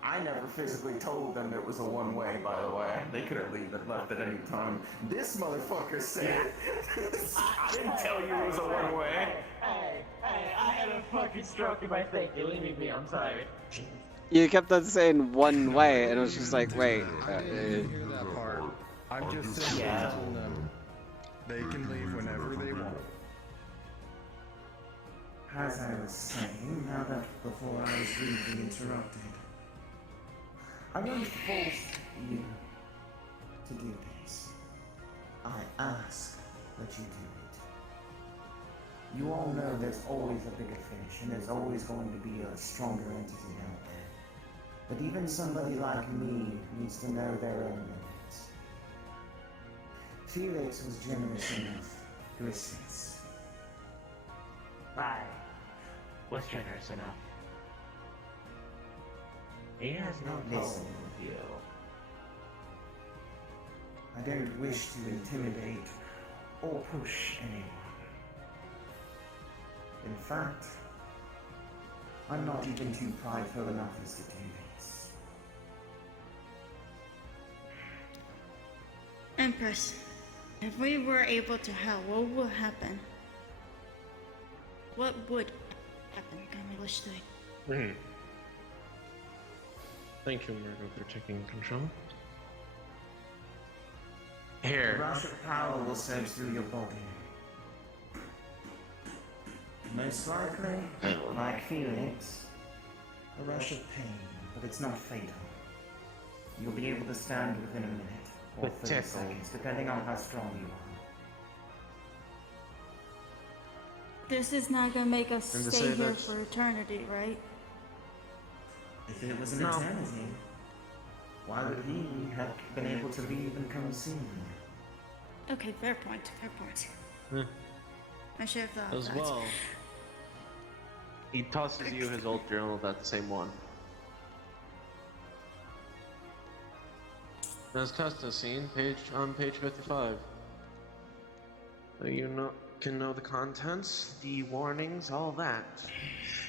I never physically told them it was a one-way, by the way. They could have left at any time. This motherfucker said, I didn't tell you it was a one-way. Hey, I had a fucking stroke in my face. You leave me, I'm sorry. You kept on saying one way, and it was just like, wait. I didn't hear that part. I'm just simply telling them they can leave whenever they want. As I was saying, now that before I was rudely interrupted, I won't force you to do this. I ask that you do it. You all know there's always a bigger fish, and there's always going to be a stronger entity out there. But even somebody like me needs to know their own limits. Felix was generous enough to assist. I was generous enough. He has no problem with you. I don't wish to intimidate or push anyone. In fact, I'm not even too prideful enough as to do this. Empress, if we were able to help, what would happen? What would happen? Can we wish to? Thank you, Murdo, for taking control. A Here. rush of power will surge through your body. Most likely, like Felix, a rush of pain, but it's not fatal. You'll be able to stand within a minute, or 30 seconds, depending on how strong you are. This is not gonna make us And to stay say here that- for eternity, right? If it was an No. eternity, why would he have been able to leave and come sooner? Okay, fair point, fair point. I should have thought of As that. well, he tosses you his old journal, that same one. As Custa seen, on page 55. So you can know the contents, the warnings, all that.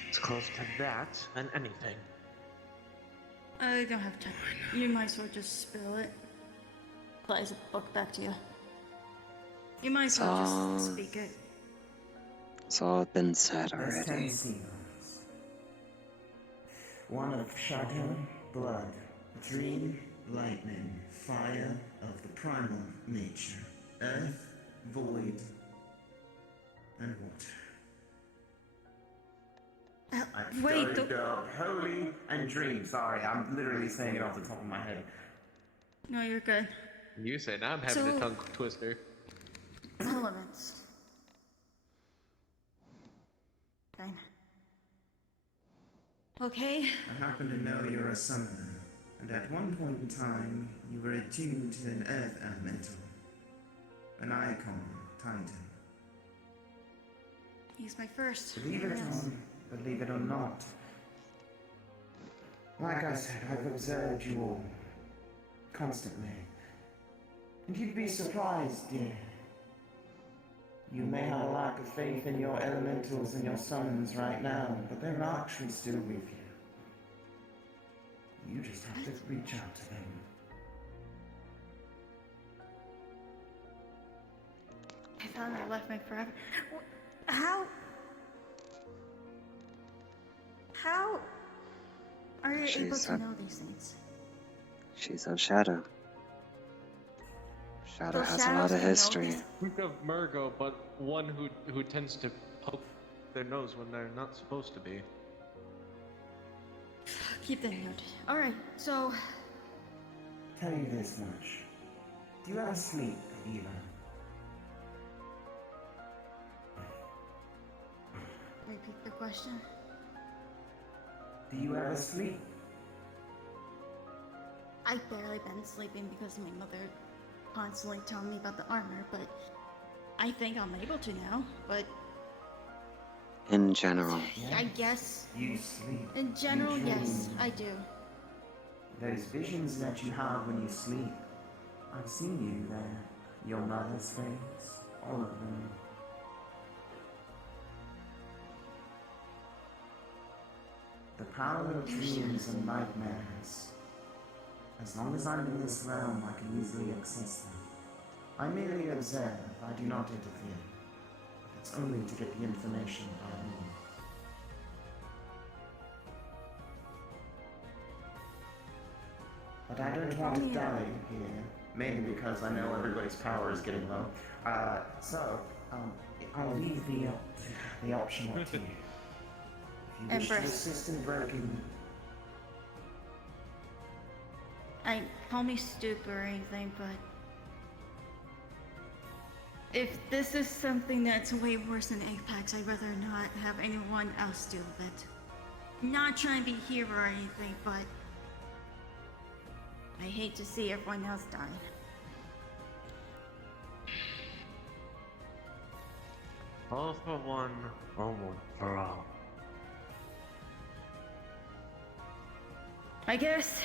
It's close to that than anything. I don't have time. You might as well just spill it. Flies a book back to you. You might as well just speak it. It's all been said There's 10 already. seals. One of shadow, blood, dream, lightning, fire of the primal nature, earth, void, and water. Wait, holy and dream. Sorry, I'm literally saying it off the top of my head. No, you're good. You say now I'm having a So- tongue twister. Elements. Fine. Okay. I happen to know you're a summoner, and at one point in time, you were attuned to an earth elemental. An icon, Titan. He's my first. Believe it or not. Like I said, I've observed you all. Constantly. And you'd be surprised, dear. You may have a lack of faith in your elementals and your summons right now, but they're actually still with you. You just have to reach out to them. I thought I left me forever. How? How are you able She's to a- know these things? She's of Shadow. Shadow Those has a shadows lot of can know history. these- Think of Murgo, but one who tends to poke their nose when they're not supposed to be. Keep that noted. Alright, so Tell you this much. Do you ever sleep, Eva? repeat the question. Do you ever sleep? I've barely been sleeping because my mother constantly telling me about the armor, but I think I'm able to now, but In general. I guess You sleep. in general, You yes, dream. I do. Those visions that you have when you sleep. I've seen you there. Your mother's face. All of them. The power of dreams and nightmares. As long as I'm in this realm, I can easily access them. I merely observe, I do not interfere. It's only to get the information I need. But I don't want to die here, mainly because I know everybody's power is getting low. I'll leave the option up to you. If you wish to Empress. assist in breaking, Call me stupid or anything, but if this is something that's way worse than Apex, I'd rather not have anyone else deal with it. Not trying to be a hero or anything, but I hate to see everyone else dying. All for one, all for all. I guess.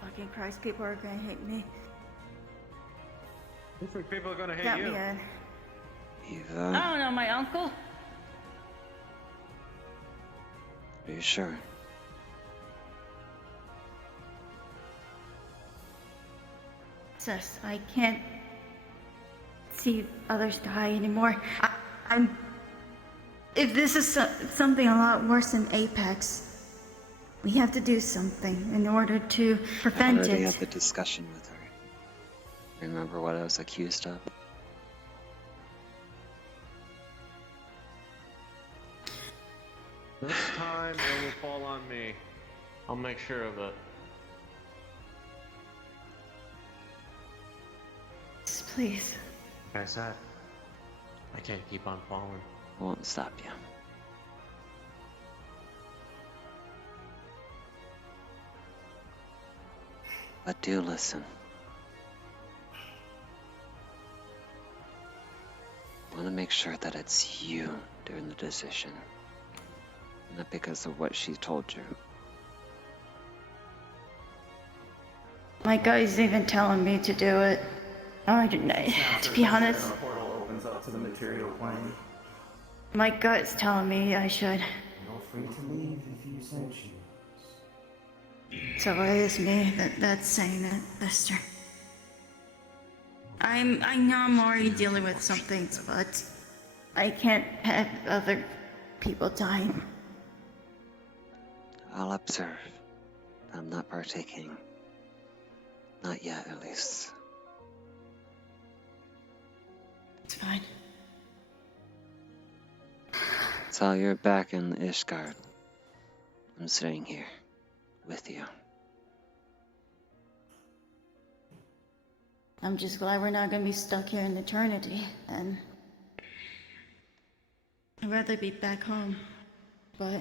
Fucking Christ, people are gonna hate me. You think people are gonna hate Got you? me in. Eva, I don't know, my uncle. are you sure? Sus, I can't see others die anymore. I'm. If this is something a lot worse than Apex, we have to do something in order to I prevent already it. had the discussion with her. Remember what I was accused of? This time it will fall on me. I'll make sure of it. Please. Like I said, I can't keep on falling. Won't stop you. But do listen. I want to make sure that it's you doing the decision. Not because of what she told you. My guy's even telling me to do it. Oh, to be honest, The portal opens up to the material plane. my gut's telling me I should. You're free to leave if you so choose. So it is me that's saying it, Lester. I know I'm already dealing with some things, but I can't have other people dying. I'll observe. I'm not partaking. Not yet, at least. It's fine. So you're back in Ishgard. I'm sitting here with you. I'm just glad we're not gonna be stuck here in eternity, and I'd rather be back home, but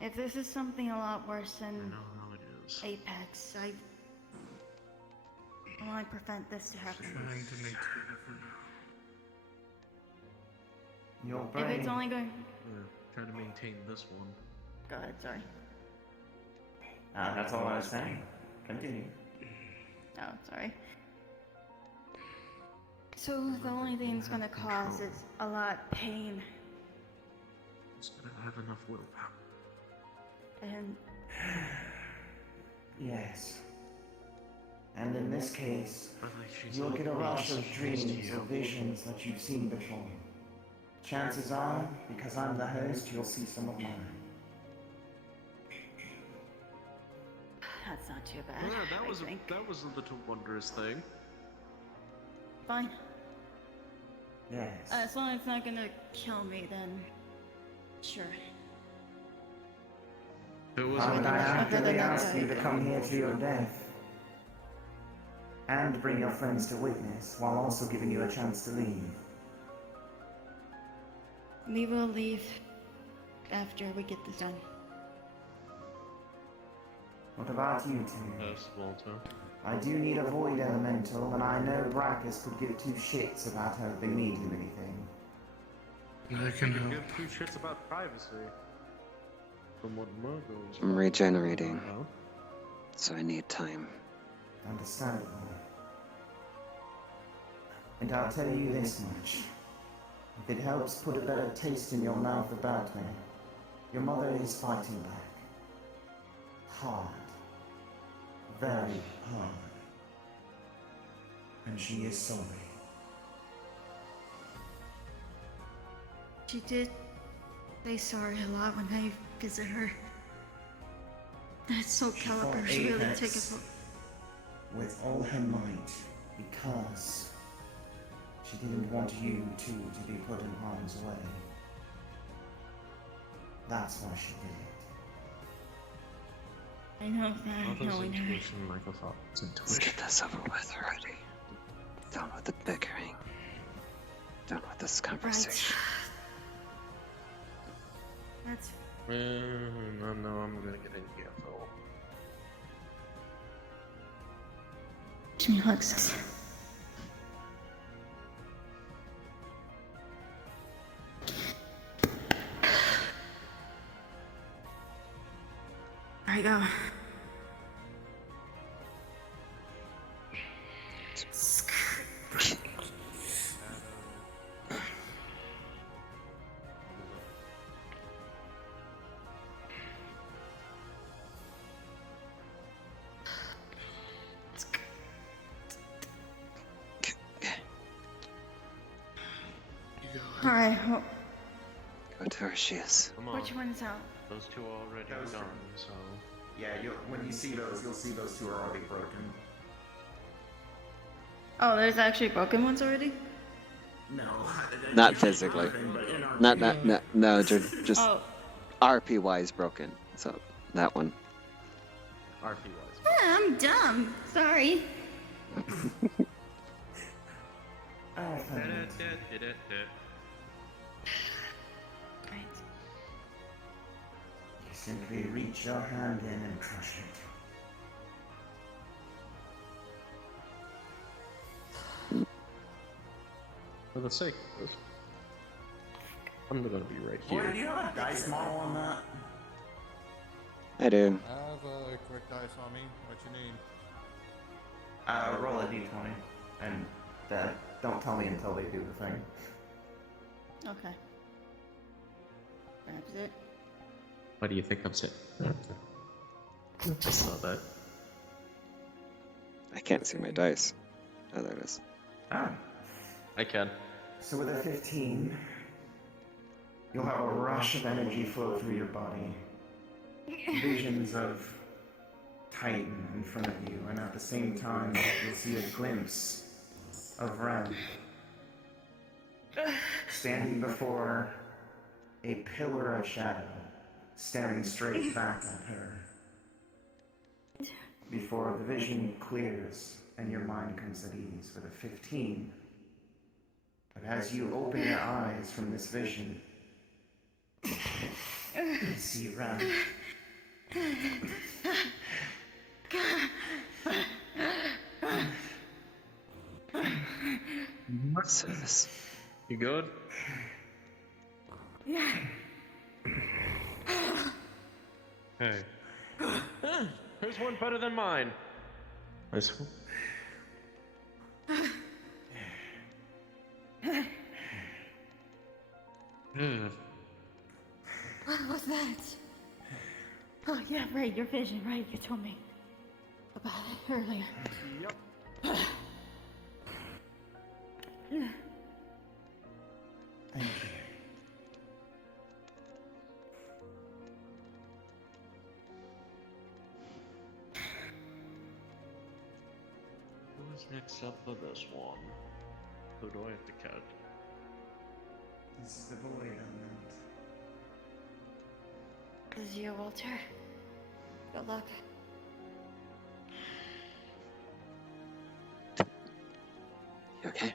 if this is something a lot worse than how it is. Apex, I want to prevent this to happen. Trying to make Your If it's brain. only going... Try to maintain this one. Go ahead, sorry. That's all I was saying. Continue. Oh, sorry. So the only thing it's gonna cause is a lot of pain, Just gotta have enough willpower. and Yes. And in this case, But like she's you'll get a rush of she's dreams used or to. visions that you've seen before. Chances are, because I'm the host, you'll see some of mine. that's not too bad. Yeah, that was I think. that was a little wondrous thing. Fine. Yes. As long as it's not gonna kill me, then sure. It was Why would I actively not ask you to die. come here to your death? And bring your friends to witness, while also giving you a chance to leave. We will leave after we get this done. What about you two? Yes, Walter. I do need a void elemental, and I know Brackus could give two shits about helping me do anything. I can You help. give two shits about privacy. From what Margot's I'm regenerating, so I need time. Understandable. And I'll tell you this much. If it helps put a better taste in your mouth about me, your mother is fighting back. Hard. Very hard. And she is sorry. She did say sorry a lot when I visit her. That soul She caliber's fought really Apex taking with all her might, because she didn't want you two to be put in harm's way. That's why she did it. I know that, knowing her. like a thought. Let's get this over with already. Done with the bickering. Done with this conversation. That's No, I'm gonna get in here, though. me looks. There I go. Alright, Go to where she is. Come on. which one's out? Those two are already Those gone, two. so. Yeah, when you see those, you'll see those two are already broken. Oh, there's actually broken ones already? No. Not physically. No, just Oh. RP wise broken. So that one. RP wise. Yeah, I'm dumb. Sorry. Simply reach your hand in and crush it. For the sake of this, I'm gonna be right here. Boy, do you have a dice model on that? I do. I have a quick dice on me. What you need? Roll a d20. And don't tell me until they do the thing. Okay. Grabs it. Why do you think I'm sitting? I saw that. I can't see my dice. Oh, there it is. Ah. I can. So with a 15, you'll have a rush of energy flow through your body. Visions of Titan in front of you, and at the same time, you'll see a glimpse of Ren standing before a pillar of shadow, staring straight back at her. Before the vision clears and your mind comes at ease with a 15. But as you open your eyes from this vision, you see Ren. What's this? You good? Yeah. Hey. Who's one better than mine? This one. What was that? Oh, yeah, right, your vision, right, you told me about it earlier. Yep. Thank you. Who's next up for this one? Who do I have to catch? This is the boy element. This is you, Walter. Good luck. You okay?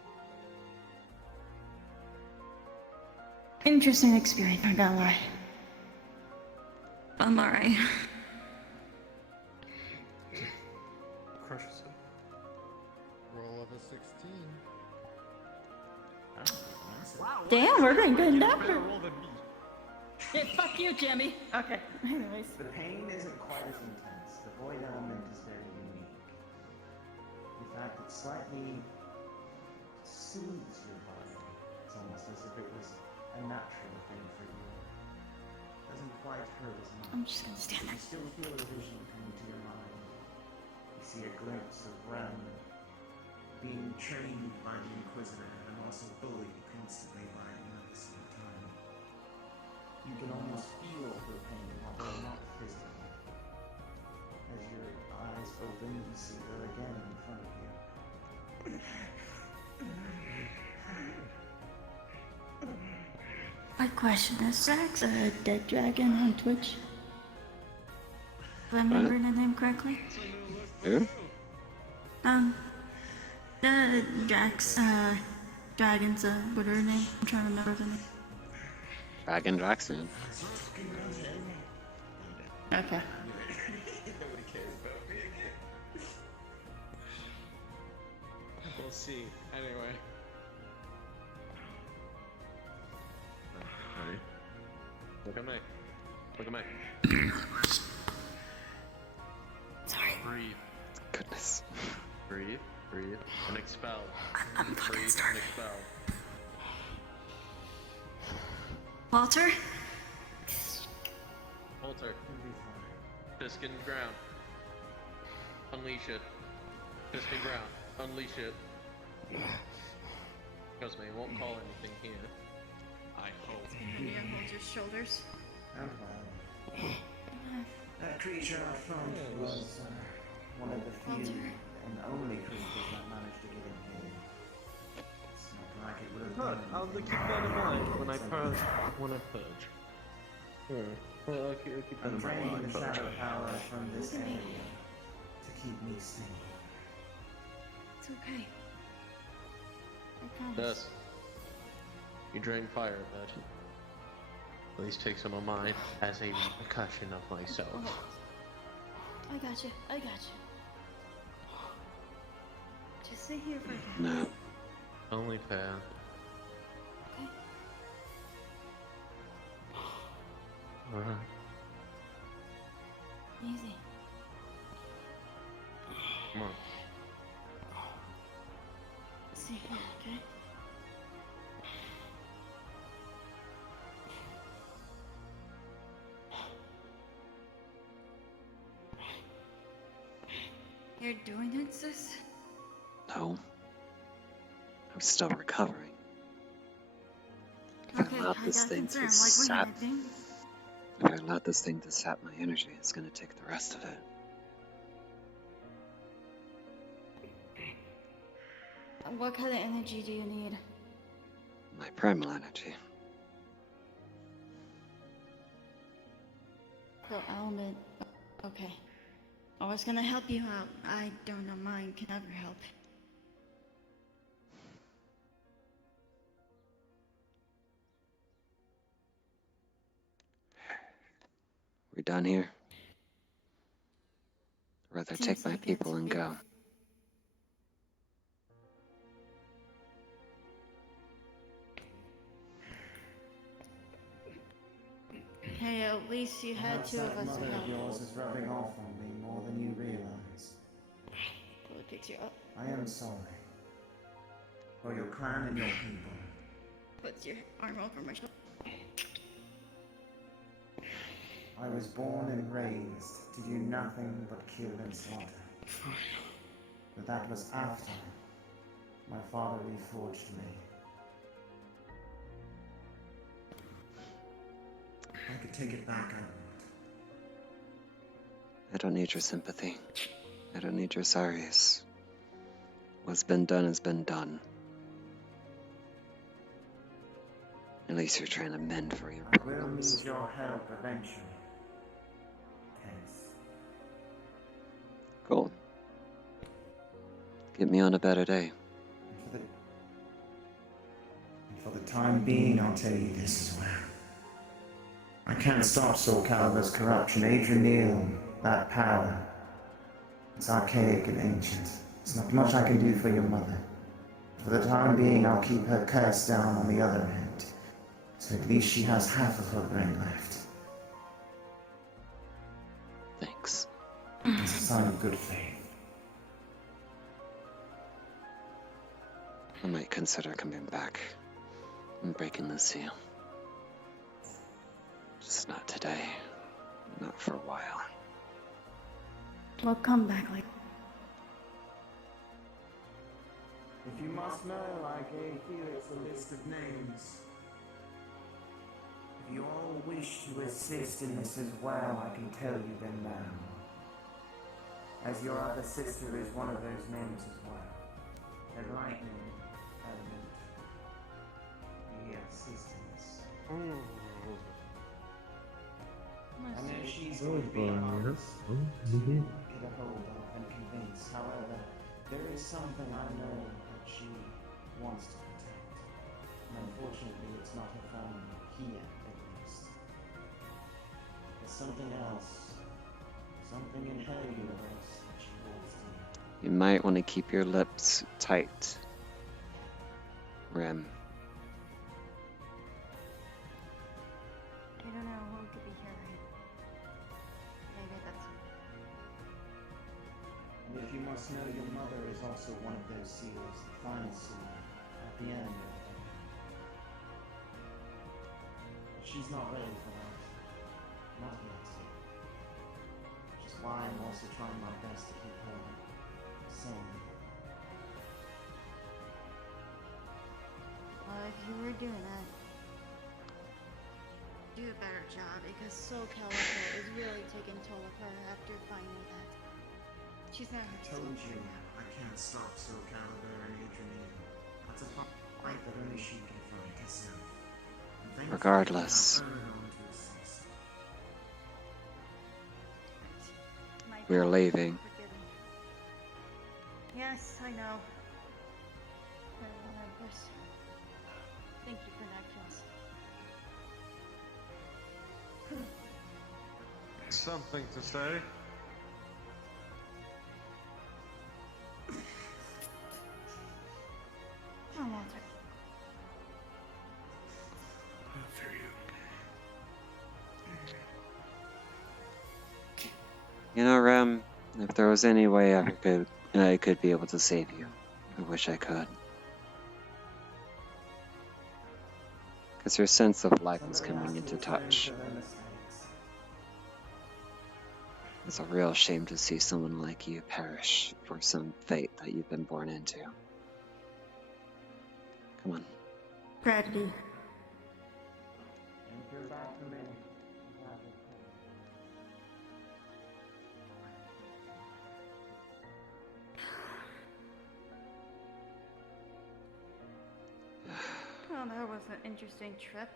Interesting experience, I'm not gonna lie. I'm alright. Crushes it. Roll of a 16. Damn, we're getting good numbers. Yeah, fuck you, Jimmy. Okay, anyways. The pain isn't quite as intense. The void element is very unique. In fact, it slightly soothes your body. It's almost as if it was a natural thing for you. It doesn't quite hurt as much. I'm just gonna stand there. You still feel a vision coming to your mind. You see a glimpse of Ren being trained by the Inquisitor and also bullied constantly by him at the same time. You can almost feel her pain, although not physically. As your eyes open, you see her again in front of you. My question is, Zach's a dead dragon on Twitch? If I remember the name correctly? Who? The Drax, Dragon's, what her name? I'm trying to remember the name. Dragon Draxman. Okay. We'll see. Anyway. Ready? Look at me. Look at me. Breathe and expel. I'm fucking Breathe starving. and expel. Walter? Alter. Piskin ground. Unleash it. Piskin ground. Unleash it. Trust me, it won't call anything here. I hope. Henry, hold your shoulders. That creature I found was one of the few and only creatures that managed to get in here. It's not like it would have Good. done I'll keep that in mind when I purge. Well, I'll keep that I'm in draining mind. the shadow power from this area to keep me sane. It's okay. I promise. Yes. You drain fire, but at least take some of mine as a percussion of myself. I got you. I got you. Just stay here for a second. No. Only fair. Okay. Alright. Easy. Come on. Stay here, okay? You're doing it, sis? No. I'm still recovering. If Okay, I allow I this got thing concerned. to Like, wait a sap, minute, thing. if I allow this thing to sap my energy, it's gonna take the rest of it. What kind of energy do you need? My primal energy. The element. Okay. I was gonna help you out. I don't know, mine can never help. We're done here. I'd rather Seems take my like people it's and big. go. Hey, at least you had Perhaps two of that us to mother of help. yours is rubbing off on me more than you realize. Well, it picks you up. I am sorry. For your clan and your people. Puts your arm over my shoulder. I was born and raised to do nothing but kill and slaughter. But that was after my father reforged me. I could take it back, I don't need your sympathy. I don't need your sorries. What's been done has been done. At least you're trying to mend for your I will problems. need your help eventually. Tess. Cool. Get me on a better day. For the time being, I'll tell you this as well. I can't stop Soul Calibur's corruption. Adrian Neal, that power. It's archaic and ancient. There's not much I can do for your mother. For the time being, I'll keep her curse down on the other end. So at least she has half of her brain left. Thanks. It's a sign of good faith. I might consider coming back and breaking the seal. Just not today. Not for a while. We'll come back later. If you must know, I gave Felix a list of names. If you all wish to assist in this as well, I can tell you them now. As your other sister is one of those names as well. The lightning element. The assistance. I know she's going to be honest to get a hold of and convince. However, there is something I know that she wants to protect. And unfortunately, it's not her family here, at least. There's something else. Something in her universe that she holds dear. You might want to keep your lips tight, Rem. I don't know who could be here, right? Maybe that's... If you must know, your mother is also one of those seals, the final seal, at the end. But she's not ready for that. Not yet. Which is why I'm also trying my best to keep her sane. Well, if you were doing that, do a better job, because Soul Calibur is really taking toll of her after finding that. She's not I told you, I can't stop Soul Calibur and Adrian. That's a fight that only she can fight herself. And thankfully, Regardless, I have her own to assist. we're leaving. Yes, I know. I remember. Thank you for that, Kills. Something to say? Come on, Walter. You know, Rem, if there was any way I could be able to save you, I wish I could. Because your sense of life was coming into touch. It's a real shame to see someone like you perish for some fate that you've been born into. Come on. Tragedy. Well, that was an interesting trip.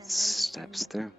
Steps through.